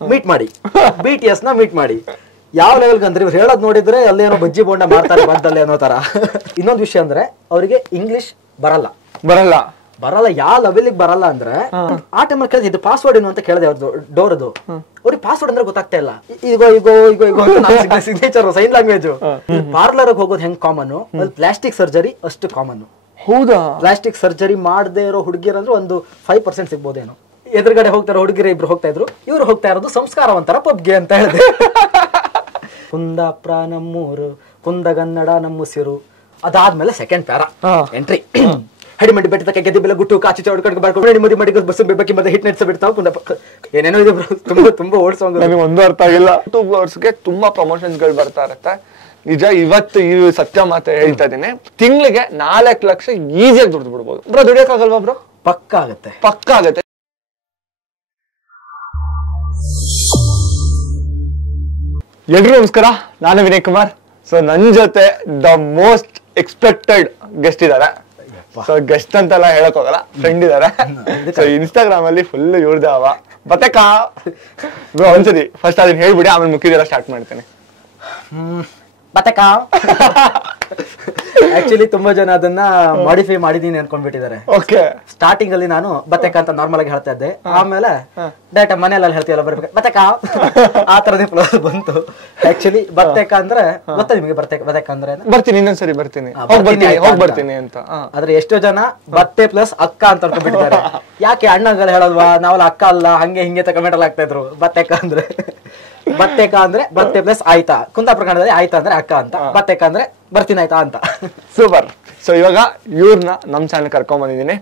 Meet ಮಾಡಿ, BTS ನ meet ಮಾಡಿ. ಯಾವ ಲೆವೆಲ್ಗೆ ಅಂದ್ರೆ ಇವ್ರು ಹೇಳೋದ್ ನೋಡಿದ್ರೆ ಅಲ್ಲೇನೋ ಬಜ್ಜಿ ಬೋಂಡ ಮಾಡ್ತಾರೆ ಬಂತಲ್ಲಿ ಅನ್ನೋ ತರ. ಇನ್ನೊಂದು ವಿಷಯ ಅಂದ್ರೆ ಅವರಿಗೆ ಇಂಗ್ಲಿಷ್ ಬರಲ್ಲ, ಯಾವ ಲೆವೆಲ್ಗೆ ಬರಲ್ಲ ಅಂದ್ರೆ ಆ ಟೈಮಲ್ಲಿ ಕೇಳಿದೆ ಇದು ಪಾಸ್ವರ್ಡ್ ಏನು ಅಂತ ಕೇಳಿದೆ ಅವ್ರದ್ದು ಡೋರ್ದು. ಅವ್ರಿಗೆ ಪಾಸ್ವರ್ಡ್ ಅಂದ್ರೆ ಗೊತ್ತಾಗ್ತಾ ಇಲ್ಲ. ಈಗ ಸಿಗ್ನೇಚರ್ ಸೈನ್ ಲ್ಯಾಂಗ್ವೇಜ್. ಪಾರ್ಲರ್ ಹೋಗೋದು ಹೆಂಗ್ ಕಾಮನ್, ಅಲ್ಲಿ ಪ್ಲಾಸ್ಟಿಕ್ ಸರ್ಜರಿ ಅಷ್ಟು ಕಾಮನ್. ಹೌದಾ? ಪ್ಲಾಸ್ಟಿಕ್ ಸರ್ಜರಿ ಮಾಡದೇ ಇರೋ ಹುಡುಗಿಯರಂದ್ರೆ ಒಂದು 5% ಸಿಗ್ಬೋದೇನೋ. ಎದುರುಗಡೆ ಹೋಗ್ತಾರ ಹುಡುಗಿರ ಇಬ್ರು ಹೋಗ್ತಾ ಇದ್ರು, ಇವ್ರು ಹೋಗ್ತಾ ಇರೋದು ಸಂಸ್ಕಾರವಂತರ ಪಬ್ಗೆ ಅಂತ ಹೇಳಿದೆ. ಕುಂದಾಪುರ ನಮ್ಮೂರು, ಕುಂದಗನ್ನಡ ನಮ್ಮುಸಿರು. ಅದಾದ್ಮೇಲೆ ಸೆಕೆಂಡ್ ಪ್ಯಾರಾ ಎಂಟ್ರಿ. ಹಡಿಮಡಿ ಬೆಟ್ಟದ ಗೆದ್ದಿ ಬೆಲೆ ಗುಟ್ಟು ಕಾಚಿ ಚೌಡ್ ಕಡ್ಗೆ ಬರ್ಕೊಂಡು ನಿಮ್ಮದಿ ಮಡಿಗೆ ಬಸ್ಸು ಬೆಬ್ಬಕ್ಕಿ ಮತ್ತೆ ಹಿಟ್ ನೆಟ್ಸ ಬಿಡ್ತಾವ. ಏನೇನೋ ಇದೆ ತುಂಬಾ ತುಂಬಾ ಓಡಿಸೋಂಗ. ನನಗೆ ಒಂದು ಅರ್ಥ ಆಗಿಲ್ಲ. ಯೂಟ್ಯೂಬರ್ಸ್ಗೆ ತುಂಬಾ ಪ್ರಮೋಷನ್ಸ್ ಗಳು ಬರ್ತಾ ಇರತ್ತೆ. ನಿಜ ಇವತ್ತು ಈ ಸತ್ಯ ಮಾತು ಹೇಳ್ತಾ ಇದೀನಿ, ತಿಂಗಳಿಗೆ 4 ಲಕ್ಷ ಈಸಿಯಾಗಿ ದುಡ್ಡು ಬಿಡ್ಬೋದು. ಬ್ರೋ ದುಡಿಯೋಕ್ಕಾಗಲ್ವಾ ಬ್ರೋ? ಪಕ್ಕ ಆಗತ್ತೆ. ಎಲ್ರಿಗೂ ನಮಸ್ಕಾರ, ನಾನು ವಿನಯ್ ಕುಮಾರ್. ಸೊ ನನ್ ಜೊತೆ ದ ಮೋಸ್ಟ್ ಎಕ್ಸ್ಪೆಕ್ಟೆಡ್ ಗೆಸ್ಟ್ ಇದಾರೆ. ಸೊ ಗೆಸ್ಟ್ ಅಂತೆಲ್ಲ ಹೇಳಕ್ ಹೋಗಲ್ಲ, ಫ್ರೆಂಡ್ ಇದಾರೆ. ಸೊ ಇನ್ಸ್ಟಾಗ್ರಾಮ್ ಅಲ್ಲಿ ಫುಲ್ ಇವ್ರದಾವ ಬತೆಕಾ ಒಂದ್ಸರಿ ಫಸ್ಟ್ ಅದನ್ನ ಹೇಳ್ಬಿಡಿ, ಆಮೇಲೆ ಮುಖ್ಯದೆಲ್ಲ ಸ್ಟಾರ್ಟ್ ಮಾಡ್ತೇನೆ. ಬತೆಕಾ ಆಕ್ಚುಲಿ ತುಂಬಾ ಜನ ಅದನ್ನ ಮಾಡಿಫೈ ಮಾಡಿದೀನಿ ಅನ್ಕೊಂಡ್ಬಿಟ್ಟಿದ್ದಾರೆ. ಓಕೆ, ಸ್ಟಾರ್ಟಿಂಗ್ ಅಲ್ಲಿ ನಾನು ಬತೆಕ ಅಂತ ನಾರ್ಮಲ್ ಆಗಿ ಹೇಳ್ತಾ ಇದ್ದೆ, ಆಮೇಲೆ ಡೈರೆಕ್ಟ್ ಮನೆಯಲ್ಲಿ ಹೇಳ್ತೀವಲ್ಲ ಬರ್ಬೇಕು ಬತೆಕಾ ಆ ತರದೇ ಫ್ಲೋರ್ ಬಂತು. ಆಕ್ಚುಲಿ ಬತೆಕ ಅಂದ್ರೆ ಗೊತ್ತಾ ನಿಮಗೆ? ಬತೆಕ ಅಂದ್ರೆ ಬರ್ತೀನಿ, ಇನ್ನೊಂದ್ಸರಿ ಬರ್ತೀನಿ, ಹೋಗ್ ಬರ್ತೀನಿ ಅಂತ. ಆದ್ರೆ ಎಷ್ಟೋ ಜನ ಬತ್ತೆ ಪ್ಲಸ್ ಅಕ್ಕ ಅಂತ ಅನ್ಕೊಂಡ್ಬಿಟ್ಟಿದ್ದಾರೆ. ಯಾಕೆ ಅಣ್ಣಗಳು ಹೇಳಲ್ವಾ, ನಾವಲ್ಲ ಅಕ್ಕ ಅಲ್ಲ ಹಂಗೆ ಹಿಂಗೆ ಕಮೆಂಟ್ ಅಲ್ಲಿ ಆಗ್ತಾ ಇದ್ರು. ಬತೆಕ ಅಂದ್ರೆ ಬತ್ತೆ ಪ್ಲಸ್ ಆಯ್ತಾ, ಕುಂದಾಪುರ ಕನ್ನಡದಲ್ಲಿ ಆಯ್ತಾ ಅಂದ್ರೆ ಅಕ್ಕ ಅಂತ, ಬತ್ತೆಕ ಅಂದ್ರೆ ಬರ್ತೀನಿ ಆಯ್ತಾ ಅಂತ. ಸೂಪರ್. ಸೊ ಇವಾಗ ಇವ್ರನ್ನ ನಮ್ ಚಾನಲ್ ಕರ್ಕೊಂಡ್ ಬಂದಿದ್ದೀನಿ.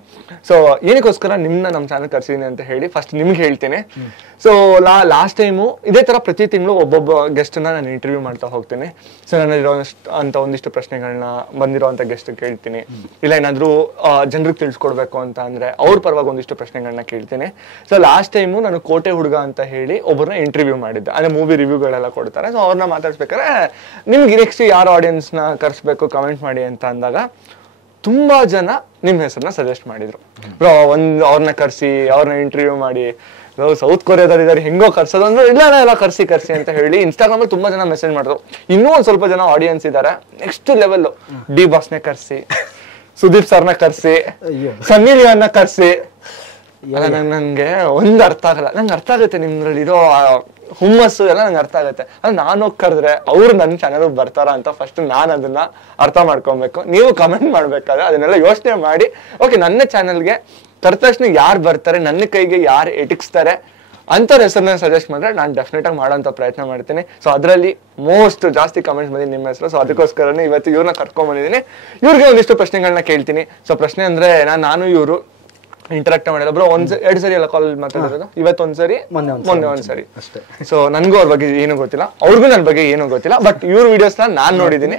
ಸೊ ಏನಕ್ಕೋಸ್ಕರ ನಿಮ್ನ ನಮ್ ಚಾನಲ್ ಕರ್ಸಿದೀನಿ ಅಂತ ಹೇಳಿ ಫಸ್ಟ್ ನಿಮ್ಗೆ ಹೇಳ್ತೀನಿ. ಸೊ ಲಾಸ್ಟ್ ಟೈಮು ಇದೇ ತರ ಪ್ರತಿ ತಿಂಗಳು ಒಬ್ಬೊಬ್ಬ ಗೆಸ್ಟ್ ನಾನು ಇಂಟರ್ವ್ಯೂ ಮಾಡ್ತಾ ಹೋಗ್ತೀನಿ. ಸೊ ನನ್ನಿರೋ ಅಂತ ಒಂದಿಷ್ಟು ಪ್ರಶ್ನೆಗಳನ್ನ ಬಂದಿರೋಂಥ ಗೆಸ್ಟ್ ಕೇಳ್ತೀನಿ. ಇಲ್ಲ ಏನಾದ್ರು ಜನರಿಗೆ ತಿಳಿಸ್ಕೊಡ್ಬೇಕು ಅಂತ ಅಂದ್ರೆ ಅವ್ರ ಪರವಾಗಿ ಒಂದಿಷ್ಟು ಪ್ರಶ್ನೆಗಳನ್ನ ಕೇಳ್ತೀನಿ. ಸೊ ಲಾಸ್ಟ್ ಟೈಮು ನಾನು ಕೋಟೆ ಹುಡುಗ ಅಂತ ಹೇಳಿ ಒಬ್ಬರನ್ನ ಇಂಟರ್ವ್ಯೂ ಮಾಡಿದ್ದೆ. ಅಂದ್ರೆ ಮೂವಿ ರಿವ್ಯೂಗಳೆಲ್ಲ ಕೊಡ್ತಾರೆ. ಸೊ ಅವ್ರನ್ನ ಮಾತಾಡ್ಸ್ಬೇಕಾದ್ರೆ ನಿಮ್ಗೆ ನೆಕ್ಸ್ಟ್ ಯಾರು ಆಡಿಯನ್ಸ್ ನ ಕರ್ಸ್ಬೇಕು ಕಮೆಂಟ್ ಮಾಡಿ ಅಂತ ಅಂದಾಗ ತುಂಬಾ ಜನ ನಿಮ್ ಹೆಸರನ್ನ ಸಜೆಸ್ಟ್ ಮಾಡಿದ್ರು. ಬ್ರೋ ಅವ್ರನ್ನ ಕರ್ಸಿ, ಅವ್ರನ್ನ ಇಂಟರ್ವ್ಯೂ ಮಾಡಿ, ಸೌತ್ ಕೊರಿಯಾದಲ್ಲಿ ಇದಾರೆ ಹೆಂಗೋ ಕರ್ಸೋದು ಅಂದ್ರೆ ಇಲ್ಲ ಕರ್ಸಿ ಅಂತ ಹೇಳಿ ಇನ್ಸ್ಟಾಗ್ರಾಮ್ ಅಲ್ಲಿ ತುಂಬಾ ಜನ ಮೆಸೇಜ್ ಮಾಡಿದ್ರು. ಇನ್ನೂ ಒಂದ್ ಸ್ವಲ್ಪ ಜನ ಆಡಿಯನ್ಸ್ ಇದಾರೆ, ನೆಕ್ಸ್ಟ್ ಲೆವೆಲ್ ಡಿ ಬಾಸ್ನೇ ಕರ್ಸಿ, ಸುದೀಪ್ ಸರ್ನ ಕರ್ಸಿ, ಸನ್ನಿ ಲಿಯೋನ್ನ ಕರ್ಸಿ. ನಂಗೆ ಒಂದ್ ಅರ್ಥ ಆಗಲ್ಲ. ನಂಗೆ ಅರ್ಥ ಆಗುತ್ತೆ ನಿಮ್ದ್ರಲ್ಲಿ ಇರೋ ಹುಮ್ಮಸ್ಸು ಎಲ್ಲ ನಂಗೆ ಅರ್ಥ ಆಗುತ್ತೆ. ನಾನು ಹೋಗಿ ಕರೆದ್ರೆ ಅವ್ರು ನನ್ನ ಚಾನಲ್ ಬರ್ತಾರ ಅಂತ ಫಸ್ಟ್ ನಾನು ಅದನ್ನ ಅರ್ಥ ಮಾಡ್ಕೊಬೇಕು. ನೀವು ಕಮೆಂಟ್ ಮಾಡ್ಬೇಕಾದ್ರೆ ಅದನ್ನೆಲ್ಲ ಯೋಚನೆ ಮಾಡಿ, ಓಕೆ ನನ್ನ ಚಾನಲ್ಗೆ ಕರೆದ ತಕ್ಷಣ ಯಾರು ಬರ್ತಾರೆ, ನನ್ನ ಕೈಗೆ ಯಾರು ಎಟಕ್ಸ್ತಾರೆ ಅಂಥವ್ರ ಹೆಸರನ್ನ ಸಜೆಸ್ಟ್ ಮಾಡಿದ್ರೆ ನಾನು ಡೆಫಿನೆಟ್ ಆಗಿ ಮಾಡೋಂಥ ಪ್ರಯತ್ನ ಮಾಡ್ತೀನಿ. ಸೊ ಅದರಲ್ಲಿ ಮೋಸ್ಟ್ ಜಾಸ್ತಿ ಕಮೆಂಟ್ಸ್ ಬಂದಿದ್ದು ನಿಮ್ಮ ಹೆಸರು. ಸೊ ಅದಕ್ಕೋಸ್ಕರನೇ ಇವತ್ತು ಇವ್ರನ್ನ ಕರ್ಕೊಂಡ್ ಬಂದಿದ್ದೀನಿ. ಇವ್ರಿಗೆ ಒಂದಿಷ್ಟು ಪ್ರಶ್ನೆಗಳನ್ನ ಕೇಳ್ತೀನಿ. ಸೊ ಪ್ರಶ್ನೆ ಅಂದ್ರೆ ನಾನು ಇವರು ಇಂಟರಾಕ್ಟ್ ಮಾಡಿಲ್ಲ. ಬ್ರೋ 2 ಸರಿ ಎಲ್ಲ ಕಾಲ್ ಮಾತಾಡಿರೋದು, ಇವತ್ತೊಂದ್ಸರಿ ಮೊನ್ನೆ ಒಂದ್ಸರಿ ಅಷ್ಟೇ. ಸೊ ನನ್ಗೂ ಅವ್ರ ಬಗ್ಗೆ ಏನು ಗೊತ್ತಿಲ್ಲ, ಅವ್ರಿಗೂ ನನ್ನ ಬಗ್ಗೆ ಏನು ಗೊತ್ತಿಲ್ಲ. ಬಟ್ ಇವ್ರ ವಿಡಿಯೋಸ್ ನಾನ್ ನೋಡಿದೀನಿ.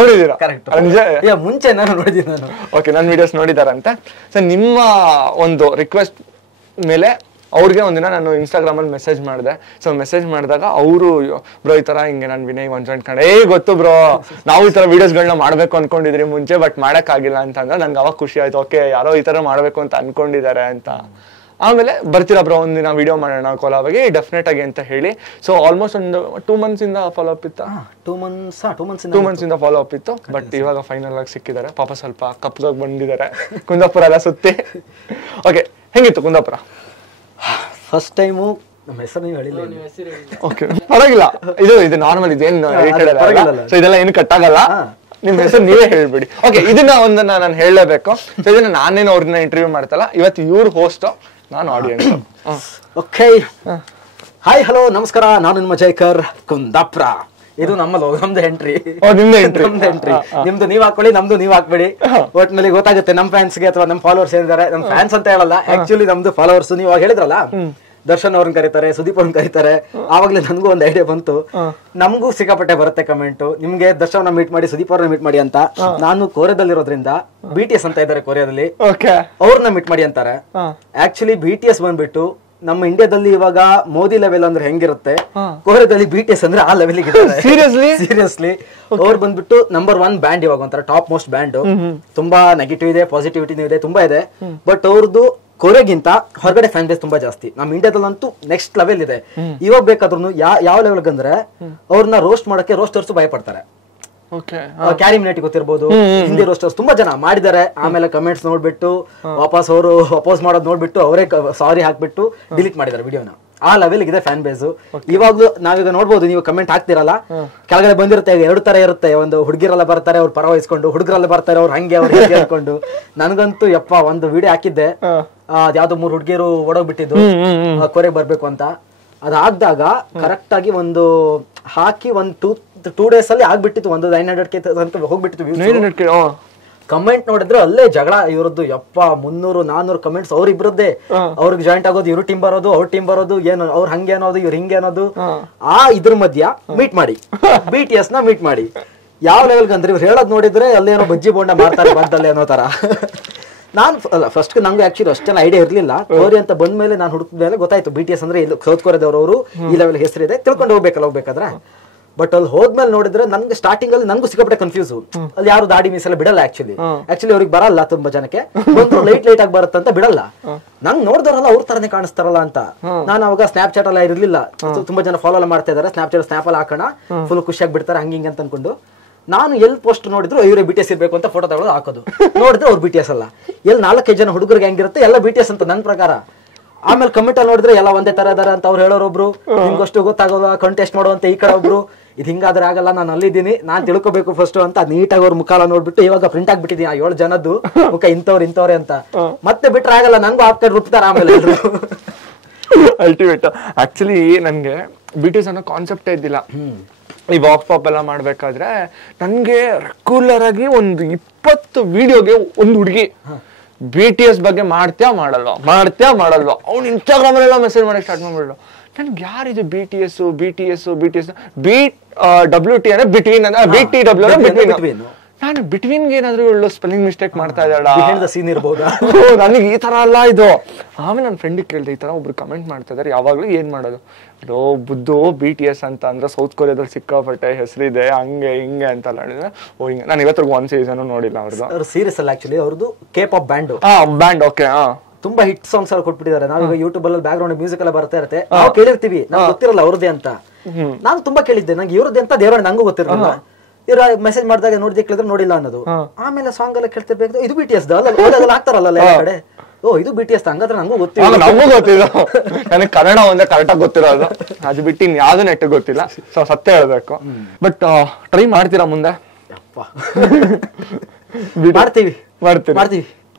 ನೋಡಿದೀರಾ? ಮುಂಚೆ ನಾನು ನೋಡಿದ್ದೀನಿ. ಓಕೆ, ನನ್ನ ವಿಡಿಯೋಸ್ ನೋಡಿದಾರಂತೆ. ಸೊ ನಿಮ್ಮ ಒಂದು ರಿಕ್ವೆಸ್ಟ್ ಮೇಲೆ ಅವ್ರಿಗೆ ಒಂದಿನ ನಾನು ಇನ್ಸ್ಟಾಗ್ರಾಮ್ ಅಲ್ಲಿ ಮೆಸೇಜ್ ಮಾಡಿದೆ. ಸೊ ಮೆಸೇಜ್ ಮಾಡಿದಾಗ ಅವರು ಬ್ರೋ ಈ ತರ ಹಿಂಗೆ ನಾನು ವಿನಯ್ ಒಂದ್ ಕಡೆ ಗೊತ್ತು ಬ್ರೋ, ನಾವು ಈ ತರ ವಿಡಿಯೋಸ್ಗಳನ್ನ ಮಾಡ್ಬೇಕು ಅನ್ಕೊಂಡಿದ್ರಿ ಮುಂಚೆ, ಬಟ್ ಮಾಡಕ್ ಆಗಿಲ್ಲ ಅಂತ ಅಂದ್ರೆ ನನ್ಗೆ ಅವಾಗ ಖುಷಿ ಆಯ್ತು. ಓಕೆ, ಯಾರೋ ಈ ತರ ಮಾಡ್ಬೇಕು ಅಂತ ಅನ್ಕೊಂಡಿದ್ದಾರೆ ಅಂತ. ಆಮೇಲೆ ಬರ್ತೀರಾ ಬ್ರೋ ಒಂದಿನ ವಿಡಿಯೋ ಮಾಡೋಣ ಕೋಲಾವಾಗಿ, ಡೆಫಿನೆಟ್ ಆಗಿ ಅಂತ ಹೇಳಿ. ಸೊ ಆಲ್ಮೋಸ್ಟ್ ಒಂದು 2 months ಇಂದ ಫಾಲೋ ಅಪ್ ಇತ್ತು. 2 months ಇಂದ ಫಾಲೋ ಅಪ್ ಇತ್ತು. ಬಟ್ ಇವಾಗ ಫೈನಲ್ ಆಗಿ ಸಿಕ್ಕಿದ್ದಾರೆ. ಪಾಪ ಸ್ವಲ್ಪ ಕಪ್ಗಾಗಿ ಬಂದಿದ್ದಾರೆ ಕುಂದಾಪುರ ಎಲ್ಲ ಸುತ್ತಿ. ಓಕೆ, ಹೆಂಗಿತ್ತು ಕುಂದಾಪುರ? ಫಸ್ಟ್ ಟೈಮು ನಮ್ಮ ಹೆಸರು ನೀವು ಹೇಳಿಲ್ಲ. ಓಕೆ, ಪರವಾಗಿಲ್ಲ, ಇದು ನಾರ್ಮಲ್, ಇದೇನು ಸೊ ಇದೆಲ್ಲ ಏನು ಕಟ್ ಆಗಲ್ಲ. ನಿಮ್ ಹೆಸರು ನೀವೇ ಹೇಳ್ಬಿಡಿ. ಓಕೆ, ಇದನ್ನ ಒಂದನ್ನ ನಾನು ಹೇಳಲೇಬೇಕು. ಸೊ ಇದನ್ನ ನಾನೇನು ಅವ್ರನ್ನ ಇಂಟರ್ವ್ಯೂ ಮಾಡ್ತಲ್ಲ, ಇವತ್ತು ಇವ್ರ ಹೋಸ್ಟ್, ನಾನು ಆಡಿಯನ್ಸ್. ಓಕೆ, ಹಾಯ್ ಹಲೋ ನಮಸ್ಕಾರ, ನಾನು ನಿಮ್ಮ ಜೈಕರ್ ಕುಂದಾಪುರ. ಇದು ನಮ್ದು ಎಂಟ್ರಿ. ನಿಮ್ದು ನೀವ್ ಹಾಕೊಳ್ಳಿ, ನಮ್ದು ನೀವ್ ಹಾಕ್ಬೇಡಿ. ಒಟ್ಟಿನಲ್ಲಿ ಗೊತ್ತಾಗುತ್ತೆ ನಮ್ ಫ್ಯಾನ್ಸ್ಗೆ ಅಥವಾ ನಮ್ ಫಾಲೋವರ್ಸ್ ಏನಿದ್ದಾರೆ. ನಮ್ ಫ್ಯಾನ್ಸ್ ಅಂತ ಹೇಳಲ್ಲ, ಆಕ್ಚುಲಿ ನಮ್ದು ಫಾಲೋವರ್ಸ್. ನೀವು ಹೇಳಿದ್ರಲ್ಲ ದರ್ಶನ್ ಅವ್ರನ್ನ ಕರೀತಾರೆ, ಸುದೀಪ್ ಅವ್ರನ್ನ ಕರೀತಾರೆ. ಆವಾಗ್ಲೇ ನನ್ಗೂ ಒಂದ್ ಐಡಿಯಾ ಬಂತು. ನಮಗೂ ಸಿಕ್ಕಾಪಟ್ಟೆ ಬರುತ್ತೆ ಕಮೆಂಟ್, ನಿಮ್ಗೆ ದರ್ಶನ್ ಮೀಟ್ ಮಾಡಿ, ಸುದೀಪ್ ಅವ್ರನ್ನ ಮೀಟ್ ಮಾಡಿ ಅಂತ. ನಾನು ಕೊರಿಯಾದಲ್ಲಿರೋದ್ರಿಂದ BTS ಅಂತ ಇದ್ದಾರೆ ಕೊರಿಯಾದಲ್ಲಿ, ಅವ್ರನ್ನ ಮೀಟ್ ಮಾಡಿ ಅಂತಾರೆ. ಆಕ್ಚುಲಿ BTS ಬಂದ್ಬಿಟ್ಟು ನಮ್ಮ ಇಂಡಿಯಾದಲ್ಲಿ ಇವಾಗ ಮೋದಿ ಲೆವೆಲ್ ಅಂದ್ರೆ ಹೆಂಗಿರುತ್ತೆ, ಕೊರಿಯಾದಲ್ಲಿ BTS ಅಂದ್ರೆ ಆ ಲೆವೆಲ್. ಸೀರಿಯಸ್ಲಿ ಅವ್ರು ಬಂದ್ಬಿಟ್ಟು ನಂಬರ್ 1 ಬ್ಯಾಂಡ್, ಇವಾಗ ಒಂಥರ ಟಾಪ್ ಮೋಸ್ಟ್ ಬ್ಯಾಂಡ್. ತುಂಬಾ ನೆಗೆಟಿವ್ ಇದೆ, ಪಾಸಿಟಿವಿಟಿ ಇದೆ, ತುಂಬಾ ಇದೆ. ಬಟ್ ಅವ್ರದ್ದು ಕೊರೆಗಿಂತ ಹೊರಗಡೆ ಫ್ಯಾನ್ ಬೇಸ್ ತುಂಬಾ ಜಾಸ್ತಿ. ನಮ್ಮ ಇಂಡಿಯಾದಲ್ಲಂತೂ ನೆಕ್ಸ್ಟ್ ಲೆವೆಲ್ ಇದೆ. ಇವಾಗ ಬೇಕಾದ್ರೂ ಯಾವ ಲೆವೆಲ್ ಅಂದ್ರೆ ಅವ್ರನ್ನ ರೋಸ್ಟ್ ಮಾಡಕ್ಕೆ ರೋಸ್ಟರ್ಸ್ ಭಯ ಪಡ್ತಾರೆ. ಕ್ಯಾರಿ ಮಿನಿಟಿ ಗೊತ್ತಿರ್ಬೋದು, ಹಿಂದಿ ರೋಸ್ಟರ್ಸ್ ತುಂಬಾ ಜನ ಮಾಡಿದ್ದಾರೆ. ಆಮೇಲೆ ಕಮೆಂಟ್ಸ್ ನೋಡ್ಬಿಟ್ಟು ವಾಪಸ್ ಅವರು ಅಪೋಸ್ ಮಾಡೋದು ನೋಡ್ಬಿಟ್ಟು ಅವರೇ ಸಾರಿ ಹಾಕ್ಬಿಟ್ಟು ಡಿಲೀಟ್ ಮಾಡಿದ್ದಾರೆ ವಿಡಿಯೋನ. ಆ ಲೆವೆಲ್ ಇದೆ ಫ್ಯಾನ್ ಬೇಸ್. ಇವಾಗ್ಲೂ ನಾವೀಗ ನೋಡ್ಬೋದು, ನೀವು ಕಮೆಂಟ್ ಹಾಕ್ತಿರಲ್ಲ, ಕೆಳಗಡೆ ಬಂದಿರುತ್ತೆ 2 ತರ ಇರುತ್ತೆ. ಒಂದು ಹುಡುಗಿರೆಲ್ಲ ಬರ್ತಾರೆ ಅವ್ರು ಪರ ವಹಿಸ್ಕೊಂಡು, ಹುಡುಗರೆಲ್ಲ ಬರ್ತಾರೆ ಅವ್ರು ಹಂಗೆ ಅವ್ರು ಹೇಳ್ಕೊಂಡು. ನನ್ಗಂತೂ ಯಪ್ಪ ಒಂದು ವಿಡಿಯೋ ಹಾಕಿದ್ದೆ, ಅದ್ಯಾವ್ದೋ 3 ಹುಡುಗಿಯರು ಓಡೋಗ್ಬಿಟ್ಟಿದ್ದು ಕೊರೆ ಬರ್ಬೇಕು ಅಂತ. ಅದಾಗ್ದಾಗ ಕರೆಕ್ಟ್ ಆಗಿ ಒಂದು ಹಾಕಿ ಒಂದು 2 days ಅಲ್ಲಿ ಆಗ್ಬಿಟ್ಟಿತ್ತು, ಒಂದು 900K ಅಂತ ಹೋಗ್ಬಿಟ್ಟಿತ್ತು. ಕಮೆಂಟ್ ನೋಡಿದ್ರೆ ಅಲ್ಲೇ ಜಗಳ ಇವ್ರದ್ದು. ಯಪ್ಪ 300-400 ಕಮೆಂಟ್ಸ್ ಅವ್ರಿಬ್ರದ್ದೇ. ಅವ್ರಿಗೆ ಜಾಯಿಂಟ್ ಆಗೋದು, ಇವ್ರು ಟೀಮ್ ಬರೋದು, ಅವ್ರ ಟೀಮ್ ಬರೋದು, ಏನು ಅವ್ರು ಹಂಗೆ ಅನ್ನೋದು, ಇವ್ರು ಹಿಂಗೆ ಅನ್ನೋದು. ಇದ್ರ ಮಧ್ಯ ಮೀಟ್ ಮಾಡಿ BTS ನ ಮೀಟ್ ಮಾಡಿ. ಯಾವ ಲೆವೆಲ್ಗೆ ಅಂದ್ರೆ ಇವ್ರು ಹೇಳೋದ್ ನೋಡಿದ್ರೆ ಅಲ್ಲೇನೋ ಬಜ್ಜಿ ಬೋಂಡ ಮಾಡ್ತಾರೆ ಬಂದಲ್ಲಿ ಅನ್ನೋ ತರ. ನಾನು ಫಸ್ಟ್ ನಂಗೆ ಆಕ್ಚುಲಿ ಅಷ್ಟೆಲ್ಲ ಐಡಿಯಾ ಇರ್ಲಿಲ್ಲ. ಕೋರಿ ಅಂತ ಬಂದ್ಮೇಲೆ ನಾನು ಹುಡುಕಿದ ಮೇಲೆ ಗೊತ್ತಾಯ್ತು BTS ಅಂದ್ರೆ ಇಲ್ಲಿ ಸೌತ್ ಕೊರಿಯಾದವರು, ಈ ಲೆವೆಲ್ ಹೆಸರಿದೆ, ತಿಳ್ಕೊಂಡು ಹೋಗ್ಬೇಕಾದ್ರೆ. ಬಟ್ ಅಲ್ಲಿ ಹೋದ್ಮೇಲೆ ನೋಡಿದ್ರೆ ನನ್ಗೆ ಸ್ಟಾರ್ಟಿಂಗ್ ಅಲ್ಲಿ ನಂಗೂ ಸಿಕ್ಕಾಪಟ್ಟೆ ಕನ್ಫ್ಯೂಸ್. ಅಲ್ಲಿ ಯಾರು ದಾಡಿ ಮೀಸೆಲ್ಲ ಬಿಡಲ್ಲ. ಆಕ್ಚುಲಿ ಅವ್ರಿಗೆ ಬರಲ್ಲ, ತುಂಬಾ ಜನಕ್ಕೆ ಲೈಟ್ ಆಗಿ ಬರುತ್ತಂತ ಬಿಡಲ್ಲ. ನಂಗೆ ನೋಡಿದವರಲ್ಲ ಅವ್ರ ತರನೇ ಕಾಣಿಸ್ತಾರಲ್ಲ ಅಂತ. ನಾನು ಅವಾಗ ಸ್ನಾಪ್ ಚಾಟ್ ಎಲ್ಲ ಇರ್ಲಿಲ್ಲ, ತುಂಬಾ ಜನ ಫಾಲೋ ಎಲ್ಲ ಮಾಡ್ತಾ ಇದಾರೆ. ಸ್ನಾಪ್ ಅಲ್ಲಿ ಹಾಕೋಣ, ಫುಲ್ ಖುಷಿಯಾಗಿ ಬಿಡ್ತಾರೆ ಹಂಗಿಂಗ್ ಅಂತ ಅನ್ಕೊಂಡು ನಾನು ಎಲ್ಲಿ ಪೋಸ್ಟ್ ನೋಡಿದ್ರು ಇವರೇ BTS ಇರ್ಬೇಕು ಅಂತ ಫೋಟೋ ತಗೊಳ್ಳೋದು ಹಾಕೋದು. ನೋಡಿದ್ರೆ ಅವ್ರು BTS ಅಲ್ಲ. ಎಲ್ಲಿ 4-5 ಜನ ಹುಡುಗರಿಗೆ ಹೆಂಗಿರುತ್ತೆ ಎಲ್ಲ BTS ಅಂತ ನನ್ನ ಪ್ರಕಾರ. ಆಮೇಲೆ ಕಮೆಂಟ್ ಅಲ್ಲಿ ನೋಡಿದ್ರೆ ಎಲ್ಲ ಒಂದೇ ತರ ಇದಾರೆ ಅಂತ ಅವ್ರು ಹೇಳೋರೊಬ್ರು, ನಿಮ್ಗಷ್ಟು ಗೊತ್ತಾಗೋಲ್ಲ ಕಂಟೆಸ್ಟ್ ಮಾಡುವಂತ ಈ ಕಡೆ ಒಬ್ರು, ಇದು ಹಿಂಗಾದ್ರೆ ಆಗಲ್ಲ, ನಾನು ಅಲ್ಲಿದ್ದೀನಿ, ನಾನ್ ತಿಳ್ಕೊಬೇಕು ಫಸ್ಟ್ ಅಂತ ನೀಟಾಗಿ ಅವ್ರ ಮುಖಾಲ ನೋಡ್ಬಿಟ್ಟು ಇವಾಗ ಪ್ರಿಂಟ್ ಆಗ್ಬಿಟ್ಟಿದೀನಿ ಆ 7 ಜನದ್ದು ಮುಖ ಇಂಥವ್ರೆ ಅಂತ. ಮತ್ತೆ ಬಿಟ್ರೆ ಆಗಲ್ಲ, ನಂಗೂ ಹಾಕ್ತಾರೆ ರುಪ್ತಾರೆ ಆಮೇಲೆ. ಅಲ್ಟಿಮೇಟ್. ಆಕ್ಚುಲಿ ನನ್ಗೆ BTS ಅನ್ನೋ ಕಾನ್ಸೆಪ್ಟೇ ಇದ್ದಿಲ್ಲ. ಈ ವಾಕ್ ಪಾಪ್ ಎಲ್ಲ ಮಾಡ್ಬೇಕಾದ್ರೆ ನನ್ಗೆ ರೆಗ್ಯುಲರ್ ಆಗಿ ಒಂದು 20 ವಿಡಿಯೋಗೆ ಒಂದು ಹುಡುಗಿ BTS ಬಗ್ಗೆ ಮಾಡ್ತೀಯಾ ಮಾಡಲ್ವಾ ಅವ್ನು ಇನ್ಸ್ಟಾಗ್ರಾಮ್ ಅಲ್ಲೆಲ್ಲ ಮೆಸೇಜ್ ಮಾಡಕ್ ಸ್ಟಾರ್ಟ್ ಮಾಡ್ಬಿಡ್ಲು. ನನ್ಗೆ ಯಾರಿದು BTS BWT ಅಂದ್ರೆ ಬಿಟ್ವೀನ್ ಅಂದ್ರೆ BTW ಬಿಟ್ವೀನ್. ನಾನು ಬಿಟ್ವೀನ್ಗೆ ಏನಾದ್ರು ಒಳ್ಳೆ ಸ್ಪೆಲ್ಲಿಂಗ್ ಮಿಸ್ಟೇಕ್ ಮಾಡ್ತಾ ಇದ್ದಾಳ ಸೀನ್ ಇರ್ಬೋದಾ ನನಗೆ ಈ ತರ ಅಲ್ಲ ಇದು. ಆಮೇಲೆ ನನ್ನ ಫ್ರೆಂಡಿಗೆ ಕೇಳ್ದೆ, ಈ ತರ ಒಬ್ರು ಕಮೆಂಟ್ ಮಾಡ್ತಾ ಇದಾರೆ, ಯಾವಾಗ್ಲೂ ಏನ್ ಮಾಡೋದು? ಬುದ್ದು BTS ಅಂತ ಅಂದ್ರೆ ಸೌತ್ ಕೊರಿಯಾದಲ್ಲಿ ಸಿಕ್ಕಾಪಟ್ಟೆ ಹೆಸರಿದೆ, ಹಂಗೆ ಹಿಂಗೆ ಅಂತ ಹೇಳಿದ್ರೆ ಓ ಹಿಂಗೆ. ನಾನು ಇವತ್ತಿಗೂ 1 ಸೀಸನ್ ನೋಡಿಲ್ಲ ಅವ್ರದ್ದು ಸೀರೀಸ್ ಅಲ್ಲ. ಆಕ್ಚುಲಿ ಅವ್ರದ್ದು K-pop ಬ್ಯಾಂಡ್. ಓಕೆ. ತುಂಬಾ ಹಿಟ್ ಸಾಂಗ್ಸ್ ಎಲ್ಲ ಕೊಟ್ಬಿಟ್ಟಿದ್ದಾರೆ. ನಾವೀಗ ಯೂಟ್ಯೂಬ್ ಅಲ್ಲಿ ಬ್ಯಾಕ್ ಗ್ರೌಂಡ್ ಮ್ಯೂಸಿಕ್ ಎಲ್ಲ ಬರ್ತಾ ಇರುತ್ತೆ, ನಾವು ಕೇಳಿರ್ತೀವಿ, ನಮ್ಗೆ ಗೊತ್ತಿರಲ್ಲ ಅವ್ರದ್ದೇ ಅಂತ. ನಾನು ತುಂಬಾ ಕೇಳಿದ್ದೆ, ನಂಗೆ ಇವ್ರದ್ದೇ ಅಂತ ದೇವರ ನಂಗೂ ಗೊತ್ತಿರಲ್ಲ. ಇವ್ರ ಮೆಸೇಜ್ ಮಾಡಿದಾಗ ನೋಡಿದ್ರೆ ಕೇಳಿದ್ರೆ ನೋಡಿಲ್ಲ ಅನ್ನೋದು. ಆಮೇಲೆ ಸಾಂಗ್ ಎಲ್ಲ ಕೇಳ್ತಿರ್ಬೇಕು, ಇದು BTS ಹಾಕ್ತಾರಲ್ಲ ಕಡೆ, ಓ ಇದು BTS ಹಂಗಾದ್ರೆ ನಂಗೂ ಗೊತ್ತಿಲ್ಲ. ನಮಗೂ ಗೊತ್ತಿಲ್ಲ, ನನಗೆ ಕನ್ನಡ ಒಂದೇ ಕರೆಕ್ಟಾಗಿ ಗೊತ್ತಿರೋದು, ಅದು ಬಿಟ್ಟು ಇನ್ ಯಾವ್ದು ನೆಟ್ ಗೊತ್ತಿಲ್ಲ. ಸೊ ಸತ್ಯ ಹೇಳ್ಬೇಕು. ಬಟ್ ಟ್ರೈ ಮಾಡ್ತೀರಾ ಮುಂದೆ? ಮಾಡ್ತೀವಿ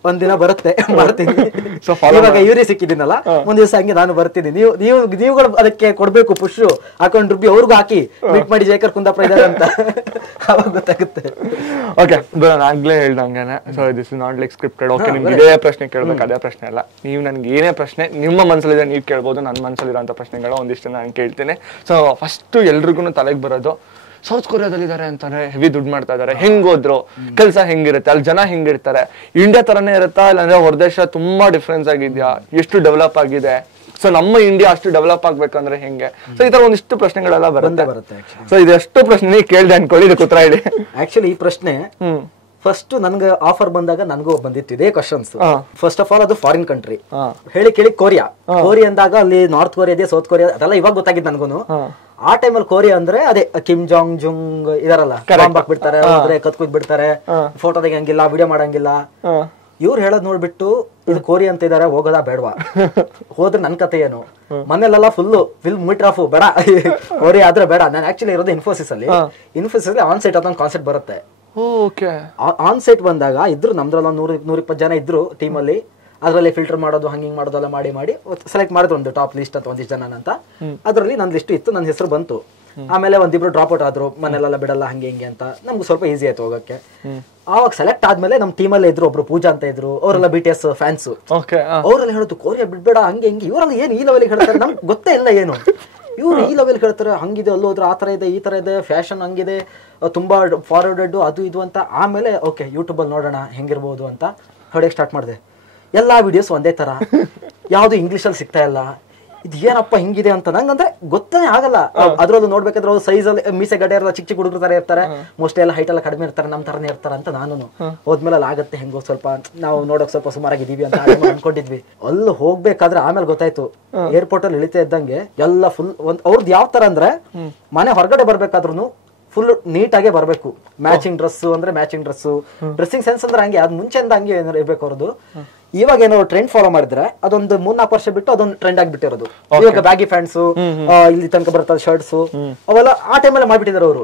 ಒಂದಿನ ಬರುತ್ತೆ, ಮಾಡ್ತೀನಿ. ಇವಾಗ ಇವ್ರಿಗೆ ಸಿಕ್ಕಿದ್ದೀನಲ್ಲ, ಒಂದ್ ದಿವಸ ಹಂಗೆ ನಾನು ಬರ್ತೀನಿ. ನೀವುಗಳು ಅದಕ್ಕೆ ಕೊಡ್ಬೇಕು ಪುಷ್. ಹಾಕೊಂಡ್ ರುಬ್ಬಿ ಅವ್ರಿಗೂ ಹಾಕಿ ಮೀಟ್ ಮಾಡಿ ಜೈಕರ್ ಕುಂದಾಪುರ ಇದ್ದಾರೆ ಅಂತ ಅವಾಗ ಗೊತ್ತಾಗುತ್ತೆ. ಓಕೆ, ನಾನು ಆಗ್ಲೇ ಹೇಳ್ದಂಗೆನೆ, so this is not like scripted. Okay, ನಿಮ್ಗೆ ಇದೇ ಪ್ರಶ್ನೆ ಕೇಳ್ಬೇಕು ಅದೇ ಪ್ರಶ್ನೆ ಅಲ್ಲ. ನೀವು ನನ್ಗೆ ಏನೇ ಪ್ರಶ್ನೆ ನಿಮ್ಮ ಮನಸ್ಸಲ್ಲಿದೆ ನೀವು ಕೇಳ್ಬೋದು. ನನ್ನ ಮನಸ್ಸಲ್ಲಿರೋಂಥ ಪ್ರಶ್ನೆಗಳು ಒಂದಿಷ್ಟು ನಾನು ಕೇಳ್ತೀನಿ. ಸೊ ಫಸ್ಟ್ ಎಲ್ರಿಗೂ ತಲೆಗೆ ಬರೋದು, ಸೌತ್ ಕೊರಿಯಾದಲ್ಲಿ ಇದಾರೆ ಅಂತಾರೆ, ಹೆವಿ ದುಡ್ಡು ಮಾಡ್ತಾ ಇದಾರೆ, ಹೆಂಗ್ ಹೋದ್ರು, ಕೆಲಸ ಹೆಂಗಿರುತ್ತೆ, ಅಲ್ಲಿ ಜನ ಹೆಂಗಿರ್ತಾರೆ, ಇಂಡಿಯಾ ತರನೇ ಇರುತ್ತಾ ಇಲ್ಲಾಂದ್ರೆ ಹೊರದೇಶ ತುಂಬಾ ಡಿಫ್ರೆನ್ಸ್ ಆಗಿದ್ಯಾ, ಎಷ್ಟು ಡೆವಲಪ್ ಆಗಿದೆ, ಸೊ ನಮ್ಮ ಇಂಡಿಯಾ ಅಷ್ಟು ಡೆವಲಪ್ ಆಗ್ಬೇಕಂದ್ರೆ ಹೆಂಗೆ? ಸೊ ಈ ತರ ಒಂದಿಷ್ಟು ಪ್ರಶ್ನೆಗಳೆಲ್ಲ ಬರುತ್ತೆ. ಸೊ ಇದೆಷ್ಟು ಪ್ರಶ್ನೆ ಕೇಳ್ದೆ ಅನ್ಕೊಳ್ಳಿ, ಇದು ಉತ್ತರ ಹೇಳಿ. ಆಕ್ಚುಲಿ ಈ ಪ್ರಶ್ನೆ ಫಸ್ಟ್ ನನ್ಗೆ ಆಫರ್ ಬಂದಾಗ ನನಗೂ ಬಂದಿತ್ತು ಇದೇ ಕ್ವಶನ್ಸ್. ಫಸ್ಟ್ ಆಫ್ ಆಲ್ ಅದು ಫಾರಿನ್ ಕಂಟ್ರಿ ಹೇಳಿ ಕೇಳಿ ಕೊರಿಯಾ ಅಂದಾಗ ಅಲ್ಲಿ ನಾರ್ತ್ ಕೊರಿಯಾ ಇದೆ, ಸೌತ್ ಕೊರಿಯಾ ಅದೆಲ್ಲ ಇವಾಗ ಗೊತ್ತಾಗಿದ್ದು ನನ್ಗೂನು. ಆ ಟೈಮಲ್ಲಿ ಕೊರಿಯಾ ಅಂದ್ರೆ ಅದೇ ಕಿಮ್ ಜಾಂಗ್ ಜುಂಗ್ ಇದಾರಲ್ಲ, ಬಾಂಬ್ ಹಾಕ್ಬಿಡ್ತಾರೆ, ಕತ್ಕುದ್ ಬಿಡ್ತಾರೆ, ಫೋಟೋ ತೆಗಿಯಂಗಿಲ್ಲ, ವಿಡಿಯೋ ಮಾಡಂಗಿಲ್ಲ. ಇವ್ರು ಹೇಳೋದ್ ನೋಡ್ಬಿಟ್ಟು ಇದು ಕೊರಿಯಾ ಅಂತ ಇದಾರೆ, ಹೋಗೋದಾ ಬೇಡವಾ? ಹೋದ್ರೆ ನನ್ ಕತೆ ಏನು? ಮನೇಲೆಲ್ಲ ಫುಲ್ ಮೀಟರ್ ಆಫ್ ಬೇಡ, ಕೊರಿಯಾ ಆದ್ರೆ ಬೇಡ. ನಾನು ಆಕ್ಚುಲಿ ಇರೋದು ಇನ್ಫೋಸಿಸ್ ಅಲ್ಲಿ ಆನ್ ಸೈಟ್ ಅದೊಂದು ಕಾನ್ಸೆಪ್ಟ್ ಬರುತ್ತೆ. ಆನ್ ಸೈಟ್ ಬಂದಾಗ ಇದ್ರು ನಮ್ದ್ರಲ್ಲ 100-120 ಜನ ಇದ್ರು ಟೀಮ್ ಅಲ್ಲಿ. ಅದ್ರಲ್ಲಿ ಫಿಲ್ಟರ್ ಮಾಡೋದು ಹಂಗಿಂಗ್ ಮಾಡೋದೆಲ್ಲ ಮಾಡಿ ಸೆಲೆಕ್ಟ್ ಮಾಡಿದ್ರು ಒಂದು ಟಾಪ್ ಲಿಸ್ಟ್ ಅಂತ ಒಂದಿಷ್ಟು ಜನ ಅಂತ. ಅದ್ರಲ್ಲಿ ನನ್ನ ಲಿಸ್ಟ್ ಇತ್ತು, ನನ್ನ ಹೆಸರು ಬಂತು. ಆಮೇಲೆ ಒಂದಿಬ್ರು ಡ್ರಾಪ್ ಔಟ್ ಆದ್ರು, ಮನೆಯಲ್ಲೆಲ್ಲ ಬಿಡಲ್ಲ ಹಂಗೆ ಹಿಂಗೆ ಅಂತ. ನಮ್ಗೆ ಸ್ವಲ್ಪ ಈಸಿ ಆಯ್ತು ಹೋಗಕ್ಕೆ. ಆವಾಗ ಸೆಲೆಕ್ಟ್ ಆದ್ಮೇಲೆ ನಮ್ ಟೀಮ್ ಅಲ್ಲೇ ಇದ್ರು ಒಬ್ರು ಪೂಜಾ ಅಂತ ಇದ್ರು, ಅವರೆಲ್ಲ BTS ಫ್ಯಾನ್ಸ್. ಅವರೆಲ್ಲ ಹೇಳುದು ಕೊರಿಯಾ ಬಿಡ್ಬೇಡ ಹಂಗೆ ಹಿಂಗೆ. ಇವರೆಲ್ಲ ಏನ್ ಈ ಲೆವೆಲ್ ಹೇಳ್ತಾರೆ, ನಮ್ಗೆ ಗೊತ್ತೇ ಇಲ್ಲ ಏನು ಇವ್ರು ಈ ಲೆವೆಲ್ ಹೇಳ್ತಾರೆ, ಹಂಗಿದೆ ಅಲ್ಲಿ ಹೋದ್ರೆ ಆ ತರ ಇದೆ, ಈ ತರ ಇದೆ, ಫ್ಯಾಷನ್ ಹಂಗಿದೆ, ತುಂಬಾ ಫಾರ್ವರ್ಡೆಡ್ ಅದು ಇದು ಅಂತ. ಆಮೇಲೆ ಓಕೆ ಯೂಟ್ಯೂಬ್ ಅಲ್ಲಿ ನೋಡೋಣ ಹೆಂಗಿರ್ಬೋದು ಅಂತ ಹೊಡೆಯಕ್ಕೆ ಸ್ಟಾರ್ಟ್ ಮಾಡಿದೆ. ಎಲ್ಲಾ ವಿಡಿಯೋಸ್ ಒಂದೇ ತರ, ಯಾವ್ದು ಇಂಗ್ಲಿಷ್ ಅಲ್ಲಿ ಸಿಗ್ತಾ ಇಲ್ಲ. ಇದು ಏನಪ್ಪ ಹಿಂಗಿದೆ ಅಂತ ನಂಗಂದ್ರೆ ಗೊತ್ತೇ ಆಗಲ್ಲ. ಅದ್ರದ್ದು ನೋಡ್ಬೇಕಾದ್ರೆ ಸೈಜ್ ಅಲ್ಲಿ ಮೀಸೆ ಗಡ್ಡೆ ಇರಲ್ಲ, ಚಿಕ್ಕ ಚಿಕ್ಕ ಹುಡುಗರ ತರ ಇರ್ತಾರೆ, ಮೋಸ್ಟ್ಲಿ ಎಲ್ಲ ಹೈಟ್ ಎಲ್ಲ ಕಡಿಮೆ ಇರ್ತಾರೆ, ನಮ್ ತರನೇ ಇರ್ತಾರ ಅಂತ ನಾನು ಹೋದ್ಮೇಲೆ ಅಲ್ಲಿ ಆಗತ್ತೆ ಹೆಂಗೋ ಸ್ವಲ್ಪ ನಾವು ನೋಡಕ್ ಸ್ವಲ್ಪ ಸುಮಾರಾಗಿದ್ದೀವಿ ಅಂತ ಅನ್ಕೊಂಡಿದ್ವಿ. ಅಲ್ಲಿ ಹೋಗ್ಬೇಕಾದ್ರೆ ಆಮೇಲೆ ಗೊತ್ತಾಯ್ತು, ಏರ್ಪೋರ್ಟ್ ಅಲ್ಲಿ ಇಳಿತಾ ಇದ್ದಂಗೆ ಎಲ್ಲ ಫುಲ್ ಅವ್ರದ್ದು ಯಾವ ತರ ಅಂದ್ರೆ ಮನೆ ಹೊರಗಡೆ ಬರ್ಬೇಕಾದ್ರೂ ಫುಲ್ ನೀಟಾಗೆ ಬರ್ಬೇಕು. ಮ್ಯಾಚಿಂಗ್ ಡ್ರೆಸ್ ಅಂದ್ರೆ ಮ್ಯಾಚಿಂಗ್ ಡ್ರೆಸ್ಸಿಂಗ್ ಸೆನ್ಸ್ ಅಂದ್ರೆ ಹಂಗೆ, ಅದ್ ಮುಂಚೆಯಿಂದ ಹಂಗೆ ಏನಾರು ಇರ್ಬೇಕು ಅವ್ರದ್ದು. ಇವಾಗ ಏನಾದ್ರು ಟ್ರೆಂಡ್ ಫಾಲೋ ಮಾಡಿದ್ರೆ ಅದೊಂದು 3-4 ವರ್ಷ ಬಿಟ್ಟು ಅದೊಂದು ಟ್ರೆಂಡ್ ಆಗಿಬಿಟ್ಟಿರೋದು. ಇವಾಗ ಬ್ಯಾಗಿ ಪ್ಯಾಂಟ್ಸ್, ಇಲ್ಲಿ ತನಕ ಬರ್ತದೆ ಶರ್ಟ್ಸ್, ಅವೆಲ್ಲ ಆ ಟೈಮಲ್ಲಿ ಮಾಡ್ಬಿಟ್ಟಿದ್ದಾರೆ ಅವರು.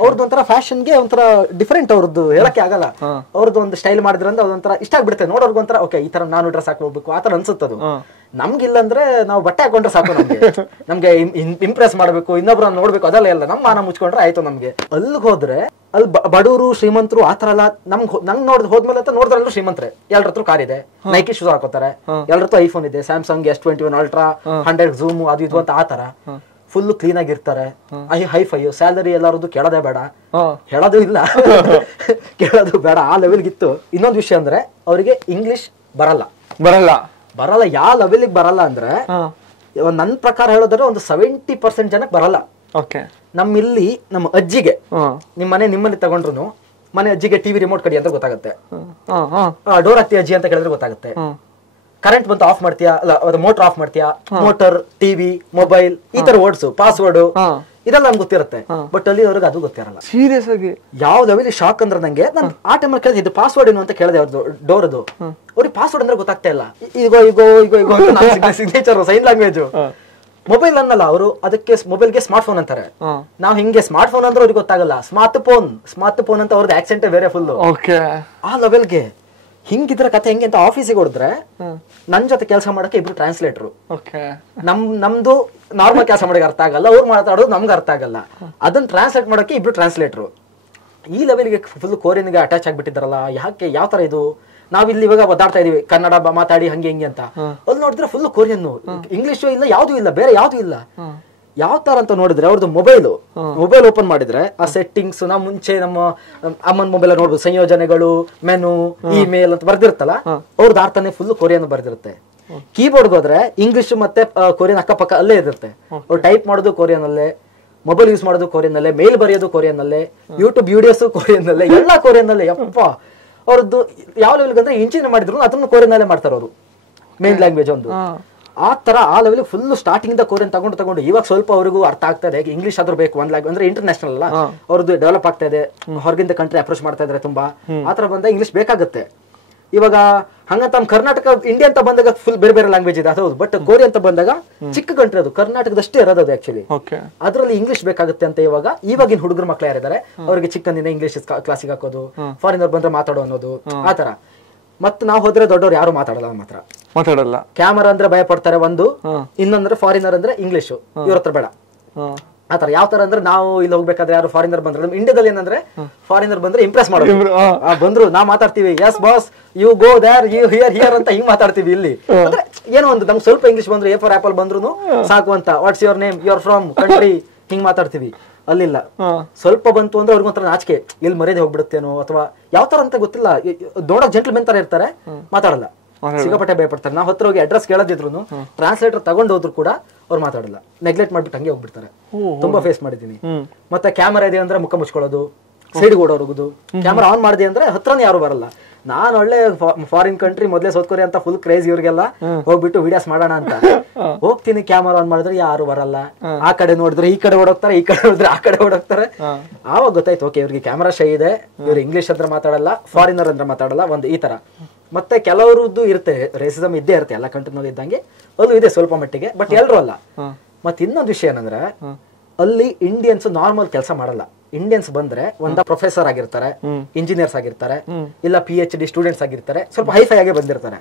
ಅವ್ರದ್ದು ಒಂಥರ ಫ್ಯಾಷನ್ಗೆ ಒಂಥರ ಡಿಫ್ರೆಂಟ್, ಅವ್ರದ್ದು ಹೇಳಕ್ಕೆ ಆಗಲ್ಲ. ಅವ್ರದ್ದು ಒಂದು ಸ್ಟೈಲ್ ಮಾಡಿದ್ರಂದ್ರೆ ಅದೊಂಥರ ಇಷ್ಟ ಆಗ್ಬಿಡುತ್ತೆ ನೋಡೋರ್ಗು. ಒಂಥರ ಓಕೆ ಈ ತರ ನಾನು ಡ್ರೆಸ್ ಹಾಕೋಬೇಕು ಆ ತರ ಅನ್ಸುತ್ತದು. ನಮ್ಗಿಲ್ಲಂದ್ರೆ ನಾವು ಬಟ್ಟೆ ಹಾಕೊಂಡ್ರೆ ಸಾಕು, ನಮ್ಗೆ ಇಂಪ್ರೆಸ್ ಮಾಡ್ಬೇಕು, ಇನ್ನೊಬ್ರನ್ನ ನೋಡ್ಬೇಕು, ಅದೆಲ್ಲ ಎಲ್ಲ ನಮ್ಮ ಮಾನ ಮುಚ್ಕೊಂಡ್ರೆ ಆಯ್ತು ನಮ್ಗೆ. ಅಲ್ಲಿಗೆ ಹೋದ್ರೆ ಅಲ್ಲಿ ಬಡವರು ಶ್ರೀಮಂತರು ಆತರ ಎಲ್ಲ ನಂಗ್ ಹೋದ್ಮೇಲೆ ನೋಡಿದ್ರಲ್ಲೂ ಶ್ರೀಮಂತರೆ. ಎಲ್ಲರ ಹತ್ರ ಕಾರ್ ಇದೆ, ನೈಕಿ ಶೂಸ್ ಹಾಕೋತಾರೆ, ಎಲ್ಲರ ಹತ್ರ ಐಫೋನ್ ಇದೆ, ಸ್ಯಾಮ್ಸಂಗ್ S21 ಅಲ್ಟ್ರಾ 100 ಝೂಮ್ ಅದು ಇದು ಅಂತ ಆತರ ಫುಲ್ ಕ್ಲೀನ್ ಆಗಿರ್ತಾರೆ. ಹೈಫೈ ಸ್ಯಾಲರಿ ಎಲ್ಲರದ್ದು ಕೇಳೋದೇ ಬೇಡ, ಹೇಳೋದು ಇಲ್ಲ ಕೇಳೋದು ಬೇಡ, ಆ ಲೆವೆಲ್ಗಿತ್ತು. ಇನ್ನೊಂದು ವಿಷಯ ಅಂದ್ರೆ ಅವರಿಗೆ ಇಂಗ್ಲಿಷ್ ಬರಲ್ಲ. ಯಾವ ಲೆವೆಲ್ಗೆ ಬರಲ್ಲ ಅಂದ್ರೆ ನನ್ ಪ್ರಕಾರ ಹೇಳೋದ್ರೆ ಒಂದು 70% ಜನಕ್ಕೆ ಬರಲ್ಲ. ಇಲ್ಲಿ ನಮ್ಮ ಅಜ್ಜಿಗೆ ನಿಮ್ಮಲ್ಲಿ ತಗೊಂಡ್ರು ಮನೆ ಅಜ್ಜಿಗೆ ಟಿವಿ ರಿಮೋಟ್ ಕಡಿ ಅಂತ ಗೊತ್ತಾಗುತ್ತೆ, ಡೋರ್ ಹತ್ತಿ ಅಜ್ಜಿ ಅಂತ ಕೇಳಿದ್ರೆ ಗೊತ್ತಾಗುತ್ತೆ. ಕರೆಂಟ್ ಬಂತು ಆಫ್ ಮಾಡ್ತೀಯಾ, ಅಲ್ಲ ಮೋಟರ್ ಆಫ್ ಮಾಡ್ತೀಯಾ, ಮೋಟರ್, ಟಿವಿ, ಮೊಬೈಲ್ ಈ ತರ ವರ್ಡ್ಸ್, ಪಾಸ್ವರ್ಡ್ ಇದೆಲ್ಲ ನಮ್ಗೆ ಗೊತ್ತಿರುತ್ತೆ. ಬಟ್ ಅಲ್ಲಿ ಅವ್ರಿಗೆ ಅದು ಗೊತ್ತಿರಲ್ಲ. ಸೀರಿಯಸ್ ಆಗಿ ಯಾವ್ದಾವಿಲ್ಲಿ ಶಾಕ್ ಅಂದ್ರೆ ನಂಗೆ ನಾನು ಆ ಟೈಮಲ್ಲಿ ಕೇಳಿದೆ ಇದು ಪಾಸ್ವರ್ಡ್ ಏನು ಅಂತ ಕೇಳಿದೆ. ಅವ್ರದ್ದು ಡೋರ್ದು ಅವ್ರಿಗೆ ಪಾಸ್ವರ್ಡ್ ಅಂದ್ರೆ ಗೊತ್ತಾಗ್ತಾ ಇಲ್ಲ. Signature sign language. ಮೊಬೈಲ್ ಅನ್ನಲ್ಲ ಅವರು, ಅದಕ್ಕೆ ಮೊಬೈಲ್ಗೆ ಸ್ಮಾರ್ಟ್ ಫೋನ್ ಅಂತಾರೆ. ನಾವ್ ಹಿಂಗೆ ಸ್ಮಾರ್ಟ್ ಫೋನ್ ಅಂದ್ರೆ ಅವ್ರಿಗೆ ಗೊತ್ತಾಗಲ್ಲ. ಸ್ಮಾರ್ಟ್ ಫೋನ್ ಅಂತ ಅವ್ರದ್ದು ಆಕ್ಸೆಂಟ್ ಬೇರೆ ಫುಲ್. ಆ ಲೆವೆಲ್ಗೆ ಹಿಂಗಿದ್ರ ಕಥೆ ಹೆಂಗೆ ಅಂತ ಆಫೀಸಿಗೆ ಹೊಡೆದ್ರೆ ನನ್ ಜೊತೆ ಕೆಲಸ ಮಾಡಕ್ಕೆ ಇಬ್ರು ಟ್ರಾನ್ಸ್ಲೇಟರ್. ನಮ್ದು ನಾರ್ಮಲ್ ಕೆಲಸ ಮಾಡಕ್ಕೆ ಅರ್ಥ ಆಗಲ್ಲ, ಅವ್ರು ಮಾತಾಡೋದು ನಮ್ಗೆ ಅರ್ಥ ಆಗಲ್ಲ, ಅದನ್ನ ಟ್ರಾನ್ಸ್ಲೇಟ್ ಮಾಡಕ್ಕೆ ಇಬ್ರು ಟ್ರಾನ್ಸ್ಲೇಟರ್. ಈ ಲೆವೆಲ್ಗೆ ಫುಲ್ ಕೊರಿಯನ್ಗೆ ಅಟ್ಯಾಚ್ ಆಗ್ಬಿಟ್ಟಿದ್ದಾರಲ್ಲ. ಯಾಕೆ, ಯಾವ ತರ ಇದು? ನಾವಿಲ್ಲಿ ಇವಾಗ ಒದ್ದಾಡ್ತಾ ಇದೀವಿ ಕನ್ನಡ ಮಾತಾಡಿ ಹಂಗೆ ಹಿಂಗೆ ಅಂತ, ಅಲ್ಲಿ ನೋಡಿದ್ರೆ ಫುಲ್ ಕೊರಿಯನ್, ಇಂಗ್ಲಿಷ್ ಇಲ್ಲ, ಯಾವ್ದು ಇಲ್ಲ, ಬೇರೆ ಯಾವ್ದು ಇಲ್ಲ. ಯಾವ ತರ ಅಂತ ನೋಡಿದ್ರೆ ಅವ್ರದ್ದು ಮೊಬೈಲ್ ಓಪನ್ ಮಾಡಿದ್ರೆ ಆ ಸೆಟ್ಟಿಂಗ್ಸ್ ನಾವು ಮುಂಚೆ ನಮ್ಮ ಅಮ್ಮನ ಮೊಬೈಲ್ ನೋಡ್ಬೋದು, ಸಂಯೋಜನೆಗಳು, ಮೆನು, ಇಮೇಲ್ ಅಂತ ಬರ್ದಿರುತ್ತಲ್ಲ, ಅವ್ರದ್ದು ಅರ್ಥನೇ ಫುಲ್ ಕೊರಿಯನ್ ಬರ್ದಿರುತ್ತೆ. ಕೀಬೋರ್ಡ್ ಹೋದ್ರೆ ಇಂಗ್ಲಿಷ್ ಮತ್ತೆ ಕೊರಿಯನ್ ಅಕ್ಕಪಕ್ಕ ಅಲ್ಲೇ ಇರುತ್ತೆ. ಅವ್ರು ಟೈಪ್ ಮಾಡೋದು ಕೊರಿಯನ್ ಅಲ್ಲೇ, ಮೊಬೈಲ್ ಯೂಸ್ ಮಾಡೋದು ಕೊರಿಯನ್ ಅಲ್ಲೇ, ಮೇಲ್ ಬರೆಯೋದು ಕೊರಿಯನ್ ಅಲ್ಲೇ, ಯೂಟ್ಯೂಬ್ ವಿಡಿಯೋಸ್ ಕೊರಿಯನ್ ಅಲ್ಲೇ, ಎಲ್ಲ ಕೊರಿಯನ್ ಅಲ್ಲೇ. ಯಪ್ಪ ಅವ್ರದ್ದು ಯಾವ ಲೆವೆಲ್ ಅಂದ್ರೆ ಇಂಜಿನಿಯರ್ ಮಾಡಿದ್ರು ಅದನ್ನು ಕೊರಿಯನ್ ಅಲ್ಲೇ ಮಾಡ್ತಾರೆ ಅವರು, ಮೇನ್ ಲ್ಯಾಂಗ್ವೇಜ್ ಒಂದು. ಆ ತರ ಆ ಲೆವೆಲ್ ಫುಲ್ ಸ್ಟಾರ್ಟಿಂಗ್ ಇಂದ ಕೊರಿಯನ್ ತಗೊಂಡು ಇವಾಗ ಸ್ವಲ್ಪ ಅವ್ರಿಗೂ ಅರ್ಥ ಆಗ್ತಾ ಇದೆ. ಇಂಗ್ಲಿಷ್ ಆದ್ರೂ ಬೇಕು, ಒಂದ್ ಲ್ಯಾಂಗ್ವೇಜ್ ಅಂದ್ರೆ ಇಂಟರ್ನ್ಯಾಷನಲ್ ಅಲ್ಲ, ಅವ್ರದ್ದು ಡೆವಲಪ್ ಆಗ್ತಾ ಇದೆ, ಹೊರಗಿಂದ ಕಂಟ್ರಿ ಅಪ್ರೋಚ್ ಮಾಡ್ತಾ ಇದಾರೆ ತುಂಬಾ. ಆತರ ಬಂದಾಗ ಇಂಗ್ಲಿಷ್ ಬೇಕಾಗುತ್ತೆ. ಇವಾಗ ಹಂಗಂತ ಕರ್ನಾಟಕ ಇಂಡಿಯಾ ಅಂತ ಬಂದಾಗ ಫುಲ್ ಬೇರೆ ಬೇರೆ ಲ್ಯಾಂಗ್ವೇಜ್ ಇದೆ, ಅದು. ಬಟ್ ಕೊರಿಯಾ ಅಂತ ಬಂದಾಗ ಚಿಕ್ಕ ಕಂಟ್ರಿ ಅದು, ಕರ್ನಾಟಕದಷ್ಟೇ ಇರೋದು ಅದು ಆಕ್ಚುಲಿ. ಅದ್ರಲ್ಲಿ ಇಂಗ್ಲಿಷ್ ಬೇಕಾಗುತ್ತೆ ಅಂತ ಇವಾಗಿನ ಹುಡುಗರು ಮಕ್ಳು ಯಾರಿದ್ದಾರೆ ಅವ್ರಿಗೆ ಚಿಕ್ಕಂದಿನ ಇಂಗ್ಲಿಷ್ ಕ್ಲಾಸಿಗೆ ಹಾಕೋದು, ಫಾರಿನರ್ ಬಂದ್ರೆ ಮಾತಾಡೋ ಅನ್ನೋದು ಆತರ. ಮತ್ ನಾವು ಹೋದ್ರೆ ದೊಡ್ಡವ್ರು ಯಾರು ಮಾತಾಡಲ್ಲ. ಕ್ಯಾಮರಾ ಅಂದ್ರೆ ಭಯ ಪಡ್ತಾರೆ ಒಂದು, ಇನ್ನೊಂದ್ರೆ ಫಾರಿನರ್ ಅಂದ್ರೆ ಇಂಗ್ಲಿಷ್ ಇವ್ರ ಹತ್ರ ಬೇಡ ಆತರ. ಯಾವ ತರ ಅಂದ್ರೆ ನಾವು ಇಲ್ಲಿ ಹೋಗ್ಬೇಕಾದ್ರೆ ಯಾರು ಫಾರಿನರ್ ಬಂದ್ರೆ, ಇಂಡಿಯಾದಲ್ಲಿ ಏನಂದ್ರೆ ಫಾರಿನರ್ ಬಂದ್ರೆ ಇಂಪ್ರೆಸ್ ಮಾಡೋದು, ಬಂದ್ರು ನಾವ್ ಮಾತಾಡ್ತೀವಿ, yes boss you go there, you here ಅಂತ ಹಿಂಗ್ ಮಾತಾಡ್ತೀವಿ. ಇಲ್ಲಿ ಅಂದ್ರೆ ಏನೋ ಒಂದು ನಮ್ಗೆ ಸ್ವಲ್ಪ ಇಂಗ್ಲಿಷ್ ಬಂದ್ರು, ಎ ಫಾರ್ ಆಪಲ್ ಬಂದ್ರು ಸಾಕು ಅಂತ, what's your name, your from country, ಹಿಂಗ್ ಮಾತಾಡ್ತೀವಿ. ಅಲ್ಲಿಲ್ಲ, ಸ್ವಲ್ಪ ಬಂತು ಅಂದ್ರೆ ಅವ್ರಿಗೊಂಥರ ನಾಚಿಕೆ, ಎಲ್ಲಿ ಮರ್ಯಾದೆ ಹೋಗ್ಬಿಡುತ್ತೇನೋ ಅಥವಾ ಯಾವ ತರ ಅಂತ ಗೊತ್ತಿಲ್ಲ. ನೋಡಕ್ ಜೆಂಟ್ಲ್ಮೆನ್ ತರ ಇರ್ತಾರೆ, ಮಾತಾಡಲ್ಲ, ಸಿಕ್ಕಾಪಟ್ಟೆ ಭಯಪಡ್ತಾರೆ. ನಾವು ಹತ್ರ ಹೋಗಿ ಅಡ್ರೆಸ್ ಕೇಳದಿದ್ರು ಟ್ರಾನ್ಸ್ಲೇಟರ್ ತಗೊಂಡು ಹೋದ್ರು ಕೂಡ ಅವ್ರು ಮಾತಾಡಲ್ಲ, ನೆಗ್ಲೆಕ್ಟ್ ಮಾಡ್ಬಿಟ್ಟು ಹಂಗೆ ಹೋಗ್ಬಿಡ್ತಾರೆ. ತುಂಬಾ ಫೇಸ್ ಮಾಡಿದೀನಿ. ಮತ್ತೆ ಕ್ಯಾಮರಾ ಇದೆ ಅಂದ್ರೆ ಮುಖ ಮುಚ್ಕೊಳ್ಳೋದು, ಸೈಡ್ ಓಡೋರುಗುದು, ಕ್ಯಾಮರಾ ಆನ್ ಮಾಡಿದೆ ಅಂದ್ರೆ ಹತ್ರನೇ ಯಾರು ಬರಲ್ಲ. ನಾನ್ ಒಳ್ಳೆ ಫಾರಿನ್ ಕಂಟ್ರಿ ಮೊದ್ಲೇ ಸೌತ್ ಕೊರಿಯಾ ಅಂತ ಫುಲ್ ಕ್ರೇಜ್ ಇವ್ರಿಗೆಲ್ಲ, ಹೋಗ್ಬಿಟ್ಟು ವಿಡಿಯೋಸ್ ಮಾಡೋಣ ಅಂತ ಹೋಗ್ತೀನಿ. ಕ್ಯಾಮರಾ ಆನ್ ಮಾಡಿದ್ರೆ ಯಾರು ಬರಲ್ಲ, ಆ ಕಡೆ ನೋಡಿದ್ರೆ ಈ ಕಡೆ ಓಡೋಗ್ತಾರೆ, ಈ ಕಡೆ ನೋಡಿದ್ರೆ ಆ ಕಡೆ ಓಡೋಗ್ತಾರೆ. ಆವಾಗ ಗೊತ್ತಾಯ್ತು, ಓಕೆ ಇವ್ರಿಗೆ ಕ್ಯಾಮರಾ ಶೈ ಇದೆ, ಇವ್ರು ಇಂಗ್ಲಿಷ್ ಅಂದ್ರೆ ಮಾತಾಡಲ್ಲ, ಫಾರಿನರ್ ಅಂದ್ರೆ ಮಾತಾಡಲ್ಲ, ಒಂದು ಈ ತರ. ಮತ್ತೆ ಕೆಲವರದ್ದು ಇರುತ್ತೆ, ರೇಸಿಸಮ್ ಇದ್ದೇ ಇರುತ್ತೆ ಎಲ್ಲ ಕಂಟ್ರಿನಲ್ಲಿ ಇದ್ದಂಗೆ, ಅದು ಇದೆ ಸ್ವಲ್ಪ ಮಟ್ಟಿಗೆ, ಬಟ್ ಎಲ್ರು ಅಲ್ಲ. ಮತ್ತೆ ಇನ್ನೊಂದು ವಿಷಯ ಏನಂದ್ರೆ ಅಲ್ಲಿ ಇಂಡಿಯನ್ಸ್ ನಾರ್ಮಲ್ ಕೆಲಸ ಮಾಡಲ್ಲ. ಇಂಡಿಯನ್ಸ್ ಬಂದ್ರೆ ಒಂದ ಪ್ರೊಫೆಸರ್ ಆಗಿರ್ತಾರೆ, ಇಂಜಿನಿಯರ್ಸ್ ಆಗಿರ್ತಾರೆ, ಇಲ್ಲ PhD ಸ್ಟೂಡೆಂಟ್ಸ್ ಆಗಿರ್ತಾರೆ, ಸ್ವಲ್ಪ ಹೈಫೈ ಆಗಿ ಬಂದಿರ್ತಾರೆ.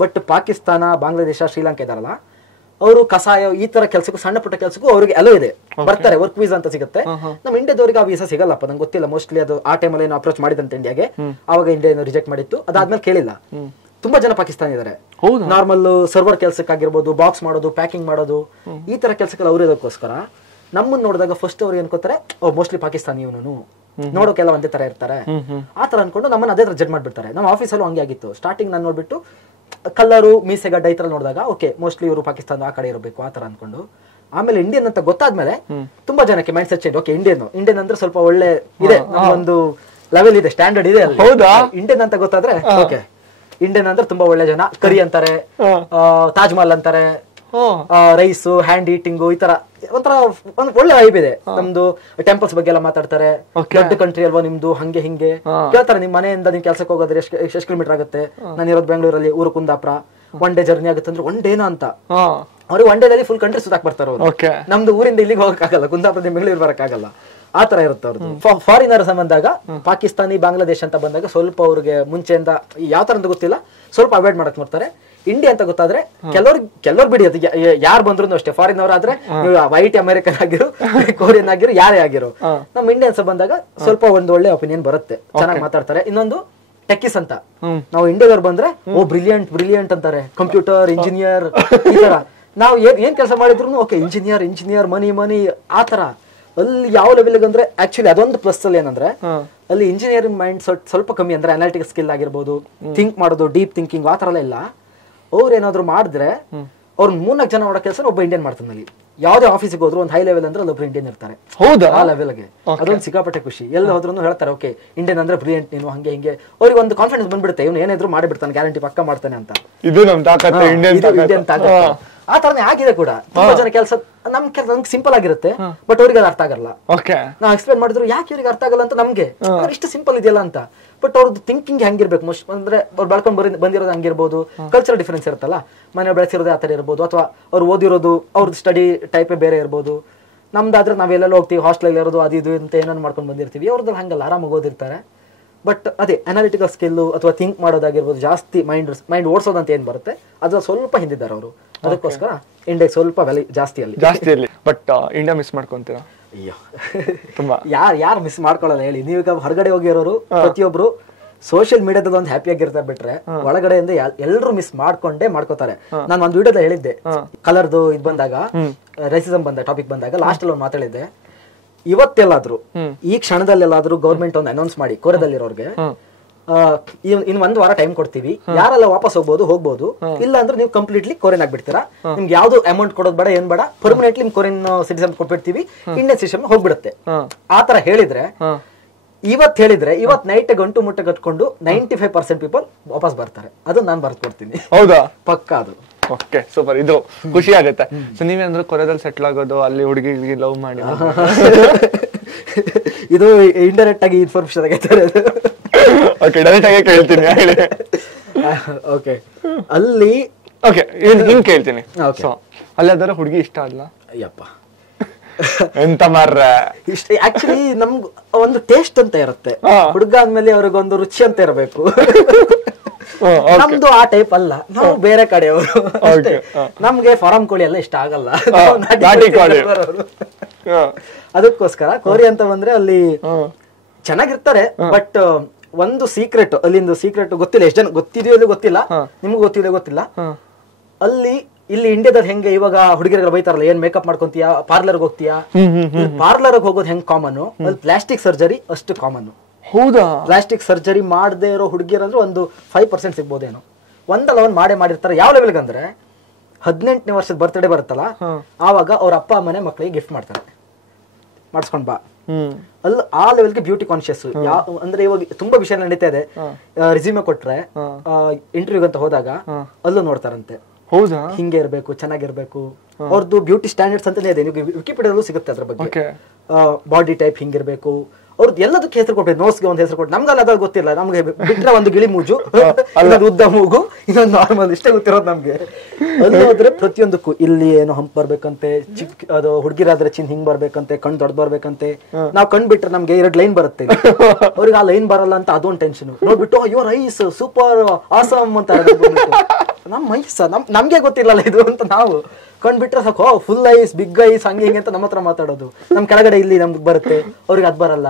ಬಟ್ ಪಾಕಿಸ್ತಾನ, ಬಾಂಗ್ಲಾದೇಶ, ಶ್ರೀಲಂಕಾ ಇದಾರಲ್ಲ, ಅವರು ಕಸಾಯ ಈ ತರ ಕೆಲಸಕ್ಕೂ, ಸಣ್ಣ ಪುಟ್ಟ ಕೆಲಸಕ್ಕೂ ಅವ್ರಿಗೆ ಅಲೋ ಇದೆ, ಬರ್ತಾರೆ. ವರ್ಕ್ ವೀಸಾ ಅಂತ ಸಿಗುತ್ತೆ. ನಮ್ಮ ಇಂಡಿಯಾದವ್ರಿಗೆ ಆ ವೀಸಾ ಸಿಗಲ್ಲಪ್ಪ, ನಂಗೆ ಗೊತ್ತಿಲ್ಲ. ಮೋಸ್ಟ್ಲಿ ಅದು ಆ ಟೈಮಲ್ಲಿ ಏನು ಅಪ್ರೋಚ್ ಮಾಡಿದಂತೆ ಇಂಡಿಯಾಗೆ, ಅವಾಗ ಇಂಡಿಯಾ ರಿಜೆಕ್ಟ್ ಮಾಡಿತ್ತು. ಅದಾದ್ಮೇಲೆ ಕೇಳಿಲ್ಲ. ತುಂಬಾ ಜನ ಪಾಕಿಸ್ತಾನ ಇದಾರೆ, ನಾರ್ಮಲ್ ಸರ್ವರ್ ಕೆಲ್ಸಕ್ಕಾಗಿರ್ಬೋದು, ಬಾಕ್ಸ್ ಮಾಡೋದು, ಪ್ಯಾಕಿಂಗ್ ಮಾಡೋದು, ಈ ತರ ಕೆಲಸಕ್ಕೆ ಅವ್ರು ಇರೋದಕ್ಕೋಸ್ಕರ ನಮ್ಮನ್ನ ನೋಡಿದಾಗ ಫಸ್ಟ್ ಅವ್ರು ಏನ್ಕೋತಾರೆ, ಮೋಸ್ಟ್ಲಿ ಪಾಕಿಸ್ತಾನಿ ಇವನು, ನೋಡೋಕೆಲ್ಲ ಒಂದೇ ತರ ಇರ್ತಾರೆ, ಆ ತರ ಅನ್ಕೊಂಡು ನಮ್ಮನ್ನ ಅದೇ ತರ ಜಡ್ ಮಾಡ್ಬಿಡ್ತಾರೆ. ನಮ್ಮ ಆಫೀಸಲ್ಲೂ ಹಂಗೆ ಆಗಿತ್ತು. ಸ್ಟಾರ್ಟಿಂಗ್ ನಾನು ನೋಡ್ಬಿಟ್ಟು ಕಲ್ಲರು ಮೀಸೆಗಡ್ಡ ಈ ತರ ನೋಡಿದಾಗ ಓಕೆ ಮೋಸ್ಟ್ಲಿ ಇವರು ಪಾಕಿಸ್ತಾನ ಆ ಕಡೆ ಇರಬೇಕು ಆ ತರ ಅನ್ಕೊಂಡು, ಆಮೇಲೆ ಇಂಡಿಯನ್ ಅಂತ ಗೊತ್ತಾದ್ಮೇಲೆ ತುಂಬಾ ಜನಕ್ಕೆ mind set change. Okay Indian ಅಂದ್ರೆ ಸ್ವಲ್ಪ ಒಳ್ಳೆ ಇದೆ, ಒಂದು ಲೆವೆಲ್ ಇದೆ, ಸ್ಟ್ಯಾಂಡರ್ಡ್ ಇದೆ. ಹೌದಾ? ಇಂಡಿಯನ್ ಅಂತ ಗೊತ್ತಾದ್ರೆ ಓಕೆ ಇಂಡಿಯನ್ ಅಂದ್ರೆ ತುಂಬಾ ಒಳ್ಳೆ ಜನ, ಕರಿ ಅಂತಾರೆ, ತಾಜ್ ಮಹಲ್ ಅಂತಾರೆ, ರೈಸ್, ಹ್ಯಾಂಡ್ ಈಟಿಂಗು, ಈ ತರ ಒಂಥರ ಒಳ್ಳೆ ವೈಬ್ ಇದೆ. ನಮ್ದು ಟೆಂಪಲ್ಸ್ ಬಗ್ಗೆ ಎಲ್ಲ ಮಾತಾಡ್ತಾರೆ, ದೊಡ್ಡ ಕಂಟ್ರಿ ಅಲ್ವಾ ನಿಮ್ದು, ಹಂಗೆ ಹಿಂಗೆ ಕೇಳ್ತಾರೆ. ನಿಮ್ ಮನೆಯಿಂದ ನಿಮ್ ಕೆಲ್ಸಕ್ಕೆ ಹೋಗೋದ್ರೆ ಎಷ್ಟು ಕಿಲೋಮೀಟರ್ ಆಗುತ್ತೆ, ನಾನು ಇರೋದು ಬೆಂಗಳೂರಲ್ಲಿ, ಊರು ಕುಂದಾಪುರ, 1 ಡೇ ಜರ್ನಿ ಆಗುತ್ತೆ ಅಂದ್ರೆ 1 ಡೇನಾ ಅಂತ. ಅವ್ರಿಗೆ 1 ಡೇದಲ್ಲಿ ಫುಲ್ ಕಂಟ್ರಿ ಸುತ್ತಾಕ್ ಬರ್ತಾರೆ ಅವ್ರು. ನಮ್ದು ಊರಿಂದ ಇಲ್ಲಿಗೆ ಹೋಗಕ್ಕಾಗಲ್ಲ, ಕುಂದಾಪುರದಿಂದ ಬೆಂಗಳೂರು ಬರಕ್ಕಾಗಲ್ಲ, ಆ ತರ ಇರುತ್ತೆ ಅವ್ರದ್ದು. ಫಾರಿನರ್ಸ್ ಬಂದಾಗ ಪಾಕಿಸ್ತಾನಿ, ಬಾಂಗ್ಲಾದೇಶ ಅಂತ ಬಂದಾಗ ಸ್ವಲ್ಪ ಅವ್ರಿಗೆ ಮುಂಚೆಯಿಂದ ಯಾವ ತರ ಅಂತ ಗೊತ್ತಿಲ್ಲ, ಸ್ವಲ್ಪ ಅವಾಯ್ಡ್ ಮಾಡಕ್ ನೋಡ್ತಾರೆ. ಇಂಡಿಯಾ ಅಂತ ಗೊತ್ತಾದ್ರೆ ಕೆಲವ್ರು ಬಿಡಿ, ಅದು ಯಾರು ಬಂದ್ರು ಅಷ್ಟೇ, ಫಾರಿನ್ ಅವ್ರ ಆದ್ರೆ ವೈಟ್ ಅಮೆರಿಕನ್ ಆಗಿರು, ಕೊರಿಯನ್ ಆಗಿರು, ಯಾರೇ ಆಗಿರು, ನಮ್ ಇಂಡಿಯನ್ಸ್ ಬಂದಾಗ ಸ್ವಲ್ಪ ಒಂದು ಒಳ್ಳೆ ಒಪಿನಿಯನ್ ಬರುತ್ತೆ, ಚೆನ್ನಾಗಿ ಮಾತಾಡ್ತಾರೆ. ಇನ್ನೊಂದು ಟೆಕ್ಕಿಸ್ ಅಂತ, ನಾವು ಇಂಡಿಯಾದವ್ರು ಬಂದ್ರೆ ಓ ಬ್ರಿಲಿಯಂಟ್ ಅಂತಾರೆ, ಕಂಪ್ಯೂಟರ್ ಇಂಜಿನಿಯರ್ ಈ ತರ. ನಾವು ಏನ್ ಕೆಲಸ ಮಾಡಿದ್ರು ಓಕೆ ಇಂಜಿನಿಯರ್ ಮನಿ ಆ ತರ. ಅಲ್ಲಿ ಯಾವ ಲೆವೆಲ್ ಅಂದ್ರೆ ಆಕ್ಚುಲಿ ಅದೊಂದು ಪ್ಲಸ್ ಅಲ್ಲಿ ಏನಂದ್ರೆ ಅಲ್ಲಿ ಇಂಜಿನಿಯರಿಂಗ್ ಮೈಂಡ್ ಸ್ವಲ್ಪ ಕಮ್ಮಿ, ಅಂದ್ರೆ ಅನಾಲಿಟಿಕಲ್ ಸ್ಕಿಲ್ ಆಗಿರ್ಬೋದು, ಥಿಂಕ್ ಮಾಡೋದು, ಡೀಪ್ ಥಿಂಕಿಂಗ್ ಆ ತರ ಎಲ್ಲ. ಅವ್ರು ಏನಾದ್ರು ಮಾಡಿದ್ರೆ ಅವ್ರ 3-4 ಜನ ಮಾಡೋ ಕೆಲಸ ಒಬ್ಬ ಇಂಡಿಯನ್ ಮಾಡ್ತಾನೆ. ಅಲ್ಲಿ ಯಾವ್ದೇ ಆಫೀಸಿಗೆ ಹೋದ್ರು ಒಂದು ಹೈ ಲೆವೆಲ್ ಅಂದ್ರೆ ಒಬ್ಬರು ಇಂಡಿಯನ್ ಇರ್ತಾರೆ. ಹೌದಾ? ಆ ಲೆವೆಲ್ಗೆ ಅದೊಂದು ಸಿಕ್ಕಾಪಟ್ಟೆ ಖುಷಿ. ಎಲ್ಲ ಹೋದ್ರು ಹೇಳ್ತಾರೆ ಓಕೆ ಇಂಡಿಯನ್ ಅಂದ್ರೆ ಬ್ರಿಲಿಯಂಟ್ ನೀನು, ಹಂಗೆ ಹಿಂಗೆ. ಅವ್ರಿಗೆ ಒಂದು ಕಾನ್ಫಿಡೆನ್ಸ್ ಬಂದ್ಬಿಡುತ್ತೆ, ಇವ್ನು ಏನಾದ್ರು ಮಾಡಿಬಿಡ್ತಾನೆ, ಗ್ಯಾರಂಟಿ ಪಕ್ಕ ಮಾಡ್ತಾನೆ ಅಂತ. ಇದು ನಮ್ ತಾಕತ್ತು, ಇಂಡಿಯನ್ ತಾಕತ್ತು. ಆ ತರನೇ ಆಗಿದೆ ಕೂಡ. ತುಂಬಾ ಜನ ಕೆಲಸ ನಮ್ಗೆ ಸಿಂಪಲ್ ಆಗಿರುತ್ತೆ, ಬಟ್ ಅವ್ರಿಗೆ ಅದು ಅರ್ಥ ಆಗಲ್ಲ. ನಾವು ಎಕ್ಸ್ಪ್ಲೇನ್ ಮಾಡಿದ್ರು ಯಾಕೆ ಇವ್ರಿಗೆ ಅರ್ಥ ಆಗಲ್ಲ ಅಂತ ನಮ್ಗೆ, ಇಷ್ಟು ಸಿಂಪಲ್ ಇದೆಯಲ್ಲ ಅಂತ. ಬಟ್ ಅವ್ರದ್ದು ಥಿಂಕಿಂಗ್ ಹೆಂಗಿರ್ಬೇಕು, ಮೋಸ್ಟ್ ಅಂದ್ರೆ ಅವ್ರು ಬೆಳ್ಕೊಂಡ್ ಬಂದಿರೋದು ಹಂಗಿರ್ಬೋದು, ಕಲ್ಚರಲ್ ಡಿಫರೆನ್ಸ್ ಇರುತ್ತಲ್ಲ, ಮನೆ ಬೆಳೆಸಿರೋದು ಆ ತರ ಇರ್ಬೋದು, ಅಥವಾ ಅವ್ರು ಓದಿರೋದು ಅವ್ರದ್ದು ಸ್ಟಡಿ ಟೈಪೇ ಬೇರೆ ಇರ್ಬೋದು. ನಮ್ದಾದ್ರೆ ನಾವೆಲ್ಲ ಹೋಗ್ತೀವಿ, ಹಾಸ್ಟೆಲ್ ಇರೋದು ಅದು ಇದು ಅಂತ ಏನಾದ್ರು ಮಾಡ್ಕೊಂಡು ಬಂದಿರ್ತೀವಿ. ಅವ್ರದ್ದು ಹಂಗಲ್ಲ, ಆರಾಮಾಗಿ ಓದಿರ್ತಾರೆ. ಬಟ್ ಅದೇ ಅನಾಲಿಟಿಕಲ್ ಸ್ಕಿಲ್ ಅಥವಾ ಥಿಂಕ್ ಮಾಡೋದಾಗಿರ್ಬೋದು, ಜಾಸ್ತಿ ಮೈಂಡ್ ಓಡಿಸೋದಂತ ಏನ್ ಬರುತ್ತೆ ಅದು ಸ್ವಲ್ಪ ಹಿಂದಿದ್ದಾರೆ ಅವರು. ಅದಕ್ಕೋಸ್ಕರ ಇಂಡಿಯಾಗೆ ಸ್ವಲ್ಪ ವ್ಯಾಲ್ಯೂ ಜಾಸ್ತಿ ಅಲ್ಲಿ. ಬಟ್ ಇಂಡಿಯಾ ಮಿಸ್ ಮಾಡ್ಕೊಂತೀರಾ? ಅಯ್ಯೋ, ತುಂಬಾ ಯಾರು ಮಿಸ್ ಮಾಡ್ಕೊಳ್ಳಲ್ಲ ಹೇಳಿ. ನೀವೀಗ ಹೊರಗಡೆ ಹೋಗಿರೋರು ಪ್ರತಿಯೊಬ್ರು ಸೋಷಿಯಲ್ ಮೀಡಿಯಾದಲ್ಲಿ ಒಂದು ಹ್ಯಾಪಿ ಆಗಿರ್ತಾರೆ ಬಿಟ್ರೆ, ಒಳಗಡೆಯಿಂದ ಎಲ್ಲರೂ ಮಿಸ್ ಮಾಡ್ಕೋತಾರೆ. ನಾನು ಒಂದು ವಿಡಿಯೋದ ಹೇಳಿದ್ದೆ, ಕಲರ್ದು ಇದು ಬಂದಾಗ, ರೇಸಿಸಮ್ ಟಾಪಿಕ್ ಬಂದಾಗ ಲಾಸ್ಟ್ ಅಲ್ಲಿ ಒಂದು ಮಾತಾಡಿದ್ದೆ. ಇವತ್ತೆಲ್ಲಾದ್ರೂ ಈ ಕ್ಷಣದಲ್ಲೆಲ್ಲಾದ್ರೂ ಗೌರ್ಮೆಂಟ್ ಒಂದು ಅನೌನ್ಸ್ ಮಾಡಿ ಕೊರಿಯಾದಲ್ಲಿರೋರ್ಗೆ ಇನ್ 1 ವಾರ ಟೈಮ್ ಕೊಡ್ತೀವಿ, ಯಾರೆಲ್ಲ ವಾಪಸ್ ಹೋಗ್ಬೋದು, ಇಲ್ಲ ಅಂದ್ರೆ ನೀವು ಕಂಪ್ಲೀಟ್ಲಿ ಕೊರಿಯನ್ ಆಗ್ಬಿಡ್ತೀರಾ, ನಿಮ್ಗೆ ಯಾವ್ದು ಅಮೌಂಟ್ ಕೊಡೋದು ಬೇಡ, ಏನ್ ಬೇಡ, ಪರ್ಮನೆಂಟ್ಲಿ ನಿಮ್ ಕೊರಿಯನ್ ಸಿಟಿಸನ್ ಕೊಟ್ಬಿಡ್ತೀವಿ, ಇಂಡಿಯನ್ ಸಿಟಿಸನ್ ಹೋಗ್ಬಿಡುತ್ತೆ. ಆತರ ಹೇಳಿದ್ರೆ ಇವತ್ ನೈಟ್ ಗಂಟು ಮುಟ್ಟೆ ಕಟ್ಕೊಂಡು 95% ಪೀಪಲ್ ವಾಪಸ್ ಬರ್ತಾರೆ. ಅದು ನಾನು ಬರ್ದು ಕೊಡ್ತೀನಿ. ಹೌದಾ? ಪಕ್ಕ ಅದು. Okay, super. ಇದು ಖುಷಿ ಆಗುತ್ತೆ. ಸೊ ನೀವೇಂದ್ರೆ ಕೊರಿಯಾದಲ್ಲಿ ಸೆಟ್ಲ್ ಆಗೋದು, ಅಲ್ಲಿ ಹುಡುಗಿಗೆ ಲವ್ ಮಾಡಿ, ಇದು ಇಂಡೈರೆಕ್ಟ್ ಆಗಿ ಇನ್ಫಾರ್ಮೇಶನ್ ಆಗೈತೆ. ಓಕೆ, ಡೈರೆಕ್ಟ್ ಆಗಿ ಕೇಳ್ತೀನಿ. ಓಕೆ, ಅಲ್ಲಿ ಓಕೆ ಹಿಂಗ್ ಕೇಳ್ತೀನಿ. ಸೊ ಅಲ್ಲಿ ಅದರ ಹುಡುಗಿ ಇಷ್ಟ ಅಲ್ಲ? ಅಯ್ಯಪ್ಪ, ಎಂತ ಮಾರ್ರ, ಇಷ್ಟ ಆಕ್ಚುಲಿ ನಮ್ಗೆ ಒಂದು ಟೇಸ್ಟ್ ಅಂತ ಇರುತ್ತೆ. ಹುಡುಗ ಅಂದ್ಮೇಲೆ ಅವ್ರಿಗೊಂದು ರುಚಿ ಅಂತ ಇರಬೇಕು. ನಮ್ದು ಆ ಟೈಪ್ ಅಲ್ಲ, ನಾವು ಬೇರೆ ಕಡೆಯವರು. ನಮ್ಗೆ ಫಾರಂ ಕೋಳಿ ಎಲ್ಲ ಇಷ್ಟ ಆಗಲ್ಲ, ಅದಕ್ಕೋಸ್ಕರ ಕೊರಿಯಾ ಅಂತ ಬಂದ್ರೆ ಅಲ್ಲಿ ಚೆನ್ನಾಗಿರ್ತಾರೆ. ಬಟ್ ಒಂದು ಸೀಕ್ರೆಟ್, ಅಲ್ಲಿಂದು ಸೀಕ್ರೆಟ್ ಗೊತ್ತಿಲ್ಲ, ಎಷ್ಟು ಜನ ಗೊತ್ತಿದೆಯೋ ಇಲ್ಲಿ ಗೊತ್ತಿಲ್ಲ, ನಿಮ್ಗೆ ಗೊತ್ತಿಲ್ಲ. ಇಲ್ಲಿ ಇಂಡಿಯಾದಲ್ಲಿ ಹೆಂಗೆ ಇವಾಗ ಹುಡುಗಿಯರಿಗೆ ಬೈತಾರಲ್ಲ, ಏನ್ ಮೇಕಪ್ ಮಾಡ್ಕೊಂತೀಯಾ, ಪಾರ್ಲರ್ಗೆ ಹೋಗ್ತೀಯಾ, ಪಾರ್ಲರ್ಗೆ ಹೋಗೋದು ಹೆಂಗ್ ಕಾಮನ್, ಅಲ್ಲಿ ಪ್ಲಾಸ್ಟಿಕ್ ಸರ್ಜರಿ ಅಷ್ಟು ಕಾಮನ್. ಹೌದಾ? ಪ್ಲಾಸ್ಟಿಕ್ ಸರ್ಜರಿ ಮಾಡದೇ ಇರೋ ಹುಡುಗಿಯರಂದ್ರೆ ಒಂದು 5% ಸಿಗ್ಬೋದೇನೋ. ಒಂದಲ್ಲ ಒಂದ್ ಮಾಡಿರ್ತಾರೆ. ಯಾವ ಲೆವೆಲ್ಗೆ ಅಂದ್ರೆ 18ನೇ ವರ್ಷದ ಬರ್ತ್ಡೇ ಬರುತ್ತಲ್ಲ, ಆವಾಗ ಅವ್ರ ಅಪ್ಪ ಅಮ್ಮನೆ ಮಕ್ಕಳಿಗೆ ಗಿಫ್ಟ್ ಮಾಡ್ತಾರೆ, ಮಾಡಿಸ್ಕೊಂಡ್ ಬಾ. ಅಲ್ಲಿ ಆ ಲೆವೆಲ್ಗೆ ಬ್ಯೂಟಿ ಕಾನ್ಶಿಯಸ್. ಅಂದ್ರೆ ಇವಾಗ ತುಂಬಾ ವಿಷಯ ನಡೀತಾ ಇದೆ. ರಿಸ್ಯೂಮೆ ಕೊಟ್ರೆ ಇಂಟರ್ವ್ಯೂಗ್ ಅಂತ ಹೋದಾಗ ಅಲ್ಲೂ ನೋಡ್ತಾರಂತೆ, ಹೌದಾ, ಹಿಂಗೆ ಇರ್ಬೇಕು, ಚೆನ್ನಾಗಿರ್ಬೇಕು. ಅವ್ರದ್ದು ಬ್ಯೂಟಿ ಸ್ಟ್ಯಾಂಡರ್ಡ್ಸ್ ಅಂತಾನೆ ಇದೆ, ನಿಮಗೆ ವಿಕಿಪೀಡಿಯಾದಲ್ಲೂ ಸಿಗುತ್ತೆ ಅದ್ರ ಬಗ್ಗೆ. ಬಾಡಿ ಟೈಪ್ ಹಿಂಗಿರ್ಬೇಕು, ಅವ್ರದ್ದು ಎಲ್ಲದಕ್ಕೆ ಹೆಸರು ಕೊಟ್ಟೆ. ನೋಸ್ಗೆ ಒಂದು ಹೆಸರು ಕೊಟ್ಟು, ನಮ್ಗಲ್ಲ ಅದಾಗ ಗೊತ್ತಿಲ್ಲ. ನಮ್ಗೆ ಬಿಟ್ರೆ ಒಂದು ಗಿಳಿ ಮೂಜು, ಇನ್ನೊಂದು ಉದ್ದ ಮೂಗು, ಇನ್ನೊಂದು ನಾರ್ಮಲ್, ಇಷ್ಟೇ ಗೊತ್ತಿರೋದು ನಮ್ಗೆ. ಅಲ್ಲಿ ಹೋದ್ರೆ ಪ್ರತಿಯೊಂದಕ್ಕೂ ಇಲ್ಲಿ ಏನೋ ಹಂಪ್ ಬರ್ಬೇಕಂತೆ, ಅದು ಹುಡುಗಿರಾದ್ರೆ ಚಿನ್ ಹಿಂಗ್ ಬರ್ಬೇಕಂತೆ, ಕಣ್ ದೊಡ್ಡ ಬರ್ಬೇಕಂತೆ. ನಾವ್ ಕಣ್ ಬಿಟ್ರೆ ನಮ್ಗೆ 2 ಲೈನ್ ಬರುತ್ತೆ, ಅವ್ರಿಗೆ ಆ ಲೈನ್ ಬರಲ್ಲ ಅಂತ ಅದೊಂದು ಟೆನ್ಷನ್. ನೋಡ್ಬಿಟ್ಟು ಅಯ್ಯೋ ರೈಸ್ ಸೂಪರ್ ಆಸಮ್ ಅಂತ ನಮ್ ಐಸ್ ನಮ್ಗೆ ಗೊತ್ತಿಲ್ಲಲ್ಲ ಇದು ಅಂತ ನಾವು ಕಂಡ್ಬಿಟ್ರೆ ಸಾಕು, ಫುಲ್ ಐಸ್, ಬಿಗ್ ಐಸ್, ಹಂಗೆ ಹಿಂಗೆ ಅಂತ ನಮ್ಮ ಹತ್ರ ಮಾತಾಡೋದು. ನಮ್ ಕೆಳಗಡೆ ಇಲ್ಲಿ ನಮ್ಗೆ ಬರುತ್ತೆ, ಅವ್ರಿಗೆ ಅದ್ ಬರಲ್ಲ.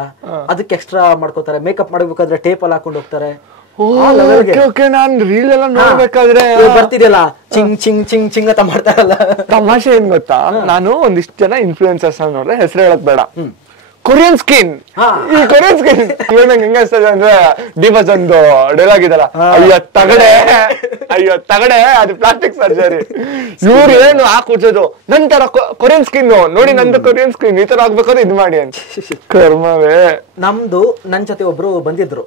ಅದಕ್ಕೆ ಎಕ್ಸ್ಟ್ರಾ ಮಾಡ್ಕೋತಾರೆ. ಮೇಕಪ್ ಮಾಡ್ಬೇಕಾದ್ರೆ ಟೇಪ್ ಅಲ್ಲಿ ಹಾಕೊಂಡು ಹೋಗ್ತಾರೆ. ಬರ್ತಿದೆಯಲ್ಲ ಚಿಂಗ್ ಚಿಂಗ್ ಚಿಂಗ್ ಚಿಂಗ್ ಅಂತ ಮಾಡ್ತಾರಲ್ಲ. ತಮಾಷೆ ಏನ್ ಗೊತ್ತಾ, ನಾನು ಒಂದಿಷ್ಟು ಜನ ಇನ್ಫ್ಲೂಯೆನ್ಸರ್ಸ್ ನೋಡ್ರೆ, ಹೆಸರು ಹೇಳಕ್ ಬೇಡ, ಕೊರಿಯನ್ ಸ್ಕಿನ್, ಈ ಕೊರಿಯನ್ ಸ್ಕಿನ್ ಇವಾಗ ನಂಗೆ ಹೆಂಗ ಅನ್ಸ್ತದೆ ಅಂದ್ರೆ ಡಿವಸ್ ಒಂದು ಡೈಲಾಗ್ ಇದಲ್ಲ, ಅಯ್ಯೋ ತಗಡೆ ಅದು ಪ್ಲಾಸ್ಟಿಕ್ ಸರ್ಜರಿ. ಇವ್ರು ಏನು ಹಾಕುಚ್ಚೋದು ನಂತರ ಕೊರಿಯನ್ ಸ್ಕಿನ್ ನೋಡಿ, ನಂದು ಕೊರಿಯನ್ ಸ್ಕಿನ್ ಈ ತರ ಆಗ್ಬೇಕಾದ್ರೆ ಇದ್ ಮಾಡಿ ಅಂತ ಕರ್ಮವೇ. ನಮ್ದು ನನ್ ಜೊತೆ ಒಬ್ರು ಬಂದಿದ್ರು,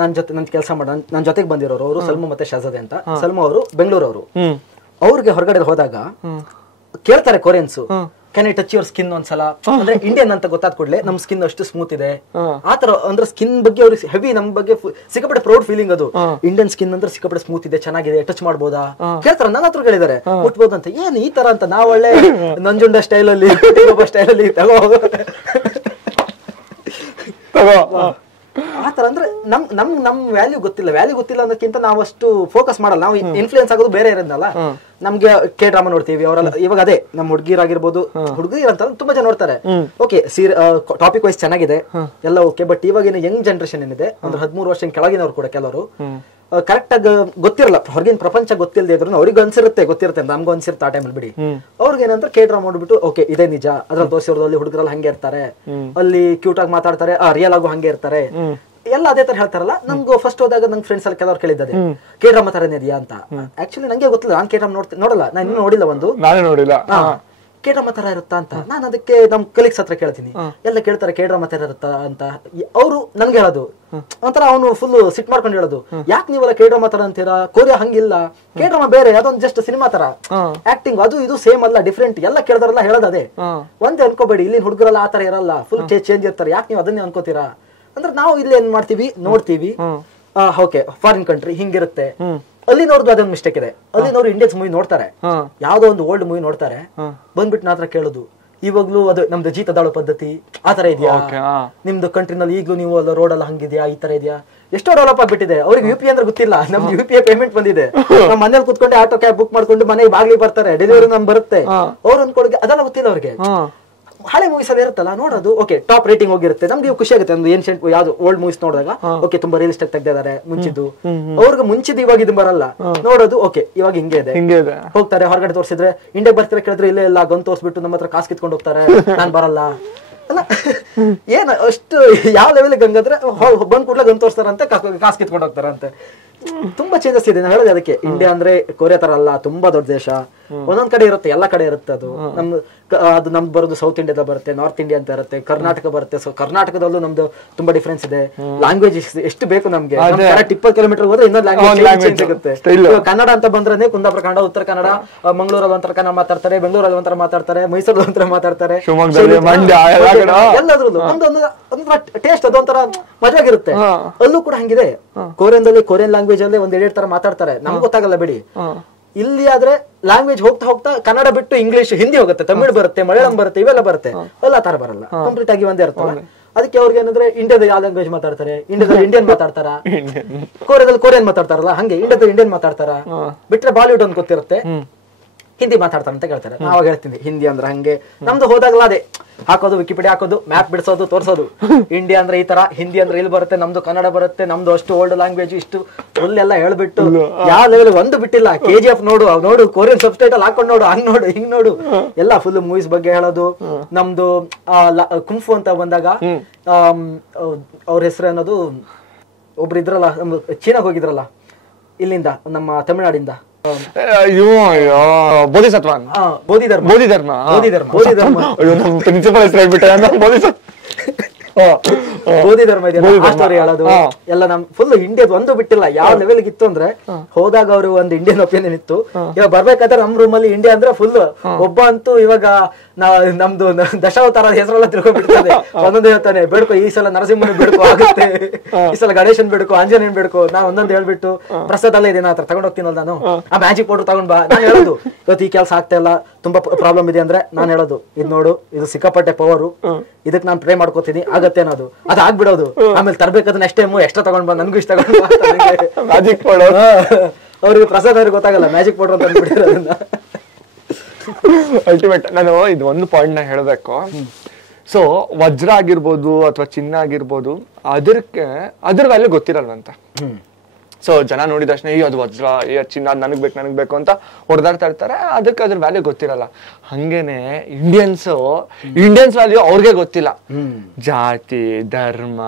ನನ್ ಕೆಲಸ ಮಾಡ ನನ್ ಜೊತೆಗೆ ಬಂದಿರೋರು ಅವರು ಸಲ್ಮಾ ಮತ್ತೆ ಶಹಜಾದೆ ಅಂತ. ಸಲ್ಮಾ ಅವರು ಬೆಂಗಳೂರವರು. ಅವ್ರಿಗೆ ಹೊರಗಡೆ ಹೋದಾಗ ಕೇಳ್ತಾರೆ Koreans, can I touch your skin ಒಂದ್ಸಲ ಅಂದ್ರೆ ಇಂಡಿಯನ್ ಅಂತ ಗೊತ್ತಾದ ಕೂಡಲೇ ನಮ್ ಸ್ಕಿನ್ ಅಷ್ಟು ಸ್ಮೂತ್ ಇದೆ ಆತರ ಅಂದ್ರೆ ಸ್ಕಿನ್ ಬಗ್ಗೆ ಅವ್ರಿಗೆ ಹೆವಿ, ನಮ್ ಬಗ್ಗೆ ಸಿಕ್ಕಾಪಟ್ಟೆ ಪ್ರೌಡ್ ಫೀಲಿಂಗ್ ಅದು. ಇಂಡಿಯನ್ ಸ್ಕಿನ್ ಅಂದ್ರೆ ಸಿಕ್ಕಾಪಟ್ಟೆ ಸ್ಮೂತ್ ಇದೆ, ಚೆನ್ನಾಗಿದೆ, ಟಚ್ ಮಾಡ್ಬೋದಾ ಕೇಳ್ತಾರ. ನನ್ನ ಹತ್ರ ಹೇಳಿದಾರೆ ಮುಟ್ಬೋದಂತ. ಏನ್ ಈ ತರ ಅಂತ ನಾವ್ ಒಳ್ಳೆ ನಂಜುಂಡ ಸ್ಟೈಲ್ ಅಲ್ಲಿ ಸ್ಟೈಲ್ ಅಲ್ಲಿ ತಗೋ ಆತರ. ಅಂದ್ರೆ ನಮ್ ವ್ಯಾಲ್ಯೂ ಗೊತ್ತಿಲ್ಲ ಅನ್ನೋಕ್ಕಿಂತ ನಾವು ಅಷ್ಟು ಫೋಕಸ್ ಮಾಡಲ್ಲ. ನಾವು ಇನ್ಫ್ಲೂಯೆನ್ಸ್ ಆಗೋದು ಬೇರೆ ಇರೋದಲ್ಲ. ನಮ್ಗೆ ಕೆ ಡ್ರಾಮಾ ನೋಡ್ತೀವಿ, ಅವರೆಲ್ಲ ಇವಾಗ ಅದೇ ನಮ್ಮ ಹುಡುಗಿರಾಗಿರ್ಬೋದು, ಹುಡುಗಿರ್ ಅಂತ ತುಂಬಾ ಜನ ನೋಡ್ತಾರೆ. ಓಕೆ, ಟಾಪಿಕ್ ವೈಸ್ ಚೆನ್ನಾಗಿದೆ ಎಲ್ಲ ಓಕೆ. ಬಟ್ ಇವಾಗಿನ ಯಂಗ್ ಜನರೇಷನ್ ಏನಿದೆ, ಒಂದು 13 ವರ್ಷ ಕೆಳಗಿನವ್ರು ಕೂಡ ಕೆಲವರು ಕರೆಕ್ಟ್ ಆಗಿ ಗೊತ್ತಿರಲ್ಲ, ಹೊರಗಿನ ಪ್ರಪಂಚ ಗೊತ್ತಿಲ್ಲದೆ ಇದ್ರು ಅವ್ರಿಗೆ ಗೊತ್ತಿರುತ್ತೆ, ನಮ್ಗೂ ಅನ್ಸಿರುತ್ತೆ ಆ ಟೈಮಲ್ಲಿ ಬಿಡಿ. ಅವ್ರಿಗೆ ಏನಂದ್ರೆ ಕೆ ಡ್ರಾಮಾ ನೋಡ್ಬಿಟ್ಟು ಓಕೆ ಇದೇ ನಿಜ, ಅದ್ರಲ್ಲಿ ತೋರಿಸಿರೋದು ಹುಡುಗರಲ್ಲಿ ಹಂಗೆ ಇರ್ತಾರೆ, ಅಲ್ಲಿ ಕ್ಯೂಟ್ ಆಗಿ ಮಾತಾಡ್ತಾರೆ, ರಿಯಲ್ ಆಗು ಹಂಗೆ ಇರ್ತಾರೆ, ಎಲ್ಲ ಅದೇ ತರ ಹೇಳ್ತಾರಲ್ಲ. ನಮ್ಗೂ ಫಸ್ಟ್ ಹೋದಾಗ ನಂಗೆ ಫ್ರೆಂಡ್ಸ್ ಅಲ್ಲಿ ಕೆಲವ್ರು ಕೇಳಿದ್ದಾರೆ ಕೆ ಡ್ರಾಮಾ ತರನೇ ಇದೆಯಾ ಅಂತ. ಆಕ್ಚುಲಿ ನಂಗೆ ಗೊತ್ತಿಲ್ಲ, ನಾನು ಕೆ ಡ್ರಾಮಾ ನೋಡಲ್ಲ, ನಾನು ಇನ್ನೂ ನೋಡಿಲ್ಲ. ನಾನೇ ನೋಡಿಲ್ಲ ಕೆ ಡ್ರಾಮಾ ತರ ಇರುತ್ತಾ ಅಂತ ನಾನು ಅದಕ್ಕೆ ನಮ್ ಕಲೀಗ್ಸ್ ಹತ್ರ ಕೇಳ್ತೀನಿ. ಎಲ್ಲ ಕೇಳ್ತಾರೆ ಕೆ ಡ್ರಾಮಾ ತರ ಇರುತ್ತಾ ಅಂತ. ಅವರು ನನ್ಗೆ ಹೇಳೋದು ಒಂಥರ, ಅವನು ಫುಲ್ ಸಿಟ್ ಮಾಡ್ಕೊಂಡು ಹೇಳೋದು, ಯಾಕೆ ನೀವೆಲ್ಲ ಕೆ ಡ್ರಾಮಾ ತರ ಅಂತೀರಾ, ಕೊರಿಯಾ ಹಂಗಿಲ್ಲ, ಕೆ ಡ್ರಾಮಾ ಬೇರೆ, ಅದೊಂದು ಜಸ್ಟ್ ಸಿನಿಮಾ ತರ ಆಕ್ಟಿಂಗ್, ಅದು ಇದು ಸೇಮ್ ಅಲ್ಲ, ಡಿಫ್ರೆಂಟ್. ಎಲ್ಲ ಕೇಳಿದ್ರಲ್ಲ ಹೇಳೋದು ಅದೇ. ಒಂದೇ ಅನ್ಕೋಬೇಡಿ, ಇಲ್ಲಿ ಹುಡುಗರೆಲ್ಲ ಆತರ ಇರಲ್ಲ, ಫುಲ್ ಚೇಂಜ್ ಇರ್ತಾರೆ, ಯಾಕೆ ನೀವು ಅದನ್ನೇ ಅನ್ಕೋತೀರಾ ಅಂದ್ರೆ ನಾವು ಇಲ್ಲಿ ಏನ್ ಮಾಡ್ತೀವಿ ನೋಡ್ತೀವಿ. ಓಕೆ ಫಾರಿನ್ ಕಂಟ್ರಿ ಹಿಂಗಿರುತ್ತೆ, ಅಲ್ಲಿ ನೋಡ್ದು ಅದೊಂದು ಮಿಸ್ಟೇಕ್ ಇದೆ. ಅಲ್ಲಿ ನೋಡು ಇಂಡಿಯನ್ಸ್ ಮೂವಿ ನೋಡ್ತಾರೆ, ಯಾವ್ದೋ ಒಂದು ಓಲ್ಡ್ ಮೂವಿ ನೋಡ್ತಾರೆ, ಬಂದ್ಬಿಟ್ಟು ನಾತ್ರ ಕೇಳೋದು ಇವಾಗ್ಲೂ ಅದು ನಮ್ದು ಜೀತದಾಳು ಪದ್ಧತಿ ಆತರ ಇದೆಯಾ, ನಿಮ್ದು ಕಂಟ್ರಿನಲ್ಲಿ ಈಗ್ಲೂ ನೀವು ರೋಡ್ ಎಲ್ಲ ಹಂಗಿದ್ಯಾ, ಈ ತರ ಇದೆಯಾ. ಎಷ್ಟೋ ಡೆವಲಪ್ ಆಗ್ಬಿಟ್ಟಿದೆ. ಅವ್ರಿಗೆ ಯು ಪಿ ಅಂದ್ರೆ ಗೊತ್ತಿಲ್ಲ, ನಮ್ದು ಯು ಪಿ ಐ ಪೇಮೆಂಟ್ ಬಂದಿದೆ, ನಮ್ಮ ಮನೇಲಿ ಕುತ್ಕೊಂಡು ಆಟೋ ಕ್ಯಾಬ್ ಬುಕ್ ಮಾಡ್ಕೊಂಡು ಮನೆಗೆ ಬಾಗ್ಲಿ ಬರ್ತಾರೆ, ಡೆಲಿವರಿ ನಮ್ ಬರುತ್ತೆ, ಅವ್ರು ಅನ್ಕೊಳಗೆ ಅದೆಲ್ಲ ಗೊತ್ತಿಲ್ಲ ಅವ್ರಿಗೆ. ಹಳೆ ಮೂವೀಸ್ ಅಲ್ಲಿ ಇರುತ್ತಲ್ಲ ನೋಡೋದು, ಓಕೆ ಟಾಪ್ ರೇಟಿಂಗ್ ಹೋಗಿರುತ್ತೆ, ನಮ್ಗೆ ಖುಷಿ ಆಗುತ್ತೆ. ಒಂದು ಏನ್ಷಿಯಂಟ್ ಯಾವ್ದು ಓಲ್ಡ್ ಮೂವೀಸ್ ನೋಡಿದಾಗ ಓಕೆ ತುಂಬಾ ರಿಯಲಿಸ್ಟಿಕ್ ತೆಗ್ದಿದ್ದಾರೆ ಮುಂಚಿದ್ದು, ಅವ್ರಿಗೆ ಮುಂಚಿದ್ದು ಇವಾಗ ಇದು ಬರಲ್ಲ ನೋಡೋದು. ಓಕೆ ಇವಾಗ ಹಿಂಗೆ ಇದೆ, ಹೋಗ್ತಾರೆ ಹೊರಗಡೆ ತೋರಿಸಿದ್ರೆ, ಇಂಡಿಯಾಗೆ ಬರ್ತಾರೆ ಕೇಳಿದ್ರೆ ಇಲ್ಲೇ ಎಲ್ಲ ಗನ್ ತೋರಿಸ್ಬಿಟ್ಟು ನಮ್ಮ ಹತ್ರ ಕಾಸು ಕಿತ್ಕೊಂಡು ಹೋಗ್ತಾರೆ, ನಾನ್ ಬರಲ್ಲ ಅಲ್ಲ. ಏನ್ ಅಷ್ಟು ಯಾವ ಲೆವೆಲ್ ಗಂಗಂದ್ರೆ ಬಂದ್ ಕೂಡ್ಲೆ ಗನ್ ತೋರಿಸ್ತಾರಂತೆ, ಕಾಸು ಕಿತ್ಕೊಂಡು ಹೋಗ್ತಾರಂತೆ. ತುಂಬಾ ಚೇಂಜಸ್ ಇದೆ. ನಾನು ಹೇಳೋದು ಅದಕ್ಕೆ, ಇಂಡಿಯಾ ಅಂದ್ರೆ ಕೊರಿಯಾ ತರ ಅಲ್ಲ, ತುಂಬಾ ದೊಡ್ಡ ದೇಶ. ಒಂದೊಂದ್ ಕಡೆ ಇರುತ್ತೆ, ಎಲ್ಲಾ ಕಡೆ ಇರುತ್ತೆ. ಅದು ನಮ್ದು ಬರೋದು ಸೌತ್ ಇಂಡಿಯಾದ ಬರುತ್ತೆ, ನಾರ್ತ್ ಇಂಡಿಯಾ ಅಂತ ಇರುತ್ತೆ, ಕರ್ನಾಟಕ ಬರುತ್ತೆ. ಸೊ ಕರ್ನಾಟಕದಲ್ಲೂ ನಮ್ದು ತುಂಬಾ ಡಿಫ್ರೆನ್ಸ್ ಇದೆ. ಲ್ಯಾಂಗ್ವೇಜ್ ಎಷ್ಟು ಬೇಕು ನಮ್ಗೆ, 20 ಕಿಲೋಮೀಟರ್ ಹೋದ್ರೆ ಇನ್ನೊಂದು ಲ್ಯಾಂಗ್ವೇಜ್ ಚೇಂಜ್ ಆಗುತ್ತೆ. ಕನ್ನಡ ಅಂತ ಬಂದ್ರೆ ಕುಂದಾಪುರ ಕನ್ನಡ, ಉತ್ತರ ಕನ್ನಡ, ಮಂಗಳೂರಲ್ಲಿ ಒಂಥರ ಕನ್ನಡ ಮಾತಾಡ್ತಾರೆ, ಬೆಂಗಳೂರಲ್ಲಿ ಒಂಥರ ಮಾತಾಡ್ತಾರೆ, ಮೈಸೂರಲ್ಲಿ ಒಂಥರ ಮಾತಾಡ್ತಾರೆ, ಎಲ್ಲದ್ರಲ್ಲೂ ಒಂದೊಂದು ಟೇಸ್ಟ್ ಅದೊಂಥರ ಮಜವಾಗಿರುತ್ತೆ. ಅಲ್ಲೂ ಕೂಡ ಹಂಗಿದೆ. ಕೊರಿಯನ್ ಲ್ಯಾಂಗ್ವೇಜ್ ಅಲ್ಲಿ ಒಂದ್ 2 ತರ ಮಾತಾಡ್ತಾರೆ, ನಮ್ಗೆ ಗೊತ್ತಾಗಲ್ಲ ಬಿಡಿ. ಇಲ್ಲಿ ಆದ್ರೆ ಲ್ಯಾಂಗ್ವೇಜ್ ಹೋಗ್ತಾ ಹೋಗ್ತಾ ಕನ್ನಡ ಬಿಟ್ಟು ಇಂಗ್ಲಿಷ್, ಹಿಂದಿ ಹೋಗುತ್ತೆ, ತಮಿಳ್ ಬರುತ್ತೆ, ಮಲಯಾಳಂ ಬರುತ್ತೆ, ಇವೆಲ್ಲ ಬರುತ್ತೆ. ಎಲ್ಲ ತರ ಬರಲ್ಲ, ಕಂಪ್ಲೀಟ್ ಆಗಿ ಒಂದೇ ಇರ್ತವೆ. ಅದಕ್ಕೆ ಅವ್ರಿಗೆ ಏನಂದ್ರೆ ಇಂಡಿಯಾದ ಯಾವ ಲ್ಯಾಂಗ್ವೇಜ್ ಮಾತಾಡ್ತಾರೆ, ಇಂಡಿಯಾದಲ್ಲಿ ಇಂಡಿಯನ್ ಮಾತಾಡ್ತಾರ, ಕೊರಿಯಾದಲ್ಲಿ ಕೊರಿಯನ್ ಮಾತಾಡ್ತಾರಲ್ಲ ಹಂಗೆ ಇಂಡಿಯಾದಲ್ಲಿ ಇಂಡಿಯನ್ ಮಾತಾಡ್ತಾರ. ಬಿಟ್ರೆ ಬಾಲಿವುಡ್ ಅಂತ ಗೊತ್ತಿರುತ್ತೆ, ಹಿಂದಿ ಮಾತಾಡ್ತಾರೆ ಅಂತ ಕೇಳ್ತಾರೆ. ನಾವಾಗ ಹೇಳ್ತೀನಿ ಹಿಂದಿ ಅಂದ್ರೆ ಹಂಗೆ. ನಮ್ದು ಹೋದಾಗಲ್ಲ ಅದೇ ಹಾಕೋದು, ವಿಕಿಪೀಡಿಯಾ ಹಾಕೋದು, ಮ್ಯಾಪ್ ಬಿಡಿಸೋದು, ತೋರಿಸೋದು, ಇಂಡಿಯಾ ಅಂದ್ರೆ ಈ ತರ, ಹಿಂದಿ ಅಂದ್ರೆ ಇಲ್ಲಿ ಬರುತ್ತೆ, ನಮ್ದು ಕನ್ನಡ ಬರುತ್ತೆ, ನಮ್ದು ಅಷ್ಟು ಓಲ್ಡ್ ಲ್ಯಾಂಗ್ವೇಜ್ ಇಷ್ಟು ಫುಲ್ಲೆಲ್ಲ ಹೇಳ್ಬಿಟ್ಟು ಯಾವ ಲೆವೆಲ್ ಒಂದು ಬಿಟ್ಟಿಲ್ಲ. KGF ನೋಡು, ಕೊರಿಯನ್ ಸಬ್ಟೈಟಲ್ ಹಾಕೊಂಡು ನೋಡು, ಹಂಗ್ ನೋಡು, ಹಿಂಗ್ ನೋಡು, ಎಲ್ಲ ಫುಲ್ ಮೂವೀಸ್ ಬಗ್ಗೆ ಹೇಳೋದು. ನಮ್ದು ಕುಂಫು ಅಂತ ಬಂದಾಗ ಅವ್ರ ಹೆಸರು ಅನ್ನೋದು ಒಬ್ರು ಇದ್ರಲ್ಲ, ನಮ್ದು ಚೀನಾಗ್ ಹೋಗಿದ್ರಲ್ಲ ಇಲ್ಲಿಂದ, ನಮ್ಮ ತಮಿಳ್ನಾಡಿಂದ, ಬೋಧಿಸತ್ವ, ಬೋಧಿಧರ್ಮ ಪ್ರಿನ್ಸಿಪಲ್ ಹೆಸರು ಹೇಳ್ಬಿಟ್ಟೆ, ಬೋಧಿ ಧರ್ಮ ಸ್ಟೋರಿ ಹೇಳೋದು ಎಲ್ಲ. ನಮ್ ಫುಲ್ ಇಂಡಿಯಾದ ಒಂದು ಬಿಟ್ಟಿಲ್ಲ. ಯಾವ ಲೆವೆಲ್ ಇತ್ತು ಅಂದ್ರೆ ಹೋದಾಗ ಅವರು ಒಂದು ಇಂಡಿಯನ್ ಒಪಿನಿಯನ್ ಇತ್ತು. ಇವಾಗ ಬರ್ಬೇಕಾದ್ರೆ ನಮ್ ರೂಮ್ ಅಲ್ಲಿ ಇಂಡಿಯಾ ಅಂದ್ರೆ ಫುಲ್ ಒಬ್ಬ ಅಂತೂ ಇವಾಗ ನಮ್ದು ದಶಾವತಾರ ಹೆಸರೆಲ್ಲ ತಿಳ್ಕೊಂಡ್ಬಿಡ್ತದೆ. ಒಂದೊಂದು ಹೇಳ್ತಾನೆ, ಬೇಡ್ಕೊ ಈ ಸಲ ನರಸಿಂಹನ ಬೇಡ್ಕೊ ಆಗುತ್ತೆ, ಈ ಸಲ ಗಣೇಶನ್ ಬೇಡ್ಕೊ, ಆಂಜನೇಯನ್ ಬೇಡ್ಕೊ. ನಾವ್ ಒಂದೊಂದು ಹೇಳ್ಬಿಟ್ಟು ಪ್ರಸಾದ ಅಲ್ಲ ಇದೆ ಹತ್ರ ತಗೊಂಡ್ ಹೋಗ್ತೀನಲ್ಲ ನಾನು, ಆ ಮ್ಯಾಜಿಕ್ ಪೌಡರ್ ತಗೊಂಡ್ ಬಾ. ನಾನು ಹೇಳೋದು ಇವತ್ತು ಈ ಕೆಲಸ ಆಗ್ತಾ ಇಲ್ಲ, ತುಂಬಾ ಪ್ರಾಬ್ಲಮ್ ಇದೆ ಅಂದ್ರೆ ನಾನು ಹೇಳೋದು, ಇದು ನೋಡು, ಇದು ಸಿಕ್ಕಾಪಟ್ಟೆ ಪವರು, ಇದಕ್ ನಾನ್ ಪ್ರೇ ಮಾಡ್ಕೋತೀನಿ, ಆಗತ್ತೆ ಅನ್ನೋದು, ಅದು ಆಗ್ಬಿಡೋದು. ಆಮೇಲೆ ತರ್ಬೇಕಾದ್ರೆ ನೆಕ್ಸ್ಟ್ ಟೈಮ್ ಎಕ್ಸ್ಟ್ರಾ ತಗೊಂಡ್ ಬಾ, ನನ್ಗೂ ಇಷ್ಟ ತಗೊಂಡ್ ಮ್ಯಾಜಿಕ್ ಪೌಡರ್. ಅವ್ರಿಗೆ ಪ್ರಸಾದ್ ಅವ್ರಿಗೆ ಗೊತ್ತಾಗಲ್ಲ ಮ್ಯಾಜಿಕ್ ಪೌಡರ್ ಅಂತ ಅಂದ್ಬಿಟ್ಟಿರೋ ಅದನ್ನ. ಅಲ್ಟಿಮೇಟ್ ನಾನು ಇದು ಒಂದು ಪಾಯಿಂಟ್ ನ ಹೇಳಬೇಕು. ಸೊ ವಜ್ರ ಆಗಿರ್ಬೋದು ಅಥವಾ ಚಿನ್ನ ಆಗಿರ್ಬೋದು, ಅದ್ರ ವ್ಯಾಲ್ಯೂ ಗೊತ್ತಿರಲ್ವಂತ. ಸೊ ಜನ ನೋಡಿದ ತಕ್ಷಣ ಅಯ್ಯೋ ಅದು ವಜ್ರ ಅಯ್ಯೋ ಚಿನ್ನ ನನಗ್ ಬೇಕು ಅಂತ ಹೊಡೆದಾಡ್ತಾ ಇರ್ತಾರೆ, ಅದಕ್ಕೆ ಅದ್ರ ವ್ಯಾಲ್ಯೂ ಗೊತ್ತಿರಲ್ಲ. ಹಂಗೇನೆ ಇಂಡಿಯನ್ಸ್ ವ್ಯಾಲ್ಯೂ ಅವ್ರಿಗೆ ಗೊತ್ತಿಲ್ಲ. ಜಾತಿ ಧರ್ಮ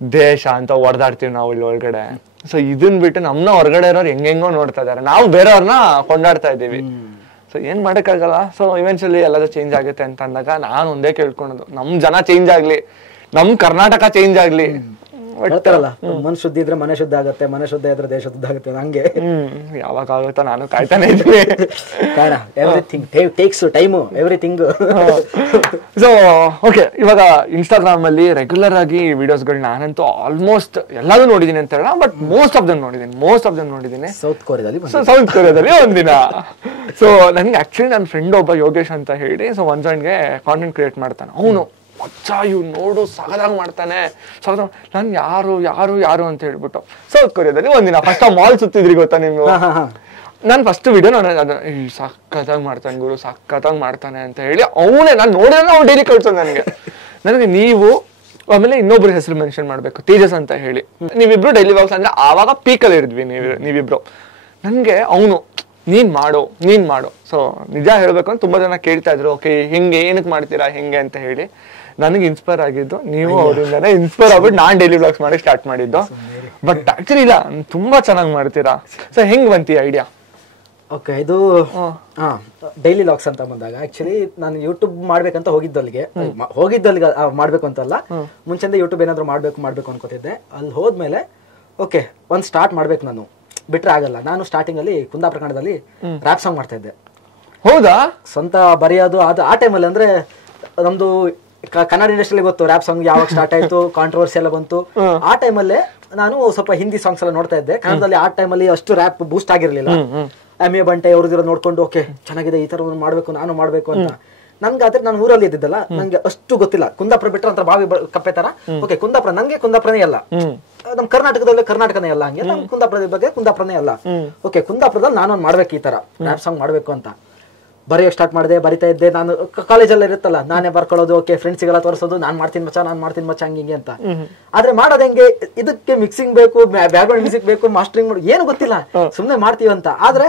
ದೇಶ ಅಂತ ಹೊಡೆದಾಡ್ತೀವಿ ನಾವು ಇಲ್ಲಿ ಒಳಗಡೆ. ಸೊ ಇದನ್ ಬಿಟ್ಟು ನಮ್ನ ಹೊರಗಡೆ ಇರೋರು ಹೆಂಗೆಂಗೋ ನೋಡ್ತಾ ಇದಾರೆ, ನಾವು ಬೇರೆಯವ್ರನ್ನ ಕೊಂಡಾಡ್ತಾ ಇದೀವಿ. ಸೊ ಏನ್ ಮಾಡಕ್ಕಾಗಲ್ಲ. ಸೊ ಇವೆನ್ಚುಲಿ ಎಲ್ಲದೂ ಚೇಂಜ್ ಆಗುತ್ತೆ ಅಂತ ಅಂದಾಗ ನಾನು ಒಂದೇ ಕೇಳ್ಕೊಳೋದು, ನಮ್ ಜನ ಚೇಂಜ್ ಆಗ್ಲಿ, ನಮ್ ಕರ್ನಾಟಕ ಚೇಂಜ್ ಆಗ್ಲಿ. ಹೇಳ್ತಾರಲ್ಲ ಮನ್ ಶುದ್ಧ ಇದ್ರೆ ಮನೆ ಶುದ್ಧ ಆಗುತ್ತೆ, ಮನೆ ಶುದ್ಧ ಇದ್ರೆ ದೇಶ ಶುದ್ಧ ಆಗುತ್ತೆ. ಹಂಗೆ ಯಾವಾಗ ಆಗುತ್ತಾ ನಾನು ಕಾಯ್ತಾನೆ ಇದ್ದೀನಿ. ಕಾರಣ everything takes time, everything. So okay, ಇವಾಗ ಇನ್ಸ್ಟಾಗ್ರಾಮ್ ಅಲ್ಲಿ ರೆಗ್ಯುಲರ್ ಆಗಿ ವಿಡಿಯೋಸ್ಗಳು ನಾನಂತೂ ಆಲ್ಮೋಸ್ಟ್ ಎಲ್ಲಾನು ನೋಡಿದೀನಿ ಅಂತ ಹೇಳ, ಬಟ್ ಮೋಸ್ಟ್ ಆಫ್ ದಮ್ ನೋಡಿದೀನಿ ಸೌತ್ ಕೊರಿಯಾದಲ್ಲಿ ಒಂದಿನ. ಸೊ ನನ್ಗೆ ಆಕ್ಚುಲಿ ನನ್ನ ಫ್ರೆಂಡ್ ಒಬ್ಬ ಯೋಗೇಶ್ ಅಂತ ಹೇಳಿ, ಸೊ ಒನ್ ಜಾಯಿಂಟ್ಗೆ ಕಾಂಟೆಂಟ್ ಕ್ರಿಯೇಟ್ ಮಾಡ್ತಾನೆ. ಅವನು ಅಚ್ಚ ಇವ್ ನೋಡು ಸಗದಾಗ ಮಾಡ್ತಾನೆ, ನಾನು ಯಾರು ಅಂತ ಹೇಳ್ಬಿಟ್ಟು ಸೌತ್ ಕೊರಿಯಾದಲ್ಲಿ ಒಂದಿನ ಫಸ್ಟ್ ಮಾಲ್ ಸುತ್ತಿದ್ರಿ ಗೊತ್ತಾ ನೀವು? ನಾನು ಫಸ್ಟ್ ವಿಡಿಯೋ ಸಕ್ಕತ್ತಾಗಿ ಮಾಡ್ತಾನೆ ಗುರು, ಸಕ್ಕತ್ತಾಗಿ ಮಾಡ್ತಾನೆ ಅಂತ ಹೇಳಿ ಅವನೇ ನಾನು ನೋಡಿದ್ರೆ ಅವ್ನು ಡೈಲಿ ಕಳ್ಸೋದು ನನಗೆ ನೀವು ಆಮೇಲೆ ಇನ್ನೊಬ್ರು ಹೆಸರು ಮೆನ್ಷನ್ ಮಾಡ್ಬೇಕು, ತೇಜಸ್ ಅಂತ ಹೇಳಿ. ನೀವಿಬ್ರು ಡೈಲಿ ವ್ಲಾಗ್ಸ್ ಅಂದ್ರೆ ಆವಾಗ ಪೀಕಲ್ಲಿ ಇರಿದ್ವಿ ನೀವಿಬ್ರು. ನನ್ಗೆ ಅವನು ನೀನ್ ಮಾಡು. ಸೊ ನಿಜ ಹೇಳ್ಬೇಕು ಅಂತ ತುಂಬಾ ಜನ ಕೇಳ್ತಾ ಇದ್ರು, ಓಕೆ ಹಿಂಗೆ ಏನಕ್ಕೆ ಮಾಡ್ತೀರಾ ಹಿಂಗೆ ಅಂತ ಹೇಳಿ. ನನಗೆ ಇನ್ಸ್ಪೈರ್ ಆಗಿದ್ದು ನೀವು ಅವರಿಂದಾನೆ ಇನ್ಸ್ಪೈರ್ ಆಗ್ಬಿಟ್ಟು ನಾನ್ ಡೈಲಿ ವ್ಲಾಗ್ಸ್ ಮಾಡಿ ಸ್ಟಾರ್ಟ್ ಮಾಡಿದ್ದು. ಬಟ್ ಆಕ್ಚುಲಿ ಇಲ್ಲ, ತುಂಬಾ ಚೆನ್ನಾಗಿ ಮಾಡ್ತೀರಾ. ಸೊ ಹೆಂಗ್ ಬಂತಿ ಐಡಿಯಾ? ಓಕೆ, ಇದು ಡೈಲಿ ಲಾಗ್ಸ್ ಅಂತ ಬಂದಾಗ ಆಕ್ಚುಲಿ ನಾನು ಯೂಟ್ಯೂಬ್ ಮಾಡ್ಬೇಕಂತ ಹೋಗಿದ್ದಲ್ಲಿಗೆ ಮಾಡ್ಬೇಕು ಅಂತಲ್ಲ, ಮುಂಚೆಂದ ಯೂಟ್ಯೂಬ್ ಏನಾದ್ರು ಮಾಡ್ಬೇಕು ಅನ್ಕೋತಿದ್ದೆ. ಅಲ್ಲಿ ಹೋದ್ಮೇಲೆ ಓಕೆ ಒಂದ್ ಸ್ಟಾರ್ಟ್ ಮಾಡ್ಬೇಕು, ನಾನು ಬಿಟ್ರೆ ಆಗಲ್ಲ. ನಾನು ಸ್ಟಾರ್ಟಿಂಗ್ ಅಲ್ಲಿ ಕುಂದಾಪುರ ಕನ್ನಡದಲ್ಲಿ ರ್ಯಾಪ್ ಸಾಂಗ್ ಮಾಡ್ತಾ ಇದ್ದೆ. ಹೌದಾ? ಸ್ವಂತ ಬರೆಯೋದು ಅದು ಆ ಟೈಮಲ್ಲಿ. ಅಂದ್ರೆ ನಮ್ದು ಕನ್ನಡ ಇಂಡಸ್ಟ್ರಿಯಲ್ಲಿ ಗೊತ್ತು ರ್ಯಾಪ್ ಸಾಂಗ್ ಯಾವಾಗ ಸ್ಟಾರ್ಟ್ ಆಯ್ತು, ಕಾಂಟ್ರವರ್ಸಿ ಎಲ್ಲ ಬಂತು. ಆ ಟೈಮಲ್ಲೇ ನಾನು ಸ್ವಲ್ಪ ಹಿಂದಿ ಸಾಂಗ್ಸ್ ಎಲ್ಲ ನೋಡ್ತಾ ಇದ್ದೆ. ಕನ್ನಡದಲ್ಲಿ ಆ ಟೈಮಲ್ಲಿ ಅಷ್ಟು ರ್ಯಾಪ್ ಬೂಸ್ಟ್ ಆಗಿರ್ಲಿಲ್ಲ. ಎಮ್.ಎ. ಬಂಟೆ ಅವ್ರದ್ದು ನೋಡ್ಕೊಂಡು ಓಕೆ ಚೆನ್ನಾಗಿದೆ, ಈ ತರ ನಾನು ಮಾಡ್ಬೇಕು ಅಂತ. ನನ್ಗಾದ್ರೆ ನಾನು ಊರಲ್ಲಿ ಇದ್ದಿದ್ದಲ್ಲ, ನಂಗೆ ಅಷ್ಟು ಗೊತ್ತಿಲ್ಲ. ಕುಂದಾಪುರ ಬಿಟ್ಟರೆ ಅಂತ ಬಾವಿ ಕಪ್ಪೆ ತರ. ಓಕೆ ಕುಂದಾಪುರ ನಂಗೆ ಕುಂದಾಪುರನೇ ಅಲ್ಲ, ನಮ್ ಕರ್ನಾಟಕದಲ್ಲಿ ಕರ್ನಾಟಕನೇ ಅಲ್ಲ, ಹಂಗೆ ನಮ್ ಕುಂದಾಪುರದ ಬಗ್ಗೆ ಕುಂದಾಪುರನೇ ಅಲ್ಲ. ಓಕೆ ಕುಂದಾಪುರದಲ್ಲಿ ನಾನೊಂದು ಮಾಡ್ಬೇಕು, ಈ ತರ ರ್ಯಾಪ್ ಸಾಂಗ್ ಮಾಡ್ಬೇಕು ಅಂತ ಬರೆಯೋಕೆ ಸ್ಟಾರ್ಟ್ ಮಾಡಿದೆ. ಬರಿತಾ ಇದ್ದೆ ನಾನು, ಕಾಲೇಜಲ್ಲಿ ಇರುತ್ತಲ್ಲ ನಾನೇ ಬರ್ಕೊಳ್ಳೋದು. ಓಕೆ ಫ್ರೆಂಡ್ಸಿಗೆಲ್ಲ ತೋರಿಸೋದು, ನಾನ್ ಮಾಡ್ತೀನಿ ಮಚ್ಚ ಹಂಗೆ ಅಂತ. ಆದ್ರೆ ಮಾಡೋದ್ ಹೆಂಗೆ, ಇದಕ್ಕೆ ಮಿಕ್ಸಿಂಗ್ ಬೇಕು, ಬ್ಯಾಕ್ಗ್ರೌಂಡ್ ಮ್ಯೂಸಿಕ್ ಬೇಕು, ಮಾಸ್ಟರಿಂಗ್ ಮಾಡಿ ಏನು ಗೊತ್ತಿಲ್ಲ, ಸುಮ್ನೆ ಮಾಡ್ತೀವಂತ. ಆದ್ರೆ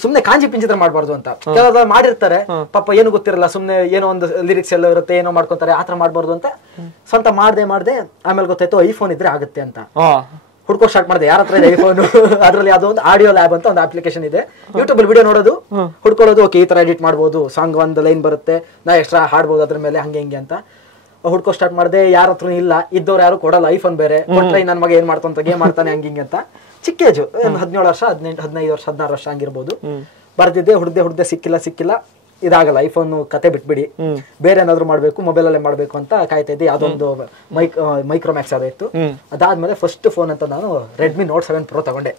ಸುಮ್ನೆ ಕಾಂಜಿ ಪಿಂಚಿತ್ರ ಮಾಡ್ಬಾರ್ದು ಅಂತ ಕೆಲವು ಮಾಡಿರ್ತಾರೆ, ಪಾಪ ಏನು ಗೊತ್ತಿರಲ್ಲ, ಸುಮ್ನೆ ಏನೋ ಒಂದು ಲಿರಿಕ್ಸ್ ಎಲ್ಲ ಇರುತ್ತೆ, ಏನೋ ಮಾಡ್ಕೊಂತಾರೆ, ಆತರ ಮಾಡ್ಬಾರ್ದು ಅಂತ ಸ್ವಂತ ಮಾಡ್ದೆ. ಆಮೇಲೆ ಗೊತ್ತಾಯ್ತು ಐಫೋನ್ ಇದ್ರೆ ಆಗುತ್ತೆ ಅಂತ ಹುಡ್ಕೋ ಸ್ಟಾರ್ಟ್ ಮಾಡಿದೆ. ಯಾರ ಹತ್ರ ಇದೆ ಐಫೋನ್? ಅದ್ರಲ್ಲಿ ಯಾವುದೋ ಒಂದು ಆಡಿಯೋ ಲ್ಯಾಬ್ ಅಂತ ಒಂದು ಅಪ್ಲಿಕೇಶನ್ ಇದೆ. ಯೂಟ್ಯೂಬ್ ಅಲ್ಲಿ ವಿಡಿಯೋ ನೋಡೋದು, ಹುಡ್ಕೊಳ್ಳೋದು, ಓಕೆ ಈ ತರ ಎಡಿಟ್ ಮಾಡ್ಬೋದು, ಸಾಂಗ್ ಒಂದು ಲೈನ್ ಬರುತ್ತೆ, ನಾ ಎಕ್ಸ್ಟ್ರಾ ಹಾಡ್ಬೋದು ಅದ್ರ ಮೇಲೆ, ಹಂಗೆ ಅಂತ ಹುಡ್ಕೋ ಸ್ಟಾರ್ಟ್ ಮಾಡಿದೆ. ಯಾರ ಹತ್ರ ಇಲ್ಲ, ಇದ್ದವ್ರು ಯಾರು ಕೊಡಲ್ಲ, ಐಫೋನ್ ಬೇರೆ ಕೊಟ್ರೆ ನನ್ನ ಮಗ ಏನ್ ಮಾಡ್ತಾನೆ, ಗೇಮ್ ಮಾಡ್ತಾನೆ ಹಂಗೆ ಅಂತ. ಚಿಕ್ಕ ಏಜು 17 ವರ್ಷ, 18, 15 ವರ್ಷ, 16 ವರ್ಷ ಹಂಗಿರ್ಬೋದು. ಬರ್ದಿದ್ದೆ, ಹುಡ್ದೆ ಸಿಕ್ಕಿಲ್ಲ. ಇದಾಗಲ್ಲ, ಐಫೋನ್ ಕತೆ ಬಿಟ್ಬಿಡಿ, ಬೇರೆ ಏನಾದ್ರು ಮಾಡ್ಬೇಕು, ಮೊಬೈಲ್ ಅಲ್ಲೇ ಮಾಡ್ಬೇಕು ಅಂತ ಕಾಯ್ತಾ ಇದ್ದೆ. ಯಾವ್ದೊಂದು ಮೈಕ್ರೋಮ್ಯಾಕ್ಸ್ ಅದಾಯ್ತು. ಅದಾದ್ಮೇಲೆ ಫಸ್ಟ್ ಫೋನ್ ಅಂತ ನಾನು ರೆಡ್ಮಿ ನೋಟ್ 7 Pro ತಗೊಂಡೆ.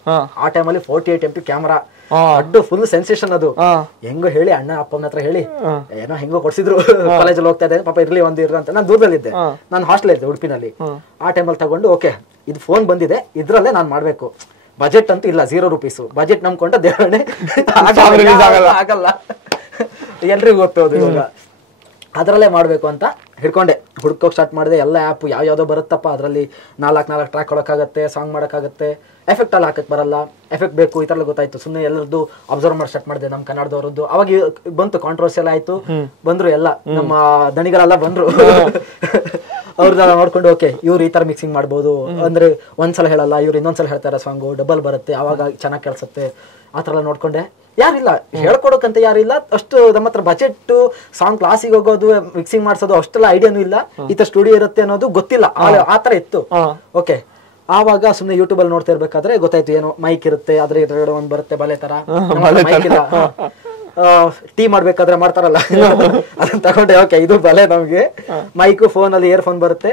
ಆ ಟೈಮಲ್ಲಿ 48 MP ಕ್ಯಾಮರಾ, ದೊಡ್ಡ ಫುಲ್ ಸೆನ್ಸೇಷನ್ ಅದು. ಹೆಂಗೋ ಹೇಳಿ ಅಣ್ಣ ಅಪ್ಪನ ಹತ್ರ ಹೇಳಿ ಏನೋ ಹೆಂಗೋ ಕೊಡ್ಸಿದ್ರು. ಕಾಲೇಜಲ್ಲಿ ಹೋಗ್ತಾ ಇದ್ದೆ, ಪಾಪ ಇರ್ಲಿ ಒಂದು ಇರ ಅಂತ. ನಾನು ದೂರದಲ್ಲಿದ್ದೆ, ನಾನು ಹಾಸ್ಟೆಲ್ ಇದ್ದೆ ಉಡುಪಿನಲ್ಲಿ. ಆ ಟೈಮಲ್ಲಿ ತಗೊಂಡು ಓಕೆ ಇದು ಫೋನ್ ಬಂದಿದೆ, ಇದ್ರಲ್ಲೇ ನಾನ್ ಮಾಡ್ಬೇಕು. ಬಜೆಟ್ ಅಂತೂ ಇಲ್ಲ, 0 ರೂಪೀಸ್ ಬಜೆಟ್ ನಂಬ್ಕೊಂಡ ದೇವರೇ ಆಗಲ್ಲ, ಎಲ್ರಿಗೂ ಗೊತ್ತೋದು. ಇವಾಗ ಅದರಲ್ಲೇ ಮಾಡ್ಬೇಕು ಅಂತ ಹಿಡ್ಕೊಂಡೆ, ಹುಡ್ಕೋಕ್ ಸ್ಟಾರ್ಟ್ ಮಾಡಿದೆ. ಎಲ್ಲ ಆ್ಯಪ್ ಯಾವ್ಯಾವ್ದೋ ಬರುತ್ತಪ್ಪ, ಅದರಲ್ಲಿ 4 ಟ್ರ್ಯಾಕ್ ಕೊಡೋಕ್ಕಾಗತ್ತೆ, ಸಾಂಗ್ ಮಾಡೋಕ್ಕಾಗತ್ತೆ, ಎಫೆಕ್ಟ್ ಅಲ್ಲಿ ಹಾಕಕ್ ಬರಲ್ಲ, ಎಫೆಕ್ಟ್ ಬೇಕು, ಈ ತರ ಗೊತ್ತಾಯ್ತು. ಸುಮ್ಮನೆ ಎಲ್ಲರದ್ದು ಅಬ್ಸರ್ವ್ ಮಾಡಿ ಸ್ಟಾರ್ಟ್ ಮಾಡಿದೆ, ನಮ್ಮ ಕನ್ನಡದವರದ್ದು. ಅವಾಗ ಬಂತು, ಕಾಂಟ್ರವರ್ಸಿ ಎಲ್ಲ ಆಯ್ತು, ಬಂದ್ರು ಎಲ್ಲ ನಮ್ಮ ದಣಿಗಳೆಲ್ಲ ಬಂದ್ರು. ಅವ್ರದ್ದೆಲ್ಲ ನೋಡ್ಕೊಂಡು ಓಕೆ ಇವ್ರು ಈ ತರ ಮಿಕ್ಸಿಂಗ್ ಮಾಡ್ಬೋದು, ಅಂದ್ರೆ ಒಂದ್ಸಲ ಹೇಳಲ್ಲ, ಇವ್ರು ಇನ್ನೊಂದ್ಸಲ ಹೇಳ್ತಾರೆ, ಸಾಂಗು ಡಬಲ್ ಬರುತ್ತೆ, ಅವಾಗ ಚೆನ್ನಾಗಿ ಕೇಳಿಸುತ್ತೆ. ಆ ತರ ಎಲ್ಲ ನೋಡ್ಕೊಂಡೆ. ಯಾರಿಲ್ಲ ಹೇಳ್ಕೊಡೋಕಂತ, ಯಾರಿಲ್ಲ ಅಷ್ಟು. ನಮ್ಮ ಹತ್ರ ಬಜೆಟ್ ಸಾಂಗ್ ಕ್ಲಾಸಿಗೆ ಹೋಗೋದು, ಮಿಕ್ಸಿಂಗ್ ಮಾಡ್ಸೋದು ಅಷ್ಟೆಲ್ಲ ಐಡಿಯಾನು ಇಲ್ಲ. ಈ ತರ ಸ್ಟುಡಿಯೋ ಇರುತ್ತೆ ಅನ್ನೋದು ಗೊತ್ತಿಲ್ಲ, ಆ ತರ ಇತ್ತು. ಓಕೆ ಆವಾಗ ಸುಮ್ನೆ ಯೂಟ್ಯೂಬ್ ಅಲ್ಲಿ ನೋಡ್ತಾ ಇರ್ಬೇಕಾದ್ರೆ ಗೊತ್ತಾಯ್ತು, ಏನೋ ಮೈಕ್ ಇರುತ್ತೆ, ಅದ್ರ ಎದುರುಗಡೆ ಒಂದ್ ಬರುತ್ತೆ ಬಲೆ ತರ, ಮೈಕ್ ಇಲ್ಲ. ಟೀ ಮಾಡ್ಬೇಕಾದ್ರೆ ಮಾಡ್ತಾರಲ್ಲ, ಅದನ್ನ ತಗೊಂಡೆ. ಓಕೆ ಇದು ಬಲೆ ನಮ್ಗೆ. ಮೈಕ್, ಫೋನ್ ಅಲ್ಲಿ ಇಯರ್ಫೋನ್ ಬರುತ್ತೆ,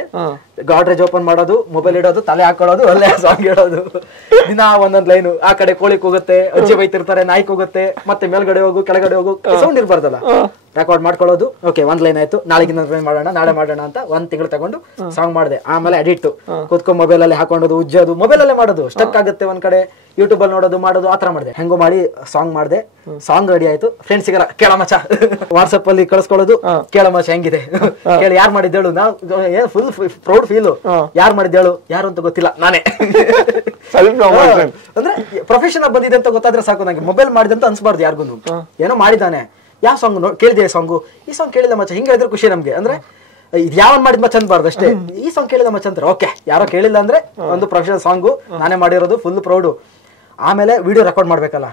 ಗಾಡ್ರೇಜ್ ಓಪನ್ ಮಾಡೋದು, ಮೊಬೈಲ್ ಇಡೋದು, ತಲೆ ಹಾಕೊಳ್ಳೋದು, ಒಳ್ಳೆ ಸಾಂಗ್ ಇಡೋದು. ದಿನ ಒಂದೊಂದ್ ಲೈನು. ಆ ಕಡೆ ಕೋಳಿ ಕೂಗುತ್ತೆ, ಅಜ್ಜಿ ಬೈತಿರ್ತಾರೆ, ನಾಯಿ ಕೂಗುತ್ತೆ, ಮತ್ತೆ ಮೇಲ್ಗಡೆ ಹೋಗು ಕೆಳಗಡೆ ಹೋಗು, ಸೌಂಡ್ ಇರ್ಬಾರ್ದಲ್ಲ, ರೆಕಾರ್ಡ್ ಮಾಡ್ಕೊಳ್ಳೋದು. ಓಕೆ, ಒಂದ್ ಲೈನ್ ಆಯ್ತು, ನಾಳೆಗೆ ಇನ್ನೊಂದು ಲೈನ್ ಮಾಡೋಣ, ನಾಳೆ ಮಾಡೋಣ ಅಂತ ಒಂದ್ ತಿಂಗಳು ತಗೊಂಡು ಸಾಂಗ್ ಮಾಡಿದೆ. ಆಮೇಲೆ ಎಡಿಟ್ ಕೂತ್ಕೊಂಡು ಮೊಬೈಲ್ ಅಲ್ಲಿ ಹಾಕೊಂಡೋದು, ಉಜ್ಜೋದು, ಮೊಬೈಲ್ ಅಲ್ಲೇ ಮಾಡೋದು, ಸ್ಟಕ್ ಆಗುತ್ತೆ ಒಂದ್ ಕಡೆ, ಯೂಟ್ಯೂಬ್ ಅಲ್ಲಿ ನೋಡೋದು ಮಾಡೋದು, ಆತರ ಮಾಡಿದೆ. ಹೆಂಗೋ ಮಾಡಿ ಸಾಂಗ್ ಮಾಡಿದೆ. ಸಾಂಗ್ ರೆಡಿ ಆಯ್ತು. ಫ್ರೆಂಡ್ಸ್ ಸಿಗಲ್ಲ, ಕೇಳ ಮಚ್ಚ ವಾಟ್ಸ್ಆಪ್ ಅಲ್ಲಿ ಕಳಿಸ್ಕೊಳ್ಳೋದು, ಕೇಳ ಮಚ್ಚ ಹೆಂಗಿದೆ ಕೇಳಿ, ಯಾರು ಮಾಡಿದ್ದೇಳು, ನಾವು ಏನ್ ಫುಲ್ ಪ್ರೌಡ್ ಫೀಲು, ಯಾರು ಮಾಡಿದ್ದೇಳು, ಯಾರು ಅಂತ ಗೊತ್ತಿಲ್ಲ, ನಾನೇ. ಅಂದ್ರೆ ಪ್ರೊಫೆಷನ್ ಬಂದಿದೆ ಅಂತ ಗೊತ್ತಾದ್ರೆ ಸಾಕು ನಂಗೆ. ಮೊಬೈಲ್ ಮಾಡಿದೆ ಅಂತ ಅನ್ಸ್ಬಾರ್ದು ಯಾರಿಗೂ, ಏನೋ ಮಾಡಿದಾನೆ. ಯಾವ ಸಾಂಗ್ ಕೇಳಿದೆ, ಸಾಂಗು ಈ ಸಾಂಗ್ ಕೇಳಿದ ಮಚ್ಚ, ಹಿಂಗೆ ಹೇಳಿದ್ರೆ ಖುಷಿ ನಮ್ಗೆ. ಅಂದ್ರೆ ಇದು ಯಾವ ಮಾಡಿದ್ ಮಚ್ಚ ಅನ್ಬಾರ್ದು ಅಷ್ಟೇ. ಈ ಸಾಂಗ್ ಕೇಳಿದ ಮಚ್ಚ ಅಂತಾರೆ, ಓಕೆ, ಯಾರೋ ಕೇಳಿಲ್ಲ ಅಂದ್ರೆ ಒಂದು ಪ್ರೊಫೆಷನಲ್ ಸಾಂಗು, ನಾನೇ ಮಾಡಿರೋದು, ಫುಲ್ ಪ್ರೌಡು. ಆಮೇಲೆ ವಿಡಿಯೋ ರೆಕಾರ್ಡ್ ಮಾಡ್ಬೇಕಲ್ಲ,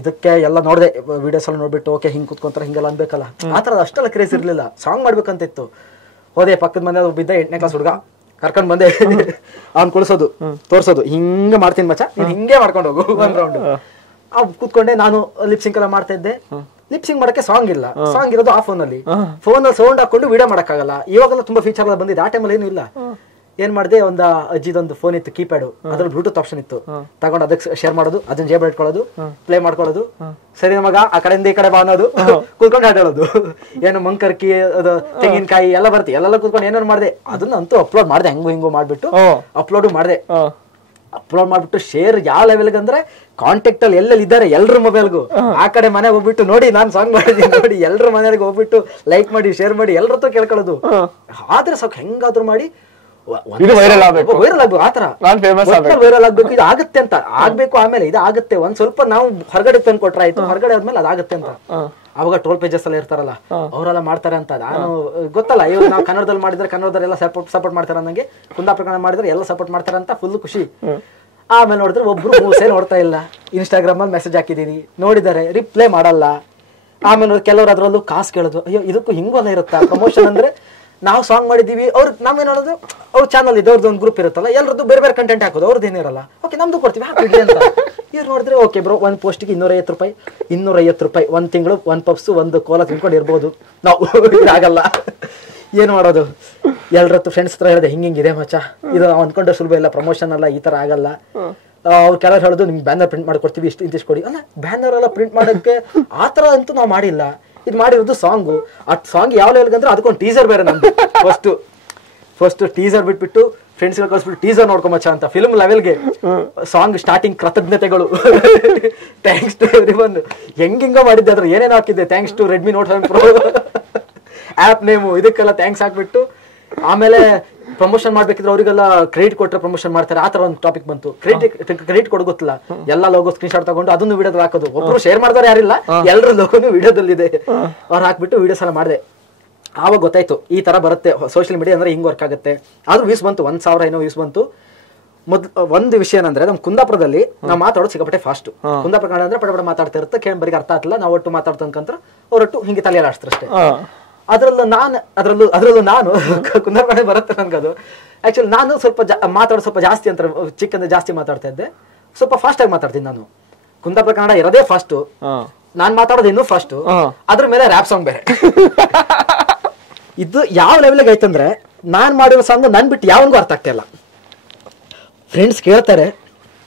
ಇದಕ್ಕೆ ಎಲ್ಲ ನೋಡಿದೆ, ವಿಡಿಯೋಸ್ ಎಲ್ಲ ನೋಡ್ಬಿಟ್ಟು ಓಕೆ ಹಿಂಗ್ ಕುತ್ಕೊಂತಾರೆ ಹಿಂಗೆಲ್ಲ ಅನ್ಬೇಕಲ್ಲ, ಆತರ ಅಷ್ಟೆಲ್ಲ ಕ್ರೇಜ್ ಇರ್ಲಿಲ್ಲ. ಸಾಂಗ್ ಮಾಡ್ಬೇಕಂತ ಇತ್ತು. ಹೋದೆ, ಪಕ್ಕದ ಮನೆ ಬಿದ್ದ 8ನೇ ಕ್ಲಾಸ್ ಹುಡುಗ ಕರ್ಕೊಂಡ್ ಬಂದೆ. ಅವ್ನ್ ಕುಳ್ಸೋದು, ತೋರ್ಸೋದು, ಹಿಂಗೆ ಮಾಡ್ತೀನಿ ಮಚ್ಚ, ನೀನ್ ಹಿಂಗೆ ಮಾಡ್ಕೊಂಡು ಹೋಗು ಒಂದ್ ರೌಂಡ್. ಕೂತ್ಕೊಂಡೆ, ನಾನು ಲಿಪ್ಸಿಂಗ್ ಎಲ್ಲ ಮಾಡ್ತಾ ಇದ್ದೆ. ಲಿಪ್ಸಿಂಗ್ ಮಾಡಕ್ಕೆ ಸಾಂಗ್ ಇಲ್ಲ, ಸಾಂಗ್ ಇರೋದು ಆ ಫೋನಲ್ಲಿ ಸೌಂಡ್ ಹಾಕೊಂಡು ವಿಡಿಯೋ ಮಾಡಕ್ಕಾಗಲ್ಲ. ಇವಾಗೆಲ್ಲ ತುಂಬಾ ಫೀಚರ್ ಎಲ್ಲ ಬಂದಿದೆ, ಆ ಟೈಮಲ್ಲಿ ಏನು ಇಲ್ಲ. ಏನ್ ಮಾಡಿದೆ, ಒಂದು ಅಜ್ಜಿದೊಂದು ಫೋನ್ ಇತ್ತು, ಕೀಪ್ಯಾಡ್, ಅದ್ರಲ್ಲಿ ಬ್ಲೂಟೂತ್ ಆಪ್ಷನ್ ಇತ್ತು, ತಗೊಂಡು ಅದಕ್ಕೆ ಶೇರ್ ಮಾಡೋದು, ಅದನ್ನ ಜೇಬ್ ಇಟ್ಕೊಳ್ಳೋದು, ಪ್ಲೇ ಮಾಡ್ಕೊಳ್ಳೋದು. ಸರಿ ಮಗ ಆ ಕಡೆಯಿಂದ ಈ ಕಡೆ ಬಾ ಅನ್ನೋದು, ಕೂತ್ಕೊಂಡು ಹಾಡು ಹೇಳೋದು. ಏನು ಮಂಕರ್ಕಿ, ಅದು ತೆಂಗಿನಕಾಯಿ ಎಲ್ಲ ಬರುತ್ತೆ, ಎಲ್ಲ ಕೂತ್ಕೊಂಡು ಏನಾರು ಮಾಡಿದೆ. ಅದನ್ನ ಅಂತೂ ಅಪ್ಲೋಡ್ ಮಾಡಿದೆ, ಹೆಂಗೋ ಹಿಂಗೋ ಮಾಡ್ಬಿಟ್ಟು ಅಪ್ಲೋಡ್ ಮಾಡಿದೆ. ಅಪ್ಲೋಡ್ ಮಾಡ್ಬಿಟ್ಟು ಶೇರ್ ಯಾವ ಲೆವೆಲ್ಗೆ ಅಂದ್ರೆ, ಕಾಂಟ್ಯಾಕ್ಟ್ ಅಲ್ಲಿ ಎಲ್ಲೆಲ್ಲಿ ಇದ್ದಾರೆ ಎಲ್ರ ಮೊಬೈಲ್ಗೂ, ಆ ಕಡೆ ಮನೆಗೆ ಹೋಗ್ಬಿಟ್ಟು ನೋಡಿ ನಾನು ಸಾಂಗ್ ಮಾಡಿದ್ದೀನಿ ನೋಡಿ, ಎಲ್ರ ಮನೆಗೆ ಹೋಗ್ಬಿಟ್ಟು ಲೈಕ್ ಮಾಡಿ ಶೇರ್ ಮಾಡಿ ಎಲ್ಲರತ್ತೂ ಕೇಳ್ಕೊಳ್ಳೋದು. ಆದ್ರೆ ಸಾಕು ಹೆಂಗಾದ್ರು ಮಾಡಿ ವೈರಲ್ ಆಗ್ಬೇಕು, ಆತರ ವೈರಲ್ ಆಗ್ಬೇಕು, ಇದು ಆಗುತ್ತೆ ಅಂತ ಆಗ್ಬೇಕು. ಆಮೇಲೆ ಇದು ಆಗುತ್ತೆ, ಒಂದ್ ಸ್ವಲ್ಪ ನಾವು ಹೊರಗಡೆ ತಂದು ಕೊಟ್ರೆ ಆಯ್ತು, ಹೊರಗಡೆ ಆದ್ಮೇಲೆ ಅದಾಗುತ್ತೆ ಅಂತ. ಅವಾಗ ಟ್ರೋಲ್ ಪೇಜಸ್ ಎಲ್ಲ ಇರ್ತಾರಲ್ಲ, ಅವರೆಲ್ಲ ಮಾಡ್ತಾರೆ ಅಂತ. ನಾನು ಗೊತ್ತಲ್ಲ, ಇವಾಗ ನಾವು ಕನ್ನಡದಲ್ಲಿ ಮಾಡಿದ್ರೆ ಕನ್ನಡದಲ್ಲೆಲ್ಲ ಸಪೋರ್ಟ್ ಮಾಡ್ತಾರೆ, ನಂಗೆ ಕುಂದಾಪುರ ಕನ್ನಡ ಮಾಡಿದ್ರೆ ಎಲ್ಲ ಸಪೋರ್ಟ್ ಮಾಡ್ತಾರೆ ಅಂತ ಫುಲ್ ಖುಷಿ. ಆಮೇಲೆ ನೋಡಿದ್ರೆ ಒಬ್ರು ಮೂಸೆ ನೋಡ್ತಾ ಇಲ್ಲ. ಇನ್ಸ್ಟಾಗ್ರಾಮ್ ಅಲ್ಲಿ ಮೆಸೇಜ್ ಹಾಕಿದೀನಿ, ನೋಡಿದ್ದಾರೆ, ರಿಪ್ಲೈ ಮಾಡಲ್ಲ. ಆಮೇಲೆ ಕೆಲವರು ಅದ್ರಲ್ಲೂ ಕಾಸು ಕೇಳೋದು, ಅಯ್ಯೋ ಇದಕ್ಕೂ ಹಿಂಗೆಲ್ಲ ಇರುತ್ತಾ ಪ್ರಮೋಷನ್ ಅಂದ್ರೆ. ನಾವು ಸಾಂಗ್ ಮಾಡಿದೀವಿ, ಅವ್ರು ನಾವೇನ್ ಹೇಳೋದು, ಅವ್ರ ಚಾನಲ್ ಇದೆ, ಅವ್ರದ್ದು ಒಂದು ಗ್ರೂಪ್ ಇರುತ್ತಲ್ಲ, ಎಲ್ಲರದ್ದು ಬೇರೆ ಬೇರೆ ಕಂಟೆಂಟ್ ಹಾಕೋದು, ಅವ್ರದ್ದು ಏನಿರಲ್ಲ. ಓಕೆ, ನಮ್ದು ಕೊಡ್ತೀವಿ ಹಾಕಿದ್ವಿ ಅಂತ. ಇವ್ರು ನೋಡಿದ್ರೆ ಓಕೆ ಬ್ರೋ, ಒಂದು ಪೋಸ್ಟಿಗೆ 250 ರೂಪಾಯಿ, 250 ರೂಪಾಯಿ, ಒಂದ್ ತಿಂಗಳು ಒಂದು ಪಪ್ಸು ಒಂದು ಕೋಲ ತಿನ್ಕೊಂಡು ಇರ್ಬೋದು ನಾವು. ಆಗಲ್ಲ, ಏನು ಮಾಡೋದು. ಎಲ್ಲರತ್ತು ಫ್ರೆಂಡ್ಸ್ ಹತ್ರ ಹೇಳಿದೆ, ಹಿಂಗಿದೆ ಮಚ್ಚ, ಇದು ಅನ್ಕೊಂಡ್ರೆ ಸುಲಭ ಇಲ್ಲ, ಪ್ರಮೋಷನ್ ಅಲ್ಲ, ಈ ತರ ಆಗಲ್ಲ. ಅವ್ರು ಕೆಲವ್ರು ಹೇಳೋದು, ನಿಮ್ಗೆ ಬ್ಯಾನರ್ ಪ್ರಿಂಟ್ ಮಾಡ್ಕೊಡ್ತೀವಿ, ಇಂತಿಷ್ಟು ಕೊಡಿ. ಅಲ್ಲ, ಬ್ಯಾನರ್ ಎಲ್ಲ ಪ್ರಿಂಟ್ ಮಾಡೋಕ್ಕೆ ಆ ಥರ ಅಂತೂ ನಾವು ಮಾಡಿಲ್ಲ. ಇದು ಮಾಡಿರೋದು ಸಾಂಗು. ಆ ಸಾಂಗ್ ಯಾವ ಲೆವೆಲ್ಗೆ ಅಂದ್ರೆ ಅದಕ್ಕೊಂದು ಟೀಸರ್ ಬೇರೆ ನಮ್ದು. ಫಸ್ಟ್ ಟೀಸರ್ ಬಿಟ್ಬಿಟ್ಟು ಫ್ರೆಂಡ್ಸ್ ಕಳಿಸ್ಬಿಟ್ಟು ಟೀಸರ್ ನೋಡ್ಕೊಂಬಚ್ಚ ಅಂತ, ಫಿಲ್ಮ್ ಲೆವೆಲ್ಗೆ ಸಾಂಗ್ ಸ್ಟಾರ್ಟಿಂಗ್ ಕೃತಜ್ಞತೆಗಳು, ಥ್ಯಾಂಕ್ಸ್ ಟು ಎವ್ರಿವನ್, ಹೆಂಗಿಂಗ ಮಾಡಿದ್ದೆ, ಅದ್ರ ಏನೇನು ಹಾಕಿದ್ದೆ, thanks to Redmi note 7 Pro app name, ಇದಕ್ಕೆಲ್ಲ ಥ್ಯಾಂಕ್ಸ್ ಹಾಕ್ಬಿಟ್ಟು. ಆಮೇಲೆ ಪ್ರಮೋಷನ್ ಮಾಡ್ಬೇಕಿದ್ರೆ ಅವರಿಗೆಲ್ಲ ಕ್ರೆಡಿಟ್ ಕೊಟ್ಟರೆ ಪ್ರಮೋಷನ್ ಮಾಡ್ತಾರೆ, ಆ ತರ ಒಂದು ಟಾಪಿಕ್ ಬಂತು. ಕ್ರೆಡಿಟ್ ಕೊಡ ಗೊತ್ತಿಲ್ಲ, ಎಲ್ಲ ಲೋಗೋ ಸ್ಕ್ರೀನ್ ಶಾಟ್ ತಗೊಂಡು ಅದನ್ನು ವಿಡಿಯೋದಲ್ಲಿ ಹಾಕೋದು. ಒಬ್ರು ಶೇರ್ ಮಾಡಿದ್ರೆ ಯಾರಿಲ್ಲ, ಎಲ್ಲರ ಲೋಗೋನು ವಿಡಿಯೋದಲ್ಲಿದೆ. ಅವ್ರು ಹಾಕ್ಬಿಟ್ಟು ವಿಡಿಯೋಸ್ ಎಲ್ಲ ಮಾಡಿದೆ. ಆವಾಗ ಗೊತ್ತಾಯ್ತು ಈ ತರ ಬರುತ್ತೆ ಸೋಷಿಯಲ್ ಮೀಡಿಯಾ ಅಂದ್ರೆ ಹಿಂಗ್ ವರ್ಕ್ ಆಗುತ್ತೆ. ಅದು ವ್ಯೂಸ್ ಬಂತು, 1000 ಏನೋ ವ್ಯೂಸ್ ಬಂತು. ಒಂದು ವಿಷಯ ಏನಂದ್ರೆ, ನಮ್ ಕುಂದಾಪುರದಲ್ಲಿ ನಾವು ಮಾತಾಡೋದು ಸಿಕ್ಕಾಪಟ್ಟೆ ಫಾಸ್ಟ್. ಕುಂದಾಪುರ ಕನ್ನಡ ಅಂದ್ರೆ ಪಡ ಮಾತಾಡ್ತಾ ಇರುತ್ತೆ, ಕೇಳಿ ಅರ್ಥ ಆಗ್ತಿಲ್ಲ, ನಾವು ಒಟ್ಟು ಮಾತಾಡ್ತಂಕಂತ್ರ ಅವರೊಟ್ಟು ಹಿಂಗೆ ತಲೆಯಲ್ಲಿ ಆಡ್ತಾರೆ ಅಷ್ಟೇ. ಅದ್ರಲ್ಲೂ ನಾನು ಕುಂದಾಪುರ ಬರುತ್ತೆ ನನ್ಗದು. ಆಕ್ಚುಲಿ ನಾನು ಸ್ವಲ್ಪ ಮಾತಾಡೋದು ಸ್ವಲ್ಪ ಜಾಸ್ತಿ ಅಂತ, ಚಿಕ್ಕಂದ್ರೆ ಜಾಸ್ತಿ ಮಾತಾಡ್ತಾ ಇದ್ದೆ, ಸ್ವಲ್ಪ ಫಾಸ್ಟ್ ಆಗಿ ಮಾತಾಡ್ತೀನಿ ನಾನು. ಕುಂದಾಪುರ ಕನ್ನಡ ಇರೋದೇ ಫಾಸ್ಟ್, ನಾನ್ ಮಾತಾಡೋದು ಇನ್ನೂ ಫಾಸ್ಟ್, ಅದ್ರ ಮೇಲೆ ರ್ಯಾಪ್ ಸಾಂಗ್ ಬೇರೆ. ಇದು ಯಾವ ಲೆವೆಲ್ಗೆ ಆಯ್ತಂದ್ರೆ, ನಾನ್ ಮಾಡಿರೋ ಸಾಂಗ್ ನನ್ ಬಿಟ್ಟು ಯಾವನ್ಗೂ ಅರ್ಥ ಆಗ್ತಾ ಇಲ್ಲ. ಫ್ರೆಂಡ್ಸ್ ಕೇಳ್ತಾರೆ,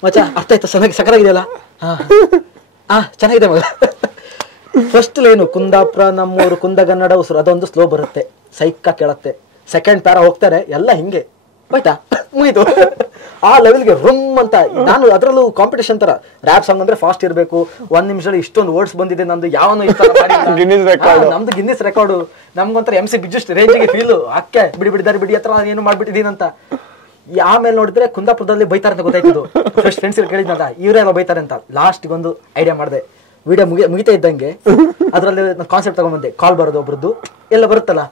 ಮಚ್ಚ ಅರ್ಥ ಆಯ್ತಾ, ಚೆನ್ನಾಗಿ ಸಕಲಾಗಿದೆಯಲ್ಲ, ಚೆನ್ನಾಗಿದೆ ಮಗ. ಫಸ್ಟ್ ಲೈನು ಕುಂದಾಪುರ ನಮ್ಮೂರು ಕುಂದಗನ್ನಡ ಉಸಿರು, ಅದೊಂದು ಸ್ಲೋ ಬರುತ್ತೆ, ಸೈಕ ಕೇಳತ್ತೆ. ಸೆಕೆಂಡ್ ಪ್ಯಾರ ಹೋಗ್ತಾರೆ, ಎಲ್ಲ ಹಿಂಗೆ ಆಯ್ತಾ ಮುಗಿದು ಆ ಲೆವೆಲ್ಗೆ ರೂಮ್ ಅಂತ. ನಾನು ಅದರಲ್ಲೂ ಕಾಂಪಿಟೇಷನ್ ತರ, ರ್ಯಾಪ್ ಸಾಂಗ್ ಅಂದ್ರೆ ಫಾಸ್ಟ್ ಇರಬೇಕು, 1 ನಿಮಿಷದಲ್ಲಿ ಇಷ್ಟೊಂದು ವರ್ಡ್ಸ್ ಬಂದಿದೆ, ನಂದು ಯಾವನು ನಮ್ದು ಗಿನ್ನಿಸ್ ರೆಕಾರ್ಡು. ನಮ್ಗೊಂಥರ MC ಬಿಜ್ಜು ರೇಂಜಿಗೆ ಫೀಲು, ಅಕ್ಕೆ ಬಿಡಿ ಹತ್ರ ಏನು ಮಾಡ್ಬಿಟ್ಟಿದೀನಿ ಅಂತ. ಆಮೇಲೆ ನೋಡಿದ್ರೆ ಕುಂದಾಪುರದಲ್ಲಿ ಬೈತಾರೆ ಅಂತ ಗೊತ್ತಾಯ್ತು. ಫ್ರೆಂಡ್ಸ್ ಕೇಳಿದ್ನಲ್ಲ, ಇವರೆಲ್ಲ ಬೈತಾರೆ ಅಂತ. ಲಾಸ್ಟ್ ಒಂದು ಐಡಿಯಾ ಮಾಡಿದೆ, ವಿಡಿಯೋ ಮುಗಿತಾ ಇದ್ದಂಗೆ ಅದ್ರಲ್ಲಿ ಕಾನ್ಸೆಪ್ಟ್ ತಗೊಂಡ್ಬಂದೆ. ಕಾಲ್ ಬರೋದು ಒಬ್ರದ್ದು ಎಲ್ಲ ಬರುತ್ತಲ್ಲ,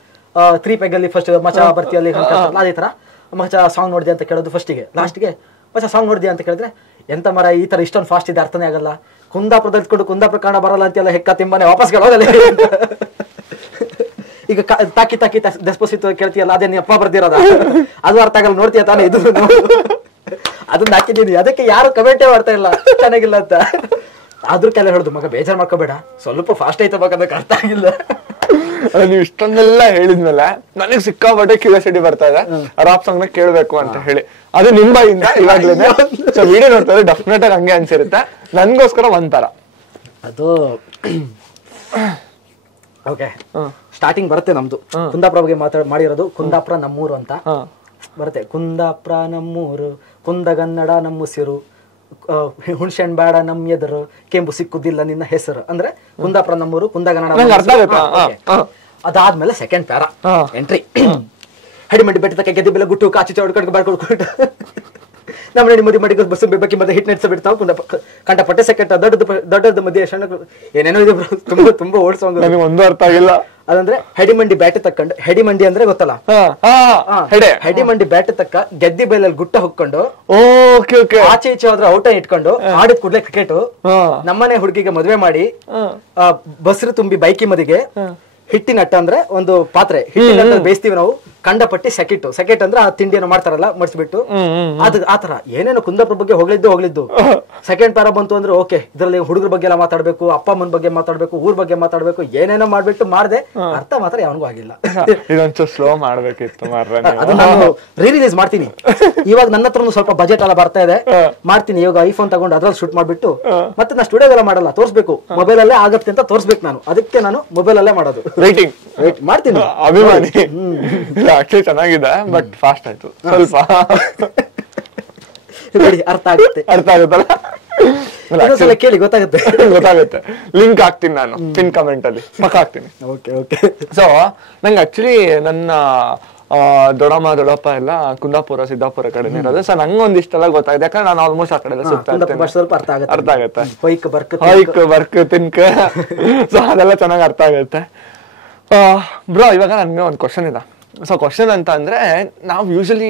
3 ಪೆಗ್ ಫಸ್ಟ್ ಮಚ ಬರ್ತೀಯಲ್ಲಿ ಅದೇ ತರ ಮಚ ಸಾಂಗ್ ನೋಡಿದೆ ಅಂತ ಕೇಳೋದು ಫಸ್ಟಿಗೆ. ಲಾಸ್ಟ್ಗೆ ಮಚ ಸಾಂಗ್ ನೋಡಿದೆ ಅಂತ ಕೇಳಿದ್ರೆ, ಎಂತ ಮರ ಈ ತರ ಇಷ್ಟೊಂದು ಫಾಸ್ಟ್ ಇದೆ, ಅರ್ಥನೇ ಆಗಲ್ಲ, ಕುಂದಾಪುರದಲ್ಲಿ ಇಟ್ಕೊಂಡು ಕುಂದಾಪುರ ಕನ್ನಡ ಬರಲ್ಲ ಅಂತೆಲ್ಲ ಹೆಕ್ಕ ತಿಂಬಾನೆ ವಾಪಸ್ ಕೇಳೋದಲ್ಲ. ಈಗ ತಾಕಿ ದೆಸ್ಪೋಸಿತ್ತು ಕೇಳ್ತೀಯಲ್ಲ, ಅದೇ ನೀ ಅಪ್ಪ ಬರ್ದಿರೋದ, ಅದು ಅರ್ಥ ಆಗಲ್ಲ, ನೋಡ್ತೀಯ ತಾನೇ ಇದು ಅದನ್ನ ಹಾಕಿದ್ದೀನಿ. ಅದಕ್ಕೆ ಯಾರು ಕಮೆಂಟೇ ಮಾಡ್ತಾ ಇಲ್ಲ ಚೆನ್ನಾಗಿಲ್ಲ ಅಂತ. ಆದ್ರೂ ಕೆಲ ಹೇಳುದು, ಮಗ ಬೇಜಾರ್ ಮಾಡ್ಕೋಬೇಡ, ಸ್ವಲ್ಪ ಫಾಸ್ಟ್ ಐತ ಬೇಕಂದ್ರೆ ಅರ್ಥ ಆಗಿಲ್ಲ. ನೀವು ಇಷ್ಟೊಂದೆಲ್ಲ ಹೇಳಿದ್ಮೇಲೆ ನನಗೆ ಸಿಕ್ಕಾಪಟ್ಟೆ ಕ್ಯೂರಿಯಾಸಿಟಿ ಬರ್ತಾ ಇದೆ, ರಾಪ್ ಸಾಂಗ್ ನ ಕೇಳ್ಬೇಕು ಅಂತ ಹೇಳಿ. ಅದು ನಿಮ್ ಬಾಯಿಂದ ಇವಾಗ್ಲೇ ವಿಡಿಯೋ ನೋಡ್ತಾರೆ, ಡೆಫಿನೆಟ್ ಆಗಿ ಹಂಗೆ ಅನ್ಸಿರುತ್ತೆ. ನನ್ಗೋಸ್ಕರ ಒಂಥರ ಅದು ಓಕೆ, ಸ್ಟಾರ್ಟಿಂಗ್ ಬರುತ್ತೆ ನಮ್ದು ಕುಂದಾಪುರ ಬಗ್ಗೆ ಮಾಡಿರೋದು. ಕುಂದಾಪುರ ನಮ್ಮೂರು ಅಂತ ಬರುತ್ತೆ. ಕುಂದಾಪುರ ನಮ್ಮೂರು, ಕುಂದಗನ್ನಡ ನಮ್ಮುಸಿರು, ಹುಣ್ಸೆಣ್ ಬೇಡ ನಮ್ ಎದುರು, ಕೆಂಪು ಸಿಕ್ಕುದಿಲ್ಲ ನಿನ್ನ ಹೆಸರು. ಅಂದ್ರೆ ಕುಂದಾಪುರ ನಮ್ಮೂರು, ಕುಂದಗನ್ನಡ. ಅದಾದ್ಮೇಲೆ ಸೆಕೆಂಡ್ ಪ್ಯಾರಾ ಎಂಟ್ರಿ. ಹಡಿಮಂಡಿ ಬೆಟ್ಟದ ಗೆದ್ದಿ ಬೆಲೆ ಗುಟ್ಟು ಕಾಚಿ ಚೌಡ್ಕಡ್ಗೆ ಬಾಡ್ಕೊಡ್ಕೊಂಡು ನಮ್ಮ ಮದಿ ಮಡಿ ಬಸ್ಸು ಬೆಬ್ಬಕ್ಕಿ ಮತ್ತೆ ಹಿಟ್ ನೆಟ್ಸ ಬಿಡ್ತಾವ ಕಂಠಪಟ್ಟೆ. ಸೆಕೆಂಡ್ ದೊಡ್ಡದ ಮಧ್ಯೆ ಏನೇನೋ ಇದೆ ತುಂಬಾ ತುಂಬಾ ಓಡಿಸೋಂಗ. ಒಂದು ಅರ್ಥ ಆಗಿಲ್ಲ. ಅದಂದ್ರೆ ಹೆಡಿಮಂಡಿ ಬ್ಯಾಟ್ ತಕ್ಕೊಂಡು, ಹೆಡಿಮಂಡಿ ಅಂದ್ರೆ ಗೊತ್ತಲ್ಲ, ಹೆಡಿಮಂಡಿ ಬ್ಯಾಟ್ ತಕ್ಕ ಗೆದ್ದಿ ಬೈಲಲ್ಲಿ ಗುಟ್ಟ ಹೊಕ್ಕೊಂಡು ಆಚೆ ಈಚೆ ಹೋದ್ರೆ ಔಟ ಇಟ್ಕೊಂಡು ಆಡಿದ ಕೂಡ್ಲೆ ಕ್ರಿಕೆಟ್. ನಮ್ಮನೆ ಹುಡುಗಿಗೆ ಮದ್ವೆ ಮಾಡಿ ಬಸ್ರು ತುಂಬಿ ಬೈಕಿ ಮದಿಗೆ ಹಿಟ್ಟಿನ ಅಟ್ಟ ಅಂದ್ರೆ ಒಂದು ಪಾತ್ರೆ, ಹಿಟ್ಟಿನ ಅಟ್ಟ ಬೇಯಿಸ್ತೀವಿ ನಾವು. ಕಂಡಪಟ್ಟಿ ಸೆಕೆಟ್ ಅಂದ್ರೆ ಆ ತಿಂಡಿಯನ್ನು ಮಾಡ್ತಾರಲ್ಲ ಮಡ್ಸ್ಬಿಟ್ಟು, ಅದು ಆತರ ಏನೇನು ಕುಂದಾಪುರ ಬಗ್ಗೆ ಹೋಗ್ಲಿದ್ದು. ಸೆಕೆಂಡ್ ಪ್ಯಾರಾ ಬಂತು ಅಂದ್ರೆ ಓಕೆ, ಇದ್ರಲ್ಲಿ ಹುಡುಗರ ಬಗ್ಗೆ ಎಲ್ಲ ಮಾತಾಡ್ಬೇಕು, ಅಪ್ಪ ಅಮ್ಮನ ಬಗ್ಗೆ ಮಾತಾಡ್ಬೇಕು, ಊರ್ ಬಗ್ಗೆ ಮಾತಾಡ್ಬೇಕು, ಏನೇನೋ ಮಾಡ್ಬಿಟ್ಟು ಮಾಡ್ದೆ. ಅರ್ಥ ಮಾತ್ರ ಯಾವನಿಗೂ ಆಗಿಲ್ಲ. ಇದೊಂಚೂರು ಸ್ಲೋ ಮಾಡ್ಬೇಕಿತ್ತು. ಅದು ನಾನು ರಿಲೀಸ್ ಮಾಡ್ತೀನಿ ಇವಾಗ. ನನ್ನ ಹತ್ರ ಸ್ವಲ್ಪ ಬಜೆಟ್ ಎಲ್ಲ ಬರ್ತಾ ಇದೆ, ಮಾಡ್ತೀನಿ ಇವಾಗ. ಐಫೋನ್ ತಗೊಂಡು ಅದ್ರಲ್ಲಿ ಶೂಟ್ ಮಾಡ್ಬಿಟ್ಟು ಮತ್ತೆ ನಾನು ಸ್ಟುಡಿಯೋಗೆಲ್ಲ ಮಾಡಲ್ಲ, ತೋರಿಸ್ಬೇಕು. ಮೊಬೈಲ್ ಅಲ್ಲೇ ಆಗತ್ತೆ ಅಂತ ತೋರಿಸ್ಬೇಕು ನಾನು. ಅದಕ್ಕೆ ನಾನು ಮೊಬೈಲ್ ಅಲ್ಲೇ ಮಾಡೋದು. ರೈಟಿಂಗ್ ಮಾಡ್ತೀನಿ. ಅಭಿಮಾನಿ ಆಕ್ಚುಲಿ ಚೆನ್ನಾಗಿದೆ, ಬಟ್ ಫಾಸ್ಟ್ ಆಯ್ತು ಸ್ವಲ್ಪ. ಅರ್ಥ ಆಗುತ್ತಲ್ಲ, ಕೇಳಿ ಗೊತ್ತಾಗುತ್ತೆ. ಲಿಂಕ್ ಹಾಕ್ತೀನಿ ನಾನು ಪಿನ್ ಕಮೆಂಟ್ ಅಲ್ಲಿ, ಪಕ್ಕ ಹಾಕ್ತೀನಿ. ಸೊ ನಂಗೆ ಆಕ್ಚುಲಿ ನನ್ನ ದೊಡ್ಡಮ್ಮ ದೊಡ್ಡಪ್ಪ ಎಲ್ಲ ಕುಂದಾಪುರ ಸಿದ್ದಾಪುರ ಕಡೆ ಇರೋದು. ಸೊ ನಂಗೆ ಒಂದಿಷ್ಟೆಲ್ಲ ಗೊತ್ತಾಗಿದೆ, ಯಾಕಂದ್ರೆ ನಾನು ಆಲ್ಮೋಸ್ಟ್ ಆ ಕಡೆ ಎಲ್ಲ ಸುತ್ತಾ ಇರ್ತೇನೆ. ಅರ್ಥ ಆಗುತ್ತೆ. ಹೈಕ್ ಬರ್ಕ್ ತಿನ್ಕ, ಸೊ ಅದೆಲ್ಲ ಚೆನ್ನಾಗಿ ಅರ್ಥ ಆಗುತ್ತೆ. ಬ್ರೋ, ಇವಾಗ ನನ್ಗೆ ಒಂದು ಕ್ವಶನ್ ಇದೆ. ಸೊ ಕ್ವಶನ್ ಅಂತ ಅಂದ್ರೆ, ನಾವು ಯೂಶಲಿ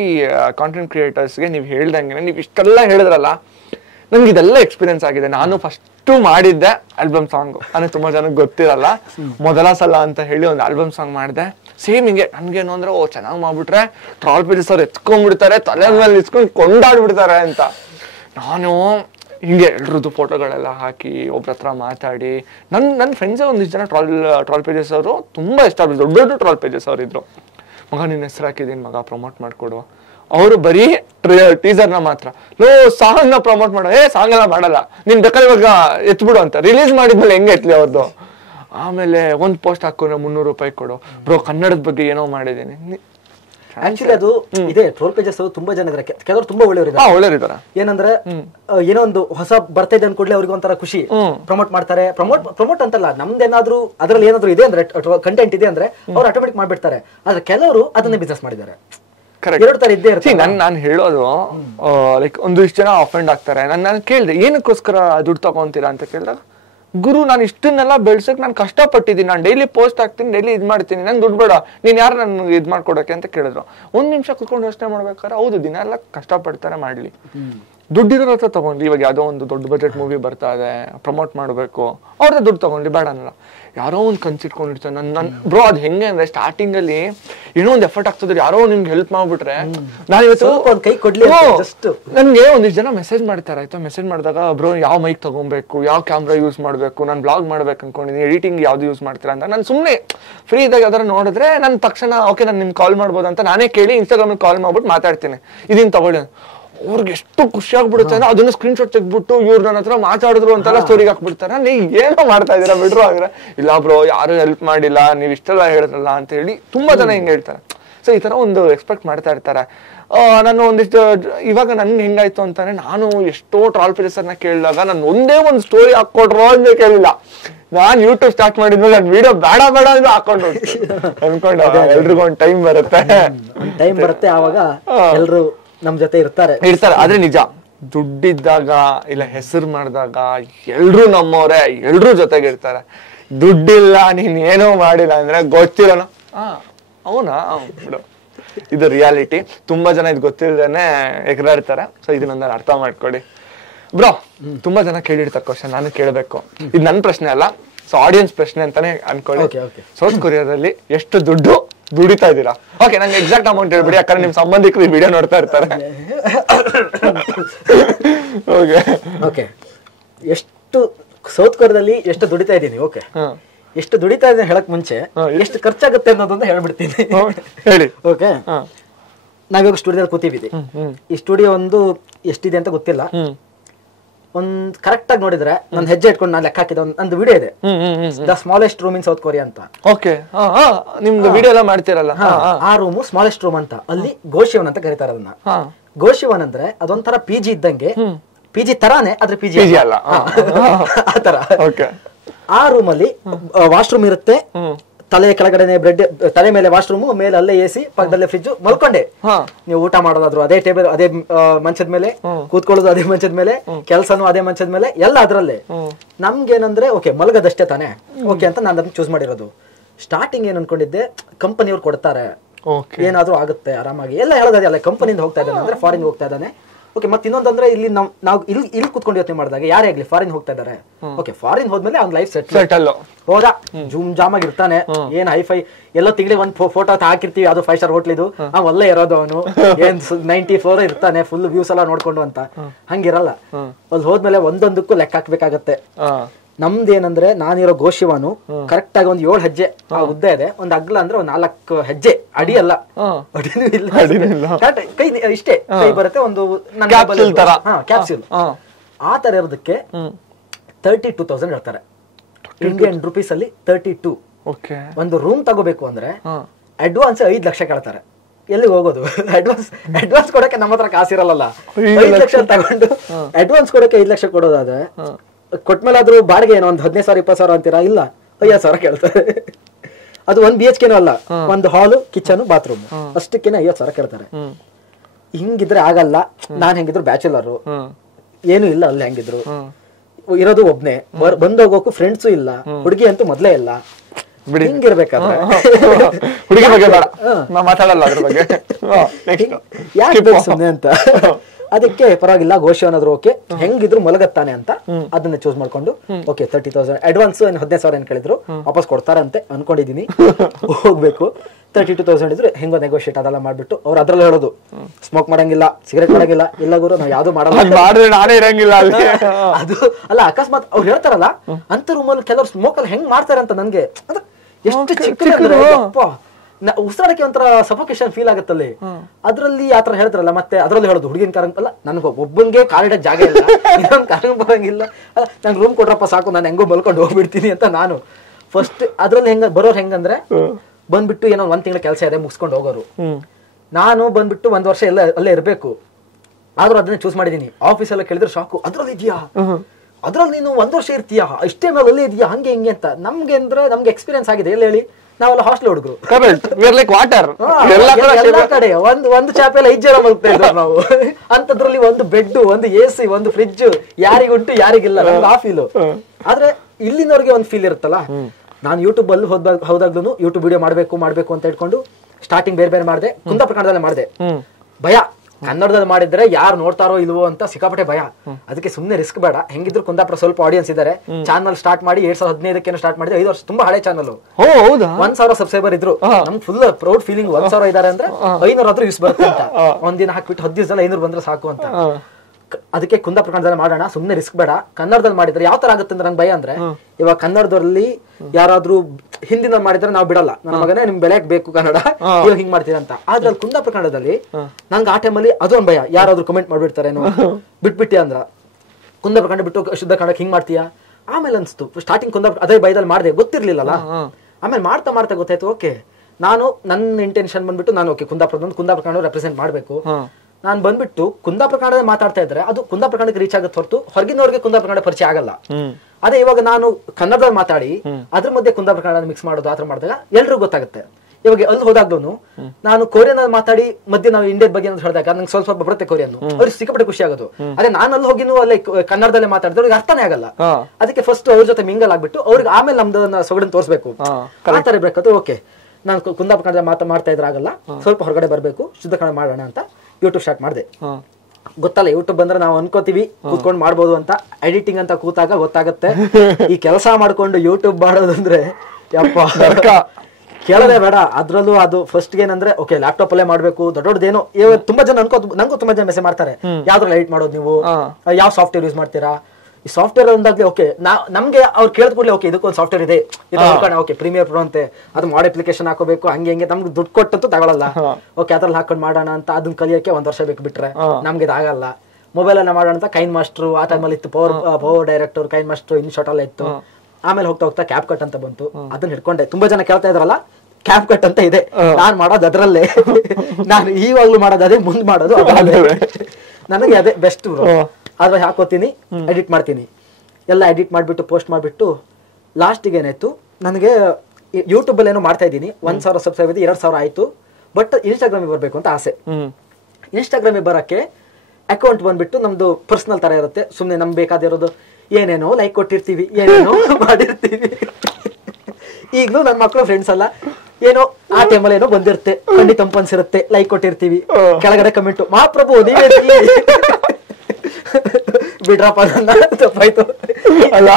ಕಾಂಟೆಂಟ್ ಕ್ರಿಯೇಟರ್ಸ್ಗೆ ನೀವು ಹೇಳ್ದಂಗೆ ನೀವು ಇಷ್ಟೆಲ್ಲ ಹೇಳಿದ್ರಲ್ಲ, ನಂಗೆ ಇದೆಲ್ಲ ಎಕ್ಸ್ಪೀರಿಯನ್ಸ್ ಆಗಿದೆ. ನಾನು ಫಸ್ಟು ಮಾಡಿದ್ದೆ ಆಲ್ಬಮ್ ಸಾಂಗ್, ಅಂದ್ರೆ ತುಂಬಾ ಜನಕ್ಕೆ ಗೊತ್ತಿರಲ್ಲ. ಮೊದಲ ಸಲ ಅಂತ ಹೇಳಿ ಒಂದು ಆಲ್ಬಮ್ ಸಾಂಗ್ ಮಾಡಿದೆ. ಸೇಮ್ ಹಿಂಗೆ ನನ್ಗೇನು ಅಂದ್ರೆ, ಚೆನ್ನಾಗಿ ಮಾಡ್ಬಿಟ್ರೆ ಟ್ರಾಲ್ ಪೇಜಸ್ ಅವ್ರು ಎತ್ಕೊಂಡ್ಬಿಡ್ತಾರೆ, ತಲೆ ಮೇಲೆ ಇಸ್ಕೊಂಡು ಕೊಂಡಾಡ್ಬಿಡ್ತಾರೆ ಅಂತ. ನಾನು ಹಿಂಗೆ ಎಲ್ರದ್ದು ಫೋಟೋಗಳೆಲ್ಲ ಹಾಕಿ ಒಬ್ರ ಹತ್ರ ಮಾತಾಡಿ, ನನ್ನ ಫ್ರೆಂಡ್ಸೇ ಒಂದಿಷ್ಟು ಜನ ಟ್ರಾಲ್ ಪೇಜಸ್ ಅವರು ತುಂಬಾ ಇಷ್ಟ ಆಗ್ಬಿಟ್ಟು, ದೊಡ್ಡ ಟ್ರಾಲ್ ಪೇಜಸ್ ಅವ್ರು ಇದ್ರು. ಮಗ ನಿನ್ನ ಹೆಸರು ಹಾಕಿದ್ದೀನಿ ಮಗ, ಪ್ರಮೋಟ್ ಮಾಡ್ಕೊಡು. ಅವರು ಬರೀ ಟೀಸರ್ನ ಮಾತ್ರ, ಸಾಂಗ್ ನ ಪ್ರಮೋಟ್ ಮಾಡೋ, ಸಾಂಗ್ ಎಲ್ಲ ಮಾಡಲ್ಲ, ನೀನ್ ಬೇಕಾದ್ರೆ ಇವಾಗ ಎತ್ಬಿಡು ಅಂತ. ರಿಲೀಸ್ ಮಾಡಿದ್ಮೇಲೆ ಹೆಂಗೆ ಎತ್ಲಿ ಅವ್ರದ್ದು. ಆಮೇಲೆ ಒಂದ್ ಪೋಸ್ಟ್ ಹಾಕೊಂಡ್ರೆ 300 ರೂಪಾಯಿ ಕೊಡು. ಬ್ರೋ, ಕನ್ನಡದ ಬಗ್ಗೆ ಏನೋ ಮಾಡಿದ್ದೀನಿ. ಆಕ್ಚುಲಿ ಅದು ಇದೆ. ಟ್ರೋಲ್ ಪೇಜಸ್ ತುಂಬಾ ಜನ ಇದಾರೆ, ಕೆಲವರು ತುಂಬಾ ಒಳ್ಳೆಯವರಿದ್ದಾರೆ. ಏನಂದ್ರೆ ಏನೋ ಒಂದು ಹೊಸ ಬರ್ತಾ ಇದೆ ಅನ್ಕೊಡ್ಲಿ ಅವ್ರಿಗೆ ಒಂಥರ ಖುಷಿ, ಪ್ರಮೋಟ್ ಮಾಡ್ತಾರೆ. ಪ್ರಮೋಟ್ ಅಂತಲ್ಲ, ನಮ್ದೇನಾದ್ರೂ ಅದ್ರಲ್ಲಿ ಏನಾದ್ರು ಇದೆ ಅಂದ್ರೆ, ಕಂಟೆಂಟ್ ಇದೆ ಅಂದ್ರೆ ಅವ್ರು ಆಟೋಮೆಟಿಕ್ ಮಾಡ್ಬಿಡ್ತಾರೆ. ಆದ್ರೆ ಕೆಲವರು ಅದನ್ನೇ ಬಿಸ್ನೆಸ್ ಮಾಡಿದ್ದಾರೆ. ಎರಡು ತರ ಇದ್ದೇ ಇರುತ್ತೆ. ನಾನು ಹೇಳೋದು ಲೈಕ್ ಒಂದಿಷ್ಟು ಜನ ಅಫೆಂಡ್ ಆಗ್ತಾರೆ. ನಾನು ಕೇಳಿದೆ, ಏನಕ್ಕೋಸ್ಕರ ದುಡ್ಡು ತಗೊಂತೀರಾ ಅಂತ ಕೇಳಿದಾಗ, ಗುರು ನಾನು ಇಷ್ಟನ್ನೆಲ್ಲ ಬೆಳ್ಸಕ್ ನಾನು ಕಷ್ಟಪಟ್ಟಿದ್ದೀನಿ, ನಾನು ಡೈಲಿ ಪೋಸ್ಟ್ ಹಾಕ್ತೀನಿ, ಡೈಲಿ ಇದು ಮಾಡ್ತೀನಿ, ನಂಗೆ ದುಡ್ಡು ಬೇಡ, ನೀನ್ ಯಾರು ನನ್ಗೆ ಇದು ಮಾಡ್ಕೊಡಕ್ಕೆ ಅಂತ ಕೇಳಿದ್ರು. ಒಂದ್ ನಿಮಿಷ ಕುತ್ಕೊಂಡು ಯೋಚನೆ ಮಾಡ್ಬೇಕಾದ್ರೆ, ಹೌದು ದಿನ ಎಲ್ಲ ಕಷ್ಟಪಡ್ತಾರೆ, ಮಾಡ್ಲಿ. ದುಡ್ಡಿರೋ ಹತ್ರ ತಗೊಂಡ್ಲಿ. ಇವಾಗ ಯಾವುದೋ ಒಂದು ದೊಡ್ಡ ಬಜೆಟ್ ಮೂವಿ ಬರ್ತಾ ಇದೆ, ಪ್ರಮೋಟ್ ಮಾಡಬೇಕು, ಅವ್ರದ್ದು ದುಡ್ಡು ತಗೊಂಡ್ಲಿ, ಬೇಡ ಅನ್ನಲ್ಲ. ಯಾರೋ ಒಂದು ಕನ್ಸಿಟ್ಕೊಂಡಿರ್ತಾರೆ. ನನ್ನ ಬ್ರೋ, ಅದು ಹೆಂಗೆ ಅಂದ್ರೆ, ಸ್ಟಾರ್ಟಿಂಗ್ ಅಲ್ಲಿ ಏನೋ ಒಂದು ಎಫರ್ಟ್ ಆಗ್ತದೆ, ಯಾರೋ ನಿಮ್ಗೆ ಹೆಲ್ಪ್ ಮಾಡ್ಬಿಟ್ರೆ, ನಾನು ಇವತ್ತು ಕೈ ಕೊಡ್ಲಿ ನನ್ಗೆ ಒಂದಿಷ್ಟು ಜನ ಮೆಸೇಜ್ ಮಾಡ್ತಾರೆ. ಆಯ್ತಾ, ಮೆಸೇಜ್ ಮಾಡಿದಾಗ, ಬ್ರೋ ಯಾವ ಮೈಕ್ ತಗೊಬೇಕು, ಯಾವ ಕ್ಯಾಮ್ರಾ ಯೂಸ್ ಮಾಡ್ಬೇಕು, ನಾನು ಬ್ಲಾಗ್ ಮಾಡ್ಬೇಕು ಅನ್ಕೊಂಡಿದ್ದೀನಿ, ಎಡಿಟಿಂಗ್ ಯಾವ್ದು ಯೂಸ್ ಮಾಡ್ತೀರಾ ಅಂತ. ನಾನು ಸುಮ್ಮನೆ ಫ್ರೀ ಇದ್ದಾಗ ಯಾವ್ದಾರ ನೋಡಿದ್ರೆ ನನ್ನ ತಕ್ಷಣ ಓಕೆ ನಾನು ನಿಮ್ಗೆ ಕಾಲ್ ಮಾಡ್ಬೋದು ಅಂತ ನಾನೇ ಕೇಳಿ ಇನ್ಸ್ಟಾಗ್ರಾಮ್ ಕಾಲ್ ಮಾಡ್ಬಿಟ್ಟು ಮಾತಾಡ್ತೀನಿ, ಇದನ್ನ ತಗೊಳ್ಳಿ. ಅವ್ರಿಗೆ ಎಷ್ಟು ಖುಷಿ ಆಗ್ಬಿಡುತ್ತೆ ಅಂದ್ರೆ, ಅದನ್ನ ಸ್ಕ್ರೀನ್ ಶಾಟ್ ತೆಗ್ಬಿಟ್ಟು ಇವ್ರು ನನ್ನ ಹತ್ರ ಮಾತಾಡಿದ್ರು ಅಂತೆಲ್ಲ ಸ್ಟೋರಿಗೆ ಹಾಕ್ಬಿಡ್ತಾರೆ. ನೀವು ಏನೋ ಮಾಡ್ತಾ ಇದೀರಾ ಬಿಡ್ರು ಅಂದ್ರೆ, ಇಲ್ಲ ಬ್ರೋ ಯಾರು ಹೆಲ್ಪ್ ಮಾಡಿಲ್ಲ, ನೀವು ಇಷ್ಟೆಲ್ಲ ಹೇಳಿದ್ರಲ್ಲ ಅಂತ ಹೇಳಿ ತುಂಬಾ ಜನ ಹಿಂಗೆ ಹೇಳ್ತಾರೆ. ಸೊ ಈ ತರ ಒಂದು ಎಕ್ಸ್ಪೆಕ್ಟ್ ಮಾಡ್ತಾ ಇರ್ತಾರೆ. ನಾನು ಒಂದಿಷ್ಟು ಇವಾಗ ನನ್ಗೆ ಹೆಂಗಾಯ್ತು ಅಂತಾನೆ, ನಾನು ಎಷ್ಟೋ ಟ್ರಾಲ್ ಪೇಜಸ್ನ ಕೇಳಿದಾಗ ನಾನು ಒಂದೇ ಒಂದು ಸ್ಟೋರಿ ಹಾಕೊಡ್ರೋ ಅಂತ ಕೇಳಿಲ್ಲ. ನಾನ್ ಯೂಟ್ಯೂಬ್ ಸ್ಟಾರ್ಟ್ ಮಾಡಿದ್ಮೇಲೆ ನಾನು ವಿಡಿಯೋ ಬೇಡ ಅಂತ ಹಾಕೊಂಡು ಅನ್ಕೊಂಡು, ಎಲ್ರಿಗೂ ಒಂದು ಟೈಮ್ ಬರುತ್ತೆ, ಆವಾಗ ಎಲ್ರು ನಮ್ ಜೊತೆ ಇರ್ತಾರೆ. ಆದ್ರೆ ನಿಜ, ದುಡ್ಡಿದ್ದಾಗ ಇಲ್ಲ ಹೆಸರು ಮಾಡಿದಾಗ ಎಲ್ರು ನಮ್ಮವ್ರೆ, ಎಲ್ರೂ ಜೊತೆಗೆ ಇರ್ತಾರೆ. ದುಡ್ಡಿಲ್ಲ, ನೀನ್ ಏನೋ ಮಾಡಿಲ್ಲ ಅಂದ್ರೆ ಗೊತ್ತಿರೋಣ, ಅವನಾ ಬಿಡು, ಇದು ರಿಯಾಲಿಟಿ. ತುಂಬಾ ಜನ ಇದು ಗೊತ್ತಿಲ್ದೇನೆ ಎಗರಾಡ್ತಾರೆ. ಸೊ ಇದನ್ನ ಅರ್ಥ ಮಾಡ್ಕೊಡಿ ಬ್ರೋ. ತುಂಬಾ ಜನ ಕೇಳಿರ್ತಾರೆ ಕ್ವಶನ್, ನಾನು ಕೇಳಬೇಕು. ಇದು ನನ್ನ ಪ್ರಶ್ನೆ ಅಲ್ಲ, ಸೊ ಆಡಿಯನ್ಸ್ ಪ್ರಶ್ನೆ ಅಂತಾನೆ ಅನ್ಕೊಳ್ಳಿ. ಸೌತ್ ಕೊರಿಯಾದಲ್ಲಿ ಎಷ್ಟು ದುಡ್ಡು ದುಡಿತಾ ಇದ್ದೀರಾ? ಓಕೆ, ನಂಗೆ ಎಕ್ಸಾಕ್ಟ್ ಅಮೌಂಟ್ ಹೇಳ್ಬಿಡಿ, ಯಾಕಂದ್ರೆ ನಿಮ್ ಸಂಬಂಧಿಕರು ಈ ವಿಡಿಯೋ ನೋಡ್ತಾ ಇರ್ತಾರೆ. ಓಕೆ, ಎಷ್ಟು ಸೌತ್ ಕೊರಿಯಾದಲ್ಲಿ ಎಷ್ಟು ದುಡಿತಾ ಇದ್ದೀನಿ? ಓಕೆ, ಎಷ್ಟು ದುಡಿತಾ ಇದ್ದೀನಿ ಹೇಳಕ್ ಮುಂಚೆ ಎಷ್ಟು ಖರ್ಚಾಗುತ್ತೆ ಅನ್ನೋದನ್ನ ಹೇಳ್ಬಿಡ್ತೀನಿ. ಹೇಳಿ. ಓಕೆ, ನಾವಿವಾಗ ಸ್ಟುಡಿಯೋದಲ್ಲಿ ಕೂತಿದ್ದೀವಿ. ಈ ಸ್ಟುಡಿಯೋ ಒಂದು ಎಷ್ಟಿದೆ ಅಂತ ಗೊತ್ತಿಲ್ಲ. ಒಂದ್ ಕರೆಕ್ಟ್ ಆಗಿ ನೋಡಿದ್ರೆ ನನ್ನ ಹೆಜ್ಜೆ ಇಟ್ಕೊಂಡು ನಾನು ಲೆಕ್ಕ ಹಾಕಿದ ಒಂದು ವಿಡಿಯೋ ಇದೆ, the smallest room in south Korea ಅಂತ. ಓಕೆ, ನಿಮ್ದು ವಿಡಿಯೋ ಎಲ್ಲ ಮಾಡ್ತೀರಲ್ಲ, ಆ ರೂಮ್ ಸ್ಮಾಲೆಸ್ಟ್ ರೂಮ್ ಅಂತ. ಅಲ್ಲಿ ಗೋಶಿವನ್ ಅಂತ ಕರೀತಾರೆ ಅದನ್ನ. ಗೋಶಿವನ್ ಅಂದ್ರೆ ಅದೊಂಥರ PG ಇದ್ದಂಗೆ, PG ತರಾನೇ ಆದ್ರೆ PG ಅಲ್ಲ, ಆತರ. ಆ ರೂಮ್ ಅಲ್ಲಿ ವಾಶ್ರೂಮ್ ಇರುತ್ತೆ, ತಲೆ ಕೆಳಗಡೆ ಬ್ರೆಡ್, ತಲೆ ಮೇಲೆ ವಾಶ್ರೂಮ್, ಮೇಲೆ ಅಲ್ಲೇ AC, ಪಕ್ಕದಲ್ಲೇ ಫ್ರಿಜ್. ಮಲ್ಕೊಂಡೆ ನೀವು ಊಟ ಮಾಡೋದಾದ್ರು ಅದೇ ಟೇಬಲ್, ಅದೇ ಮಂಚದ ಮೇಲೆ ಕೂತ್ಕೊಳ್ಳೋದು, ಅದೇ ಮಂಚದ ಮೇಲೆ, ಕೆಲ್ಸನೂ ಅದೇ ಮಂಚದ ಮೇಲೆ, ಎಲ್ಲ ಅದ್ರಲ್ಲೇ. ನಮ್ಗೇನಂದ್ರೆ ಓಕೆ ಮಲಗದಷ್ಟೇ ತಾನೆ, ಓಕೆ ಅಂತ ನಾನು ಅದನ್ನ ಚೂಸ್ ಮಾಡಿರೋದು. ಸ್ಟಾರ್ಟಿಂಗ್ ಏನ್ ಅನ್ಕೊಂಡಿದ್ದೆ, ಕಂಪನಿಯವ್ರು ಕೊಡ್ತಾರೆ, ಏನಾದ್ರೂ ಆಗುತ್ತೆ ಆರಾಮಾಗಿ ಎಲ್ಲ ಹೇಳೋದೇ ಅಲ್ಲ. ಕಂಪನಿಯಿಂದ ಹೋಗ್ತಾ ಇದ್ದಾನೆ ಅಂದ್ರೆ ಫಾರಿನ್ ಹೋಗ್ತಾ ಇದ್ದಾನೆ, ಓಕೆ. ಮತ್ತೆ ಇನ್ನೊಂದಂದ್ರೆ ಇಲ್ಲಿ ನಾವು ಇಲ್ಲಿ ಕುತ್ಕೊಂಡು ಯೋಚನೆ ಮಾಡಿದಾಗ ಯಾರೇ ಆಗ್ಲಿ ಫಾರಿನ್ ಹೋಗ್ತಾ ಇದಾರೆ, ಓಕೆ ಫಾರಿನ್ ಹೋದ್ಮೇಲೆ ಅವ್ನ ಲೈಫ್ ಸೆಟಲ್ ಹೋದ, ಜೂಮ್ ಜಾಮ್ ಆಗಿರ್ತಾನೆ, ಏನ್ ಹೈಫೈ ಎಲ್ಲ ತಿಂಗಳಿಗೆ ಒಂದ್ ಫೋಟೋ ಹಾಕಿರ್ತೀವಿ, ಅದು 5 ಸ್ಟಾರ್ ಹೋಟ್ಲಿದು, ಅಲ್ಲೇ ಇರೋದು ಅವನು, ಏನ್ 90 ಫ್ಲೋರ್ ಇರ್ತಾನೆ, ಫುಲ್ ವ್ಯೂಸ್ ಎಲ್ಲ ನೋಡ್ಕೊಂಡು ಅಂತ. ಹಂಗಿರಲ್ಲ, ಅಲ್ಲಿ ಹೋದ್ಮೇಲೆ ಒಂದೊಂದಕ್ಕೂ ಲೆಕ್ಕ ಹಾಕ್ಬೇಕಾಗತ್ತೆ. ನಮ್ದೇನಂದ್ರೆ ನಾನಿರೋ ಗೋಶಿವಾನು ಕರೆಕ್ಟ್ ಆಗಿ ಒಂದ್ 7 ಹೆಜ್ಜೆ ಉದ್ದ ಇದೆ, ಒಂದ್ ಅಗ್ಲ ಅಂದ್ರೆ ಒಂದ್ 4 ಹೆಜ್ಜೆ, ಅಡಿ ಅಲ್ಲ, ಅಡಿನೂ ಇಲ್ಲ, ಕೈ ಇಷ್ಟೇ ಕೈ ಬರುತ್ತೆ, ಒಂದು ಕ್ಯಾಪ್ಸ್ಯೂಲ್. ಆ ತರ ಇರೋದಕ್ಕೆ 32,000 ಹೇಳ್ತಾರೆ ಇಂಡಿಯನ್ ರುಪೀಸ್ ಅಲ್ಲಿ. 32. ಒಂದು ರೂಮ್ ತಗೋಬೇಕು ಅಂದ್ರೆ ಅಡ್ವಾನ್ಸ್ 5 ಲಕ್ಷ ಕೇಳ್ತಾರೆ. ಎಲ್ಲಿಗೆ ಹೋಗೋದು? ಅಡ್ವಾನ್ಸ್ ಕೊಡಕ್ಕೆ ನಮ್ಮ ಹತ್ರ ಕಾಸಿರಲ್ಲ. 5 ಲಕ್ಷ ತಗೊಂಡು ಅಡ್ವಾನ್ಸ್ ಕೊಡಕ್ಕೆ 5 ಲಕ್ಷ ಕೊಡೋದಾದ್ರೆ ಕೊಟ್ಮೇಲೆ ಆದ್ರೂ ಬಾಡಿಗೆ ಏನೋ ಒಂದ್ 15,000 20,000 ಅಂತೀರಾ? ಇಲ್ಲ, 50,000 ಕೇಳ್ತಾರೆ. ಅದು 1 BHK ಅಲ್ಲ, ಒಂದು ಹಾಲು, ಕಿಚನ್, ಬಾತ್ರೂಮ್, ಅಷ್ಟಕ್ಕೇನೆ 50,000 ಕೇಳ್ತಾರೆ. ಹಿಂಗಿದ್ರೆ ಆಗಲ್ಲ. ನಾನ್ ಹೆಂಗಿದ್ರು ಬ್ಯಾಚುಲರ್, ಏನು ಇಲ್ಲ ಅಲ್ಲಿ, ಹೆಂಗಿದ್ರು ಇರೋದು ಒಬ್ನೇ, ಬಂದೋಗೋಕು ಫ್ರೆಂಡ್ಸು ಇಲ್ಲ, ಹುಡುಗಿ ಅಂತೂ ಮೊದ್ಲೇ ಇಲ್ಲ. ಹಿಂಗಿರ್ಬೇಕಾದ್ರೆ ಹುಡುಗಿ ಬಗ್ಗೆ ಮಾತಾಡಲ್ಲ ಅದ್ರ ಬಗ್ಗೆ, ಯಾಕೆ ಸುಮ್ನೆ ಅಂತ. ಅದಕ್ಕೆ ಪರವಾಗಿಲ್ಲ, ಗೋಶಿವನ್ ಓಕೆ, ಹೆಂಗಿದ್ರು ಮಲಗತ್ತಾನೆ ಅಂತ ಅದನ್ನ ಚೂಸ್ ಮಾಡ್ಕೊಂಡು ಓಕೆ 30,000 ಅಡ್ವಾನ್ಸ್, 15,000 ಏನ್ ಕೇಳಿದ್ರು ವಾಪಸ್ ಕೊಡ್ತಾರಂತೆ ಅನ್ಕೊಂಡಿದೀನಿ. ಹೋಗ್ಬೇಕು. 32,000 ಇದ್ರೆ ಹೆಂಗೋ ನೆಗೋಷಿಯೇಟ್ ಅದೆಲ್ಲ ಮಾಡ್ಬಿಟ್ಟು ಅವ್ರು ಅದ್ರಲ್ಲಿ ಹೇಳೋದು, ಸ್ಮೋಕ್ ಮಾಡಂಗಿಲ್ಲ, ಸಿಗರೇಟ್ ಮಾಡಂಗಿಲ್ಲ, ಇಲ್ಲ ಗುರು ನಾವು ಯಾವ್ದು ಮಾಡಲ್ಲ, ನಾನೇ ಇರಂಗಿಲ್ಲ. ಅದು ಅಲ್ಲ, ಅಕಸ್ಮಾತ್ ಅವ್ರು ಹೇಳ್ತಾರಲ್ಲ ಅಂತ ರೂಮಲ್ಲಿ ಕೆಲವ್ರು ಸ್ಮೋಕ್ ಅಲ್ಲಿ ಹೆಂಗ್ ಮಾಡ್ತಾರೆ ಅಂತ ನನ್ಗೆ ಎಷ್ಟು ಚಿಕ್ಕ ಉಸಿರಾಡಕ್ಕೆ ಒಂಥರ ಸಫೋಕೇಶನ್ ಫೀಲ್ ಆಗುತ್ತಲ್ಲಿ. ಅದ್ರಲ್ಲಿ ಆತರ ಹೇಳ್ತಾರಲ್ಲ, ಮತ್ತೆ ಅದ್ರಲ್ಲಿ ಹೇಳೋದು ಹುಡುಗಿನ ಕಾರಂಗಲ್ಲ, ನನ್ಗೆ ಒಬ್ಬಂಗೆ ಕಾಲಿಡಕ್ ಜಾಗ ಇಲ್ಲ, ಇನ್ನೊಂದು ಕಾರಂಗ್ ಬರಂಗಿಲ್ಲ, ನಂಗೆ ರೂಮ್ ಕೊಟ್ರಪ್ಪ ಸಾಕು, ನಾನು ಹೆಂಗೋ ಮಲ್ಕೊಂಡು ಹೋಗ್ಬಿಡ್ತೀನಿ ಅಂತ. ನಾನು ಫಸ್ಟ್ ಅದ್ರಲ್ಲಿ ಬರೋರು ಹೆಂಗಂದ್ರೆ ಬಂದ್ಬಿಟ್ಟು ಏನೋ 1 ತಿಂಗಳ ಕೆಲಸ ಇದೆ ಮುಗಿಸ್ಕೊಂಡು ಹೋಗೋರು. ನಾನು ಬಂದ್ಬಿಟ್ಟು 1 ವರ್ಷ ಅಲ್ಲೇ ಇರ್ಬೇಕು, ಆದ್ರೂ ಅದನ್ನ ಚೂಸ್ ಮಾಡಿದೀನಿ. ಆಫೀಸೆಲ್ಲ ಕೇಳಿದ್ರೆ ಶಾಕು, ಅದ್ರಲ್ಲಿ ಇದೆಯಾ, ಅದ್ರಲ್ಲಿ ನೀನು 1 ವರ್ಷ ಇರ್ತೀಯಾ, ಇಷ್ಟೇ ಮೇಲೆ ಅಲ್ಲೇ ಇದೆಯಾ, ಹಂಗೆ ಹಿಂಗೆ ಅಂತ. ನಮ್ಗೆ ಅಂದ್ರೆ ನಮ್ಗೆ ಎಕ್ಸ್ಪೀರಿಯನ್ಸ್ ಆಗಿದೆ, ಎಲ್ಲ ಹೇಳಿ ನಾವೆಲ್ಲ ಹಾಸ್ಟೆಲ್ ಹುಡುಗರು, ಎಲ್ಲಾ ಕಡೆ ಒಂದು ಚಾಪೆಲ್ಲ 5 ಜನ ಮಲ್ತಾ ಇದ್ರು ನಾವು. ಅಂತದ್ರಲ್ಲಿ ಒಂದು ಬೆಡ್, ಒಂದು AC, ಒಂದು ಫ್ರಿಡ್ಜ್, ಯಾರಿಗುಂಟು ಯಾರಿಗಿಲ್ಲ, ನಮ್ಗೆ ಆ ಫೀಲು. ಆದ್ರೆ ಇಲ್ಲಿನವ್ರಿಗೆ ಒಂದು ಫೀಲ್ ಇರುತ್ತಲ್ಲ. ನಾನು ಯೂಟ್ಯೂಬ್ ಅಲ್ಲಿ ಹೋದಾಗ್ಲೂ ಯೂಟ್ಯೂಬ್ ವಿಡಿಯೋ ಮಾಡ್ಬೇಕು ಅಂತ ಇಟ್ಕೊಂಡು ಸ್ಟಾರ್ಟಿಂಗ್ ಬೇರೆ ಮಾಡಿದೆ, ಕುಂದಾಪುರ ಕನ್ನಡದಲ್ಲೇ ಮಾಡಿದೆ. ಭಯ, ಕನ್ನಡದಲ್ಲಿ ಮಾಡಿದ್ರೆ ಯಾರು ನೋಡ್ತಾರೋ ಇಲ್ವೋ ಅಂತ ಸಿಕ್ಕಾಪಟ್ಟೆ ಭಯ. ಅದಕ್ಕೆ ಸುಮ್ನೆ ರಿಸ್ಕ್ ಬೇಡ, ಹೆಂಗಿದ್ರು ಕುಂದಾಪುರ ಸ್ವಲ್ಪ ಆಡಿಯನ್ಸ್ ಇದಾರೆ. ಚಾನಲ್ ಸ್ಟಾರ್ಟ್ ಮಾಡಿ 2015 ಸ್ಟಾರ್ಟ್ ಮಾಡಿದೆ, 5 ವರ್ಷ, ತುಂಬಾ ಹಳೆ ಚಾನಲ್. 1,000 ಸಬ್ಸ್ಕ್ರೈಬರ್ ಇದ್ರು. ನಮ್ಗೆ ಫುಲ್ ಪ್ರೌಡ್ ಫೀಲಿಂಗ್. 1,000 ಇದಾರೆ ಅಂದ್ರೆ 500 ಆದ್ರೂ ಯೂಸ್ ಬರುತ್ತೆ ಅಂತ. ಒಂದಿನ ಹಾಕ್ಬಿಟ್ಟು 10 ದಿವಸದಲ್ಲಿ 500 ಬಂದ್ರೆ ಸಾಕು ಅಂತ. ಅದಕ್ಕೆ ಕುಂದಾಪುರ ಕನ್ನಡದಲ್ಲಿ ಮಾಡೋಣ, ಸುಮ್ನೆ ರಿಸ್ಕ್ ಬೇಡ. ಕನ್ನಡದಲ್ಲಿ ಮಾಡಿದ್ರೆ ಯಾವ ತರ ಆಗುತ್ತೆ ಅಂದ್ರೆ ನಂಗೆ ಭಯ ಅಂದ್ರೆ, ಇವಾಗ ಕನ್ನಡದಲ್ಲಿ ಯಾರಾದ್ರೂ ಹಿಂದಿನ ಮಾಡಿದ್ರೆ ನಾವು ಬಿಡಲ್ಲ, ನನ್ನ ಮಗನೇ ನಿಮ್ ಬೆಲೆಗ್ ಬೇಕು ಕನ್ನಡ, ಇವಾಗ ಹಿಂಗ್ ಮಾಡ್ತೀರ ಅಂತ. ಆದ್ರೆ ಅಲ್ಲಿ ಕುಂದಾಪುರ ಕನ್ನಡದಲ್ಲಿ ನಂಗೆ ಆ ಟೈಮಲ್ಲಿ ಅದೊಂದು ಭಯ, ಯಾರಾದ್ರೂ ಕಮೆಂಟ್ ಮಾಡ್ಬಿಡ್ತಾರೇನೋ, ಬಿಟ್ಬಿಟ್ಟೆ ಅಂದ್ರ ಕುಂದಾಪುರ ಕನ್ನಡ ಬಿಟ್ಟು ಶುದ್ಧ ಕನ್ನಡ ಹಿಂಗ್ ಮಾಡ್ತೀಯಾ. ಆಮೇಲೆ ಅನ್ಸ್ತು, ಸ್ಟಾರ್ಟಿಂಗ್ ಕುಂದಾಪುರ ಅದೇ ಭಯದಲ್ಲಿ ಮಾಡಿದೆ, ಗೊತ್ತಿರ್ಲಿಲ್ಲಲ್ಲ. ಆಮೇಲೆ ಮಾಡ್ತಾ ಗೊತ್ತಾಯ್ತು, ಓಕೆ ನಾನು ನನ್ನ ಇಂಟೆನ್ಷನ್ ಬಂದ್ಬಿಟ್ಟು ನಾನು ಓಕೆ ಕುಂದಾಪುರ ಕನ್ನಡ ರೆಪ್ರೆಸೆಂಟ್ ಮಾಡ್ಬೇಕು. ನಾನು ಬಂದ್ಬಿಟ್ಟು ಕುಂದಾಪುರ ಕನ್ನಡ ಮಾತಾಡ್ತಾ ಇದ್ರೆ ಅದು ಕುಂದಾಪುರ ಕನ್ನಡಕ್ಕೆ ರೀಚ್ ಆಗುತ್ತೆ ಹೊರತು ಹೊರಗಿನವ್ರಿಗೆ ಕುಂದಾಪುರ ಕನ್ನಡ ಪರಿಚಯ ಆಗಲ್ಲ. ಅದೇ ಇವಾಗ ನಾನು ಕನ್ನಡದಲ್ಲಿ ಮಾತಾಡಿ ಅದ್ರ ಮಧ್ಯೆ ಕುಂದಾಪುರ ಕನ್ನಡ ಮಿಕ್ಸ್ ಮಾಡೋದು ಆತರ ಮಾಡಿದಾಗ ಎಲ್ರಿಗೂ ಗೊತ್ತಾಗುತ್ತೆ. ಇವಾಗ ಅಲ್ಲಿ ಹೋದಾಗ್ಲೂ ನಾನು ಕೊರಿಯನ್ ಅಲ್ಲಿ ಮಾತಾಡಿ ಮಧ್ಯೆ ನಾವು ಇಂಡಿಯನ್ ಬಗ್ಗೆ ಹೇಳಿದಾಗ ನಂಗೆ ಸ್ವಲ್ಪ ಬರುತ್ತೆ ಕೊರಿಯನ್, ಅವ್ರಿಗೆ ಸಿಕ್ಕಾಪಟ್ಟೆ ಖುಷಿ ಆಗೋದು. ಅದೇ ನಾನು ಅಲ್ಲಿ ಹೋಗಿನೂ ಅಲ್ಲಿ ಕನ್ನಡದಲ್ಲೇ ಮಾತಾಡಿದ್ರೆ ಅವ್ರಿಗೆ ಅರ್ಥನೇ ಆಗಲ್ಲ. ಅದಕ್ಕೆ ಫಸ್ಟ್ ಅವ್ರ ಜೊತೆ ಮಿಂಗಲ್ ಆಗ್ಬಿಟ್ಟು ಅವ್ರಿಗೆ ಆಮೇಲೆ ನಮ್ದು ಸೊಗಡನ್ನು ತೋರಿಸ್ಬೇಕು, ಆ ತರ ಇರ್ಬೇಕಾದ್ರೆ ಓಕೆ ನಾನು ಕುಂದಾಪುರ ಕನ್ನಡ ಮಾಡ್ತಾ ಇದ್ರೆ ಆಗಲ್ಲ, ಸ್ವಲ್ಪ ಹೊರಗಡೆ ಬರ್ಬೇಕು, ಶುದ್ಧ ಕನ್ನಡ ಮಾಡೋಣ ಅಂತ ಯೂಟ್ಯೂಬ್ ಸ್ಟಾರ್ಟ್ ಮಾಡಿದೆ. ಗೊತ್ತಲ್ಲ ಯೂಟ್ಯೂಬ್ ಬಂದ್ರೆ ನಾವು ಅನ್ಕೋತೀವಿ ಕೂತ್ಕೊಂಡು ಮಾಡ್ಬೋದು ಅಂತ, ಎಡಿಟಿಂಗ್ ಅಂತ ಕೂತಾಗ ಗೊತ್ತಾಗುತ್ತೆ ಈ ಕೆಲಸ ಮಾಡ್ಕೊಂಡು ಯೂಟ್ಯೂಬ್ ಮಾಡೋದಂದ್ರೆ ಯಪ್ಪ ಕೇಳದೆ ಬೇಡ. ಅದ್ರಲ್ಲೂ ಅದು ಫಸ್ಟ್ ಏನಂದ್ರೆ ಓಕೆ ಲ್ಯಾಪ್ಟಾಪ್ ಅಲ್ಲೇ ಮಾಡ್ಬೇಕು, ದೊಡ್ಡದೇನೋ. ಇವಾಗ ತುಂಬಾ ಜನ ನಂಗೂ ತುಂಬಾ ಜನ ಮೆಸೇಜ್ ಮಾಡ್ತಾರೆ, ಯಾವ್ದ್ರಲ್ಲಿ ಎಡಿಟ್ ಮಾಡೋದು ನೀವು, ಯಾವ ಸಾಫ್ಟ್ವೇರ್ ಯೂಸ್ ಮಾಡ್ತೀರಾ. ಈ ಸಾಫ್ಟ್ವೇರ್ ಒಂದಾಗ್ಲಿ ಓಕೆ ನಮ್ಗೆ ಅವ್ರು ಕೇಳಿದ ಕೂಡಲೇ ಓಕೆ ಇದಕ್ಕೊಂದು ಸಾಫ್ಟ್ವೇರ್ ಇದೆ, ಓಕೆ ಪ್ರೀಮಿಯರ್ ಪ್ರೋ ಅಂತೆ, ಅದು ಮಾಡಿ ಅಪ್ಲಿಕೇಶನ್ ಹಾಕೋಬೇಕು, ಹಂಗೆ ನಮ್ಗೆ ದುಡ್ಡು ಕೊಟ್ಟಂತೂ ತಗೊಳಲ್ಲ. ಓಕೆ ಅದ್ರಲ್ಲಿ ಹಾಕೊಂಡು ಮಾಡೋಣ ಅಂತ ಅದನ್ನ ಕಲಿಯಕ್ಕೆ 1 ವರ್ಷ ಬೇಕು, ಬಿಟ್ರೆ ನಮ್ಗೆ ಇದಾಗಲ್ಲ. ಮೊಬೈಲ್ ಅನ್ನ ಮಾಡೋಣ ಅಂತ ಕೈನ್ ಮಾಸ್ಟರ್ ಆ ಟೈಮಲ್ಲಿ ಇತ್ತು, power director Kine master in short ಎಲ್ಲ ಇತ್ತು. ಆಮೇಲೆ ಹೋಗ್ತಾ ಹೋಗ್ತಾ ಕ್ಯಾಪ್ ಕಟ್ ಅಂತ ಬಂತು, ಅದನ್ನ ಹಿಡ್ಕೊಂಡೆ. ತುಂಬಾ ಜನ ಕೇಳ್ತಾ ಇದ್ರಲ್ಲ ಕ್ಯಾಪ್ ಕಟ್ ಅಂತ ಇದೆ, ನಾನ್ ಮಾಡೋದು ಅದ್ರಲ್ಲೇ. ನಾನು ಈವಾಗ್ಲೂ ಮಾಡೋದು ಅದೇ, ಮುಂದ್ ಮಾಡೋದು ನನಗೆ ಅದೇ ಬೆಸ್ಟ್. ಅದ್ರ ಹಾಕೋತೀನಿ, ಎಡಿಟ್ ಮಾಡ್ತೀನಿ, ಎಲ್ಲ ಎಡಿಟ್ ಮಾಡ್ಬಿಟ್ಟು ಪೋಸ್ಟ್ ಮಾಡ್ಬಿಟ್ಟು ಲಾಸ್ಟಿಗೆ ಏನಾಯ್ತು, ನನಗೆ ಯೂಟ್ಯೂಬ್ ಅಲ್ಲಿ ಏನೋ ಮಾಡ್ತಾ ಇದ್ದೀನಿ, 1,000 ಸಬ್ಸ್ಕ್ರೈಬ್ ಇದೆ, 2,000 ಆಯ್ತು. ಬಟ್ ಇನ್ಸ್ಟಾಗ್ರಾಮಿಗೆ ಬರ್ಬೇಕು ಅಂತ ಆಸೆ. ಇನ್ಸ್ಟಾಗ್ರಾಮಿಗೆ ಬರಕ್ಕೆ ಅಕೌಂಟ್ ಬಂದ್ಬಿಟ್ಟು ನಮ್ದು ಪರ್ಸನಲ್ ತರ ಇರುತ್ತೆ, ಸುಮ್ನೆ ನಮ್ಗೆ ಬೇಕಾದಿರೋದು ಏನೇನೋ ಲೈಕ್ ಕೊಟ್ಟಿರ್ತೀವಿ, ಏನೇನೋ ಮಾಡಿರ್ತೀವಿ. ಈಗಲೂ ನನ್ನ ಮಕ್ಕಳು ಫ್ರೆಂಡ್ಸ್ ಅಲ್ಲ, ಏನೋ ಆ ಟೈಮಲ್ಲಿ ಏನೋ ಬಂದಿರುತ್ತೆ, ಕಣ್ಣಿ ತಂಪು ಅನ್ಸಿರುತ್ತೆ, ಲೈಕ್ ಕೊಟ್ಟಿರ್ತೀವಿ, ಕೆಳಗಡೆ ಕಮೆಂಟ್ ಮಹಾಪ್ರಭು ನೀವೇ ಬಿಡ್ರಪ್ಪ, ತಪ್ಪಾಯ್ತು ಅಲ್ಲ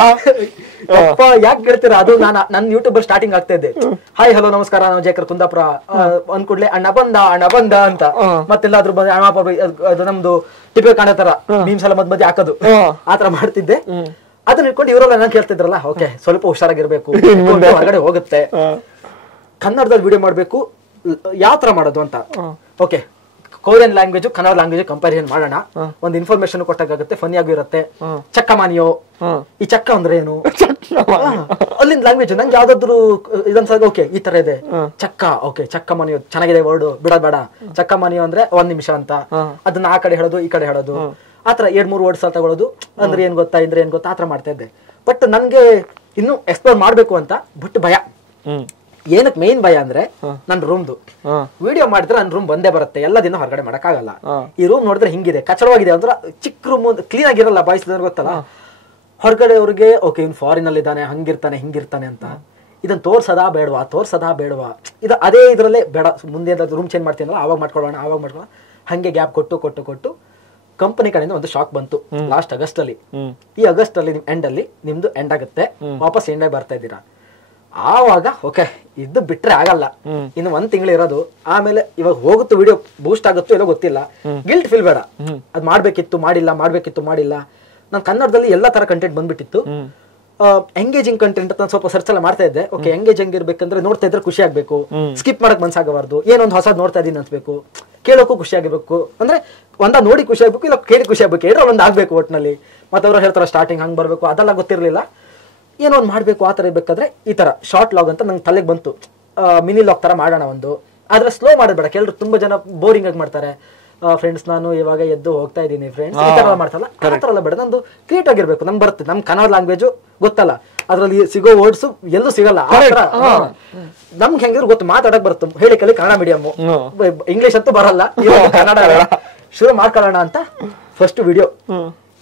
ಅಪ್ಪ, ಯಾಕೆ ಹೇಳ್ತೀರಾ? ಅದು ನನ್ನ ಯೂಟ್ಯೂಬ್ ಸ್ಟಾರ್ಟಿಂಗ್ ಆಗ್ತಾ ಇದ್ದೆ, ಹಾಯ್ ಹಲೋ ನಮಸ್ಕಾರ ನಾನು ಜಯಕರ್ ಕುಂದಾಪುರ ಅಂದ್ಕೂಡ್ಲೆ ಅಣ್ಣ ಬಂದ ಅಂತ, ಮತ್ತೆಲ್ಲಾದ್ರೂ ಬಂದ ಅದು ನಮ್ದು ಟಿಪೆ ಕಾಣೋ ತರ ಮೀಮ್ಸ್ ಎಲ್ಲ ಮಧ್ಯೆ ಹಾಕೋದು, ಆತರ ಮಾಡ್ತಿದ್ದೆ. ಅದನ್ನ ಇಟ್ಕೊಂಡು ಇವರೆಲ್ಲ ನಾನು ಕೇಳ್ತಿದ್ರಲ್ಲ, ಓಕೆ ಸ್ವಲ್ಪ ಹುಷಾರಾಗಿರ್ಬೇಕು, ಹೊರಗಡೆ ಹೋಗುತ್ತೆ, ಕನ್ನಡದಲ್ಲಿ ವಿಡಿಯೋ ಮಾಡ್ಬೇಕು, ಯಾವ ತರ ಮಾಡೋದು ಅಂತ. Okay, Korean language Kannada language comparison ಮಾಡೋಣ, ಒಂದು ಇನ್ಫಾರ್ಮೇಶನ್ ಕೊಟ್ಟಾಗುತ್ತೆ, ಫನಿ ಆಗಿ ಇರುತ್ತೆ. ಚಕ್ಕಮಾನಿಯೋ, ಈ ಚಕ್ಕ ಅಂದ್ರೆ ಏನು, ಅಲ್ಲಿಂದ ಲ್ಯಾಂಗ್ವೇಜ್ ನಂಗೆ ಯಾವ್ದಾದ್ರು ಇದನ್ಸಾಗ ಓಕೆ ಈ ತರ ಇದೆ, ಚಕ್ಕ ಓಕೆ ಚಕ್ಕಮಾನಿಯೋ ಚೆನ್ನಾಗಿದೆ ವರ್ಡ್, ಬಿಡೋದ್ ಬೇಡ. ಚಕ್ಕಮಾನಿಯೋ ಅಂದ್ರೆ 1 ನಿಮಿಷ ಅಂತ, ಅದನ್ನ ಆ ಕಡೆ ಹೇಳೋದು ಈ ಕಡೆ ಹೇಳೋದು, ಆತರ 2-3 ವರ್ಡ್ಸ್ ತಗೊಳ್ಳೋದು, ಅಂದ್ರೆ ಏನ್ ಗೊತ್ತಾ ಇಂದ್ರೆ ಏನ್ ಗೊತ್ತಾ ಆತರ ಮಾಡ್ತಾ ಇದ್ದೆ. ಬಟ್ ನನ್ಗೆ ಇನ್ನು ಎಕ್ಸ್ಪ್ಲೋರ್ ಮಾಡ್ಬೇಕು ಅಂತ ಬಟ್ ಭಯ. ಏನಕ್ಕೆ ಮೇನ್ ಭಯ ಅಂದ್ರೆ ನನ್ ರೂಮ್ದು ವಿಡಿಯೋ ಮಾಡಿದ್ರೆ ನನ್ ರೂಮ್ ಬಂದೇ ಬರುತ್ತೆ, ಎಲ್ಲ ದಿನ ಹೊರಗಡೆ ಮಾಡಕ್ಕಾಗಲ್ಲ. ಈ ರೂಮ್ ನೋಡಿದ್ರೆ ಹಿಂಗಿದೆ, ಕಚಡವಾಗಿದೆ, ಅಂದ್ರೆ ಚಿಕ್ಕ ರೂಮ್, ಕ್ಲೀನ್ ಆಗಿರಲ್ಲ, ಬಾಯ್ಸ್ ಗೊತ್ತಲ್ಲ. ಹೊರಗಡೆ ಅವ್ರಿಗೆ ಓಕೆ ಇವ್ನು ಫಾರಿನ್ ಅಲ್ಲಿ ಇದ್ದಾನೆ, ಹಂಗಿರ್ತಾನೆ ಹಿಂಗಿರ್ತಾನೆ ಅಂತ, ಇದನ್ನ ತೋರ್ಸದಾ ಬೇಡವಾ ಇದು ಅದೇ ಇದ್ರಲ್ಲೇ ಬೇಡ, ಮುಂದೆ ರೂಮ್ ಚೇಂಜ್ ಮಾಡ್ತೀನಲ್ಲ ಆವಾಗ ಮಾಡ್ಕೊಳ್ಳೋಣ. ಹಂಗೆ ಗ್ಯಾಪ್ ಕೊಟ್ಟು ಕಂಪನಿ ಕಡೆಯಿಂದ ಒಂದು ಶಾಕ್ ಬಂತು ಲಾಸ್ಟ್ ಆಗಸ್ಟ್ ಅಲ್ಲಿ. ಈ ಆಗಸ್ಟ್ ಅಲ್ಲಿ ಎಂಡ್ ಅಲ್ಲಿ ನಿಮ್ದು ಎಂಡ್ ಆಗುತ್ತೆ, ವಾಪಸ್ ಇಂಡಿಯಾ ಬರ್ತಾ ಇದ್ದೀರಾ. ಆವಾಗ ಓಕೆ ಇದು ಬಿಟ್ರೆ ಆಗಲ್ಲ, ಇನ್ನು 1 ತಿಂಗಳು ಇರೋದು, ಆಮೇಲೆ ಇವಾಗ ಹೋಗುತ್ತೋ ವಿಡಿಯೋ ಬೂಸ್ಟ್ ಆಗುತ್ತೋ ಎಲ್ಲೋ ಗೊತ್ತಿಲ್ಲ, ಗಿಲ್ಟ್ ಫೀಲ್ ಬೇಡ, ಅದ್ ಮಾಡ್ಬೇಕಿತ್ತು ಮಾಡಿಲ್ಲ. ನಾನು ಕನ್ನಡದಲ್ಲಿ ಎಲ್ಲಾ ತರ ಕಂಟೆಂಟ್ ಬಂದ್ಬಿಟ್ಟಿತ್ತು, ಎಂಗೇಜಿಂಗ್ ಕಂಟೆಂಟ್ ಅಂತ ಸ್ವಲ್ಪ ಸರ್ಚ್ ಎಲ್ಲ ಮಾಡ್ತಾ ಇದ್ದೆ. ಓಕೆ ಎಂಗೇಜಿಂಗ್ ಇರ್ಬೇಕಂದ್ರೆ ನೋಡ್ತಾ ಇದ್ರೆ ಖುಷಿ ಆಗ್ಬೇಕು, ಸ್ಕಿಪ್ ಮಾಡಕ್ ಮನ್ಸಾಗಬಾರ್ದು, ಏನೊಂದು ಹೊಸದ್ ನೋಡ್ತಾ ಇದೀನಿ ಅನ್ಸ್ಬೇಕು, ಕೇಳೋಕ್ಕೂ ಖುಷಿ ಆಗಿರ್ಬೇಕು, ಅಂದ್ರೆ ಒಂದ ನೋಡಿ ಖುಷಿ ಆಗ್ಬೇಕು, ಇಲ್ಲ ಕೇಳಿ ಖುಷಿ ಆಗ್ಬೇಕು, ಏನಾರ ಒಂದ್ ಆಗ್ಬೇಕು ಒಟ್ನಲ್ಲಿ. ಮತ್ತೆ ಅವ್ರು ಹೇಳ್ತಾರ ಸ್ಟಾರ್ಟಿಂಗ್ ಹಂಗ್ ಬರ್ಬೇಕು, ಅದೆಲ್ಲ ಗೊತ್ತಿರ್ಲಿಲ್ಲ, ಏನೋ ಒಂದು ಮಾಡ್ಬೇಕು. ಆ ತರ ಇರ್ಬೇಕಾದ್ರೆ ಈ ತರ ಶಾರ್ಟ್ ಲಾಗ್ ಅಂತ ನಂಗೆ ತಲೆಗೆ ಬಂತು, ಮಿನಿ ಲಾಗ್ ತರ ಮಾಡೋಣ ಒಂದು, ಆದ್ರೆ ಸ್ಲೋ ಮಾಡಬೇಡ. ಕೆಲವರು ತುಂಬಾ ಜನ ಬೋರಿಂಗ್ ಆಗಿ ಮಾಡ್ತಾರೆ, ಫ್ರೆಂಡ್ಸ್ ನಾನು ಇವಾಗ ಎದ್ದು ಹೋಗ್ತಾ ಇದ್ದೀನಿ ಫ್ರೆಂಡ್ಸ್ ಈ ತರ ಮಾಡ್ತಾರಲ್ಲ, ಆ ತರ ಎಲ್ಲ ಬೇಡ, ನಂದು ಕ್ರಿಯೇಟ್ ಆಗಿರ್ಬೇಕು. ನಮ್ಗೆ ಬರುತ್ತೆ, ನಮ್ ಕನ್ನಡ ಲ್ಯಾಂಗ್ವೇಜ್ ಗೊತ್ತಲ್ಲ, ಅದ್ರಲ್ಲಿ ಸಿಗೋ ವರ್ಡ್ಸ್ ಎಲ್ಲೂ ಸಿಗಲ್ಲ, ಆ ತರ ನಮ್ಗೆ ಹೆಂಗಿದ್ರು ಗೊತ್ತು, ಮಾತಾಡಕ್ ಬರುತ್ತೆ, ಹೇಳಿ ಕಲಿ ಕನ್ನಡ ಮೀಡಿಯಂ, ಇಂಗ್ಲಿಷ್ ಅಂತೂ ಬರಲ್ಲ, ಕನ್ನಡ ಶುರು ಮಾಡ್ಕೊಳ್ಳೋಣ ಅಂತ ಫಸ್ಟ್ ವಿಡಿಯೋ.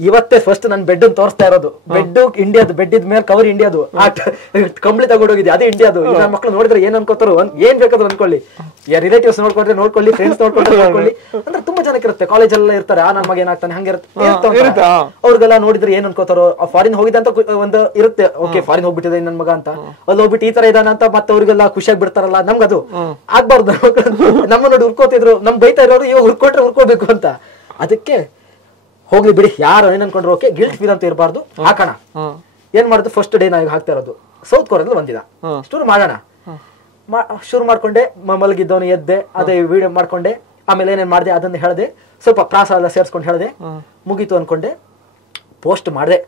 ಇವತ್ತೇ ಫಸ್ಟ್ ನನ್ ಬೆಡ್ ತೋರಿಸ್ತಾ ಇರೋದು, ಬೆಡ್ ಇಂಡಿಯಾದು, ಬೆಡ್ ಇದ್ ಮೇಲೆ ಕವರ್ ಇಂಡಿಯಾದು, ಕಂಬಳಿ ತಗೊಂಡೋಗಿದೆ ಅದೇ ಇಂಡಿಯಾದು. ನನ್ನ ಮಕ್ಳು ನೋಡಿದ್ರೆ ಏನ್ ಅನ್ಕೋತಾರೋ, ಏನ್ ಬೇಕಾದ್ರು ಅನ್ಕೊಳ್ಳಿ, ರಿಲೇಟಿವ್ಸ್ ನೋಡ್ಕೊಳ್ಳಿ, ಫ್ರೆಂಡ್ಸ್ ನೋಡ್ಕೊಳ್ಳಿ, ಅಂದ್ರೆ ತುಂಬಾ ಜನಕ್ಕೆ ಇರುತ್ತೆ, ಕಾಲೇಜ್ ಎಲ್ಲ ಇರ್ತಾರೆ, ನನ್ನ ಮಗ ಏನಾಗ್ತಾನೆ ಹಂಗಿರುತ್ತೆ, ಅವ್ರಿಗೆಲ್ಲ ನೋಡಿದ್ರೆ ಏನ್ ಅನ್ಕೋತಾರೋ, ಫಾರಿನ್ ಹೋಗಿದ್ದ ಅಂತ ಒಂದು ಇರುತ್ತೆ, ಓಕೆ ಫಾರಿನ್ ಹೋಗ್ಬಿಟ್ಟಿದೆ ನನ್ ಮಗ ಅಂತ, ಅಲ್ಲಿ ಹೋಗ್ಬಿಟ್ಟು ಈ ತರ ಇದಾನ ಅಂತ, ಮತ್ತೆ ಅವ್ರಿಗೆಲ್ಲ ಖುಷಿಯಾಗಿ ಬಿಡ್ತಾರಲ್ಲ, ನಮ್ಗದು ಆಗ್ಬಾರ್ದು. ನಮ್ಮ ನೋಡಿ ಹುರ್ಕೋತಿದ್ರು, ನಮ್ ಬೈತಾ ಇರೋರು ಇವಾಗ ಹುರ್ಕೋಬೇಕು ಅಂತ. ಅದಕ್ಕೆ ಹೋಗ್ಲಿ ಬಿಡಿ, ಯಾರು ಏನ್ ಅನ್ಕೊಂಡ್ರು ಓಕೆ, ಗಿಲ್ಟ್ ಫೀಲ್ ಅಂತ ಇರಬಾರ್ದು, ಹಾಕೋಣ. ಏನ್ ಮಾಡುದು, ಫಸ್ಟ್ ಡೇ ನಾವು ಹಾಕ್ತಾ ಇರೋದು ಸೌತ್ ಕೊರಿಯಾದಲ್ಲಿ ಬಂದಿದ, ಶುರು ಮಾಡೋಣ. ಶುರು ಮಾಡ್ಕೊಂಡೆ, ಮಲಗಿದ್ದವನು ಎದ್ದೆ, ಅದೇ ವಿಡಿಯೋ ಮಾಡ್ಕೊಂಡೆ, ಆಮೇಲೆ ಏನೇನ್ ಮಾಡಿದೆ ಅದನ್ನ ಹೇಳ್ದೆ, ಸ್ವಲ್ಪ ಪ್ರಾಸ ಎಲ್ಲ ಸೇರ್ಸ್ಕೊಂಡು ಹೇಳ್ದೆ, ಮುಗೀತು ಅನ್ಕೊಂಡೆ, ಪೋಸ್ಟ್ ಮಾಡಿದೆ.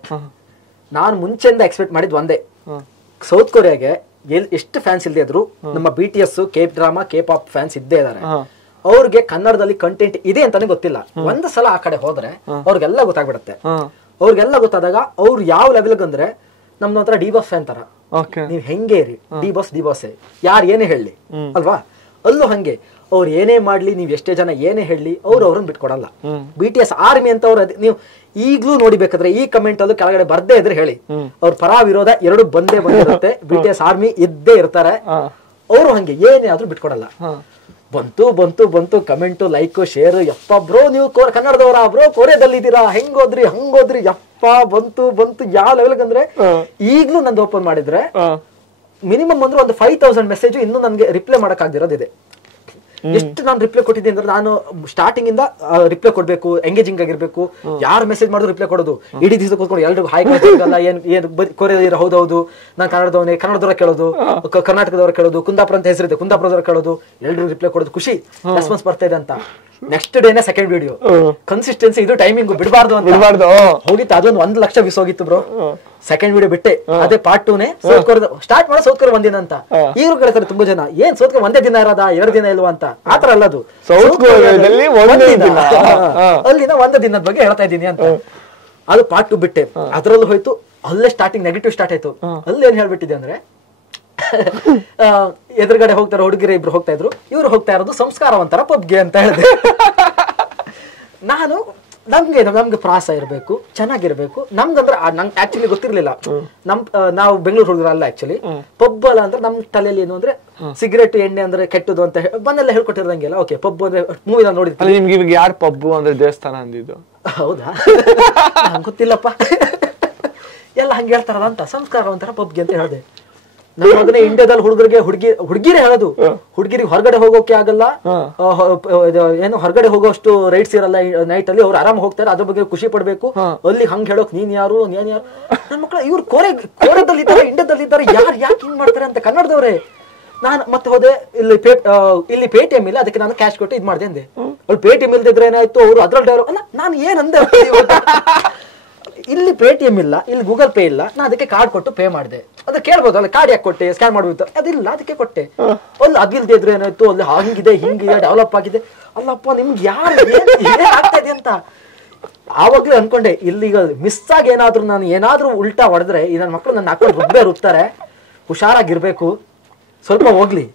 ನಾನು ಮುಂಚೆಯಿಂದ ಎಕ್ಸ್ಪೆಕ್ಟ್ ಮಾಡಿದ್ ಒಂದೇ, ಸೌತ್ ಕೊರಿಯಾಗೆ ಎಷ್ಟು ಫ್ಯಾನ್ಸ್ ಇಲ್ಲದೆ ಇದ್ರು ನಮ್ಮ BTS, K drama, K pop fans ಇದ್ದೇ ಇದಾರೆ. ಅವ್ರಿಗೆ ಕನ್ನಡದಲ್ಲಿ ಕಂಟೆಂಟ್ ಇದೆ ಅಂತಾನೆ ಗೊತ್ತಿಲ್ಲ, ಒಂದು ಸಲ ಆ ಕಡೆ ಹೋದ್ರೆ ಅವ್ರಿಗೆಲ್ಲ ಗೊತ್ತಾಗ್ಬಿಡತ್ತೆ. ಅವ್ರಿಗೆಲ್ಲ ಗೊತ್ತಾದಾಗ ಅವ್ರು ಯಾವ ಲೆವೆಲ್ಗೆ ಅಂದ್ರೆ ನಮ್ದು ಒಂಥರ ಡಿ ಬಾಸ್ ಫ್ಯಾನ್ ತರ, ನೀವ್ ಹೆಂಗೆ ಇರಿ, ಡಿ ಬಾಸ್ ಯಾರು ಏನೇ ಹೇಳಿ ಅಲ್ವಾ, ಅಲ್ಲೂ ಹಂಗೆ ಅವ್ರು ಏನೇ ಮಾಡ್ಲಿ, ನೀವ್ ಎಷ್ಟೇ ಜನ ಏನೇ ಹೇಳಿ ಅವ್ರನ್ನ ಬಿಟ್ಕೊಡಲ್ಲ. BTS ಆರ್ಮಿ ಅಂತ ಅವ್ರು ನೀವು ಈಗ್ಲೂ ನೋಡಿಬೇಕಾದ್ರೆ ಈ ಕಮೆಂಟ್ ಅಲ್ಲೂ ಕೆಳಗಡೆ ಬರ್ದೇ ಇದ್ರೆ ಹೇಳಿ, ಅವ್ರ ಪರ ವಿರೋಧ ಎರಡು ಬಂದಿರುತ್ತೆ, BTS ಆರ್ಮಿ ಇದ್ದೇ ಇರ್ತಾರೆ. ಅವರು ಹಂಗೆ ಏನೇ ಆದ್ರೂ ಬಿಟ್ಕೊಡಲ್ಲ. ಬಂತು ಕಮೆಂಟ್, ಲೈಕ್, ಶೇರ್, ಯಪ್ಪ ಬ್ರೋ ನೀವು ಕನ್ನಡದವರ ಬ್ರೋ, ಕೊರಿಯಾದಲ್ಲಿ ಇದ್ದೀರಾ, ಹಂಗೋದ್ರಿ ಯಪ್ಪ ಬಂತು ಯಾವ ಲೆವೆಲ್ಗೆ ಅಂದ್ರೆ, ಈಗ್ಲೂ ನಂದು ಓಪನ್ ಮಾಡಿದ್ರೆ ಮಿನಿಮಮ್ ಅಂದ್ರೆ ಒಂದು 5,000 ಮೆಸೇಜ್ ಇನ್ನೂ ನನ್ಗೆ ರಿಪ್ಲೈ ಮಾಡಕ್ ಆಗ್ದಿರೋದಿದೆ. ಎಷ್ಟು ನಾನು ರಿಪ್ಲೈ ಕೊಟ್ಟಿದ್ದೆ ಅಂದ್ರೆ, ನಾನು ಸ್ಟಾರ್ಟಿಂಗ್ ಇಂದ ರಿಪ್ಲೈ ಕೊಡ್ಬೇಕು, ಎಂಗೇಜಿಂಗ್ ಆಗಿರ್ಬೇಕು, ಯಾರು ಮೆಸೇಜ್ ಮಾಡಿದ್ರು ರಿಪ್ಲೈ ಕೊಡೋದು, ಇಡೀ ದಿವಸ ಕೂತ್ಕೊಂಡು ಎಲ್ರಿಗೂ ಹಾಯ್ ಕಳ್ಸಲ್ಲ, ಏನ್ ಕೊರಿಯಾದ ಹೌದೌದು ನಾನು ಕನ್ನಡದವರ ಕೇಳೋದು, ಕರ್ನಾಟಕದವ್ರ ಕೇಳೋದು, ಕುಂದಾಪುರ ಅಂತ ಹೆಸರಿದೆ ಕುಂದಾಪುರದವ್ರ ಕೇಳೋದು, ಎಲ್ರಿಗೂ ರಿಪ್ಲೈ ಕೊಡೋದು, ಖುಷಿ ರೆಸ್ಪಾನ್ಸ್ ಬರ್ತಾ ಇದೆ ಅಂತ. ನೆಕ್ಸ್ಟ್ ಡೇನೆ ಸೆಕೆಂಡ್ ವಿಡಿಯೋ. ಕನ್ಸಿಸ್ಟೆನ್ಸಿ ಇದು ಟೈಮಿಂಗ್ ಬಿಡಬಾರ್ದು ಅಂತ ಹೋಗಿತ್ತು. ಅದೊಂದು 1 ಲಕ್ಷ ವ್ಯೂಸ್ ಹೋಗಿತ್ತು ಬ್ರೋ. ಸೆಕೆಂಡ್ ವಿಡಿಯೋ ಬಿಟ್ಟೆ, ಅದೇ ಪಾರ್ಟ್ 2ನೇ ಸೋತ್ಕೋರ್ ಸ್ಟಾರ್ಟ್ ಮಾಡೋ ಸೋತ್ಕೋರ್ ಒಂದಿನ ಅಂತ. ಈಗಲೂ ಕೇಳ್ತಾರೆ ತುಂಬಾ ಜನ, ಏನ್ ಸೋತ್ಕೋರ್ ಒಂದೇ ದಿನ ಇರೋದ 2 ದಿನ ಇಲ್ವಾ ಅಂತ. ಆತರ ಅಲ್ಲ, ಅದು ಅಲ್ಲಿನ 1 ದಿನದ ಬಗ್ಗೆ ಹೇಳ್ತಾ ಇದ್ದೀನಿ ಅಂತ. ಅದು ಪಾರ್ಟ್ 2 ಬಿಟ್ಟೆ, ಅದ್ರಲ್ಲೂ ಹೋಯ್ತು. ಅಲ್ಲೇ ಸ್ಟಾರ್ಟಿಂಗ್ ನೆಗೆಟಿವ್ ಸ್ಟಾರ್ಟ್ ಆಯ್ತು. ಅಲ್ಲಿ ಏನ್ ಹೇಳ್ಬಿಟ್ಟಿದೆ ಅಂದ್ರೆ, ಎದುರುಗಡೆ ಹೋಗ್ತಾರೆ ಹುಡುಗಿರ ಇಬ್ರು ಹೋಗ್ತಾ ಇದ್ರು, ಇವ್ರು ಹೋಗ್ತಾ ಇರೋದು ಸಂಸ್ಕಾರವಂತರ ಪಬ್ಗೆ ಅಂತ ಹೇಳಿದೆ. ನಾನು ನಮ್ಗೆ ಪ್ರಾಸ ಇರಬೇಕು, ಚೆನ್ನಾಗಿರ್ಬೇಕು. ನಮ್ಗಂದ್ರೆ ನಂಗೆ ಆಕ್ಚುಲಿ ಗೊತ್ತಿರ್ಲಿಲ್ಲ. ನಾವು ಬೆಂಗಳೂರು ಹುಡುಗರ ಅಲ್ಲ ಆಕ್ಚುಲಿ. ಪಬ್ ಅಲ್ಲ ಅಂದ್ರೆ ನಮ್ ತಲೆಯಲ್ಲಿ ಏನು ಅಂದ್ರೆ ಸಿಗರೇಟ್ ಎಣ್ಣೆ ಅಂದ್ರೆ ಕೆಟ್ಟದು ಅಂತ ಬಂದೆಲ್ಲ ಹೇಳ್ಕೊಟ್ಟಿರಂಗಿಲ್ಲ. ಓಕೆ, ಪಬ್ ಅಂದ್ರೆ ಮೂವಿ ನೋಡಿದ್ವಿ. ನಿಮ್ಗೆ ಇವಾಗ ಯಾರು ಪಬ್ ಅಂದ್ರೆ ದೇವಸ್ಥಾನ ಅಂದಿದ್ದು? ಹೌದಾ, ಗೊತ್ತಿಲ್ಲಪ್ಪ. ಎಲ್ಲ ಹಂಗೆ ಹೇಳ್ತಾರಲ್ಲ ಅಂತ, ಸಂಸ್ಕಾರವಂತರ ಪಬ್ಗೆ ಅಂತ ಹೇಳಿದೆ. ನಮ್ಮ ಮಗನೇ ಇಂಡಿಯಾದಲ್ಲಿ ಹುಡುಗಿರೇ ಹೇಳೋದು, ಹುಡುಗಿರಿಗೆ ಹೊರಗಡೆ ಹೋಗೋಕೆ ಆಗಲ್ಲ, ಏನು ಹೊರಗಡೆ ಹೋಗೋಷ್ಟು ರೈಟ್ಸ್ ಇರಲ್ಲ ನೈಟ್ ಅಲ್ಲಿ. ಅವ್ರು ಆರಾಮ್ ಹೋಗ್ತಾರೆ, ಅದ್ರ ಬಗ್ಗೆ ಖುಷಿ ಪಡ್ಬೇಕು. ಅಲ್ಲಿ ಹಂಗ್ ಹೇಳೋಕ್ ನೀನ್ ಯಾರು ನನ್ನ ಮಕ್ಕಳ ಇವ್ರು ಕೋರೆದಲ್ಲಿ ಇದ್ದಾರೆ, ಇಂಡಿಯಾದಲ್ಲಿ ಇದ್ದಾರೆ, ಯಾಕೆ ಹಿಂಗ್ ಮಾಡ್ತಾರೆ ಅಂತ ಕನ್ನಡದವ್ರೆ. ನಾನು ಮತ್ತೆ ಹೋದೆ, ಇಲ್ಲಿ ಪೇಟಿಎಂ ಇಲ್ಲ, ಅದಕ್ಕೆ ನಾನು ಕ್ಯಾಶ್ ಕೊಟ್ಟು ಇದ್ ಮಾಡ್ದೆ ಅಂದೆ. ಅಲ್ಲಿ ಪೇಟಿಎಂ ಇಲ್ದಿದ್ರೆ ಏನಾಯ್ತು, ಅವರು ಅದ್ರಲ್ಲಿ ಅಲ್ಲ, ನಾನು ಏನಂದೆ, ಇಲ್ಲಿ ಪೇಟಿಎಂ ಇಲ್ಲ, ಇಲ್ಲಿ ಗೂಗಲ್ ಪೇ ಇಲ್ಲ, ನಾ ಅದಕ್ಕೆ ಕಾರ್ಡ್ ಕೊಟ್ಟು ಪೇ ಮಾಡಿದೆ. ಅದ್ರ ಕೇಳ್ಬೋದು, ಅಲ್ಲ ಕಾರ್ಡ್ ಯಾಕೆ ಕೊಟ್ಟೆ, ಸ್ಕ್ಯಾನ್ ಮಾಡ್ಬೋದು, ಅದಿಲ್ಲ ಅದಕ್ಕೆ ಕೊಟ್ಟೆ. ಅಲ್ಲಿ ಅದಿಲ್ದೆ ಇದ್ರೆ ಏನಾಯ್ತು, ಅಲ್ಲಿ ಹಂಗಿದೆ ಹಿಂಗಿದೆ ಡೆವಲಪ್ ಆಗಿದೆ. ಅಲ್ಲಪ್ಪ ನಿಮ್ಗೆ ಯಾರು ಏನ್ ಆಗ್ತಾ ಇದೆ ಅಂತ ಆವಾಗ್ಲೇ ಅನ್ಕೊಂಡೆ. ಇಲ್ಲಿಗ ಮಿಸ್ ಆಗಿ ಏನಾದ್ರೂ ಉಲ್ಟಾ ಹೊಡೆದ್ರೆ ಈ ನನ್ನ ಮಕ್ಕಳು ನನ್ನ ಹಾಕೊಂಡು ರುಬ್ಬೆ ರುತ್ತಾರೆ, ಹುಷಾರಾಗಿರ್ಬೇಕು. ಸ್ವಲ್ಪ ಹೋಗ್ಲಿ,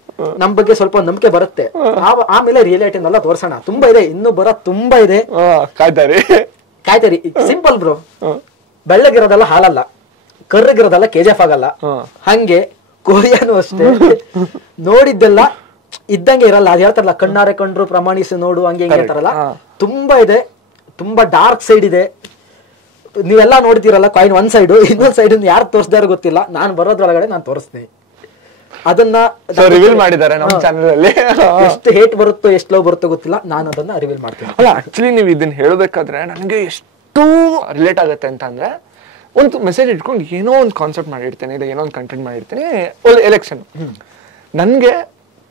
ನಮ್ ಬಗ್ಗೆ ಸ್ವಲ್ಪ ನಂಬಿಕೆ ಬರುತ್ತೆ. ಆಮೇಲೆ ರಿಯಾಲಿಟಿನೆಲ್ಲ ತೋರ್ಸೋಣ. ತುಂಬಾ ಇದೆ, ಇನ್ನೂ ಬರೋದ್ ತುಂಬಾ ಇದೆ. ಕಾಯ್ತಾರಿ. ಸಿಂಪಲ್ ಬ್ರೋ, ಬೆಳ್ಳಗಿರೋದೆಲ್ಲ ಹಾಲಲ್ಲ, ಕರ್ರಗಿರೋದೆಲ್ಲ KGF ಆಗಲ್ಲ. ಹಂಗೆ ಕೊರಿಯಾನು ಅಷ್ಟೇ, ನೋಡಿದ್ದೆಲ್ಲ ಇದ್ದಂಗೆ ಇರಲ್ಲ. ಅದ್ ಹೇಳ್ತಾರಲ್ಲ, ಕಣ್ಣಾರೆ ಕಂಡ್ರು ಪ್ರಮಾಣಿಸಿ ನೋಡು, ಹಂಗೆ ಹಿಂಗೆ ಹೇಳ್ತಾರಲ್ಲ. ತುಂಬಾ ಇದೆ, ತುಂಬಾ ಡಾರ್ಕ್ ಸೈಡ್ ಇದೆ. ನೀವೆಲ್ಲ ನೋಡ್ತೀರಲ್ಲ, ಕಾಯಿನ್ ಒಂದ್ ಸೈಡ್, ಇನ್ನೊಂದ್ ಸೈಡ್ ಯಾರು ತೋರಿಸ್ದಾರ ಗೊತ್ತಿಲ್ಲ. ನಾನು ಬರೋದ್ರೊಳಗಡೆ ನಾನು ತೋರಿಸ್ತೀನಿ. ಅದನ್ನ ರಿವೀಲ್ ಮಾಡಿದ್ದಾರೆ ನಮ್ಮ ಚಾನೆಲ್ ಅಲ್ಲಿ. ಎಷ್ಟು ಹೇಟ್ ಬರುತ್ತೋ ಎಷ್ಟು ಲವ್ ಬರುತ್ತೋ ಗೊತ್ತಿಲ್ಲ, ನಾನು ಅದನ್ನ ರಿವೀಲ್ ಮಾಡ್ತೀನಿ. ಅಲ್ಲ, ಆಕ್ಚುಲಿ ನೀವು ಇದನ್ನ ಹೇಳಬೇಕಾದ್ರೆ ನನಗೆ ಎಷ್ಟು ರಿಲೇಟ್ ಆಗುತ್ತೆ ಅಂತ ಅಂದ್ರೆ, ಒಂದು ಮೆಸೇಜ್ ಇಟ್ಕೊಂಡು ಏನೋ ಒಂದು ಕಾನ್ಸೆಪ್ಟ್ ಮಾಡಿರ್ತೀನಿ, ಇಲ್ಲ ಏನೋ ಒಂದು ಕಂಟೆಂಟ್ ಮಾಡಿರ್ತೀನಿ. ಒಳ್ಳೆ ಎಲೆಕ್ಷನ್ ನನಗೆ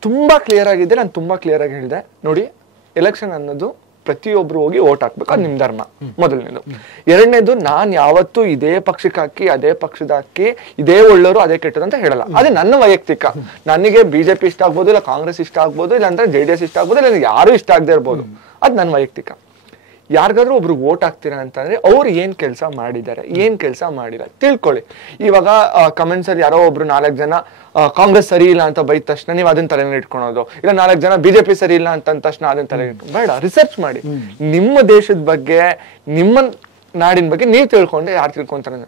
ತುಂಬಾ ಕ್ಲಿಯರ್ ಆಗಿದೆ. ನಾನು ತುಂಬಾ ಕ್ಲಿಯರ್ ಆಗಿ ಹೇಳಿದೆ, ನೋಡಿ ಎಲೆಕ್ಷನ್ ಅನ್ನೋದು ಪ್ರತಿಯೊಬ್ರು ಹೋಗಿ ಓಟ್ ಹಾಕ್ಬೇಕು, ಅದು ನಿಮ್ ಧರ್ಮ ಮೊದಲನೇದು. ಎರಡನೇದು, ನಾನ್ ಯಾವತ್ತೂ ಇದೇ ಪಕ್ಷಕ್ಕೆ ಹಾಕಿ ಅದೇ ಪಕ್ಷದ ಹಾಕಿ ಇದೇ ಒಳ್ಳೆಯವರು ಅದೇ ಕೆಟ್ಟದು ಅಂತ ಹೇಳಲ್ಲ. ಅದೇ ನನ್ನ ವೈಯಕ್ತಿಕ. ನನಗೆ BJP ಇಷ್ಟ ಆಗ್ಬೋದು, ಇಲ್ಲ ಕಾಂಗ್ರೆಸ್ ಇಷ್ಟ ಆಗ್ಬೋದು, ಇಲ್ಲ ಅಂದ್ರೆ JDS ಇಷ್ಟ ಆಗ್ಬೋದು, ಇಲ್ಲ ಯಾರು ಇಷ್ಟ ಆಗದೆ ಇರ್ಬೋದು. ಅದು ನನ್ನ ವೈಯಕ್ತಿಕ. ಯಾರಿಗಾದ್ರೂ ಒಬ್ರು ವೋಟ್ ಹಾಕ್ತೀರಾ ಅಂತಂದ್ರೆ ಅವ್ರು ಏನ್ ಕೆಲಸ ಮಾಡಿದ್ದಾರೆ, ಏನ್ ಕೆಲಸ ಮಾಡಿಲ್ಲ ತಿಳ್ಕೊಳ್ಳಿ. ಇವಾಗ ಕಮೆಂಟ್ಸ್ ಅಲ್ಲಿ ಯಾರೋ ಒಬ್ರು 4 ಜನ ಕಾಂಗ್ರೆಸ್ ಸರಿ ಇಲ್ಲ ಅಂತ ಬೈದ ತಕ್ಷಣ ನೀವು ಅದನ್ನ ತಲೆನಲ್ಲಿ ಇಟ್ಕೊಳೋದು, ಇಲ್ಲ 4 ಜನ BJP ಸರಿ ಇಲ್ಲ ಅಂತ ತಕ್ಷಣ ಅದನ್ನ ತಲೆ ಇಟ್ಕೊಂಡು ಬೇಡ. ರಿಸರ್ಚ್ ಮಾಡಿ, ನಿಮ್ಮ ದೇಶದ ಬಗ್ಗೆ, ನಿಮ್ಮ ನಾಡಿನ ಬಗ್ಗೆ ನೀವು ತಿಳ್ಕೊಂಡೆ ಯಾರು ತಿಳ್ಕೊಂತಾರೆ.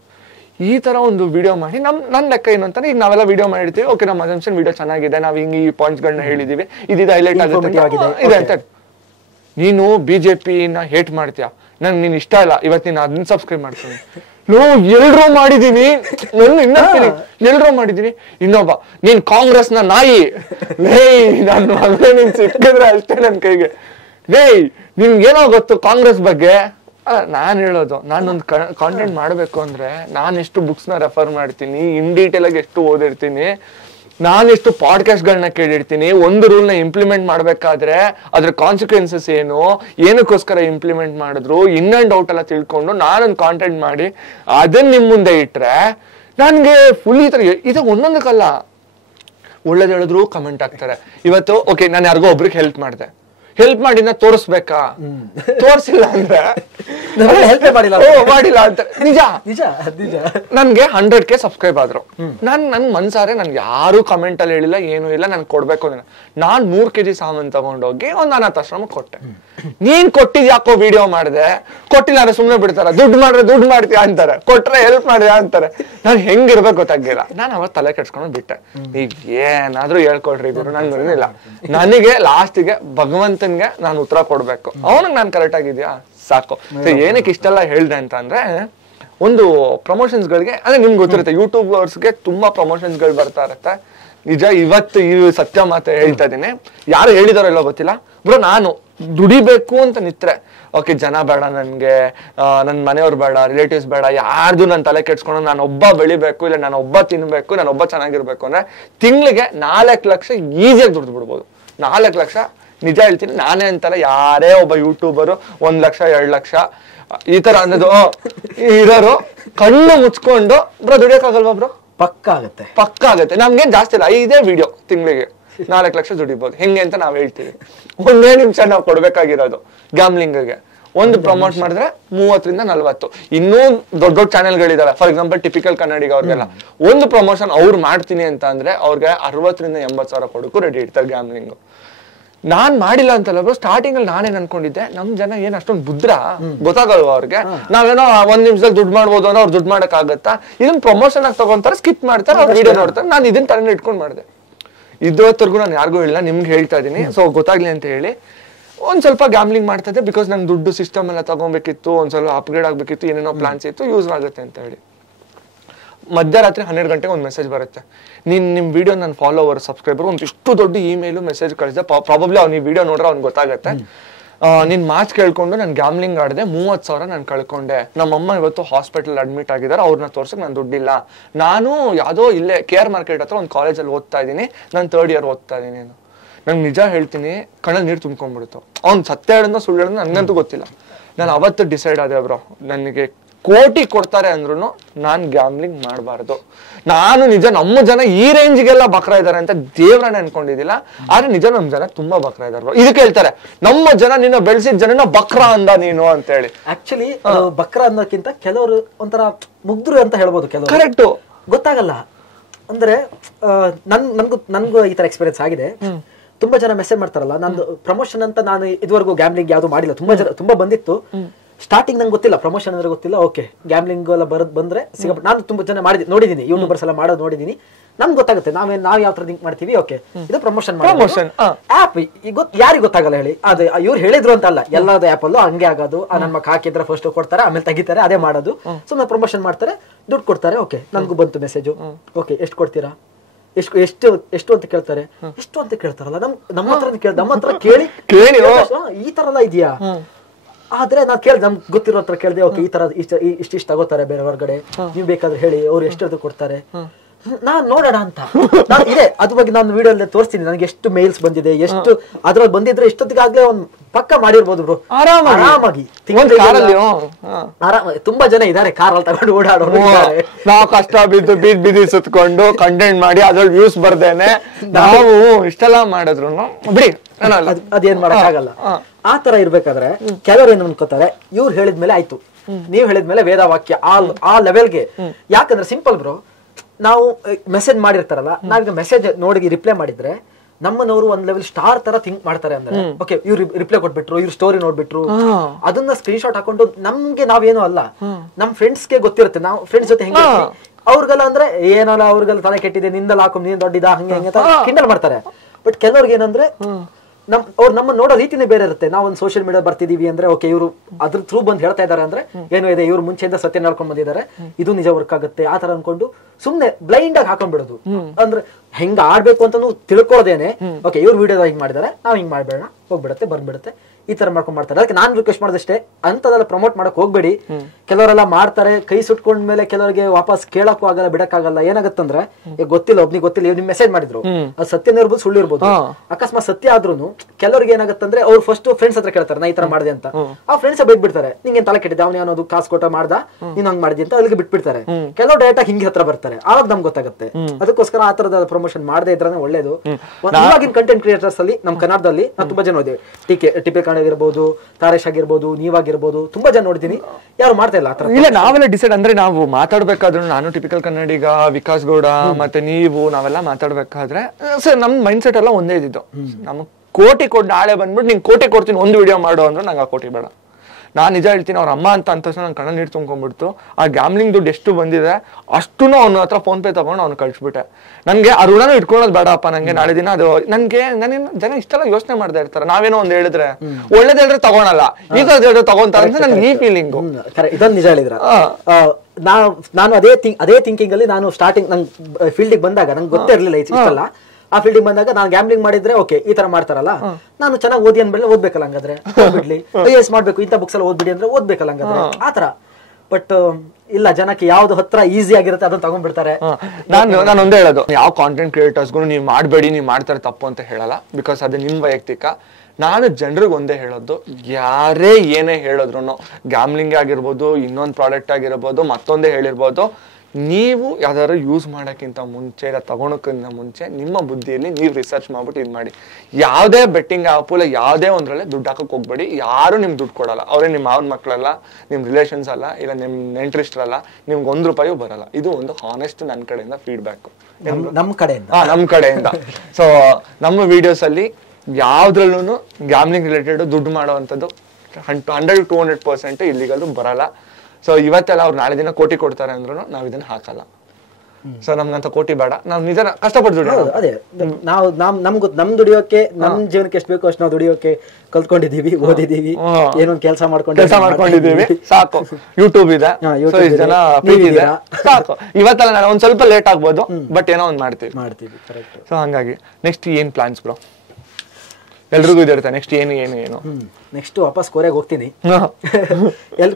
ಈ ತರ ಒಂದು ವಿಡಿಯೋ ಮಾಡಿ ನನ್ನ ಲೆಕ್ಕ ಏನು ಅಂತಾನೆ, ಈಗ ನಾವೆಲ್ಲ ವಿಡಿಯೋ ಮಾಡಿರ್ತೀವಿ, ಓಕೆ ನಮ್ಮ ಅಸಂಪ್ಷನ್ ವಿಡಿಯೋ ಚೆನ್ನಾಗಿದೆ, ನಾವ್ ಹಿಂಗೆ ಈ ಪಾಯಿಂಟ್ಸ್ ಗಳನ್ನ ಹೇಳಿದೀವಿ, ಇದು ಹೈಲೈಟ್ ಆಗುತ್ತೆ ಇದೆ ಅಂತ. ನೀನು BJP-ನ ಹೇಟ್ ಮಾಡ್ತೀಯ, ನಂಗೆ ನೀನ್ ಇಷ್ಟ ಇಲ್ಲ, ಇವತ್ತು ನೀನು ಅದನ್ನ ಸಬ್ಸ್ಕ್ರೈಬ್ ಮಾಡ್ತೀನಿ. ಎಲ್ರೂ ಮಾಡಿದೀನಿ, ಎಲ್ರೂ ಮಾಡಿದೀನಿ. ಇನ್ನೊಬ್ಬ, ನೀನ್ ಕಾಂಗ್ರೆಸ್ನ ನಾಯಿ, ನನ್ನ ಮಗ ನೀನ್ ಸಿಕ್ಕಿದ್ರೆ ಅಷ್ಟೇ ನನ್ ಕೈಗೆ. ನಿನ್ಗೇನೋ ಗೊತ್ತು ಕಾಂಗ್ರೆಸ್ ಬಗ್ಗೆ. ನಾನ್ ಹೇಳೋದು, ನಾನೊಂದು ಕಾಂಟೆಂಟ್ ಮಾಡ್ಬೇಕು ಅಂದ್ರೆ ನಾನು ಎಷ್ಟು ಬುಕ್ಸ್ ನ ರೆಫರ್ ಮಾಡ್ತೀನಿ, ಇನ್ ಡೀಟೇಲ್ ಆಗಿ ಎಷ್ಟು ಓದಿರ್ತೀನಿ, ನಾನೆಷ್ಟು ಪಾಡ್ಕಾಸ್ಟ್ ಗಳನ್ನ ಕೇಳಿರ್ತೀನಿ. ಒಂದು ರೂಲ್ ನ ಇಂಪ್ಲಿಮೆಂಟ್ ಮಾಡ್ಬೇಕಾದ್ರೆ ಅದ್ರ ಕಾನ್ಸಿಕ್ವೆನ್ಸಸ್ ಏನು, ಏನಕ್ಕೋಸ್ಕರ ಇಂಪ್ಲಿಮೆಂಟ್ ಮಾಡಿದ್ರು, ಇನ್ ಅಂಡ್ ಔಟ್ ಎಲ್ಲ ತಿಳ್ಕೊಂಡು ನಾನೊಂದು ಕಾಂಟೆಂಟ್ ಮಾಡಿ ಅದನ್ನ ನಿಮ್ ಮುಂದೆ ಇಟ್ರೆ ನನ್ಗೆ ಫುಲ್ ಈ ತರ ಇದು ಒಂದೊಂದಕ್ಕಲ್ಲ. ಒಳ್ಳೇದ್ ಹೇಳಿದ್ರು ಕಮೆಂಟ್ ಆಗ್ತಾರೆ. ಇವತ್ತು ಓಕೆ, ನಾನು ಯಾರಿಗೋ ಒಬ್ರಿಗೆ ಹೆಲ್ಪ್ ಮಾಡಿನ ತೋರಿಸ್ಬೇಕಾ? ತೋರ್ಸಿಲ್ಲ ಅಂದ್ರೆ ಮಾಡಿಲ್ಲ ಅಂತ ನಿಜ. ನನ್ಗೆ 100K ಸಬ್ಸ್ಕ್ರೈಬ್ ಆದ್ರು. ನನ್ ಮನ್ಸಾರೆ ನನ್ಗೆ ಯಾರು ಕಮೆಂಟ್ ಅಲ್ಲಿ ಹೇಳಿಲ್ಲ, ಏನು ಇಲ್ಲ, ನನ್ ಕೊಡ್ಬೇಕು ಅಂದ್ರೆ ನಾನ್ 100 kg ಸಾಮಾನ್ ತಗೊಂಡೋಗಿ ಒಂದ್ ಅನಾಥಾಶ್ರಮ ಕೊಟ್ಟೆ. ನೀನ್ ಕೊಟ್ಟಿದ್ ಯಾಕೋ ವಿಡಿಯೋ ಮಾಡಿದೆ, ಕೊಟ್ಟಿಲ್ಲ ಅಂದ್ರೆ ಸುಮ್ನೆ ಬಿಡ್ತಾರ, ದುಡ್ಡು ಮಾಡ್ತೀಯ ಅಂತಾರೆ, ಕೊಟ್ರೆ ಹೆಲ್ಪ್ ಮಾಡಿದ್ಯಾ ಅಂತಾರೆ. ನಾನ್ ಹೆಂಗಿರ್ಬೇಕು ಗೊತ್ತಾಗಿಲ್ಲ. ನಾನು ಅವಾಗ ತಲೆ ಕೆಡ್ಸ್ಕೊಂಡು ಬಿಟ್ಟೆ. ನೀವ್ ಏನಾದ್ರೂ ಹೇಳ್ಕೊಡ್ರಿ ಗುರು, ನನ್ ಬರೀನಿಲ್ಲ. ನನಗೆ ಲಾಸ್ಟಿಗೆ ಭಗವಂತನ್ಗೆ ನಾನು ಉತ್ತರ ಕೊಡ್ಬೇಕು, ಅವನಿಗೆ ನಾನ್ ಕರೆಕ್ಟ್ ಆಗಿದ್ಯಾ ಸಾಕು. ಏನಕ್ಕೆ ಇಷ್ಟೆಲ್ಲ ಹೇಳ್ದೆ ಅಂತ ಅಂದ್ರೆ, ಒಂದು ಪ್ರಮೋಷನ್ಸ್ ಗಳಿಗೆ ಅಂದ್ರೆ ನಿಮ್ಗೆ ಗೊತ್ತಿರುತ್ತೆ, ಯೂಟ್ಯೂಬರ್ಸ್ಗೆ ತುಂಬಾ ಪ್ರಮೋಷನ್ಸ್ ಗಳು ಬರ್ತಾ ಇರುತ್ತೆ. ನಿಜ, ಇವತ್ತು ಈ ಸತ್ಯ ಮಾತೆ ಹೇಳ್ತಾ ಇದೀನಿ. ಯಾರು ಹೇಳಿದಾರೋ ಎಲ್ಲೋ ಗೊತ್ತಿಲ್ಲ ಬ್ರೋ, ನಾನು ದುಡಿಬೇಕು ಅಂತ ನಿತ್ರೆ ಓಕೆ, ಜನ ಬೇಡ ನನ್ಗೆ, ನನ್ ಮನೆಯವ್ರು ಬೇಡ, ರಿಲೇಟಿವ್ಸ್ ಬೇಡ, ಯಾರ್ದು ನನ್ ತಲೆ ಕೆಡ್ಸ್ಕೊಂಡು ನಾನು ಒಬ್ಬ ಬೆಳಿಬೇಕು, ಇಲ್ಲ ನಾನು ಒಬ್ಬ ತಿನ್ಬೇಕು, ನಾನು ಒಬ್ಬ ಚೆನ್ನಾಗಿರ್ಬೇಕು ಅಂದ್ರೆ ತಿಂಗಳಿಗೆ 4 ಲಕ್ಷ ಈಸಿಯಾಗಿ ದುಡ್ದು ಬಿಡ್ಬೋದು. 4 ಲಕ್ಷ ನಿಜ ಹೇಳ್ತೀನಿ, ನಾನೇ ಅಂತಲ್ಲ, ಯಾರೇ ಒಬ್ಬ ಯೂಟ್ಯೂಬರು 1 ಲಕ್ಷ 2 ಲಕ್ಷ ಈ ತರ ಅನ್ನೋದು ಇರೋರು ಕಣ್ಣು ಮುಚ್ಕೊಂಡು ಬ್ರೋ ದುಡಿಯಕ್ಕಾಗಲ್ವಾ ಬ್ರೋ? ಪಕ್ಕ ಆಗತ್ತೆ. ನಮ್ಗೇನ್ ಜಾಸ್ತಿ ಇಲ್ಲ, 5 ವಿಡಿಯೋ ತಿಂಗಳಿಗೆ 4 ಲಕ್ಷ ದುಡಿಬಹುದು. ಹೆಂಗೆ ಅಂತ ನಾವ್ ಹೇಳ್ತೀವಿ. 1 ನಿಮಿಷ ನಾವು ಕೊಡ್ಬೇಕಾಗಿರೋದು ಗ್ಯಾಮ್ಲಿಂಗ್ಗೆ. ಒಂದು ಪ್ರಮೋಟ್ ಮಾಡಿದ್ರೆ 30 ರಿಂದ 40. ಇನ್ನೂ ದೊಡ್ಡ ದೊಡ್ಡ ಚಾನೆಲ್ಗಳಿದಾವೆ. ಫಾರ್ ಎಕ್ಸಾಂಪಲ್ ಟಿಪಿಕಲ್ ಕನ್ನಡಿಗ ಅವ್ರಿಗೆಲ್ಲ ಒಂದು ಪ್ರಮೋಷನ್ ಅವ್ರು ಮಾಡ್ತೀನಿ ಅಂತ ಅಂದ್ರೆ ಅವ್ರಿಗೆ 60 ರಿಂದ 80 ಸಾವಿರ ಕೊಡಕ್ಕೂ ರೆಡಿ ಇರ್ತಾರೆ ಗ್ಯಾಮ್ಲಿಂಗ್. ನಾನ್ ಮಾಡಿಲ್ಲ ಅಂತಲ್ಲ ಬ್ರೋ, ಸ್ಟಾರ್ಟಿಂಗ್ ಅಲ್ಲಿ ನಾನೇನ್ ಅನ್ಕೊಂಡಿದ್ದೆ, ನಮ್ ಜನ ಏನ್ ಅಷ್ಟೊಂದು ಬುದ್ರ ಗೊತ್ತಾಗಲ್ವ ಅವ್ರಿಗೆ, ನಾವೇನೋ 1 ನಿಮಿಷದಲ್ಲಿ ದುಡ್ಡು ಮಾಡ್ಬೋದು ಅಂದ್ರೆ ಅವ್ರು ದುಡ್ಡು ಮಾಡಕ್ ಆಗತ್ತಾ, ಇದನ್ನ ಪ್ರಮೋಷನ್ ಆಗಿ ತಗೊಂತಾರೆ, ಸ್ಕಿಪ್ ಮಾಡ್ತಾರೆ, ಅವ್ರು ವಿಡಿಯೋ ನೋಡ್ತಾರೆ. ನಾನು ಇದನ್ನ ತಲೆ ಇಟ್ಕೊಂಡ್ ಮಾಡಿದೆ. ಇದುವರೆಗೂ ನಾನು ಯಾರಿಗೂ ಹೇಳಿಲ್ಲ, ನಿಮ್ಗೆ ಹೇಳ್ತಾ ಇದೀನಿ. ಸೊ ಗೊತ್ತಾಗ್ಲಿ ಅಂತ ಹೇಳಿ ಒಂದ್ ಸ್ವಲ್ಪ ಗ್ಯಾಮ್ಲಿಂಗ್ ಮಾಡ್ತಾ ಇದ್ದೆ. ಬಿಕಾಸ್ ನಂಗೆ ದುಡ್ಡು ಸಿಸ್ಟಮ್ ಎಲ್ಲ ತಗೊಬೇಕಿತ್ತು, ಒಂದ್ ಸ್ವಲ್ಪ ಅಪ್ಗ್ರೇಡ್ ಆಗ್ಬೇಕಿತ್ತು, ಏನೇನೋ ಪ್ಲಾನ್ಸ್ ಇತ್ತು, ಯೂಸ್ ಆಗುತ್ತೆ ಅಂತ ಹೇಳಿ. ಮಧ್ಯರಾತ್ರಿ 12 ಗಂಟೆಗೆ ಒಂದು ಮೆಸೇಜ್ ಬರುತ್ತೆ, ನಿಮ್ ವಿಡಿಯೋ ನನ್ನ ಫಾಲೋವರ್ ಸಬ್ಸ್ಕ್ರೈಬರ್ ಒಂದು ಇಷ್ಟು ದೊಡ್ಡ ಇಮೇಲು ಮೆಸೇಜ್ ಕಳಿಸಿದೆ. ಪ್ರಾಬಬ್ಲಿ ಅವ್ನು ಈ ವಿಡಿಯೋ ನೋಡ್ರೆ ಅವ್ನಿಗೆ ಗೊತ್ತಾಗತ್ತೆ. ನಿನ್ ಮಾತು ಕೇಳ್ಕೊಂಡು ನಾನು ಗ್ಯಾಮ್ಲಿಂಗ್ ಆಡಿದೆ, 30 ಸಾವಿರ ನಾನು ಕಳ್ಕೊಂಡೆ. ನಮ್ಮಮ್ಮ ಇವತ್ತು ಹಾಸ್ಪಿಟಲ್ ಅಡ್ಮಿಟ್ ಆಗಿದ್ದಾರೆ, ಅವ್ರನ್ನ ತೋರ್ಸಕ್ ನಾನು ದುಡ್ಡಿಲ್ಲ. ನಾನು ಯಾವುದೋ ಇಲ್ಲೇ KR ಮಾರ್ಕೆಟ್ ಹತ್ರ ಒಂದು ಕಾಲೇಜಲ್ಲಿ ಓದ್ತಾ ಇದ್ದೀನಿ, ನಾನು 3rd ಇಯರ್ ಓದ್ತಾ ಇದ್ದೀನಿ. ನಂಗೆ ನಿಜ ಹೇಳ್ತೀನಿ, ಕಣ್ಣಲ್ಲಿ ನೀರು ತುಂಬ್ಕೊಂಡ್ಬಿಡ್ತು. ಅವ್ನು ಸತ್ಯ ಹೇಳೋದನ್ನ ಸುಳ್ಳು ಹೇಳೋದು ನನಗಂತೂ ಗೊತ್ತಿಲ್ಲ. ನಾನು ಅವತ್ತು ಡಿಸೈಡ್ ಆದೆ ಬ್ರೋ, ನನಗೆ ಕೋಟಿ ಕೊಡ್ತಾರೆ ಅಂದ್ರೂ ನಾನು ಗ್ಯಾಮ್ಲಿಂಗ್ ಮಾಡಬಾರ್ದು. ನಾನು ನಿಜ ನಮ್ಮ ಜನ ಈ ರೇಂಜ್ಗೆಲ್ಲ ಬಕ್ರಾ ಇದಾರೆ ಅಂತ ದೇವ್ರನ್ನ ಅನ್ಕೊಂಡಿದ್ದಿಲ್ಲ. ಆದ್ರೆ ನಿಜ ನಮ್ ಜನ ತುಂಬಾ ಬಕ್ರಾ ಇದಾರೆ. ಇದಕ್ಕೆ ಹೇಳ್ತಾರೆ, ನಮ್ಮ ಜನ ನಿನ್ನ ಬೆಳೆಸಿದ ಜನನ ಬಕ್ರಾ ಅಂದ ನೀನು ಅಂತ ಹೇಳಿ. ಆಕ್ಚುಲಿ ಬಕ್ರಾ ಅನ್ನೋಕ್ಕಿಂತ ಕೆಲವರು ಒಂಥರ ಮುಗ್ಧರು ಅಂತ ಹೇಳ್ಬೋದು. ಕೆಲವರು ಕರೆಕ್ಟ್ ಗೊತ್ತಾಗಲ್ಲ. ಅಂದ್ರೆ ನನ್ಗೂ ಈ ತರ ಎಕ್ಸ್ಪೀರಿಯನ್ಸ್ ಆಗಿದೆ. ತುಂಬಾ ಜನ ಮೆಸೇಜ್ ಮಾಡ್ತಾರಲ್ಲ, ನಂದು ಪ್ರಮೋಷನ್ ಅಂತ ನಾನು ಇದುವರೆಗೂ ಗ್ಯಾಮ್ಲಿಂಗ್ ಯಾವ್ದು ಮಾಡಿಲ್ಲ. ತುಂಬಾ ಬಂದಿತ್ತು. ಸ್ಟಾರ್ಟಿಂಗ್ ನಂಗೆ ಗೊತ್ತಿಲ್ಲ ಪ್ರಮೋಷನ್ ಅಂದ್ರೆ ಗೊತ್ತಿಲ್ಲ. ಓಕೆ ಗ್ಯಾಮ್ಲಿಂಗ್ ಎಲ್ಲ ಬಂದ್ರೆ ನಾನು ತುಂಬಾ ಜನ ನೋಡಿದೀನಿ, ಯೂಟ್ಯೂಬರ್ಸ್ ಎಲ್ಲ ಮಾಡೋದು ನೋಡಿದೀನಿ. ನಮ್ಗೆ ಗೊತ್ತಾಗುತ್ತೆ ನಾವ್ ಯಾವ ತರ ಥಿಂಕ್ ಮಾಡ್ತೀವಿ. ಓಕೆ ಇದು ಪ್ರಮೋಷನ್ ಆಪ್ ಯಾರಿಗೆ ಗೊತ್ತಾಗಲ್ಲ ಹೇಳಿ. ಅದು ಇವ್ರು ಹೇಳಿದ್ರು ಅಂತ ಅಲ್ಲ, ಎಲ್ಲಾದ ಆಪ್ ಅಲ್ಲೂ ಹಂಗೆ ಆಗೋದು. ನನ್ನ ಮಕ್ಕ ಹಾಕಿದ್ರೆ ಫಸ್ಟ್ ಕೊಡ್ತಾರೆ, ಆಮೇಲೆ ತೆಗಿತಾರೆ, ಅದೇ ಮಾಡೋದು. ಸುಮ್ಮನೆ ಪ್ರಮೋಷನ್ ಮಾಡ್ತಾರೆ, ದುಡ್ಡು ಕೊಡ್ತಾರೆ. ಓಕೆ ನನ್ಗೂ ಬಂತು ಮೆಸೇಜು, ಓಕೆ ಎಷ್ಟು ಕೊಡ್ತೀರಾ, ಎಷ್ಟು ಅಂತ ಕೇಳ್ತಾರೆ. ಎಷ್ಟು ಅಂತ ಕೇಳ್ತಾರಲ್ಲ, ನಮ್ಮ ಹತ್ರ ಕೇಳಿ ಈ ತರ ಎಲ್ಲ ಇದೆಯಾ. ಆದ್ರೆ ನಾನ್ ಕೇಳ್ದೆ, ನಮ್ಗೆ ಗೊತ್ತಿರೋ ಹತ್ರ ಕೇಳ್ದೆ. ಓಕೆ ಈ ತರ ಇಷ್ಟ ತಗೋತಾರೆ ಬೇರೆ ಹೊರಗಡೆ, ನೀವ್ ಬೇಕಾದ್ರೆ ಹೇಳಿ, ಅವ್ರು ಎಷ್ಟು ಕೊಡ್ತಾರೆ, ನಾನ್ ನೋಡೋಣ ಅಂತ ಇದೆ. ಅದ್ರ ಬಗ್ಗೆ ನಾನು ವಿಡಿಯೋ ಅಲ್ಲಿ ತೋರಿಸ್ತೀನಿ, ನನಗೆ ಎಷ್ಟು ಮೇಲ್ಸ್ ಬಂದಿದೆ, ಎಷ್ಟು ಅದ್ರಲ್ಲಿ ಬಂದಿದ್ರೆ ಇಷ್ಟೊತ್ತಿಗಾಗ್ಲೇ ಒಂದ್ ಪಕ್ಕ ಮಾಡಿರ್ಬೋದು ಬ್ರೋ ಆರಾಮಾಗಿ. ತುಂಬಾ ಜನ ಇದಾರೆ ಕಾರಲ್ಲಿ ತಗೊಂಡು ಓಡಾಡೋರು. ನಾವು ಕಷ್ಟ ಬಿದ್ದು ಬೀದಿ ಸುತ್ಕೊಂಡು ಕಂಟೆಂಟ್ ಮಾಡಿ ಅದ್ರಲ್ಲಿ ವ್ಯೂಸ್ ಬರ್ದೇನೆ ನಾವು ಇಷ್ಟೆಲ್ಲ ಮಾಡಿದ್ರು ಬಿಡಿ, ಅದೇನ್ ಮಾಡಕ್ ಆಗಲ್ಲ. ಆ ತರ ಇರ್ಬೇಕಾದ್ರೆ ಕೆಲವ್ರು ಏನ್ ಅನ್ಕೋತಾರೆ, ಇವ್ರು ಹೇಳಿದ್ಮೇಲೆ ಆಯ್ತು, ನೀವ್ ಹೇಳಿದ್ಮೇಲೆ ವೇದ ವಾಕ್ಯ ಆ ಲೆವೆಲ್ಗೆ. ಯಾಕಂದ್ರೆ ಸಿಂಪಲ್ ಬ್ರೋ, ನಾವು ಮೆಸೇಜ್ ಮಾಡಿರ್ತಾರಲ್ಲ, ನಾವೀಗ ಮೆಸೇಜ್ ನೋಡಿ ರಿಪ್ಲೈ ಮಾಡಿದ್ರೆ ನಮ್ಮನವರು ಒಂದ್ ಲೆವೆಲ್ ಸ್ಟಾರ್ ತರ ಥಿಂಕ್ ಮಾಡ್ತಾರೆ. ಅಂದ್ರೆ ಓಕೆ ಇವ್ರು ರಿಪ್ಲೈ ಕೊಟ್ಬಿಟ್ರು, ಇವ್ರು ಸ್ಟೋರಿ ನೋಡ್ಬಿಟ್ರು, ಅದನ್ನ ಸ್ಕ್ರೀನ್ ಶಾಟ್ ಹಾಕೊಂಡು ನಮ್ಗೆ ನಾವೇನು ಅಲ್ಲ, ನಮ್ ಫ್ರೆಂಡ್ಸ್ಗೆ ಗೊತ್ತಿರುತ್ತೆ. ನಾವು ಫ್ರೆಂಡ್ಸ್ ಜೊತೆ ಹೆಂಗೆ ಅವ್ರಿಗೆಲ್ಲ ಅಂದ್ರೆ ಏನಲ್ಲ, ಅವ್ರಿಗೆಲ್ಲ ತಲೆ ಕೆಟ್ಟಿದೆ, ನಿಂದಲ್ಲ ಹಾಕೊಂಡು ನೀನ್ ದೊಡ್ಡಿದ ಹಂಗೆ ಹಂಗೆ ಕಿಂಡಲ್ ಮಾಡ್ತಾರೆ. ಬಟ್ ಕೆಲವ್ರಿಗೆ ಏನಂದ್ರೆ ಅವ್ರು ನಮ್ಮ ನೋಡೋ ರೀತಿನೇ ಬೇರೆ ಇರುತ್ತೆ. ನಾವು ಒಂದು ಸೋಷಿಯಲ್ ಮೀಡಿಯಾ ಬರ್ತಿದೀವಿ ಅಂದ್ರೆ ಓಕೆ ಇವರು ಅದ್ರ ಥ್ರೂ ಬಂದು ಹೇಳ್ತಾ ಇದಾರೆ ಅಂದ್ರೆ ಏನೋ ಇದೆ, ಇವ್ರು ಮುಂಚೆಯಿಂದ ಸತ್ಯ ನಡ್ಕೊಂಡ್ ಬಂದಿದ್ದಾರೆ, ಇದು ನಿಜ ವರ್ಕ್ ಆಗುತ್ತೆ ಆ ತರ ಅನ್ಕೊಂಡು ಸುಮ್ನೆ ಬ್ಲೈಂಡ್ ಆಗಿ ಹಾಕೊಂಡ್ಬಿಡೋದು. ಅಂದ್ರೆ ಹೆಂಗ ಆಡ್ಬೇಕು ಅಂತಾನು ತಿಳ್ಕೊಳ್ಳೋದೇನೆ. ಓಕೆ ಇವ್ರು ವಿಡಿಯೋ ಹಿಂಗ್ ಮಾಡಿದಾರೆ, ನಾವ್ ಹಿಂಗ್ ಮಾಡ್ಬೇಡ, ಹೋಗ್ಬಿಡತ್ತೆ ಬಂದ್ಬಿಡುತ್ತೆ, ಈ ತರ ಮಾಡ್ಕೊಂಡ್ ಮಾಡ್ತಾರೆ. ಅದಕ್ಕೆ ನಾನ್ ರಿಕ್ವೆಸ್ಟ್ ಮಾಡೋದಷ್ಟೇ, ಅಂತದೆಲ್ಲ ಪ್ರಮೋಟ್ ಮಾಡಕ್ ಹೋಗ್ಬೇಡಿ. ಕೆಲವರೆಲ್ಲ ಮಾಡ್ತಾರೆ, ಕೈ ಸುಟ್ಕೊಂಡ್ಮೇಲೆ ಕೆಲವರಿಗೆ ವಾಪಸ್ ಕೇಳಕ್ಕೂ ಆಗಲ್ಲ, ಬಿಡಕ್ಕಾಗಲ್ಲ. ಏನಾಗತ್ತಂದ್ರೆ ಈಗ ಗೊತ್ತಿಲ್ಲ, ಒಬ್ನಿಗೆ ಗೊತ್ತಿಲ್ಲ, ನಿಮ್ ಮೆಸೇಜ್ ಮಾಡಿದ್ರು, ಅದು ಸತ್ಯನೇ ಇರ್ಬೋದು ಸುಳ್ಳು ಇರ್ಬೋದು. ಅಕಸ್ಮಾತ್ ಸತ್ಯ ಆದ್ರೂ ಕೆಲವರಿಗೆ ಏನಾಗತ್ತಂದ್ರೆ ಅವ್ರು ಫಸ್ಟ್ ಫ್ರೆಂಡ್ಸ್ ಹತ್ರ ಕೇಳ್ತಾರೆ, ನಾ ಈ ತರ ಮಾಡಿದೆ ಅಂತ. ಆ ಫ್ರೆಂಡ್ಸ್ ಬೈದ್ಬಿಡ್ತಾರೆ, ನಿಂಗೆ ತಲೆ ಕೆಟ್ಟಿದ್ದೆ, ಅವ್ನು ಅನ್ನೋದು ಕಾಸು ಕೊಟ್ಟ ಮಾಡ್ದ, ನೀನ್ ಹಂಗ್ ಮಾಡಿದ್ಯ ಅಂತ ಅಲ್ಲಿಗೆ ಬಿಟ್ಬಿಡ್ತಾರೆ. ಕೆಲವು ಡೈರೆಕ್ಟ್ ಆಗಿ ಹಿಂಗೆ ಹತ್ರ ಬರ್ತಾರೆ, ಆವಾಗ ನಮ್ಗೆ ಗೊತ್ತಾಗುತ್ತೆ. ಅದಕ್ಕೋಸ್ಕರ ಆ ತರದ ಪ್ರಮೋಷನ್ ಮಾಡದೇ ಇದ್ರೆ ಒಳ್ಳೇದು. ಇವಾಗಿನ ಕಂಟೆಂಟ್ ಕ್ರಿಯೇಟರ್ಸ್ ಅಲ್ಲಿ ನಮ್ ಕನ್ನಡದಲ್ಲಿ ನಾನು ತುಂಬಾ ಜನ ನೋಡಿದೆ, ಟಿಪಿ ಆಗಿರ್ಬೋದು, ತಾರೇಶ್ ಆಗಿರ್ಬೋದು, ನೀವಾಗಿರ್ಬೋದು, ತುಂಬಾ ಜನ ನೋಡ್ತೀನಿ, ಯಾರು ಮಾಡ್ತಾ ಇಲ್ಲ. ಇಲ್ಲ ನಾವೆಲ್ಲ ಡಿಸೈಡ್ ಅಂದ್ರೆ ನಾವು ಮಾತಾಡ್ಬೇಕಾದ್ರೂ, ನಾನು ಟಿಪಿಕಲ್ ಕನ್ನಡಿಗ, ವಿಕಾಸ್ ಗೌಡ ಮತ್ತೆ ನೀವು ನಾವೆಲ್ಲ ಮಾತಾಡ್ಬೇಕಾದ್ರೆ ಸರ್ ನಮ್ ಮೈಂಡ್ ಸೆಟ್ ಎಲ್ಲ ಒಂದೇ ಇದ್ದಿದ್ದು. ನಮಗ್ ಕೋಟಿ ಕೊಟ್ಟು ನಾಳೆ ಬಂದ್ಬಿಟ್ಟು ನಿಂಗೆ ಕೋಟಿ ಕೊಡ್ತೀನಿ ಒಂದು ವಿಡಿಯೋ ಮಾಡೋ ಅಂದ್ರೆ ನಂಗೆ ಆ ಕೋಟಿ ಬೇಡ. ನಾನ್ ನಿಜ ಹೇಳ್ತೀನಿ, ಅವ್ರ ಅಮ್ಮ ಅಂತ ತಕ್ಷಣ ನಂಗೆ ಕಣ್ಣ ನೀರು ತುಂಬ್ಕೊಂಡ್ಬಿಡ್ತು. ಆ ಗ್ಯಾಮ್ಲಿಂಗ್ ದುಡ್ಡು ಎಷ್ಟು ಬಂದಿದೆ ಅಷ್ಟು ಅವ್ನ ಹತ್ರ ಫೋನ್ ಪೇ ತಗೊಂಡು ಅವ್ನು ಕಳ್ಸಿಬಿಟ್ಟೆ. ನನ್ಗೆ ಆ ಋಣನೂ ಇಟ್ಕೊಳ್ಳೋದು ಬೇಡಪ್ಪ, ನಂಗೆ ನಾಳೆ ದಿನ ಅದು ನನ್ಗೆ ಜನ ಇಷ್ಟೆಲ್ಲ ಯೋಚನೆ ಮಾಡ್ತಾ ಇರ್ತಾರೆ. ನಾವೇನೋ ಒಂದ್ ಹೇಳಿದ್ರೆ ಒಳ್ಳೇದ್ ಹೇಳಿದ್ರೆ ತಗೊಳಲ್ಲ, ಈಗ ಹೇಳಿದ್ರೆ ತಗೊಂತಾರೆ ಅಂತ ನನ್ಗೆ ಈ ಫೀಲಿಂಗು. ಇದೊಂದು ನಿಜ ಹೇಳಿದ್ರ. ನಾನು ಅದೇ ಥಿಂಕಿಂಗ್ ಅಲ್ಲಿ ನಾನು ಸ್ಟಾರ್ಟಿಂಗ್ ನಂಗೆ ಫೀಲ್ಡಿಗೆ ಬಂದಾಗ ನಂಗೆ ಗೊತ್ತೇ ಇರ್ಲಿಲ್ಲ ಇಷ್ಟಲ್ಲ. ಆ ಫೀಲ್ಡಿಗೆ ಬಂದಾಗ ನಾನು ಗ್ಯಾಮ್ಲಿಂಗ್ ಮಾಡಿದ್ರೆ ಓಕೆ ಈ ತರ ಮಾಡ್ತಾರಲ್ಲ, ನಾನು ಚೆನ್ನಾಗಿ ಓದಿ ಅನ್ಬಿಡ್ಲೆ ಓದ್ಬೇಕಲ್ಲ, ಹಂಗಾದ್ರೆ ಬಿಡ್ಲಿ IAS ಮಾಡ್ಬೇಕು, ಇಂಥ ಬುಕ್ಸ್ ಎಲ್ಲ ಓದ್ಬಿಡಿ ಅಂದ್ರೆ ಓದ್ಬೇಕಲ್ಲ, ಹಂಗಾದ್ರೆ ಆತರ. ಬಟ್ ಇಲ್ಲ, ಜನಕ್ಕೆ ಯಾವ್ದು ಹತ್ರ ಈಸಿ ಆಗಿರುತ್ತೆ ಅದನ್ನ ತಗೊಂಡ್ಬಿಡ್ತಾರೆ. ನಾನು ಒಂದೇ ಹೇಳೋದು, ಯಾವ ಕಾಂಟೆಂಟ್ ಕ್ರಿಯೇಟರ್ಸ್ಗೂ ನೀವು ಮಾಡಬೇಡಿ, ನೀವು ಮಾಡ್ತಾರೆ ತಪ್ಪು ಅಂತ ಹೇಳಲ್ಲ. ಬಿಕಾಸ್ ಅದು ನಿಮ್ ವೈಯಕ್ತಿಕ. ನಾನು ಜನರಿಗೆ ಒಂದೇ ಹೇಳೋದು, ಯಾರೇ ಏನೇ ಹೇಳಿದ್ರು, ಗ್ಯಾಮ್ಲಿಂಗ್ ಆಗಿರ್ಬೋದು, ಇನ್ನೊಂದು ಪ್ರಾಡಕ್ಟ್ ಆಗಿರ್ಬೋದು, ಮತ್ತೊಂದೇ ಹೇಳಿರ್ಬೋದು, ನೀವು ಯಾವ್ದಾದ್ರು ಯೂಸ್ ಮಾಡೋಕ್ಕಿಂತ ಮುಂಚೆ ಇಲ್ಲ ತಗೊಳಕ್ಕಿಂತ ಮುಂಚೆ ನಿಮ್ಮ ಬುದ್ಧಿಯಲ್ಲಿ ನೀವು ರಿಸರ್ಚ್ ಮಾಡ್ಬಿಟ್ಟು ಇದು ಮಾಡಿ. ಯಾವುದೇ ಬೆಟ್ಟಿಂಗ್ ಆ್ಯಪು ಇಲ್ಲ ಯಾವುದೇ ಒಂದ್ರಲ್ಲೇ ದುಡ್ಡು ಹಾಕಕ್ಕೆ ಹೋಗ್ಬೇಡಿ. ಯಾರು ನಿಮ್ಗೆ ದುಡ್ಡು ಕೊಡಲ್ಲ. ಅವರೇ ನಿಮ್ಮ ಮಾವನ ಮಕ್ಕಳಲ್ಲ, ನಿಮ್ಮ ರಿಲೇಷನ್ಸ್ ಅಲ್ಲ, ಇಲ್ಲ ನಿಮ್ಮ ನೆಂಟ್ರಿಸ್ಟ್ರಲ್ಲ, ನಿಮ್ಗೆ ₹1 ಬರಲ್ಲ. ಇದು ಒಂದು ಹಾನೆಸ್ಟ್ ನನ್ನ ಕಡೆಯಿಂದ ಫೀಡ್ಬ್ಯಾಕ್, ನಮ್ಮ ಕಡೆಯಿಂದ. ಸೊ ನಮ್ಮ ವಿಡಿಯೋಸ್ ಅಲ್ಲಿ ಯಾವ್ದ್ರಲ್ಲೂ ಗ್ಯಾಮ್ಲಿಂಗ್ ರಿಲೇಟೆಡ್ ದುಡ್ಡು ಮಾಡುವಂಥದ್ದು 100-200% ಇಲ್ಲಿಗಲ್ ಬರಲ್ಲ. ಸೊ ಇವತ್ತೆಲ್ಲ ಅವ್ರು ನಾಳೆ ದಿನ ಕೋಟಿ ಕೊಡ್ತಾರೆ ಅಂದ್ರೂ ನಾವು ಇದನ್ನ ಹಾಕಲ್ಲ. ಸೊ ನಮ್ಗಂತ ಕೋಟಿ ಬೇಡ, ನಾವು ನಿಜ ಕಷ್ಟಪಟ್ಟು ದುಡಿಯೋದು. ಅದೇ ನಾವು ನಮ್ ದುಡಿಯೋಕೆ, ನಮ್ ಜೀವನಕ್ಕೆ ಎಷ್ಟು ಬೇಕೋ ಅಷ್ಟು ನಾವು ದುಡಿಯೋಕೆ ಕಲ್ತ್ಕೊಂಡಿದೀವಿ, ಓದಿದೀವಿ, ಏನೊಂದು ಕೆಲಸ ಮಾಡ್ಕೊಂಡಿದೀವಿ, ಸಾಕು. ಯೂಟ್ಯೂಬ್ ಇದೆ, ಜನ ಸಾಕು. ಇವತ್ತೆಲ್ಲ ನಾನು ಒಂದ್ ಸ್ವಲ್ಪ ಲೇಟ್ ಆಗ್ಬೋದು, ಬಟ್ ಏನೋ ಒಂದ್ ಮಾಡ್ತೀವಿ. ಸೊ ಹಂಗಾಗಿ ನೆಕ್ಸ್ಟ್ ಏನ್ ಪ್ಲಾನ್ಸ್ ಬ್ರೋ? ಎಲ್ರಿಗೂ ಇದಿರುತ್ತೆ ನೆಕ್ಸ್ಟ್ ಏನು ನೆಕ್ಸ್ಟ್ ವಾಪಸ್ ಕೋರೆಗೆ ಹೋಗ್ತೀನಿ.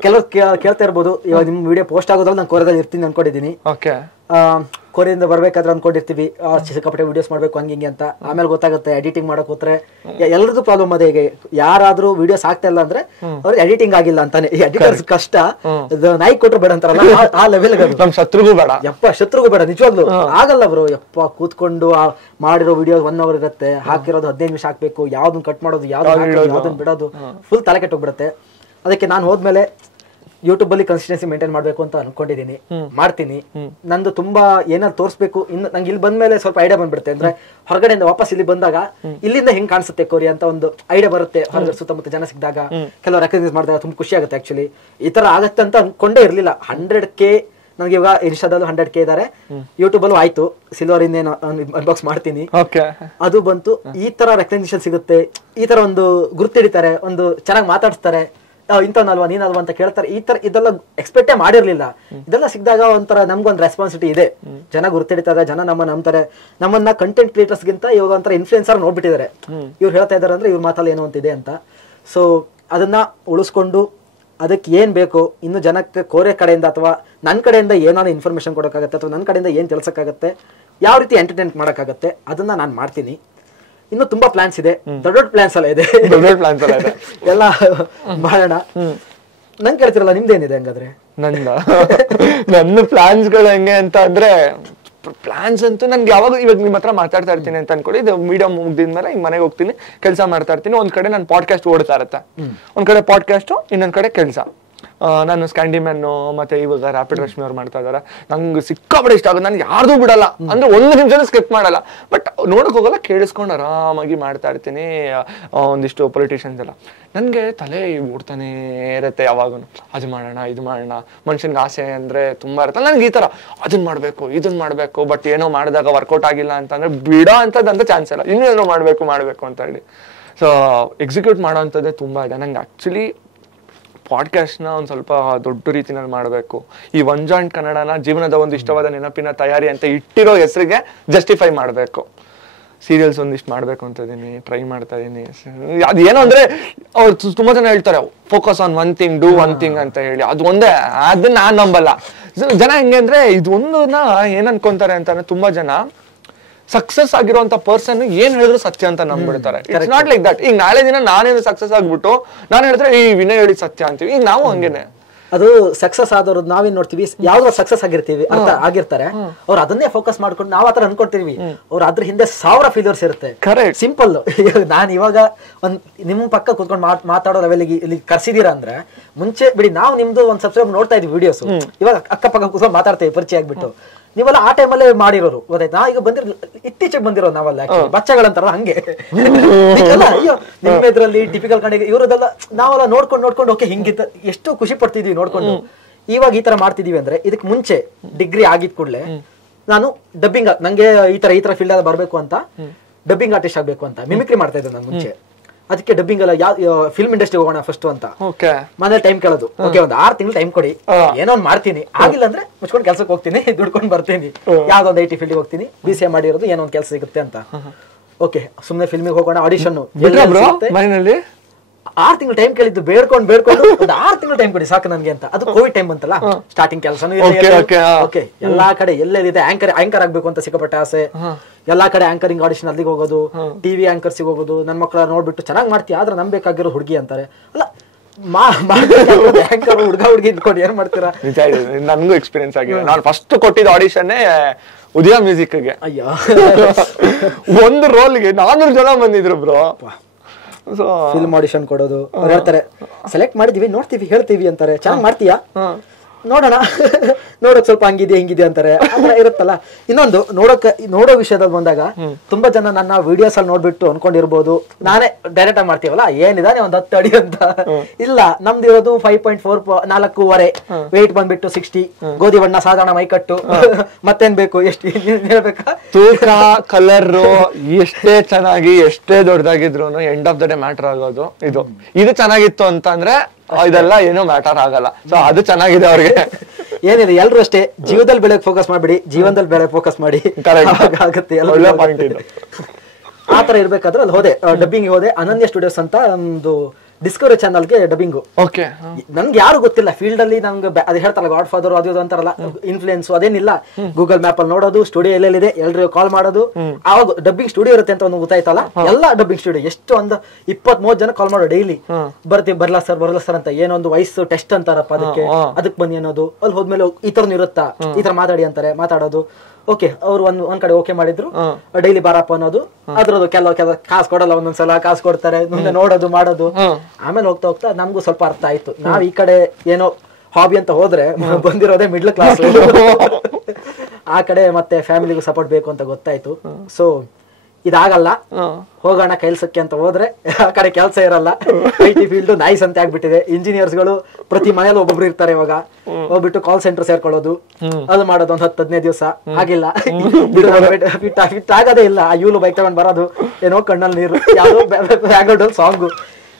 ಕೆಲವರು ಕೇಳ್ತಾ ಇರ್ಬೋದು, ಇವಾಗ ನಿಮ್ ವಿಡಿಯೋ ಪೋಸ್ಟ್ ಆಗೋದ್ರಲ್ಲಿ ನಾನು ಕೋರೆದಲ್ಲಿ ಇರ್ತೀನಿ ಅನ್ಕೊಂಡಿದ್ದೀನಿ. ಕೋರೆಯಿಂದ ಬರ್ಬೇಕಾದ್ರೆ ಅನ್ಕೊಂಡಿರ್ತೀವಿ ಸಿಕ್ಕಾಪಟ್ಟೆ ವಿಡಿಯೋಸ್ ಮಾಡ್ಬೇಕು ಹಂಗೆ ಅಂತ. ಆಮೇಲೆ ಗೊತ್ತಾಗುತ್ತೆ ಎಡಿಟಿಂಗ್ ಮಾಡಕ್ ಹೋದ್ರೆ ಎಲ್ಲರದ್ದು ಪ್ರಾಬ್ಲಮ್ ಅದೇ. ಈಗ ಯಾರಾದ್ರೂ ವಿಡಿಯೋಸ್ ಆಗ್ತಾ ಇಲ್ಲ ಅಂದ್ರೆ ಅವ್ರಿಗೆ ಎಡಿಟಿಂಗ್ ಆಗಿಲ್ಲ ಅಂತಾನೆ. ಎಡಿಟರ್ಸ್ ಕಷ್ಟ, ನಾಯಿ ಕೊಟ್ರು ಬೇಡ ಅಂತಾರಲ್ಲ, ಆ ಲೆವೆಲ್. ನಮ್ ಶತ್ರುಗೂ ಬೇಡ, ಶತ್ರುಗೂ ಬೇಡ, ನಿಜವಾಗ್ಲು ಆಗಲ್ಲ ಬ್ರೋ. ಕೂತ್ಕೊಂಡು ಮಾಡಿರೋ ವಿಡಿಯೋ 1 hour ಇರುತ್ತೆ, ಹಾಕಿರೋದು 15 ನಿಮಿಷ ಹಾಕ್ಬೇಕು, ಯಾವ್ದನ್ನ ಕಟ್ ಮಾಡೋದು, ಯಾವ್ದನ್ನ ಬಿಡೋದು, ಫುಲ್ ತಲೆ ಕೆಟ್ಟೋಗ್ಬಿಡುತ್ತೆ. ಅದಕ್ಕೆ ನಾನು ಹೋದ್ಮೇಲೆ ಯೂಟ್ಯೂಬ್ ಅಲ್ಲಿ ಕನ್ಸಿಸ್ಟೆನ್ಸಿ ಮೇಂಟೈನ್ ಮಾಡ್ಬೇಕು ಅಂತ ಅನ್ಕೊಂಡಿದೀನಿ, ಮಾಡ್ತೀನಿ. ನಂದು ತುಂಬಾ ಏನಾದ್ರು ತೋರಿಸ್ಬೇಕು. ಇನ್ನು ನಂಗೆ ಇಲ್ಲಿ ಬಂದ್ಮೇಲೆ ಸ್ವಲ್ಪ ಐಡಿಯಾ ಬಂದ್ಬಿಡುತ್ತೆ. ಅಂದ್ರೆ ಹೊರಗಡೆಯಿಂದ ವಾಪಸ್ ಇಲ್ಲಿ ಬಂದಾಗ ಇಲ್ಲಿಂದ ಹೆಂಗ್ ಕಾಣಿಸುತ್ತೆ ಕೋರಿ ಅಂತ ಒಂದು ಐಡಿಯಾ ಬರುತ್ತೆ. ಹೊರಗಡೆ ಸುತ್ತಮುತ್ತ ಜನ ಸಿಕ್ಕಿದಾಗ, ಕೆಲವು ರೆಕಗ್ನೈಸ್ ಮಾಡಿದಾಗ ತುಂಬಾ ಖುಷಿ ಆಗುತ್ತೆ. ಆಕ್ಚುಲಿ ಈ ತರ ಆಗತ್ತೆ ಅಂತ ಅನ್ಕೊಂಡೇ ಇರ್ಲಿಲ್ಲ. 100K ನನಗೆ ಇವಾಗ ಇನ್ಸ್ಟಾದಲ್ಲೂ 100K ಇದಾರೆ, ಯೂಟ್ಯೂಬ್ ಅಲ್ಲೂ ಆಯ್ತು. ಸಿಲ್ವರ್ ಇನ್ನೇನು ಅನ್ಬಾಕ್ಸ್ ಮಾಡ್ತೀನಿ, ಅದು ಬಂತು. ಈ ತರ ರೆಕಗ್ನಿಷನ್ ಸಿಗುತ್ತೆ, ಈ ತರ ಒಂದು ಗುರುತಿಡಿತಾರೆ, ಒಂದು ಚೆನ್ನಾಗಿ ಮಾತಾಡಿಸ್ತಾರೆ, ಇಂಥವ್ನಲ್ವಾ ನೀನಲ್ವಾ ಅಂತ ಕೇಳ್ತಾರೆ. ಈ ತರ ಇದೆಲ್ಲ ಎಕ್ಸ್ಪೆಕ್ಟೇ ಮಾಡಿರ್ಲಿಲ್ಲ. ಇದೆಲ್ಲ ಸಿಕ್ಕಿದಾಗ ಒಂಥರ ನಮ್ಗೊಂದು ರೆಸ್ಪಾನ್ಸಿಬಿಲಿಟಿ ಇದೆ. ಜನ ಗುರುತಿಡಿತಾರೆ, ಜನ ನಂಬ್ತಾರೆ. ನಮ್ಮನ್ನ ಕಂಟೆಂಟ್ ಕ್ರಿಯೇಟರ್ಸ್ ಗಿಂತ ಇವಾಗ ಒಂಥರ ಇನ್ಫ್ಲುಯೆನ್ಸರ್ ನೋಡ್ಬಿಟ್ಟಿದ್ದಾರೆ. ಇವ್ರು ಹೇಳ್ತಾ ಇದಾರೆ ಅಂದ್ರೆ ಇವ್ರ ಮಾತಲ್ಲಿ ಏನೋ ಅಂತಿದೆ ಅಂತ. ಸೊ ಅದನ್ನ ಉಳಿಸ್ಕೊಂಡು ಅದಕ್ಕೆ ಏನ್ ಬೇಕು, ಇನ್ನು ಜನಕ್ಕೆ ಕೋರೆ ಕಡೆಯಿಂದ ಅಥವಾ ನನ್ನ ಕಡೆಯಿಂದ ಏನಾದ್ರು ಇನ್ಫಾರ್ಮೇಶನ್ ಕೊಡೋಕ್ಕಾಗತ್ತೆ, ಅಥವಾ ನನ್ನ ಕಡೆಯಿಂದ ಏನ್ ತಿಳ್ಸಕ್ಕಾಗತ್ತೆ, ಯಾವ ರೀತಿ ಎಂಟರ್ಟೈನ್ ಮಾಡೋಕ್ಕಾಗತ್ತೆ, ಅದನ್ನ ನಾನು ಮಾಡ್ತೀನಿ. ಇನ್ನು ತುಂಬಾ ಪ್ಲಾನ್ಸ್ ಇದೆ, ದೊಡ್ಡ ಪ್ಲಾನ್ಸ್ ಎಲ್ಲ ಇದೆ, ಎಲ್ಲ ಮಾಡೋಣ. ನಂಗೆ ಕೇಳ್ತಿರಲ್ಲ, ನಿಮ್ದೇನಿದೆ ಹಂಗಾದ್ರೆ? ನನ್ನ ಪ್ಲಾನ್ಸ್ ಗಳು ಹೆಂಗೆ ಅಂತ ಅಂದ್ರೆ, ಪ್ಲಾನ್ಸ್ ಅಂತೂ ನನ್ಗೆ ಯಾವಾಗ ಇವಾಗ ನಿಮ್ಮ ಹತ್ರ ಮಾತಾಡ್ತಾ ಇರ್ತೀನಿ ಅಂತ ಅನ್ಕೊಳ್ಳಿ. ಇದು ಮೀಡಿಯಾ ಮುಗ್ದಿದ್ಮೇಲೆ ಹಿಂಗ್ ಮನೆಗೆ ಹೋಗ್ತೀನಿ, ಕೆಲಸ ಮಾಡ್ತಾ ಇರ್ತೀನಿ. ಒಂದ್ ಕಡೆ ನಾನು ಪಾಡ್ಕಾಸ್ಟ್ ಓಡ್ತಾ ಇರತ್ತೆ, ಒಂದ್ ಕಡೆ ಪಾಡ್ಕಾಸ್ಟ್, ಇನ್ನೊಂದ್ ಕಡೆ ಕೆಲಸ. ನಾನು ಸ್ಕ್ಯಾಂಡಿಮ್ಯಾನ್ ಮತ್ತೆ ಇವಾಗ ರ್ಯಾಪಿಡ್ ರಶ್ಮಿ ಅವ್ರು ಮಾಡ್ತಾ ಇದಾರೆ. ನಂಗೆ ಸಿಕ್ಕಾಪಟ್ಟೆ ಇಷ್ಟ ಆಗುತ್ತೆ. ನಾನು ಯಾರ್ದು ಬಿಡಲ್ಲ, ಅಂದ್ರೆ 1 ನಿಮಿಷನೂ ಸ್ಕಿಪ್ ಮಾಡಲ್ಲ. ಬಟ್ ನೋಡಕ್ ಹೋಗಲ್ಲ, ಕೇಳಿಸ್ಕೊಂಡು ಆರಾಮಾಗಿ ಮಾಡ್ತಾ ಇರ್ತೀನಿ. ಒಂದಿಷ್ಟು ಪೊಲಿಟಿಷಿಯನ್ಸ್ ಎಲ್ಲ ನನ್ಗೆ ತಲೆ ಓಡ್ತಾನೆ ಇರುತ್ತೆ ಯಾವಾಗೂ. ಅದು ಮಾಡೋಣ, ಇದು ಮಾಡೋಣ. ಮನುಷ್ಯನ್ಗೆ ಆಸೆ ಅಂದ್ರೆ ತುಂಬಾ ಇರುತ್ತೆ. ನನ್ಗೆ ಈ ತರ ಅದನ್ನ ಮಾಡ್ಬೇಕು, ಇದನ್ನ ಮಾಡ್ಬೇಕು, ಬಟ್ ಏನೋ ಮಾಡಿದಾಗ ವರ್ಕೌಟ್ ಆಗಿಲ್ಲ ಅಂತಂದ್ರೆ ಬಿಡೋ ಅಂತದಂತ ಚಾನ್ಸ್ ಇಲ್ಲ. ಇನ್ನೇನೋ ಮಾಡ್ಬೇಕು ಅಂತ ಹೇಳಿ. ಸೊ ಎಕ್ಸಿಕ್ಯೂಟ್ ಮಾಡೋ ಅಂಥದ್ದೇ ತುಂಬಾ ಇದೆ. ನಂಗೆ ಆಕ್ಚುಲಿ ಪಾಡ್ಕಾಸ್ಟ್ನ ಒಂದು ಸ್ವಲ್ಪ ದೊಡ್ಡ ರೀತಿನಲ್ಲಿ ಮಾಡಬೇಕು. ಈ ಒನ್ ಜಾಯಿಂಟ್ ಕನ್ನಡನ ಜೀವನದ ಒಂದು ಇಷ್ಟವಾದ ನೆನಪಿನ ತಯಾರಿ ಅಂತ ಇಟ್ಟಿರೋ ಹೆಸರಿಗೆ ಜಸ್ಟಿಫೈ ಮಾಡಬೇಕು. ಸೀರಿಯಲ್ಸ್ ಒಂದಿಷ್ಟು ಮಾಡ್ಬೇಕು ಅಂತ ಇದೀನಿ, ಟ್ರೈ ಮಾಡ್ತಾ ಇದೀನಿ. ಅದು ಏನೋ ಅಂದ್ರೆ ಅವ್ರು ತುಂಬಾ ಜನ ಹೇಳ್ತಾರೆ focus on one thing, do one thing ಅಂತ ಹೇಳಿ. ಅದು ಒಂದೇ, ಅದನ್ನ ನಾನ್ ನಂಬಲ್ಲ. ಜನ ಹೆಂಗೆ ಅಂದ್ರೆ ಇದು ಒಂದನ್ನ ಏನ್ ಅನ್ಕೊಂತಾರೆ ಅಂತಂದ್ರೆ, ತುಂಬಾ ಜನ ಸಕ್ಸಸ್ ಆಗಿರುವಂತ ಪರ್ಸನ್ ಏನ್ ಹೇಳಿದ್ರು ಸತ್ಯ ಅಂತ ನಂಬ್ಬಿಡ್ತಾರೆ. It's not like that. ಈಗ ನಾಳೆ ದಿನ ನಾನೇನು ಸಕ್ಸಸ್ ಆಗ್ಬಿಟ್ಟು ನಾನು ಹೇಳಿದ್ರೆ ಈ ವಿನಯ್ ಹೇಳಿದ್ ಸತ್ಯ ಅಂತೀವಿ. ಈಗ ನಾವು ಹಂಗೇನೆ. ಅದು ಸಕ್ಸಸ್ ಆದವ್ರು ನಾವೇನ್ ನೋಡ್ತೀವಿ, ಯಾವ್ದು ಸಕ್ಸಸ್ ಆಗಿರ್ತಾರೆ ಅವ್ರು ಅದನ್ನೇ ಫೋಕಸ್ ಮಾಡ್ಕೊಂಡು ನಾವ್ ಆತರ ಅನ್ಕೊಳ್ತೀವಿ. ಅವ್ರು ಅದ್ರ ಹಿಂದೆ 1000 ಫೀಲರ್ಸ್ ಇರುತ್ತೆ. ಸಿಂಪಲ್. ನಾನ್ ಇವಾಗ ಒಂದ್ ನಿಮ್ ಪಕ್ಕ ಕೂತ್ಕೊಂಡು ಮಾತಾಡೋ ಲೆವೆಲ್ಗೆ ಇಲ್ಲಿ ಕರ್ಸಿದೀರಾ ಅಂದ್ರೆ, ಮುಂಚೆ ಬಿಡಿ ನಾವು ನಿಮ್ದು ಒಂದ್ ಸಬ್ಸ್ಕ್ರೈಬ್ ನೋಡ್ತಾ ಇದ್ವಿ ವಿಡಿಯೋಸ್, ಇವಾಗ ಅಕ್ಕಪಕ್ಕ ಕೂತ್ಕೊಂಡು ಮಾತಾಡ್ತೇವೆ ಪರಿಚಯ ಆಗ್ಬಿಟ್ಟು. ನೀವೆಲ್ಲ ಆ ಟೈಮಲ್ಲೇ ಮಾಡಿರೋರು, ಗೊತ್ತಾಯ್ತು. ನಾ ಈಗ ಇತ್ತೀಚೆಗೆ ಬಂದಿರೋ ನಾವಲ್ಲ, ಬಚ್ಚಗಳಂತಾರ ಹಂಗೆ. ಅಯ್ಯೋ ನಿಮ್ಮ ಇದ್ರಲ್ಲಿ ಟಿಪಿಕಲ್ ಕಡೆ ಇವ್ರದೆಲ್ಲ ನಾವೆಲ್ಲ ನೋಡ್ಕೊಂಡು ಓಕೆ ಹಿಂಗಿತ್ತ ಎಷ್ಟು ಖುಷಿ ಪಡ್ತಿದ್ವಿ ನೋಡ್ಕೊಂಡು. ಇವಾಗ ಈ ತರ ಮಾಡ್ತಿದೀವಿ ಅಂದ್ರೆ, ಇದಕ್ಕೆ ಮುಂಚೆ ಡಿಗ್ರಿ ಆಗಿದ್ ಕೂಡಲೇ ನಾನು ಡಬ್ಬಿಂಗ್, ನಂಗೆ ಈ ತರ ಫೀಲ್ಡ್ ಅಲ್ಲಿ ಬರ್ಬೇಕು ಅಂತ, ಡಬ್ಬಿಂಗ್ ಆರ್ಟಿಸ್ಟ್ ಆಗ್ಬೇಕು ಅಂತ ಮಿಮಿಕ್ರಿ ಮಾಡ್ತಾ ಇದ್ದೆ ನಾನು ಮುಂಚೆ. ಅದಕ್ಕೆ ಡಬ್ಬಿಂಗ್ ಎಲ್ಲ ಫಿಲ್ಮ್ ಇಂಡಸ್ಟ್ರಿ ಹೋಗೋಣ ಫಸ್ಟ್ ಅಂತ ಮನೇಲಿ ಟೈಮ್ ಕೇಳೋದು. ಓಕೆ, ಒಂದ್ 6 ತಿಂಗಳು ಟೈಮ್ ಕೊಡಿ, ಏನೋ ಒಂದ್ ಮಾಡ್ತೀನಿ, ಆಗಿಲ್ಲ ಅಂದ್ರೆ ಮುಚ್ಕೊಂಡು ಕೆಲ್ಸಕ್ಕೆ ಹೋಗ್ತೀನಿ, ದುಡ್ಕೊಂಡು ಬರ್ತೀನಿ, ಯಾವ್ದೊಂದು IT ಫೀಲ್ಡ್ ಹೋಗ್ತೀನಿ, BCA ಮಾಡಿರೋದು ಏನೋ ಒಂದ್ ಕೆಲಸ ಸಿಗುತ್ತೆ ಅಂತ. ಓಕೆ, ಸುಮ್ನೆ ಫಿಲ್ಮಿಗೆ ಹೋಗೋಣ, ಆಡಿಷನ್ 6 ತಿಂಗಳು ಟೈಮ್ ಕೇಳಿದ್ದು, ಬೇಡ್ಕೊಂಡು ಒಂದು 6 ತಿಂಗಳು ಟೈಮ್ ಕೊಡಿ ಸಾಕು ನನ್ಗೆ ಅಂತ. ಅದು ಕೋವಿಡ್ ಟೈಮ್ ಅಂತಲ್ಲ, ಸ್ಟಾರ್ಟಿಂಗ್ ಕೆಲಸನೂ ಓಕೆ, ಎಲ್ಲಾ ಕಡೆ ಎಲ್ಲೆಲ್ಲಿದೆ ಆಂಕರ್ ಆಗ್ಬೇಕು ಅಂತ ಸಿಕ್ಕಾಪಟ್ಟೆ ಆಸೆ. ಎಲ್ಲಾ ಕಡೆ ಆಂಕರಿಂಗ್ ಆಡಿಷನ್ ಅಲ್ಲಿಗೆ ಹೋಗೋದು, ಟಿವಿ ಆಂಕರ್ಸಿಗೆ ಹೋಗೋದು. ನನ್ ಮಕ್ಕಳ ನೋಡ್ಬಿಟ್ಟು ಚೆನ್ನಾಗಿ ಮಾಡ್ತೀಯ, ಆದ್ರೆ ನಮ್ ಬೇಕಾಗಿರೋ ಹುಡುಗಿ ಅಂತಾರೆ. ಅಲ್ಲ ಹುಡುಗಿ ಇಟ್ಕೊಂಡು ಏನ್ ಮಾಡ್ತೀರಾ? ನಿಜ, ನನ್ಗೂ ಎಕ್ಸ್ಪೀರಿಯನ್ಸ್ ಆಗಿದೆ. ನಾನು ಫಸ್ಟ್ ಕೊಟ್ಟಿದ್ದ ಆಡಿಷನ್ ಉದಯ ಮ್ಯೂಸಿಕ್ಗೆ. ಅಯ್ಯೋ, ಒಂದು ರೋಲ್ಗೆ 400 ಜನ ಬಂದಿದ್ರು ಬ್ರೋ. ಸೊ ಫಿಲ್ಮ್ ಆಡಿಷನ್ ಕೊಡೋದು, ಅವ್ರು ಹೇಳ್ತಾರೆ ಸೆಲೆಕ್ಟ್ ಮಾಡಿದೀವಿ, ನೋಡ್ತೀವಿ, ಹೇಳ್ತೀವಿ ಅಂತಾರೆ. ಚೆನ್ನಾಗಿ ಮಾಡ್ತೀಯಾ, ನೋಡೋಣ, ನೋಡಕ್ ಸ್ವಲ್ಪ ಹಂಗಿದೆ ಹಿಂಗಿದೆ ಅಂತಾರೆ. ಆತರ ಇರುತ್ತಲ್ಲ. ಇನ್ನೊಂದು ನೋಡೋ ವಿಷಯದಲ್ಲಿ ಬಂದಾಗ ತುಂಬಾ ಜನ ನನ್ನ ವಿಡಿಯೋಸ್ ಅಲ್ಲಿ ನೋಡ್ಬಿಟ್ಟು ಅನ್ಕೊಂಡಿರ್ಬೋದು ನಾನೇ ಡೈರೆಕ್ಟ್ ಆಗಿ ಮಾಡ್ತೀವಲ್ಲ, ಏನಿದಾನೆ ಒಂದ್ 10 ಅಡಿ ಅಂತ. ಇಲ್ಲ, ನಮ್ದು ಇರೋದು 5.4 4.5 ವೆಯ್ಟ್ ಬಂದ್ಬಿಟ್ಟು 60, ಗೋಧಿ ಬಣ್ಣ, ಸಾಧಾರಣ ಮೈಕಟ್ಟು, ಮತ್ತೇನ್ ಬೇಕು, ಎಷ್ಟು ಹೇಳ್ಬೇಕಾ? ತೂಕ, ಕಲರ್ ಎಷ್ಟೇ ಚೆನ್ನಾಗಿ ಎಷ್ಟೇ ದೊಡ್ಡದಾಗಿದ್ರು end of the day matter ಆಗೋದು ಇದು ಚೆನ್ನಾಗಿತ್ತು ಅಂತ ಅಂದ್ರೆ ಇದೆಲ್ಲ ಏನೋ ಮ್ಯಾಟರ್ ಆಗಲ್ಲ. ಸೊ ಅದು ಚೆನ್ನಾಗಿದೆ ಅವ್ರಿಗೆ. ಏನಿದೆ, ಎಲ್ರು ಅಷ್ಟೇ, ಜೀವದಲ್ಲಿ ಬೆಳೆಯಕ್ ಫೋಕಸ್ ಮಾಡ್ಬಿಡಿ, ಜೀವನದಲ್ಲಿ ಬೆಳೆಯಕ್ ಫೋಕಸ್ ಮಾಡಿ, ಆಗುತ್ತೆ. ಆತರ ಇರ್ಬೇಕಾದ್ರೆ ಅಲ್ಲಿ ಹೋದೆ, ಡಬ್ಬಿಂಗ್ ಹೋದೆ. ಅನನ್ಯ ಸ್ಟುಡಿಯೋಸ್ ಅಂತ ಒಂದು ಡಿಸ್ಕವರಿ ಚಾನಲ್ಗೆ ಡಬ್ಬಿಂಗು. ನನ್ಗೆ ಯಾರು ಗೊತ್ತಿಲ್ಲ ಫೀಲ್ಡ್ ಅಲ್ಲಿ. ನಂಗೆ ಅದು ಹೇಳ್ತಾರಲ್ಲ ಗಾಡ್ ಫಾದರ್ ಅದು ಅಂತಾರಲ್ಲ, ಇನ್ಫ್ಲೂಯೆನ್ಸ್ ಅದೇನಿಲ್ಲ. ಗೂಗಲ್ ಮ್ಯಾಪ್ ಅಲ್ಲಿ ನೋಡೋದು, ಸ್ಟುಡಿಯೋ ಎಲ್ಲೆಲ್ಲಿದೆ, ಎಲ್ರಿಗೂ ಕಾಲ್ ಮಾಡೋದು. ಆವಾಗ ಡಬ್ಬಿಂಗ್ ಸ್ಟುಡಿಯೋ ಇರುತ್ತೆ ಅಂತ ಒಂದು ಗೊತ್ತಾಯ್ತಲ್ಲ, ಎಲ್ಲ ಡಬ್ಬಿಂಗ್ ಸ್ಟುಡಿಯೋ ಎಷ್ಟು ಒಂದು 20-30 ಜನ ಕಾಲ್ ಮಾಡೋ ಡೈಲಿ. ಬರ್ಲಾ ಸರ್ ಅಂತ, ಏನೊಂದು ವಾಯ್ಸ್ ಟೆಸ್ಟ್ ಅಂತಾರಪ್ಪ, ಅದಕ್ಕೆ ಬನ್ನಿ ಅನ್ನೋದು. ಅಲ್ಲಿ ಹೋದ್ಮೇಲೆ ಈ ತರನು ಇರುತ್ತಾ, ಈ ತರ ಮಾತಾಡಿ ಅಂತಾರೆ, ಮಾತಾಡೋದು. ಓಕೆ, ಅವ್ರು ಒಂದ್ ಕಡೆ ಓಕೆ ಮಾಡಿದ್ರು, ಡೈಲಿ ಬಾರಪ್ಪ ಅನ್ನೋದು. ಅದ್ರದ್ದು ಕೆಲವು ಕಾಸು ಕೊಡಲ್ಲ, ಒಂದೊಂದ್ಸಲ ಕಾಸು ಕೊಡ್ತಾರೆ, ಮುಂದೆ ನೋಡೋದು ಮಾಡೋದು. ಆಮೇಲೆ ಹೋಗ್ತಾ ನಮ್ಗೂ ಸ್ವಲ್ಪ ಅರ್ಥ ಆಯ್ತು. ನಾವ್ ಈ ಕಡೆ ಏನೋ ಹಾಬಿ ಅಂತ ಹೋದ್ರೆ ಬಂದಿರೋದೇ ಮಿಡ್ಲ್ ಕ್ಲಾಸ್. ಆ ಕಡೆ ಮತ್ತೆ ಫ್ಯಾಮಿಲಿಗೂ ಸಪೋರ್ಟ್ ಬೇಕು ಅಂತ ಗೊತ್ತಾಯ್ತು. ಸೊ ಇದಾಗಲ್ಲ, ಹೋಗೋಣ ಕೆಲ್ಸಕ್ಕೆ ಅಂತ ಹೋದ್ರೆ ಆ ಕಡೆ ಕೆಲಸ ಇರಲ್ಲ. IT ಫೀಲ್ಡ್ ನಾಯಿ ಸಂತೆ ಆಗ್ಬಿಟ್ಟಿದೆ. ಇಂಜಿನಿಯರ್ಸ್ಗಳು ಪ್ರತಿ ಮನೇಲಿ ಒಬ್ಬೊಬ್ರು ಇರ್ತಾರೆ. ಇವಾಗ ಹೋಗ್ಬಿಟ್ಟು ಕಾಲ್ ಸೆಂಟರ್ ಸೇರ್ಕೊಳ್ಳೋದು, ಅದು ಮಾಡೋದು ಒಂದು 10-15 ದಿವಸ ಆಗಿಲ್ಲ, ಫಿಟ್ ಆಗೋದೇ ಇಲ್ಲ. ಆ ಇವ್ಲು ಬೈಕ್ ತಗೊಂಡ್ ಬರೋದು, ಏನೋ ಕಣ್ಣಲ್ಲಿ ನೀರು, ಯಾವ್ದೋ ಬ್ಯಾಕ್ಗ್ರೌಂಡ್ ಸಾಂಗು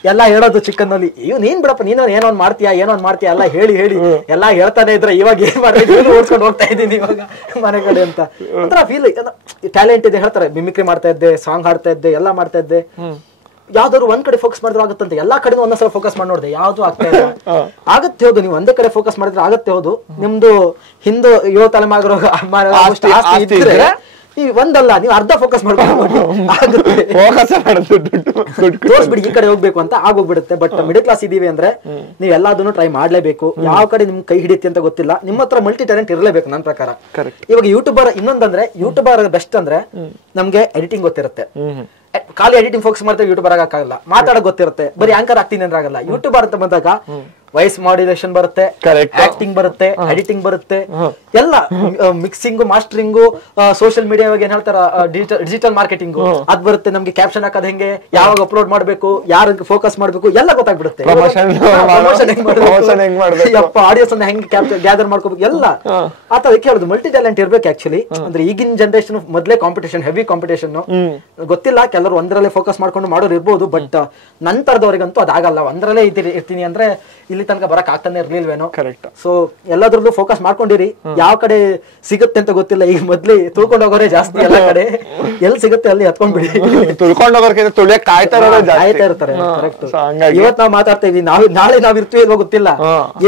ಎಲ್ಲ ಹೇಳೋದು ಚಿಕ್ಕನ್ನಲ್ಲಿ. ನೀನ್ ಬಿಡಪ್ಪ, ನೀನು ಏನೋ ಮಾಡ್ತೀಯಾ ಎಲ್ಲ ಹೇಳಿ ಎಲ್ಲಾ ಹೇಳ್ತಾನೆ ಇದ್ರೆ ಇವಾಗ ಏನ್ ಮಾಡ್ತೀನಿ, ಓಡ್ಸ್ಕೊಂಡು ಹೋಗ್ತಾ ಇದ್ದೀನಿ ಇವಾಗ ಮನೆ ಕಡೆ ಅಂತ. ಒಂಥರ ಫೀಲ್, ಟ್ಯಾಲೆಂಟ್ ಇದೆ ಹೇಳ್ತಾರೆ. ಮಿಮಿಕ್ರಿ ಮಾಡ್ತಾ ಇದ್ದೆ, ಸಾಂಗ್ ಹಾಡ್ತಾ ಇದ್ದೆ, ಎಲ್ಲ ಮಾಡ್ತಾ ಇದ್ದೆ. ಯಾವ್ದಾದ್ರು ಒಂದ್ ಕಡೆ ಫೋಕಸ್ ಮಾಡಿದ್ರೆ ಆಗುತ್ತಂತೆ, ಎಲ್ಲಾ ಕಡೆ ಒಂದೊಂದ್ಸಲ ಫೋಕಸ್ ಮಾಡಿ ನೋಡಿದೆ, ಯಾವ್ದು ಆಗ್ತಾ ಇಲ್ಲ. ಆಗತ್ತೆ ಹೌದು, ನೀವು ಒಂದೇ ಕಡೆ ಫೋಕಸ್ ಮಾಡಿದ್ರೆ ಆಗತ್ತೆ ಹೌದು. ನಿಮ್ದು ಹಿಂದೂ 7 ತಲೆಮಾರು ಒಂದಲ್ಲ, ನೀವು ಅರ್ಧ ಫೋಕಸ್ ಮಾಡ್ಕೊಂಡು ತೋರಿಸ್ಬಿಡಿ ಈ ಕಡೆ ಹೋಗ್ಬೇಕು ಅಂತ ಆಗೋಗ್ಬಿಡುತ್ತೆ. ಬಟ್ ಮಿಡಲ್ ಕ್ಲಾಸ್ ಇದೀವಿ ಅಂದ್ರೆ ನೀವ್ ಎಲ್ಲಾದನ್ನು ಟ್ರೈ ಮಾಡ್ಲೇಬೇಕು. ಯಾವ ಕಡೆ ನಿಮ್ ಕೈ ಹಿಡಿಯುತ್ತೆ ಅಂತ ಗೊತ್ತಿಲ್ಲ. ನಿಮ್ಮ ಹತ್ರ ಮಲ್ಟಿ ಟ್ಯಾಲೆಂಟ್ ಇರಲೇಬೇಕು ನನ್ನ ಪ್ರಕಾರ. ಇವಾಗ ಯೂಟ್ಯೂಬರ್ ಇನ್ನೊಂದಂದ್ರೆ, ಯೂಟ್ಯೂಬರ್ ಬೆಸ್ಟ್ ಅಂದ್ರೆ ನಮ್ಗೆ ಎಡಿಟಿಂಗ್ ಗೊತ್ತಿರುತ್ತೆ. ಖಾಲಿ ಎಡಿಟಿಂಗ್ ಫೋಕಸ್ ಮಾಡ್ತಾರೆ, ಯೂಟ್ಯೂಬರ್ ಆಗಕ್ಕಾಗಲ್ಲ. ಮಾತಾಡಕ್ ಗೊತ್ತಿರುತ್ತೆ, ಬರೀ ಆಂಕರ್ ಆಗ್ತೀನಿ ಅಂದ್ರೆ ಆಗಲ್ಲ. ಯೂಟ್ಯೂಬರ್ ಅಂತ ಬಂದಾಗ ವಾಯ್ಸ್ ಮಾಡ್ಯುಲೇಷನ್ ಬರುತ್ತೆ, ಆಕ್ಟಿಂಗ್ ಬರುತ್ತೆ, ಎಡಿಟಿಂಗ್ ಬರುತ್ತೆ, ಎಲ್ಲ ಮಿಕ್ಸಿಂಗು, ಮಾಸ್ಟರಿಂಗು, ಸೋಷಿಯಲ್ ಮೀಡಿಯಾ ಏನ್ ಹೇಳ್ತಾರ ಡಿಜಿಟಲ್ ಮಾರ್ಕೆಟಿಂಗು ಅದ್ ಬರುತ್ತೆ. ನಮ್ಗೆ ಕ್ಯಾಪ್ಷನ್ ಹಾಕೋದ್ ಹೆಂಗೆ, ಯಾವಾಗ ಅಪ್ಲೋಡ್ ಮಾಡ್ಬೇಕು, ಯಾರ ಫೋಕಸ್ ಮಾಡ್ಬೇಕು ಎಲ್ಲ ಗೊತ್ತಾಗ್ಬಿಡುತ್ತೆ. ಆಡಿಯನ್ಸ್ ಅನ್ನ ಹೆಂಗ್ ಗ್ಯಾದರ್ ಮಾಡ್ಕೋಬೇಕು ಎಲ್ಲ ಆತರ ಕೇಳುದು. ಮಲ್ಟಿ ಟ್ಯಾಲೆಂಟ್ ಇರ್ಬೇಕು ಆಕ್ಚುಲಿ. ಅಂದ್ರೆ ಈಗಿನ ಜನರೇಷನ್ ಮೊದ್ಲೇ ಕಾಂಪಿಟೇಷನ್, ಹೆವಿ ಕಾಂಪಿಟೇಷನ್. ಗೊತ್ತಿಲ್ಲ, ಕೆಲವರು ಒಂದರಲ್ಲೇ ಫೋಕಸ್ ಮಾಡ್ಕೊಂಡು ಮಾಡೋರು ಇರ್ಬೋದು. ಬಟ್ ನಂತರದವ್ರಿಗಂತೂ ಅದಾಗಲ್ಲ. ಒಂದರಲ್ಲೇ ಇರ್ತೀನಿ ಅಂದ್ರೆ ಇಲ್ಲಿ ತನಕ ಬರಕ್ ಆಗ್ತಾನೆ ಇರ್ಲಿಲ್ವೇನೋ. ಕರೆಕ್ಟ್. ಸೊ ಎಲ್ಲದ್ರಲ್ಲೂ ಫೋಕಸ್ ಮಾಡ್ಕೊಂಡಿರಿ. ಯಾವ ಕಡೆ ಸಿಗುತ್ತೆ ಅಂತ ಗೊತ್ತಿಲ್ಲ. ಈಗ ಮೊದ್ಲೇ ತುಳ್ಕೊಂಡು ಹೋಗೋರೆ ಜಾಸ್ತಿ. ಎಲ್ಲ ಕಡೆ ಎಲ್ಲಿ ಸಿಗುತ್ತೆ ಅಲ್ಲಿ ಹತ್ಕೊಂಡ್ಬಿಡಿ. ತುಳ್ಕೊಂಡು ಹೋಗೋರ್ಕಿಂತ ತುಳಿಯಕ್ ಕಾಯ್ತಾ ಇರ್ತಾರೆ. ಕರೆಕ್ಟ್. ಇವತ್ ನಾವ್ ಮಾತಾಡ್ತಾ ಇದೀವಿ, ನಾಳೆ ನಾವ್ ಇರ್ತೀವಿ ಇಲ್ವೋ ಗೊತ್ತಿಲ್ಲ.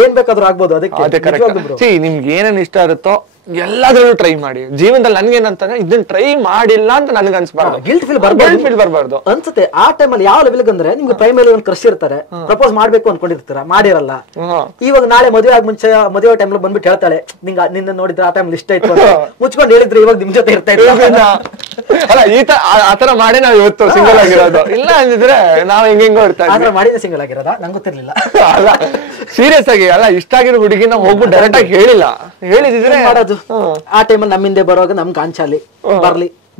ಏನ್ ಬೇಕಾದ್ರೂ ಆಗ್ಬೋದು. ಅದಕ್ಕೆ ನಿಮ್ಗೆ ಏನೇನ್ ಇಷ್ಟ ಇರುತ್ತೋ ಎಲ್ಲಾದ್ರಲ್ಲೂ ಟ್ರೈ ಮಾಡಿ. ಜೀವನದಲ್ಲಿ ನನ್ಗೇನಂತಾನೆ ಇದನ್ನ ಟ್ರೈ ಮಾಡಿಲ್ಲ ಅಂತ ನನಗೆ ಅನ್ಸ್ಬಾರ್ದು, ಗಿಲ್ಟ್ ಫೀಲ್ ಬರ್ಬಾರ್ದು ಅನ್ಸುತ್ತೆ. ಆ ಟೈಮಲ್ಲಿ ಯಾವ ಲೆವೆಲ್ ಅಂದ್ರೆ ನಿಮ್ಗೆ ಪ್ರೈಮರಿ ಒಂದು ಕ್ರಶ್ ಇರ್ತಾರೆ, ಪ್ರಪೋಸ್ ಮಾಡ್ಬೇಕು ಅನ್ಕೊಂಡಿರ್ತಾರ, ಮಾಡಿರಲ್ಲ. ಇವಾಗ ನಾಳೆ ಮದುವೆ ಆಗ ಮುಂಚೆ ಮದುವೆ ಟೈಮ್ ಬಂದ್ಬಿಟ್ಟು ಹೇಳ್ತಾಳೆ, ನಿನ್ನ ನೋಡಿದ್ರೆ ಆ ಟೈಮ್ ಇಷ್ಟ ಇತ್ತು ಮುಚ್ಕೊಂಡು ಹೇಳಿದ್ರೆ ಇವಾಗ ನಿಮ್ ಜೊತೆ ಇರ್ತಾ ಇದ್ರು. ಅಲ್ಲ ಆತರ ಮಾಡಿ ನಾವ್ ಇವತ್ತು ಸಿಂಗಲ್ ಆಗಿರೋದು. ಇಲ್ಲ ಅಂದಿದ್ರೆ ನಾವ್ ಹೆಂಗೋ ಇರ್ತಾ ಮಾಡಿದ್ರೆ ಸಿಂಗಲ್ ಆಗಿರೋದ ನಂಗೆ ಗೊತ್ತಿರ್ಲಿಲ್ಲ. ಅಲ್ಲ ಸೀರಿಯಸ್ ಆಗಿ ಅಲ್ಲ, ಇಷ್ಟ ಆಗಿರೋ ಹುಡುಗಿನ ಹೋಗ್ಬಿಟ್ಟು ಡೈರೆಕ್ಟ್ ಆಗಿ ಹೇಳಿದಿದ್ರೆ ಮಾಡೋದು. ಆ ಟೈಮಲ್ಲಿ ನಮ್ಮಿಂದೆ ಬರುವಾಗ ನಮ್ ಕಾಂಚಾಲಿ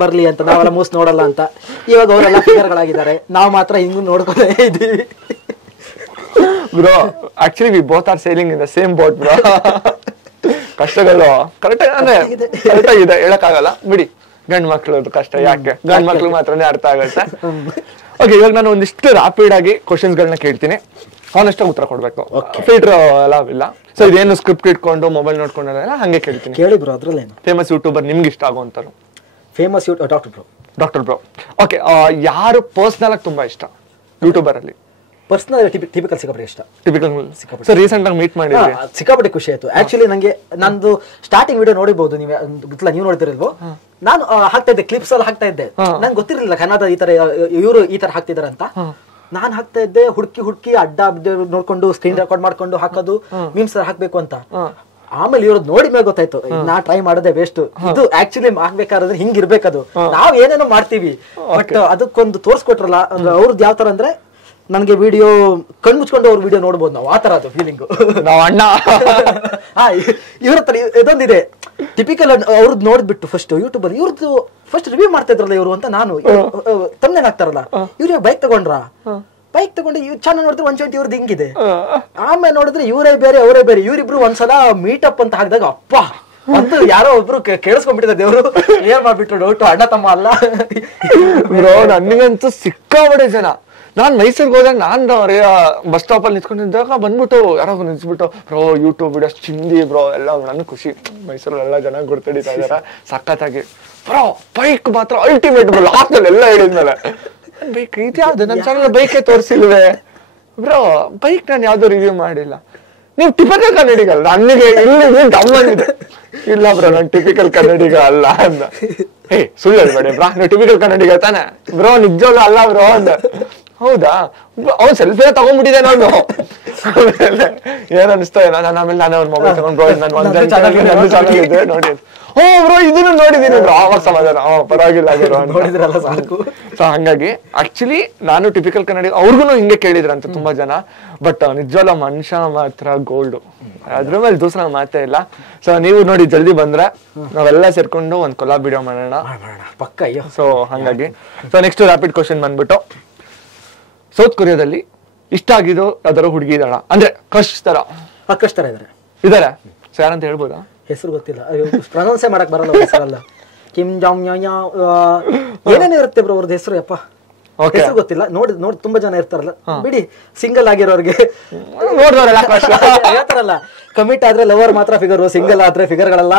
ಬರ್ಲಿ ಅಂತ ನಾವೆಲ್ಲ ಮೂಸ್ ನೋಡಲ್ಲ ಅಂತ. ಇವಾಗ ಅವರೆಲ್ಲ ಫಿಗರ್ಗಳಾಗಿದ್ದಾರೆ, ನಾವ್ ಮಾತ್ರ ಹಿಂಗ್ ನೋಡ್ಕೊಂಡೇ ಇದೀವಿ. Bro actually we both are sailing in the same boat bro. ಕಷ್ಟಗಳು ಕರೆಕ್ಟ್ ಆಗಿದೆ, ಹೇಳಕ್ಕಾಗಲ್ಲ ಬಿಡಿ. ಗಂಡ್ ಮಕ್ಳದ್ದು ಕಷ್ಟ ಯಾಕೆ, ಗಂಡ್ ಮಕ್ಳು ಮಾತ್ರನೇ ಅರ್ಥ ಆಗುತ್ತೆ. ಓಕೆ, ಇವಾಗ ನಾನು ಒಂದಿಷ್ಟು ರಾಪಿಡ್ ಆಗಿ ಕ್ವಶನ್ಸ್ ಗಳನ್ನ ಕೇಳ್ತೀನಿ, ಆನೆಸ್ಟ್ ಆಗಿ ಉತ್ತರ ಕೊಡ್ಬೇಕು. ಫಿಲ್ಟರ್ ಎಲ್ಲ ಇಲ್ಲ. ಸೊ ಇದೇನು ಸ್ಕ್ರಿಪ್ಟ್ ಇಟ್ಕೊಂಡು ಮೊಬೈಲ್ ನೋಡ್ಕೊಂಡೆಲ್ಲ ಹಂಗೆ ಕೇಳ್ತೀನಿ. ಕೇಳಿ ಬ್ರೋ. ಅದ್ರಲ್ಲೇನು ಫೇಮಸ್ ಯೂಟ್ಯೂಬರ್ ನಿಮ್ಗೆ ಇಷ್ಟ ಆಗುವಂತರು? Famous doctor bro. ಓಕೆ, ಯಾರು ಪರ್ಸನಲ್ ಆಗಿ ತುಂಬಾ ಇಷ್ಟ ಯೂಟ್ಯೂಬರ್ ಅಲ್ಲಿ? ಪರ್ಸನಲ್ ಟಿಪಿಕಲ್ ಸಿಕ್ಕಾಪಟ್ಟೆ ಇಷ್ಟ. ಟಿಪಿಕಲ್ ಸೊ ರೀಸೆಂಟ್ ಆಗಿ ಮೀಟ್ ಮಾಡಿದ್ರಿ, ಸಿಕ್ಕಾಪಟ್ಟೆ ಖುಷಿ ಆಯ್ತು. ಆಕ್ಚುಲಿ ನಂಗೆ ನಂದು ಸ್ಟಾರ್ಟಿಂಗ್ ವಿಡಿಯೋ ನೋಡಿಬಹುದು, ನೀವು ನೋಡಿದಿರಲ್ವೋ, ನಾನು ಹಾಕ್ತಾ ಇದ್ದೆ, ಕ್ಲಿಪ್ಸ್ ಎಲ್ಲ ಹಾಕ್ತಾ ಇದ್ದೆ. ನಂಗೆ ಗೊತ್ತಿರಲಿಲ್ಲ ಕನ್ನಡ ಈ ತರ ಇವರು ಈ ತರ ಹಾಕ್ತಿದಾರೆ ಅಂತ. ನಾನ್ ಹಾಕ್ತಾ ಇದ್ದೆ, ಹುಡುಕಿ ಅಡ್ಡ ನೋಡ್ಕೊಂಡು ಸ್ಕ್ರೀನ್ ರೆಕಾರ್ಡ್ ಮಾಡ್ಕೊಂಡು ಹಾಕೋದು, ಮೀಮ್ಸ್ ಹಾಕ್ಬೇಕು ಅಂತ. ಆಮೇಲೆ ಇವ್ರದ್ ನೋಡಿ ಮೇಲೆ ಗೊತ್ತಾಯ್ತು, ನಾ ಟ್ರೈ ಮಾಡೋದೇ ವೇಸ್ಟ್, ಇದು ಆಕ್ಚುಲಿ ಆಗ್ಬೇಕಾದ್ರೆ ಹಿಂಗಿರ್ಬೇಕದು, ನಾವ್ ಏನೇನೋ ಮಾಡ್ತೀವಿ, ಬಟ್ ಅದಕ್ಕೊಂದು ತೋರ್ಸ್ಕೊಟ್ರಲ್ಲ ಅಂದ್ರೆ ಅವ್ರದ್ದು ಯಾವ ತರ ಅಂದ್ರೆ, ನನ್ಗೆ ವಿಡಿಯೋ ಕಣ್ಮುಚ್ಕೊಂಡು ಅವ್ರ ವಿಡಿಯೋ ನೋಡ್ಬೋದು ನಾವು, ಆ ತರ ಅದು ಫೀಲಿಂಗ್. ಅಣ್ಣ ಇವ್ರ ಹತ್ರ ಇದೊಂದಿದೆ ಟಿಪಿಕಲ್. ಅವ್ರದ್ದು ನೋಡ್ಬಿಟ್ಟು ಫಸ್ಟ್ ಯೂಟ್ಯೂಬ್ ಅಲ್ಲಿ ಇವ್ರದ್ದು ಫಸ್ಟ್ ರಿವ್ಯೂ ಮಾಡ್ತಾ ಇದ್ರಲ್ಲ ಇವರು ಅಂತ, ನಾನು ತಮ್ಮನೇನ್ ಹಾಕ್ತಾರಲ್ಲ, ಇವ್ರಿಗೆ ಬೈಕ್ ತಗೊಂಡ್ರ, ಬೈಕ್ ತಗೊಂಡು ಚಾನಲ್ ನೋಡಿದ್ರೆ 120 ಇವ್ರದ್ದು ಹಿಂಗಿದೆ. ಆಮೇಲೆ ನೋಡಿದ್ರೆ ಇವರೇ ಬೇರೆ ಅವರೇ ಬೇರೆ. ಇವರಿಬ್ರು ಒಂದ್ಸಲ ಮೀಟಪ್ ಅಂತ ಹಾಕಿದಾಗ ಅಪ್ಪ ಅಂತ ಯಾರೋ ಒಬ್ರು ಕೇಳಿಸ್ಕೊಂಡ್ಬಿಟ್ಟಿದೆ, ದೇವ್ರು ಏನ್ ಮಾಡ್ಬಿಟ್ರು ಡೌಟ್, ಅಣ್ಣ ತಮ್ಮ ಅಲ್ಲ. ನನಗಂತೂ ಸಿಕ್ಕಾಬಡೆ ಜನ. ನಾನ್ ಮೈಸೂರಿಗೆ ಹೋದಾಗ ನಾನ್ ಬಸ್ ಸ್ಟಾಪ್ ಅಲ್ಲಿ ನಿಂತ್ಕೊಂಡಿದ್ದಾಗ ಬಂದ್ಬಿಟ್ಟು ಯಾರೋ ನಿಲ್ಸ್ಬಿಟ್ಟು, ಬ್ರೋ ಯೂಟ್ಯೂಬ್ ವಿಡಿಯೋಸ್ ಚಿಂದಿ ಬ್ರೋ ಎಲ್ಲ. ನನ್ ಖುಷಿ, ಮೈಸೂರಲ್ಲಿ ಎಲ್ಲ ಜನ ಗುರ್ತಡಿತಾ ಇದಾರ ಸಖತ್ತಾಗಿ. ಬ್ರೋ ಬೈಕ್ ಮಾತ್ರ ಅಲ್ಟಿಮೇಟ್ ಬ್ರೋ, ಲಾಸ್ಟ್ ಅಲ್ಲಿ ಎಲ್ಲ ಹೇಳಿದ್ಮೇಲೆ ಬೈಕ್ ಇದ್ಯಾವ್ದು ನನ್ನ ಚಾನಲ್ ಬೈಕೇ ತೋರಿಸಿಲ್ವೇ ಬ್ರೋ, ಬೈಕ್ ನಾನು ಯಾವ್ದು ರಿವ್ಯೂ ಮಾಡಿಲ್ಲ. ನೀವು ಟಿಪಿಕಲ್ ಕನ್ನಡಿಗಲ್ಲ, ನನಗೆ ಇಲ್ಲಿ ಗಮ್ಮನಿದೆ. ಇಲ್ಲ ಬ್ರೋ ನಾನು ಟಿಪಿಕಲ್ ಕನ್ನಡಿಗ ಅಲ್ಲ ಅಂದ. ಹೇ ಸುಳ್ಳು ಹೇಳ್ಬೇಡಿ ಬ್ರಾ, ನೀವು ಟಿಪಿಕಲ್ ಕನ್ನಡಿಗ ತಾನೆ ಬ್ರೋ, ನಿಜವಾಗ್ಲೂ ಅಲ್ಲ ಬ್ರೋ ಅಂದ. ಹೌದಾ, ಅವ್ನು ಸೆಲ್ಫಿ ತಗೊಂಡ್ಬಿಟ್ಟಿದೆ. ನಾನು ಏನ್ ಅನಿಸ್ತಾ ಇಲ್ಲ, ನಾನು ಆಮೇಲೆ ನಾನೇ ಅವ್ರ ಮೊಬೈಲ್ ತಗೊಂಡ್ ಬ್ರೋ ನಾನು ಒಂದು ಚಾನಲ್ ಇದೆ ನೋಡಿ, ಓ ಬ್ರೋ ಇದನ್ನು ನೋಡಿದೀನಿ ಬ್ರೋ, ಆವಾಗ ಸಮಾಧಾನ, ಪರವಾಗಿಲ್ಲ ನೋಡಿದ್ರಲ್ಲ ಸಾಕು. ಸೊ ಹಂಗಾಗಿ ಆಕ್ಚುಲಿ ನಾನು ಟಿಪಿಕಲ್ ಕನ್ನಡಿಗ, ಅವ್ರಿಗೂ ಹಿಂಗೆ ಕೇಳಿದ್ರಂತ ತುಂಬಾ ಜನ. ಬಟ್ ನಿಜವಲ್ಲ ಮನುಷ್ಯ ಮಾತ್ರ ಗೋಲ್ಡ್, ಅದ್ರ ಮೇಲೆ ದೂಸರ ಮಾತೇ ಇಲ್ಲ. ಸೊ ನೀವು ನೋಡಿ ಜಲ್ದಿ ಬಂದ್ರೆ ನಾವೆಲ್ಲ ಸೇರ್ಕೊಂಡು ಒಂದ್ ಕೊಲಾಬ್ ವಿಡಿಯೋ ಮಾಡೋಣ ಪಕ್ಕ. ಸೊ ಹಂಗಾಗಿ ಸೊ ನೆಕ್ಸ್ಟ್ ರ್ಯಾಪಿಡ್ ಕ್ವಶನ್ ಬಂದ್ಬಿಟ್ಟು, ಸೌತ್ ಕೊರಿಯಾದಲ್ಲಿ ಇಷ್ಟ ಆಗಿದ್ದು ಯಾವ್ದಾರ ಹುಡುಗಿ ಇದಾಳ ಅಂದ್ರೆ ಕ್ರಶ್ ತರ? ಕ್ರಶ್ ತರ ಇದಾರೆ. ಸೊ ಯಾರಂತ ಹೇಳ್ಬೋದಾ? ಹೆಸರು ಗೊತ್ತಿಲ್ಲ, ಪ್ರೊನೌನ್ಸೇ ಮಾಡಕ್ ಬರಲ್ಲ ಹೆಸರಲ್ಲ. ಕಿಮ್ ಜಾಂಗ್ ಏನೇನು ಇರುತ್ತೆ ಬ್ರೋ ಅವ್ರದ್ದು ಹೆಸರು, ಯಪ್ಪ ಹೆಸರು ಗೊತ್ತಿಲ್ಲ. ನೋಡಿ ತುಂಬಾ ಜನ ಇರ್ತಾರಲ್ಲ, ಬಿಡಿ. ಸಿಂಗಲ್ ಆಗಿರೋರ್ಗೆ ಹೇಳ್ತಾರಲ್ಲ, ಕಮಿಟ್ ಆದ್ರೆ ಲವರ್ ಮಾತ್ರ ಫಿಗರ್, ಸಿಂಗಲ್ ಆದ್ರೆ ಫಿಗರ್ ಗಳಲ್ಲ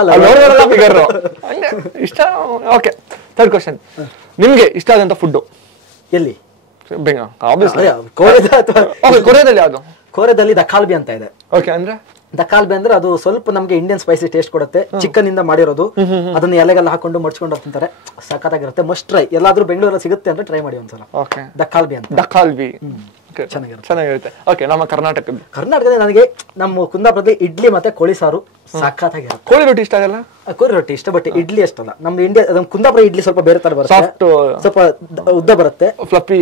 ಫಿಗರ್ ಇಷ್ಟ. ಓಕೆ, ಥರ್ಡ್ ಕ್ವಶನ್, ನಿಮ್ಗೆ ಇಷ್ಟ ಆದಂತ ಫುಡ್ ಎಲ್ಲಿ? ಕೊರಿಯಾದಲ್ಲಿ ಯಾವ್ದು? ಕೊರಿಯಾದಲ್ಲಿ ದಖಾಲ್ಬಿ ಅಂತ ಇದೆ. ಓಕೆ, ಅಂದ್ರೆ ದಖಾಲ್ಬಿ ಅಂದ್ರೆ ಅದು ಸ್ವಲ್ಪ ನಮ್ಗೆ ಇಂಡಿಯನ್ ಸ್ಪೈಸಿ ಟೇಸ್ಟ್ ಕೊಡುತ್ತೆ. ಚಿಕನ್ ಇಂದ ಮಾಡಿರೋದು, ಅದನ್ನ ಎಲೆಗೆಲ್ಲ ಹಾಕೊಂಡು ಮಡ್ಚ್ಕೊಂಡು ತಿಂತಾರೆ, ಸಖತ್ತಾಗಿರುತ್ತೆ. Must try. ಎಲ್ಲಾದ್ರೂ ಬೆಂಗಳೂರಲ್ಲಿ ಸಿಗುತ್ತೆ ಅಂದ್ರೆ ಟ್ರೈ ಮಾಡಿ ಒಂದ್ಸಲ. ದಖಾಲ್ಬಿ ಅಂತ. ದಖಾಲ್ಬಿ ಚೆನ್ನಾಗಿರುತ್ತೆ. ಓಕೆ, ನಮ್ಮ ಕರ್ನಾಟಕದಲ್ಲಿ ನನಗೆ ನಮ್ಮ ಕುಂದಾಪುರದಲ್ಲಿ ಇಡ್ಲಿ ಮತ್ತೆ ಕೋಳಿ ಸಾರು ಸಖತ್ತಾಗಿರುತ್ತೆ. ಕೋಳಿ ರೊಟ್ಟಿ ಇಷ್ಟ ಆಗಲ್ಲ? ಕೋಳಿ ರೊಟ್ಟಿ ಇಷ್ಟ, ಬಟ್ ಇಡ್ಲಿ ಅಷ್ಟಲ್ಲ. ನಮ್ದು ಇಂಡಿಯಾ ಕುಂದಾಪುರ ಇಡ್ಲಿ ಸ್ವಲ್ಪ ಬೇರೆ ತರ ಬರುತ್ತೆ, ಸ್ವಲ್ಪ ಉದ್ದ ಬರುತ್ತೆ, ಫ್ಲಫಿ.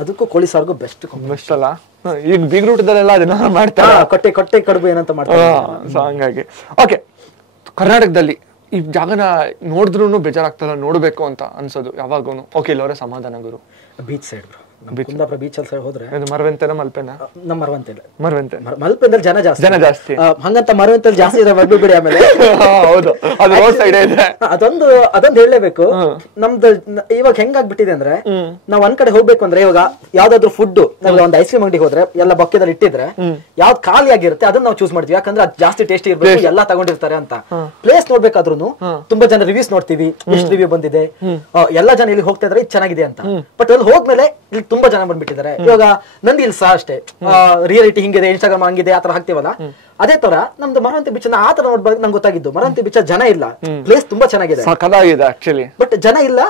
ಅದಕ್ಕೂ ಕೋಳಿ ಸಾರ್ಗೂ ಬೆಸ್ಟ್ ಅಲ್ಲ. ಈಗ ಬೀಗ್ರೂಟದಲ್ಲೆಲ್ಲ ಅದನ್ನ ಮಾಡ್ತಾರೆ, ಕೊಟ್ಟೆ ಕಡುಬು ಏನಂತ ಮಾಡ್ತಾರೆ. ಹಂಗಾಗಿ ಓಕೆ, ಕರ್ನಾಟಕದಲ್ಲಿ ಈ ಜಾಗನ ನೋಡಿದ್ರು ಬೇಜಾರಾಗ್ತಲ್ಲ, ನೋಡ್ಬೇಕು ಅಂತ ಅನ್ಸೋದು ಯಾವಾಗೂ? ಓಕೆ, ಇಲ್ಲವರೆ ಸಮಾಧಾನ ಗುರು ಬೀಚ್ ಸೈಡ್, ಕುಂದಾಪುರ ಬೀಚ್ ಅಲ್ಲಿ ಸೈಡ್ ಹೋದ್ರೆ ಮರವಂತೆನ ಮಲ್ಪೆನ? ನಮ್ಮ ಮರವಂತೆ ಮಲ್ಪೆಂದಲ್ಲಿ ಜನ ಜಾಸ್ತಿ ಹಂಗಂತ ಮರವಂತಲ್ಲಿ ಜಾಸ್ತಿ ಇದೆ ಬಿಡಿ. ಆಮೇಲೆ ಹೌದು, ಅದು ರೋಡ್ ಸೈಡ್ ಇದೆ. ಅದೊಂದು ಹೇಳಲೇಬೇಕು. ನಮ್ದು ಇವಾಗ ಹೆಂಗಾಗ್ಬಿಟ್ಟಿದೆ ಅಂದ್ರೆ, ನಾವ್ ಒಂದ್ ಕಡೆ ಹೋಗ್ಬೇಕು ಅಂದ್ರೆ, ಇವಾಗ ಯಾವ್ದಾದ್ರು ಫುಡ್ ನಾವ್ ಒಂದ್ ಐಸ್ ಕ್ರೀಮ್ ಅಂಗಡಿಗೆ ಹೋದ್ರೆ ಎಲ್ಲ ಬೊಕ್ಕೆದಲ್ಲಿ ಇಟ್ಟಿದ್ರೆ ಯಾವ್ದು ಖಾಲಿ ಆಗಿರುತ್ತೆ ಅದನ್ನ ನಾವು ಚೂಸ್ ಮಾಡ್ತೀವಿ, ಯಾಕಂದ್ರೆ ಅದು ಜಾಸ್ತಿ ಟೇಸ್ಟಿ ಇರ್ಬೇಕು, ಎಲ್ಲಾ ತಗೊಂಡಿರ್ತಾರೆ ಅಂತ. ಪ್ಲೇಸ್ ನೋಡ್ಬೇಕಾದ್ರೂ ತುಂಬಾ ಜನ ರಿವ್ಯೂಸ್ ನೋಡ್ತೀವಿ, ಎಷ್ಟು ರಿವ್ಯೂ ಬಂದಿದೆ, ಎಲ್ಲಾ ಜನ ಇಲ್ಲಿ ಹೋಗ್ತಾ ಇದ್ರೆ ಚೆನ್ನಾಗಿದೆ ಅಂತ. ಬಟ್ ಅಲ್ಲಿ ಹೋದ್ಮೇಲೆ ಇಲ್ಲಿ ತುಂಬಾ ಜನ ಬಂದ್ಬಿಟ್ಟಿದ್ದಾರೆ. ಇವಾಗ ನಂದಿ ಇಲ್ಲಿ ಸಹ ಅಷ್ಟೇ, ರಿಯಾಲಿಟಿ ಹಿಂಗಿದೆ, ಇನ್ಸ್ಟಾಗ್ರಾಮ್ ಹಂಗಿದೆ, ಆತರ ಹಾಕ್ತಿವಲ್ಲ, ಅದೇ ತರ ನಮ್ದು ಮರವಂತಿ ಬೀಚ್ ಆ ತರ ನೋಡ್ಬೇಕು. ನಂಗೆ ಗೊತ್ತಾಗಿದ್ದು ಮರವಂತಿ ಬೀಚ್ ಜನ ಇಲ್ಲ, ಪ್ಲೇಸ್ ತುಂಬಾ ಚೆನ್ನಾಗಿದೆ, ಬಟ್ ಜನ ಇಲ್ಲ,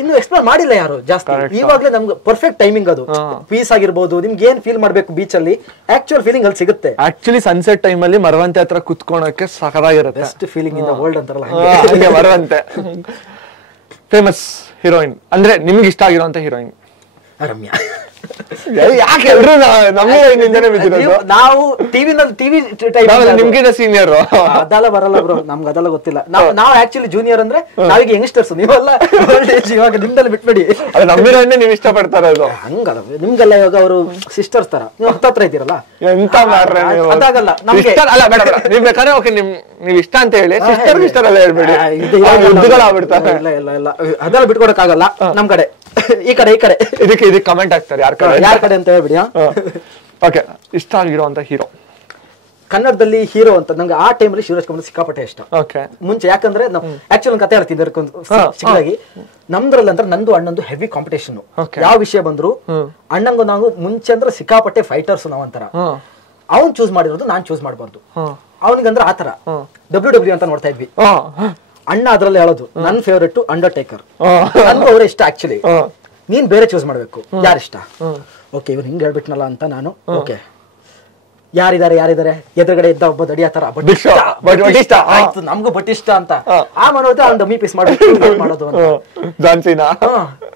ಇನ್ನು ಎಕ್ಸ್ಪ್ಲೋರ್ ಮಾಡಿಲ್ಲ ಯಾರು ಜಾಸ್ತಿ. ಇವಾಗ್ಲೇ ನಮ್ಗೆ ಪರ್ಫೆಕ್ಟ್ ಟೈಮಿಂಗ್ ಅದು. ಪೀಸ್ ಆಗಿರ್ಬೋದು, ನಿಮ್ಗೆ ಏನ್ ಫೀಲ್ ಮಾಡ್ಬೇಕು ಬೀಚ್ ಅಲ್ಲಿ, ಆಕ್ಚುಯಲ್ ಫೀಲಿಂಗ್ ಅಲ್ಲಿ ಸಿಗುತ್ತೆ. ಆಕ್ಚುಲಿ ಸನ್ಸೆಟ್ ಟೈಮ್ ಅಲ್ಲಿ ಮರವಂತೆ ಹತ್ರ ಕುತ್ಕೊಳಕ್ಕೆ ಸಖತ್ತಾಗಿರುತ್ತೆ. Best feeling in the world ಅಂತಾರಲ್ಲ, ಮರವಂತೆ. ಫೇಮಸ್ ಹೀರೋಯಿನ್ ಅಂದ್ರೆ ನಿಮ್ಗೆ ಇಷ್ಟ ಆಗಿರುವಂತ ಹೀರೋಯಿನ್? ರಮ್ಯಾ. ಯಾಕೆ ಎಲ್ರು ನಾವು ಟಿವಿ ನಿಮ್ಗಿಂತ ಸೀನಿಯರ್ ಅದೆಲ್ಲ ಬರಲ್ಲ ಬ್ರೋ, ನಮ್ಗೆ ಅದೆಲ್ಲ ಗೊತ್ತಿಲ್ಲ. ನಾವು ಆಕ್ಚುಲಿ ಜೂನಿಯರ್ ಅಂದ್ರೆ ನಾವೀಗ ಯಂಗ್ಸ್ಟರ್ಸ್, ನೀವೆಲ್ಲ ಇವಾಗ ನಿಮ್ದೆಲ್ಲ ಬಿಟ್ಬಿಡಿ. ನಮ್ಮಿರೋನ್ನೇ ನೀವ್ ಇಷ್ಟ ಪಡ್ತಾರ? ಹಂಗಲ್ಲ, ನಿಮ್ಗೆಲ್ಲ ಇವಾಗ ಅವರು ಸಿಸ್ಟರ್ಸ್ ತರ ನೀವು ಹತ್ರ ಇದ್ದೀರಲ್ಲ, ಎಂತ ಅದಾಗಲ್ಲ. ಅಲ್ಲ ಬೇಡ ಬೇಡ, ನೀವ್ ಬೇಕಾದ್ರೆ ಓಕೆ, ನೀವ್ ಇಷ್ಟ ಅಂತ ಹೇಳಿ, ಸಿಸ್ಟರ್ ಇಷ್ಟ ಅಲ್ಲ ಹೇಳ್ಬೇಡಿ, ಇಲ್ಲ ಇಲ್ಲ ಇಲ್ಲ, ಅದೆಲ್ಲ ಬಿಟ್ಕೊಡಕ್ ಆಗಲ್ಲ ನಮ್ ಕಡೆ. ಈ ಕಡೆ ಇದಕ್ಕೆ ಕಮೆಂಟ್ ಆಗ್ತಾರೆ ಯಾರ ಕಡೆ ಅಂತ ಹೇಳ್ಬಿಡಿ. ಓಕೆ, ಇಷ್ಟ ಆಗಿರುವಂತ ಹೀರೋ? ಕನ್ನಡದಲ್ಲಿ ಹೀರೋ ಅಂತ ನಂಗೆ ಆ ಟೈಮಲ್ಲಿ ಶಿವರಾಜ್ ಕುಮಾರ್ ಸಿಕ್ಕಾಪಟ್ಟೆ ಇಷ್ಟ. ಮುಂಚೆ ಯಾಕಂದ್ರೆ ನಾವು ಆಕ್ಚುಲಿ ಒಂದು ಕತೆ ಹೇಳ್ತಿದ್ದೆ ಚಿಕ್ಕದಾಗಿ. ನಮ್ದ್ರಲ್ಲಿ ಅಂದ್ರೆ ನಂದು ಅಣ್ಣಂದು ಹೆವಿ ಕಾಂಪಿಟೇಷನ್. ಯಾವ ವಿಷಯ ಬಂದ್ರು ಅಣ್ಣಂಗು ನಾವು ಮುಂಚೆ ಅಂದ್ರೆ ಸಿಕ್ಕಾಪಟ್ಟೆ ಫೈಟರ್ಸ್ ನಾವಂತರ. ಅವ್ನ್ ಚೂಸ್ ಮಾಡಿರೋದು ನಾನ್ ಚೂಸ್ ಮಾಡಬಾರ್ದು. ಅವನಿಗಂದ್ರೆ ಆತರ WWE ಅಂತ ನೋಡ್ತಾ ಇದ್ವಿ. ಅಣ್ಣ ಅದ್ರಲ್ಲಿ ಹೇಳೋದು ನನ್ ಫೇವ್ರೇಟ್ ಅಂಡರ್ಟೇಕರ್, ನನ್ಗೂ ಅವ್ರ ಇಷ್ಟ ಆಕ್ಚುಲಿ. ನೀನ್ ಬೇರೆ ಚೂಸ್ ಮಾಡ್ಬೇಕು, ಯಾರಿಷ್ಟ? ಓಕೆ ಇವ್ರು ಹಿಂಗ್ ಹೇಳ್ಬಿಟ್ನಲ್ಲ ಅಂತ ನಾನು ಓಕೆ ಯಾರಿದ್ದಾರೆ ಎದುರುಗಡೆ ಇದ್ದ ಒಬ್ಬ ದಡಿಯಾತರ ಆಯ್ತು ನಮ್ಗೂ ಬಟ್ಟಿಷ್ಟ ಅಂತ ಆ ಮಾಡೋದು ಅವ್ನ್ ಡಮ್ಮಿ ಪೀಸ್ ಮಾಡೋದು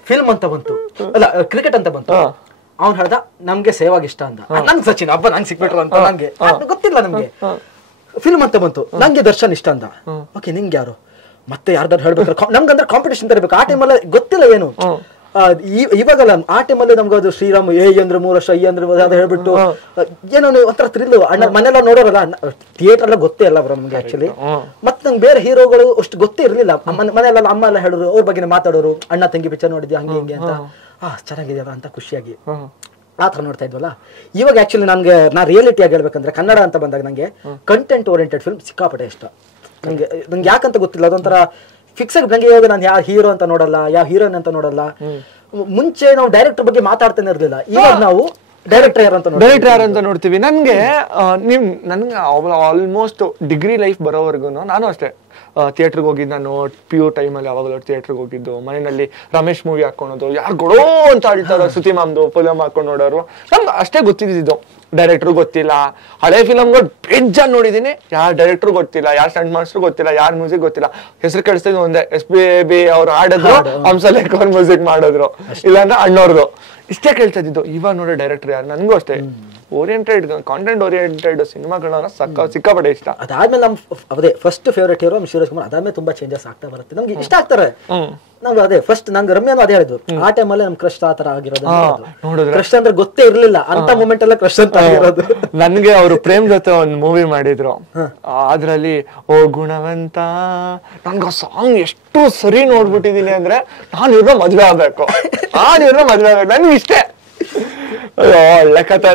ಫಿಲ್ಮ್ ಅಂತ ಬಂತು, ಅಲ್ಲ ಕ್ರಿಕೆಟ್ ಅಂತ ಬಂತು. ಅವ್ನ್ ಹೇಳ್ದ ನಮ್ಗೆ ಸೇವಾಗ್ ಇಷ್ಟ ಅಂತ, ನಂಗೆ ಸಚಿನ್ ಹಬ್ಬ ನಂಗೆ ಸಿಕ್ಬಿಟ್ರು ಅಂತ. ನಂಗೆ ಗೊತ್ತಿಲ್ಲ ನಮ್ಗೆ. ಫಿಲ್ಮ್ ಅಂತ ಬಂತು, ನಂಗೆ ದರ್ಶನ್ ಇಷ್ಟ ಅಂತ. ಓಕೆ ನಿಂಗೆ ಯಾರು? ಮತ್ತೆ ಯಾರ್ದಾರು ಹೇಳ್ಬೇಕಾರೆ ನಮ್ಗಂದ್ರೆ ಕಾಂಪಿಟೇಷನ್ ತರಬೇಕು. ಆ ಟೈಮಲ್ಲಿ ಗೊತ್ತಿಲ್ಲ ಏನು. ಇವಾಗಲ್ಲ ಆ ಟೈಮಲ್ಲಿ ನಮ್ಗೆ ಅದು ಶ್ರೀರಾಮ್ ಅಂದ್ರೆ 3 ವರ್ಷ ಅಂದ್ರೆ ಹೇಳ್ಬಿಟ್ಟು ಏನೋ ಒಂಥರ ಥ್ರಿಲ್. ಅಣ್ಣ ಮನೆಲ್ಲ ನೋಡೋರಲ್ಲ, ಥಿಯೇಟರ್ ಎಲ್ಲ ಗೊತ್ತೇ ಇಲ್ಲ ಬ್ರೋ ನಮ್ಗೆ ಆಕ್ಚುಲಿ. ಮತ್ತೆ ನಂಗೆ ಬೇರೆ ಹೀರೋಗಳು ಅಷ್ಟು ಗೊತ್ತೇ ಇರ್ಲಿಲ್ಲ. ಮನೆಯಲ್ಲ ಅಮ್ಮ ಎಲ್ಲ ಹೇಳೋರು, ಅವ್ರ ಬಗ್ಗೆ ಮಾತಾಡೋರು, ಅಣ್ಣ ತಂಗಿ ಪಿಕ್ಚರ್ ನೋಡಿದ್ಯಾ ಹಂಗೆ ಹಿಂಗೆ ಅಂತ, ಚೆನ್ನಾಗಿದ್ಯಲ್ಲ ಅಂತ ಖುಷಿಯಾಗಿ ಆ ತರ ನೋಡ್ತಾ ಇದ್ವಲ್ಲ. ಇವಾಗ ಆಕ್ಚುಲಿ ನಾ ರಿಯಾಲಿಟಿಯಾಗಿ ಹೇಳ್ಬೇಕಂದ್ರೆ ಕನ್ನಡ ಅಂತ ಬಂದಾಗ ನಂಗೆ ಕಂಟೆಂಟ್ ಓರಿಯೆಂಟೆಡ್ ಫಿಲ್ಮ್ ಸಿಕ್ಕಾಪಟ್ಟೆ ಇಷ್ಟ. ನಂಗೆ ಯಾಕಂತ ಗೊತ್ತಿಲ್ಲ, ಅದೊಂಥರ ಫಿಕ್ಸ್ ಆಗಿ ನಂಗೆ ಇವಾಗ ನಾನು ಯಾವ ಹೀರೋ ಅಂತ ನೋಡಲ್ಲ, ಯಾವ ಹೀರೋಯಿನ್ ಅಂತ ನೋಡಲ್ಲ. ಮುಂಚೆ ನಾವು ಡೈರೆಕ್ಟರ್ ಬಗ್ಗೆ ಮಾತಾಡ್ತಾನೆ ಇರ್ಲಿಲ್ಲ, ಇವಾಗ ನಾವು ಡೈರೆಕ್ಟರ್ ಯಾರು ಅಂತ ನೋಡ್ತೀವಿ. ನನ್ಗೆ ಆಲ್ಮೋಸ್ಟ್ ಡಿಗ್ರಿ ಲೈಫ್ ಬರೋವರೆಗೂ ನಾನು ಅಷ್ಟೇ ಥಿಯೇಟರ್ಗೆ ಹೋಗಿದ್ದು. ನಾನು PU ಟೈಮಲ್ಲಿ ಯಾವಾಗಲೂ ಥಿಯೇಟರ್ಗೆ ಹೋಗಿದ್ದು. ಮನೆಯಲ್ಲಿ ರಮೇಶ್ ಮೂವಿ ಹಾಕೊಳೋದು, ಯಾರು ಗೊಡೋ ಅಂತ ಹೇಳ್ತಾರೋ ಶ್ರುತಿ ಮ್ಯಾಮ್ದು ಫಿಲಮ್ ಹಾಕೊಂಡು ನೋಡೋರು. ನಮ್ಗೆ ಅಷ್ಟೇ ಗೊತ್ತಿದ್ದು. ಡೈರೆಕ್ಟರ್ ಗೊತ್ತಿಲ್ಲ, ಹಳೆ ಫಿಲಮ್ಗಳು ಬೇಜಾನ್ ನೋಡಿದೀನಿ, ಯಾರ ಡೈರೆಕ್ಟರ್ ಗೊತ್ತಿಲ್ಲ, ಯಾರ ಸ್ಟಂಟ್ ಮಾಸ್ಟರ್ ಗೊತ್ತಿಲ್ಲ, ಯಾರ ಮ್ಯೂಸಿಕ್ ಗೊತ್ತಿಲ್ಲ. ಹೆಸರು ಕಳಿಸ್ತಿದ್ ಒಂದೇ SPB ಅವ್ರು ಆಡಿದ್ರು, ಹಂಸಲೇಖ ಅವ್ರ ಮ್ಯೂಸಿಕ್ ಮಾಡಿದ್ರು, ಇಲ್ಲಾಂದ್ರೆ ಅಣ್ಣವ್ರದು. ಇಷ್ಟೇ ಕೇಳ್ತಾ ಇದ್ದಿದ್ದು. ಇವಾಗ ನೋಡಿ ಡೈರೆಕ್ಟರ್ ಯಾರು? ನನ್ಗೂ ಅಷ್ಟೇ ಓರಿಯೆಂಟೆಡ್ ಕಾಂಟೆಂಟ್ ಓರಿಯೆಂಟೆಡ್ ಸಿನಿಮಾಗಳನ್ನ ಸಿಕ್ಕಾಪಟ್ಟೆ ಇಷ್ಟ. ಅದಾದ್ಮೇಲೆ ನಮ್ ಅದೇ first favourite hero Shivaraj Kumar. ಅದಾದ್ಮೇಲೆ ತುಂಬಾ ಚೇಂಜಸ್ ಆಗ್ತಾ ಬರುತ್ತೆ, ನಮ್ಗೆ ಇಷ್ಟ ಆಗ್ತಾರೆ. ನಮ್ಗೆ ಅದೇ ಫಸ್ಟ್ ನಂಗೆ ರಮ್ಯಾನು ಅದೇ ಹೇಳಿದ್ರು, ಆ ಟೈಮಲ್ಲೇ ನಮ್ ಕ್ರಶ್ ಆ ತರ ಆಗಿರೋದು. ಕ್ರಶ್ ಅಂದ್ರೆ ಗೊತ್ತೇ ಇರ್ಲಿಲ್ಲ, ಅಂತ ಮೂಮೆಂಟ್ ಎಲ್ಲ ಕ್ರಶ್ ಅಂತ ಆಗಿರೋದು. ನನ್ಗೆ ಅವರು ಪ್ರೇಮ್ ಜೊತೆ ಒಂದ್ ಮೂವಿ ಮಾಡಿದ್ರು, ಅದ್ರಲ್ಲಿ ಓ ಗುಣವಂತ, ನನ್ಗೆ ಆ ಸಾಂಗ್ ಎಷ್ಟು ಸರಿ ನೋಡ್ಬಿಟ್ಟಿದೀನಿ ಅಂದ್ರೆ ನಾನು ಇವ್ರನ್ನ ಮದ್ವೆ ಆಗ್ಬೇಕು, ನನ್ಗೆ ಇಷ್ಟೇ. ಒಳ್ಳೆ ಕಥೆ,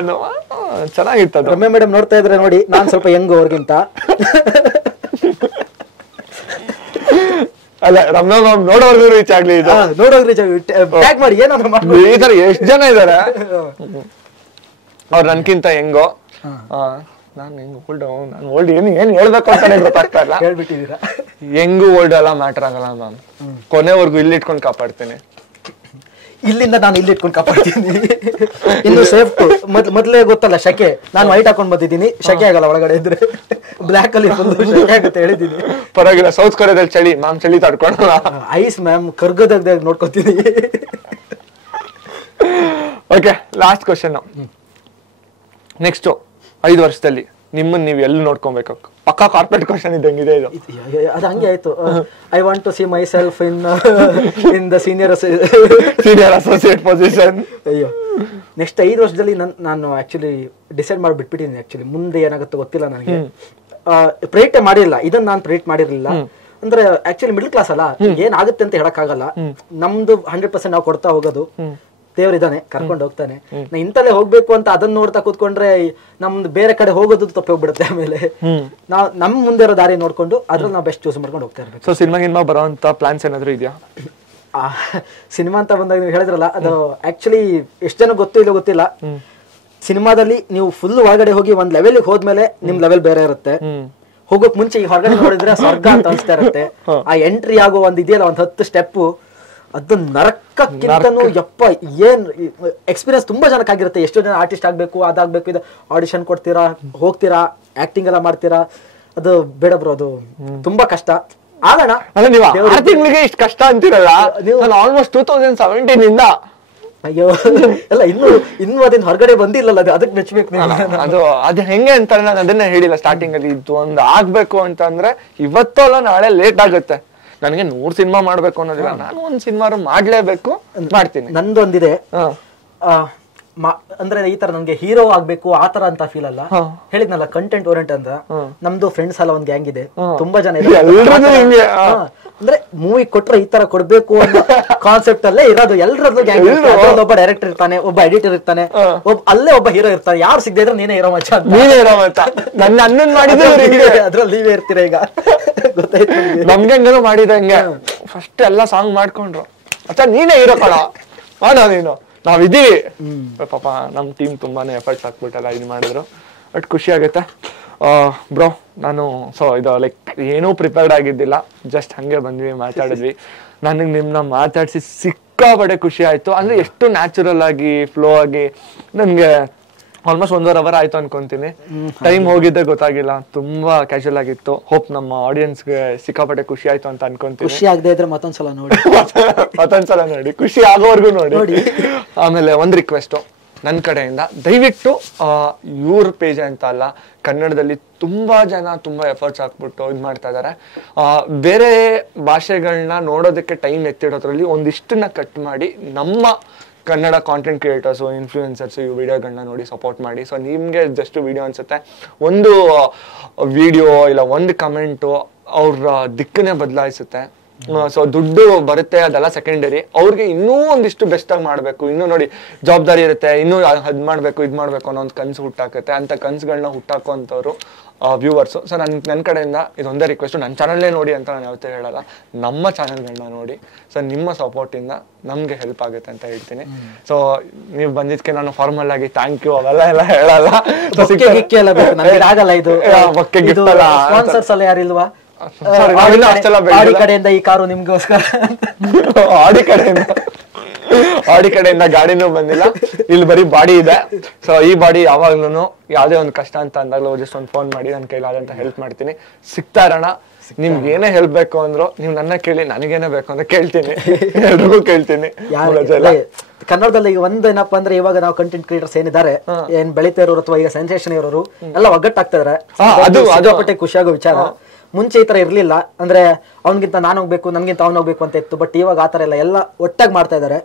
ಚೆನ್ನಾಗಿತ್ತು. ರಮ್ಯಾ ಮೇಡಮ್ ನೋಡ್ತಾ ಇದ್ರೆ ನೋಡಿ, ನಾನ್ ಸ್ವಲ್ಪ ಹೆಂಗ್ ಅವ್ರಿಗಿಂತ. ಅಲ್ಲ ರಮ್ಯಾ ಮ್ಯಾಮ್ ನೋಡೋರ್ಗು ರೀಚ್ ಆಗ್ಲಿ, ಇದು ನೋಡೋರ್ಗು ರೀಚ್ ಆಗ್ಲಿ, ಟ್ಯಾಗ್ ಮಾಡಿ ಏನಾದ್ರು ಮಾಡಿ. ಈ ತರ ಎಷ್ಟ್ ಜನ ಇದಾರೆ ಅವ್ರು ನನ್ಕಿಂತ ಹೆಂಗೋ. ನಾನು ಹೆಂಗ್ ಓಲ್ಡ್ ಏನ್ ಹೇಳ್ಬೇಕು ಅಂತಾನೆ ಗೊತ್ತಾಗ್ತಾ ಇಲ್ಲ. ಹೇಳ್ಬಿಟ್ಟಿದೀರಾ. ಹೆಂಗು ಓಲ್ಡ್ ಎಲ್ಲ ಮ್ಯಾಟರ್ ಆಗಲ್ಲ ಮ್ಯಾಮ್, ಕೊನೆವರೆಗೂ ಇಲ್ಲಿ ಇಟ್ಕೊಂಡು ಕಾಪಾಡ್ತೇನೆ. ಇಲ್ಲಿಂದ ನಾನು ಇಲ್ಲಿ ಇಟ್ಕೊಂಡು ಕಾಪಾಡ್ತೀನಿ. ಇನ್ನು ಸೇಫ್. ಮೊದ್ಲೇ ಗೊತ್ತಲ್ಲ ಶಕೆ, ನಾನು ವೈಟ್ ಹಾಕೊಂಡ್ ಬಂದಿದ್ದೀನಿ, ಶಕೆ ಆಗಲ್ಲ ಒಳಗಡೆ ಇದ್ರೆ. ಬ್ಲಾಕ್ ಅಲ್ಲಿ ಶಕೆ ಆಗುತ್ತೆ ಹೇಳಿದೀನಿ. ಪರವಾಗಿಲ್ಲ, ಸೌತ್ ಕೊರಿಯಾದಲ್ಲಿ ಚಳಿ, ಮ್ಯಾಮ್ ಚಳಿ ತಡ್ಕೊಳಲ್ಲ. ಐಸ್ ಮ್ಯಾಮ್ ಕರ್ಗದಾಗ ನೋಡ್ಕೊತೀನಿ. Okay, last question. ನೆಕ್ಸ್ಟ್ 5 ವರ್ಷದಲ್ಲಿ ನಿಮ್ಮನ್ನ ನೀವು ಎಲ್ಲಿ ನೋಡ್ಕೊಬೇಕು? ಪಕ್ಕಾ ಕಾರ್ಪೊರೇಟ್ ಕ್ವಶನ್ ಇದ್ದಂಗಿದೆ ಇದು. ಅದು ಹಂಗೆ ಆಯ್ತು. I want to see myself in the senior associate position. ಅಯ್ಯೋ, ನೆಕ್ಸ್ಟ್ 5 ವರ್ಷದಲ್ಲಿ ನಾನು ಆಕ್ಚುಲಿ ಡಿಸೈಡ್ ಮಾಡಿ ಬಿಟ್ಬಿಟ್ಟಿದ್ದೀನಿ. ಆಕ್ಚುಲಿ ಮುಂದೆ ಏನಾಗುತ್ತೋ ಗೊತ್ತಿಲ್ಲ ನನಗೆ. ಪ್ರೇಟ್ ಮಾಡಿಲ್ಲ, ಇದನ್ನ ನಾನು ಪ್ರೇಟ್ ಮಾಡಿರ್ಲಿಲ್ಲ. ಅಂದ್ರೆ ಆಕ್ಚುಲಿ ಮಿಡಲ್ ಕ್ಲಾಸ್ ಅಲ್ಲ, ಏನಾಗುತ್ತೆ ಅಂತ ಹೇಳಕ್ಕಾಗಲ್ಲ. ನಮ್ದು 100% ನಾವು ಕೊಡ್ತಾ ಹೋಗೋದು. ದೇವರಿದ್ದಾನೆ, ಕರ್ಕೊಂಡು ಹೋಗ್ತಾನೆ. ನಾ ಇಂತಲೇ ಹೋಗ್ಬೇಕು ಅಂತ ಅದನ್ನ ನೋಡ್ತಾ ಕೂತ್ಕೊಂಡ್ರೆ ನಮ್ದು ಬೇರೆ ಕಡೆ ಹೋಗೋದು ತಪ್ಪಿ ಹೋಗ್ಬಿಡುತ್ತೆ. ಆಮೇಲೆ ನಾವ್ ನಮ್ ಮುಂದೆ ಇರೋ ದಾರಿ ನೋಡ್ಕೊಂಡು ಅದ್ರಲ್ಲಿ ನಾವು ಬೆಸ್ಟ್ ಚೂಸ್ ಮಾಡ್ಕೊಂಡು ಹೋಗ್ತಾ ಇರ್ಬೇಕು. ಸೊ ಸಿನಿಮಾ ಬರೋಂತ ಪ್ಲಾನ್ಸ್ ಏನಾದ್ರು ಇದೆಯಾ? ಸಿನಿಮಾ ಅಂತ ಬಂದಾಗ ನೀವು ಹೇಳಿದ್ರಲ್ಲ, ಅದು ಆಕ್ಚುಲಿ ಎಷ್ಟು ಜನ ಗೊತ್ತಿಲ್ಲ. ಸಿನಿಮಾದಲ್ಲಿ ನೀವು ಫುಲ್ ಒಳಗಡೆ ಹೋಗಿ ಒಂದ್ ಲೆವೆಲ್ ಹೋದ್ಮೇಲೆ ನಿಮ್ ಲೆವೆಲ್ ಬೇರೆ ಇರುತ್ತೆ. ಹೋಗೋಕ್ ಮುಂಚೆ ಈ ಹೊರಗಡೆ ನೋಡಿದ್ರೆ ಸ್ವರ್ಗ ಅಂತ ಅನ್ಸ್ತಾ ಇರುತ್ತೆ. ಆ ಎಂಟ್ರಿ ಆಗೋ ಒಂದ್ ಇದೆಯಲ್ಲ, ಒಂದ್ 10 ಸ್ಟೆಪ್, ಅದು ನರಕಕ್ಕಿಂತನೂ ಯಪ್ಪ ಏನ್ ಎಕ್ಸ್ಪೀರಿಯನ್ಸ್ ತುಂಬಾ ಜನಕ್ಕಾಗಿರುತ್ತೆ. ಎಷ್ಟೋ ಜನ ಆರ್ಟಿಸ್ಟ್ ಆಗ್ಬೇಕು, ಅದಾಗ್ಬೇಕು, ಇದು ಆಡಿಷನ್ ಕೊಡ್ತೀರಾ, ಹೋಗ್ತೀರಾ, ಆಕ್ಟಿಂಗ್ ಎಲ್ಲ ಮಾಡ್ತೀರಾ. ಅದು ಬೇಡ ಬ್ರೋ, ಅದು ತುಂಬಾ ಕಷ್ಟ. ಆಗೋಣ. ತಿಂಗಳಿಗೆ ಇಷ್ಟು ಕಷ್ಟ ಅಂತಿರಲ್ಲ, ಆಲ್ಮೋಸ್ಟ್ 2017 ಇಂದ. ಅಯ್ಯೋ ಎಲ್ಲ ಇನ್ನು ಅದನ್ನ ಹೊರಗಡೆ ಬಂದಿಲ್ಲಲ್ಲ, ಅದಕ್ಕೆ ಮೆಚ್ಚಬೇಕು. ಅದು ಹೆಂಗೆ ಅಂತ ನಾನು ಅದನ್ನ ಹೇಳಿಲ್ಲ ಸ್ಟಾರ್ಟಿಂಗ್ ಅಲ್ಲಿ. ಇದು ಒಂದು ಆಗ್ಬೇಕು ಅಂತ ಅಂದ್ರೆ ಇವತ್ತಲ್ಲ ನಾಳೆ ಲೇಟ್ ಆಗುತ್ತೆ. ನನಗೆ 100 ಸಿನಿಮಾ ಮಾಡ್ಬೇಕು ಅನ್ನೋದಿಲ್ಲ, ನಾನು ಒಂದ್ ಸಿನಿಮಾ ಮಾಡ್ಲೇಬೇಕು, ಮಾಡ್ತೀನಿ. ನಂದೊಂದಿದೆ, ಅಂದ್ರೆ ಈ ತರ ನನ್ಗೆ ಹೀರೋ ಆಗ್ಬೇಕು ಆತರ ಅಂತ ಫೀಲ್ ಅಲ್ಲ. ಹೇಳಿದ್ನಲ್ಲ ಕಂಟೆಂಟ್ ಓರಿಯೆಂಟ್ ಅಂತ. ನಮ್ದು ಫ್ರೆಂಡ್ಸ್ ಎಲ್ಲ ಒಂದ್ ಗ್ಯಾಂಗ್ ಇದೆ, ತುಂಬಾ ಜನ ಇದೆ. ಅಂದ್ರೆ ಮೂವಿ ಕೊಟ್ರೆ ಈ ತರ ಕೊಡ್ಬೇಕು ಅನ್ನೋ ಕಾನ್ಸೆಪ್ಟ್ ಅಲ್ಲೇ ಇರೋದು. ಎಲ್ರದ್ದು ಗ್ಯಾಂಗ್ ಇರ್ತಾರೆ. ಒಬ್ಬ ಡೈರೆಕ್ಟರ್ ಇರ್ತಾನೆ, ಒಬ್ಬ ಎಡಿಟರ್ ಇರ್ತಾನೆ, ಅಲ್ಲೇ ಒಬ್ಬ ಹೀರೋ ಇರ್ತಾರೆ. ಯಾರು ಸಿಗದೆ ಇದ್ರೆ ನೀನೇ ಹೀರೋ ಮಚ್ಚ ಅಂತ. ನನ್ನ ಅಣ್ಣನ್ ಮಾಡಿದ್ರೆ ಅದ್ರಲ್ಲಿ ನೀವೇ ಇರ್ತೀರ ಈಗ. ಗೊತ್ತಾಯ್ತು ನಮ್ಗೆ ಹಂಗಾರು ಮಾಡಿದಂಗೆ ಫಸ್ಟ್ ಎಲ್ಲ ಸಾಂಗ್ ಮಾಡ್ಕೊಂಡ್ರು. ಅಚ್ಚ ನೀನೇ ಹೀರೋ ಕಣ ಮಾಡ ನೀನು, ನಾವಿದ್ದೀವಿ. ಪಾಪ ನಮ್ ಟೀಮ್ ತುಂಬಾನೇ ಎಫರ್ಟ್ಸ್ ಹಾಕ್ಬಿಟ್ಟೆಲ್ಲ ಇದು ಮಾಡಿದ್ರು. ಬಟ್ ಖುಷಿ ಆಗುತ್ತೆ ಬ್ರೋ. ನಾನು ಇದು ಲೈಕ್ ಏನೂ ಪ್ರಿಪೇರ್ಡ್ ಆಗಿದ್ದಿಲ್ಲ, ಜಸ್ಟ್ ಹಂಗೆ ಬಂದ್ವಿ ಮಾತಾಡಿದ್ವಿ. ನನಗೆ ನಿಮ್ನ ಮಾತಾಡಿಸಿ ಸಿಕ್ಕಾಪಟ್ಟೆ ಖುಷಿ ಆಯ್ತು. ಅಂದ್ರೆ ಎಷ್ಟು ನ್ಯಾಚುರಲ್ ಆಗಿ ಫ್ಲೋ ಆಗಿ, ನನ್ಗೆ ಆಲ್ಮೋಸ್ಟ್ 1.5 hour ಆಯ್ತು ಅನ್ಕೊಂತೀನಿ. ಟೈಮ್ ಹೋಗಿದ್ದೆ ಗೊತ್ತಾಗಿಲ್ಲ, ತುಂಬಾ ಕ್ಯಾಶುವಲ್ ಆಗಿತ್ತು. ಹೋಪ್ ನಮ್ಮ ಆಡಿಯನ್ಸ್ಗೆ ಸಿಕ್ಕಾಪಟ್ಟೆ ಖುಷಿ ಆಯ್ತು ಅಂತ ಅನ್ಕೊಂತೀನಿ. ಖುಷಿ ಆಗದೆ ಇದ್ರೆ ಮತ್ತೊಂದ್ಸಲ ನೋಡಿ, ಮತ್ತೊಂದ್ಸಲ ನೋಡಿ, ಖುಷಿ ಆಗೋವರೆಗೂ ನೋಡಿ. ಆಮೇಲೆ ಒಂದ್ ರಿಕ್ವೆಸ್ಟ್ ನನ್ನ ಕಡೆಯಿಂದ, ದಯವಿಟ್ಟು ಇವ್ರ ಪೇಜ್ ಅಂತ ಅಲ್ಲ, ಕನ್ನಡದಲ್ಲಿ ತುಂಬಾ ಜನ ತುಂಬಾ ಎಫರ್ಟ್ಸ್ ಹಾಕ್ಬಿಟ್ಟು ಇದು ಮಾಡ್ತಾ ಇದಾರೆ. ಬೇರೆ ಭಾಷೆಗಳನ್ನ ನೋಡೋದಕ್ಕೆ ಟೈಮ್ ಎತ್ತಿಡೋದ್ರಲ್ಲಿ ಒಂದಿಷ್ಟನ್ನ ಕಟ್ ಮಾಡಿ ನಮ್ಮ ಕನ್ನಡ ಕಾಂಟೆಂಟ್ ಕ್ರಿಯೇಟರ್ಸು, ಇನ್ಫ್ಲೂಯೆನ್ಸರ್ಸು ಈ ವಿಡಿಯೋಗಳನ್ನ ನೋಡಿ ಸಪೋರ್ಟ್ ಮಾಡಿ. ಸೊ ನಿಮ್ಗೆ ಜಸ್ಟ್ ವಿಡಿಯೋ ಅನ್ಸುತ್ತೆ, ಒಂದು ವಿಡಿಯೋ ಇಲ್ಲ ಒಂದು ಕಮೆಂಟು ಅವ್ರ ದಿಕ್ಕನ್ನೇ ಬದಲಾಯಿಸುತ್ತೆ. ಸೊ ದುಡ್ಡು ಬರುತ್ತೆ ಅದೆಲ್ಲ ಸೆಕೆಂಡರಿ. ಅವ್ರಿಗೆ ಇನ್ನೂ ಒಂದಿಷ್ಟು ಬೆಸ್ಟ್ ಆಗಿ ಮಾಡ್ಬೇಕು, ಇನ್ನೂ ನೋಡಿ ಜವಾಬ್ದಾರಿ ಇರುತ್ತೆ, ಇನ್ನೂ ಅದ್ ಮಾಡ್ಬೇಕು ಇದ್ ಮಾಡ್ಬೇಕು ಅನ್ನೋ ಒಂದು ಕನ್ಸು ಹುಟ್ಟಾಕತ್ತೆ. ಅಂತ ಕನ್ಸುಗಳನ್ನ ಹುಟ್ಟಾಕುವಂಥವ್ರು ವ್ಯೂವರ್ಸು. ಸೊ ನನ್ನ ಕಡೆಯಿಂದ ಇದೊಂದೇ ರಿಕ್ವೆಸ್ಟ್, ನನ್ನ ಚಾನಲ್ನೇ ನೋಡಿ ಅಂತ ನಾನು ಯಾವತ್ತೂ ಹೇಳಲ್ಲ, ನಮ್ಮ ಚಾನಲ್ಗಳನ್ನ ನೋಡಿ. ಸೊ ನಿಮ್ಮ ಸಪೋರ್ಟಿಂದ ನಮ್ಗೆ ಹೆಲ್ಪ್ ಆಗುತ್ತೆ ಅಂತ ಹೇಳ್ತೀನಿ. ಸೊ ನೀವು ಬಂದಿದ್ದಕ್ಕೆ ನಾನು ಫಾರ್ಮಲ್ ಆಗಿ ಥ್ಯಾಂಕ್ ಯು ಅವೆಲ್ಲ ಎಲ್ಲ ಹೇಳಲ್ಲ. ಆಗಲ್ಲ ಇದು ಸ್ಪಾನ್ಸರ್ಸ್ ಎಲ್ಲ ಯಾರಿಲ್ವಾ? ಆಡಿ ಕಡೆಯಿಂದ ಈ ಕಾರು ನಿಮ್ಗೋಸ್ಕರ, ಆಡಿ ಕಡೆಯಿಂದ ಗಾಡಿನೂ ಬಂದಿಲ್ಲ, ಇಲ್ಲಿ ಬರೀ ಬಾಡಿ ಇದೆ. ಸೊ ಈ ಬಾಡಿ ಯಾವಾಗ್ಲೂ ಯಾವ್ದೇ ಒಂದು ಕಷ್ಟ ಅಂತ ಅಂದಾಗ್ಲೂ ಜಸ್ಟ್ ಒಂದು ಫೋನ್ ಮಾಡಿ ನನ್ನ ಕೈಲಾದಂತ ಹೆಲ್ಪ್ ಮಾಡ್ತೀನಿ. ಸಿಗ್ತಾ ಇರೋಣ. ನಿಮ್ಗೆ ಏನೇ ಹೆಲ್ಪ್ ಬೇಕು ಅಂದ್ರು ನೀವು ನನ್ನ ಕೇಳಿ, ನನಗೇನೇ ಬೇಕು ಅಂದ್ರೆ ಕೇಳ್ತೀನಿ, ಎಲ್ರಿಗೂ ಕೇಳ್ತೀನಿ. ಕನ್ನಡದಲ್ಲಿ ಈಗ ಒಂದ್ ಏನಪ್ಪಾ ಅಂದ್ರೆ, ಇವಾಗ ನಾವು ಕಂಟೆಂಟ್ ಕ್ರಿಯೇಟರ್ಸ್ ಏನಿದ್ದಾರೆ, ಏನ್ ಬೆಳಿತಾ ಇರೋರು ಅಥವಾ ಈಗ ಸೆನ್ಸೇಷನ್ ಇರೋರು ಎಲ್ಲ ಒಗ್ಗಟ್ಟಾಗ್ತಾ ಇದಾರೆ. ಅದು ಖುಷಿಯಾಗೋ ವಿಚಾರ. ಮುಂಚೆ ಈ ತರ ಇರ್ಲಿಲ್ಲ. ಅಂದ್ರೆ ಅವ್ನಿಗಿಂತ ನಾನು ಹೋಗ್ಬೇಕು, ನನ್ಗಿಂತ ಅವ್ನು ಹೋಗ್ಬೇಕು ಅಂತ ಇತ್ತು. ಬಟ್ ಇವಾಗ ಆತರ ಎಲ್ಲ ಒಟ್ಟಾಗಿ ಮಾಡ್ತಾ ಇದಾರೆ.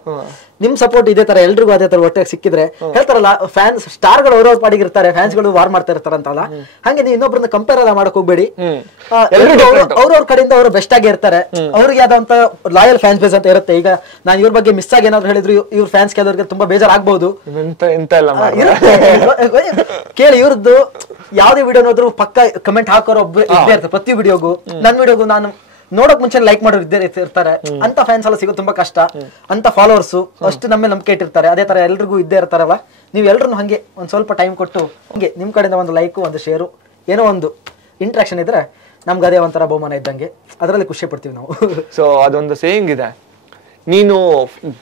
ನಿಮ್ ಸಪೋರ್ಟ್ ಇದೇ ತರ ಎಲ್ರಿಗೂ ಅದೇ ತರ ಒಟ್ಟಾಗಿ ಸಿಕ್ಕಿದ್ರೆ, ಹೇಳ್ತಾರಲ್ಲ ಫ್ಯಾನ್ಸ್ ಸ್ಟಾರ್ಗಳು ಅವ್ರವ್ರ ಪಾಡಿಗೆ ಇರ್ತಾರೆ, ಫ್ಯಾನ್ಸ್ಗಳು ವಾರ್ ಮಾಡ್ತಾ ಇರ್ತಾರಂತಲ್ಲ, ಹಾಗೆ ನೀವು ಇನ್ನೊಬ್ರನ್ನ ಕಂಪೇರ್ ಎಲ್ಲ ಮಾಡಕ್ ಹೋಗ್ಬೇಡಿ. ಅವ್ರವ್ರ ಕಡೆಯಿಂದ ಅವರು ಬೆಸ್ಟ್ ಆಗಿ ಇರ್ತಾರೆ. ಅವ್ರಿಗೆ ಯಾವ್ದಂತ ಲಾಯಲ್ ಫ್ಯಾನ್ಸ್ ಬೇಸ್ ಅಂತ ಇರುತ್ತೆ. ಈಗ ನಾನು ಇವ್ರ ಬಗ್ಗೆ ಮಿಸ್ ಆಗಿ ಏನಾದ್ರು ಹೇಳಿದ್ರು ಇವ್ರ ಫ್ಯಾನ್ಸ್ ಕೆಲವರಿಗೆ ತುಂಬಾ ಬೇಜಾರಾಗಬಹುದು. ಕೇಳಿ, ಇವ್ರದ್ದು ಯಾವ್ದೇ ವಿಡಿಯೋ ನೋಡಿದ್ರು ಪಕ್ಕ ಕಮೆಂಟ್ ಹಾಕೋರು ಒಬ್ಬ ಇದ್ದೇ ಇರ್ತಾರೆ. ಪ್ರತಿ ವಿಡಿಯೋಗೂ, ನನ್ನ ವಿಡಿಯೋಗೂ ನಾನು ನೋಡಕ್ ಮುಂಚೆ ಲೈಕ್ ಮಾಡೋರು ಇದ್ದೇ ಇರ್ತಾರೆ. ಅಂತ ಫ್ಯಾನ್ಸ್ ಎಲ್ಲ ಸಿಗೋದು ತುಂಬಾ ಕಷ್ಟ. ಅಂತ ಫಾಲೋವರ್ಸ್ ಅಷ್ಟು ನಮ್ಮ ನಂಬಿಕೆ ಇಟ್ಟಿರ್ತಾರೆ. ಅದೇ ತರ ಎಲ್ರಿಗೂ ಇದ್ದೇ ಇರ್ತಾರಲ್ಲ. ನೀವು ಎಲ್ರು ಹಂಗೆ ಒಂದ್ ಸ್ವಲ್ಪ ಟೈಮ್ ಕೊಟ್ಟು ಹಂಗೆ ನಿಮ್ ಕಡೆಯಿಂದ ಒಂದು ಲೈಕ್, ಒಂದು ಶೇರು, ಏನೋ ಒಂದು ಇಂಟ್ರಾಕ್ಷನ್ ಇದ್ರೆ ನಮ್ಗೆ ಅದೇ ಒಂಥರ ಬಹುಮಾನ ಇದ್ದಂಗೆ. ಅದರಲ್ಲಿ ಖುಷಿ ಪಡ್ತೀವಿ ನಾವು. ಸೊ ಅದೊಂದು ಸೇಯಿಂಗ್ ಇದೆ, ನೀನು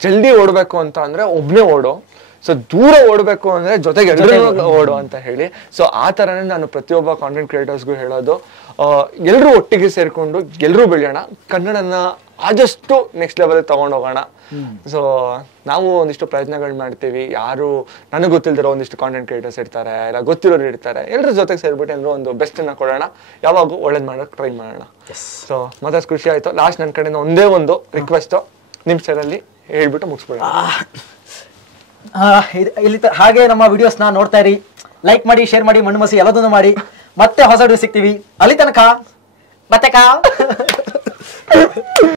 ಜಲ್ದಿ ಓಡ್ಬೇಕು ಅಂತ ಅಂದ್ರೆ ಒಬ್ನೇ ಓಡು, ಸೊ ದೂರ ಓಡಬೇಕು ಅಂದ್ರೆ ಜೊತೆಗೆ ಎಲ್ಲರೂ ಓಡು ಅಂತ ಹೇಳಿ. ಸೊ ಆ ತರನೇ ನಾನು ಪ್ರತಿಯೊಬ್ಬ ಕಾಂಟೆಂಟ್ ಕ್ರಿಯೇಟರ್ಸ್ಗೂ ಹೇಳೋದು, ಎಲ್ಲರೂ ಒಟ್ಟಿಗೆ ಸೇರ್ಕೊಂಡು ಎಲ್ಲರೂ ಬೆಳೆಯೋಣ, ಕನ್ನಡನ ಆದಷ್ಟು ನೆಕ್ಸ್ಟ್ ಲೆವೆಲ್ ತಗೊಂಡೋಗೋಣ. ಸೊ ನಾವು ಒಂದಿಷ್ಟು ಪ್ರಯತ್ನಗಳು ಮಾಡ್ತೀವಿ. ಯಾರು ನನಗೆ ಗೊತ್ತಿಲ್ದಿರೋ ಒಂದಿಷ್ಟು ಕಾಂಟೆಂಟ್ ಕ್ರಿಯೇಟರ್ಸ್ ಇರ್ತಾರೆ, ಇಲ್ಲ ಗೊತ್ತಿರೋರು ಇರ್ತಾರೆ, ಎಲ್ಲರ ಜೊತೆಗೆ ಸೇರ್ಬಿಟ್ಟು ಎಲ್ಲರೂ ಒಂದು ಬೆಸ್ಟ್ ಅನ್ನ ಕೊಡೋಣ, ಯಾವಾಗೂ ಒಳ್ಳೇದ್ ಮಾಡೋಕೆ ಟ್ರೈ ಮಾಡೋಣ. ಸೊ ಮತ್ತೆ ಖುಷಿ ಆಯ್ತು. ಲಾಸ್ಟ್ ನನ್ನ ಕಡೆಯಿಂದ ಒಂದೇ ಒಂದು ರಿಕ್ವೆಸ್ಟ್, ನಿಮ್ ಸ್ಟೈಲಲ್ಲಿ ಹೇಳ್ಬಿಟ್ಟು ಮುಗಿಸ್ಬಿಡೋಣ. ಇಲ್ಲಿ ಹಾಗೆ ನಮ್ಮ ವಿಡಿಯೋಸ್ನ ನೋಡ್ತಾ ಇರಿ, ಲೈಕ್ ಮಾಡಿ, ಶೇರ್ ಮಾಡಿ, ಮಣ್ಣು ಮಸಿ ಎಲ್ಲದನ್ನು ಮಾಡಿ. ಮತ್ತೆ ಹೊಸ ವಿಡಿಯೋ ಸಿಗ್ತೀವಿ. ಅಲ್ಲಿ ತನಕ ಮತ್ತೆ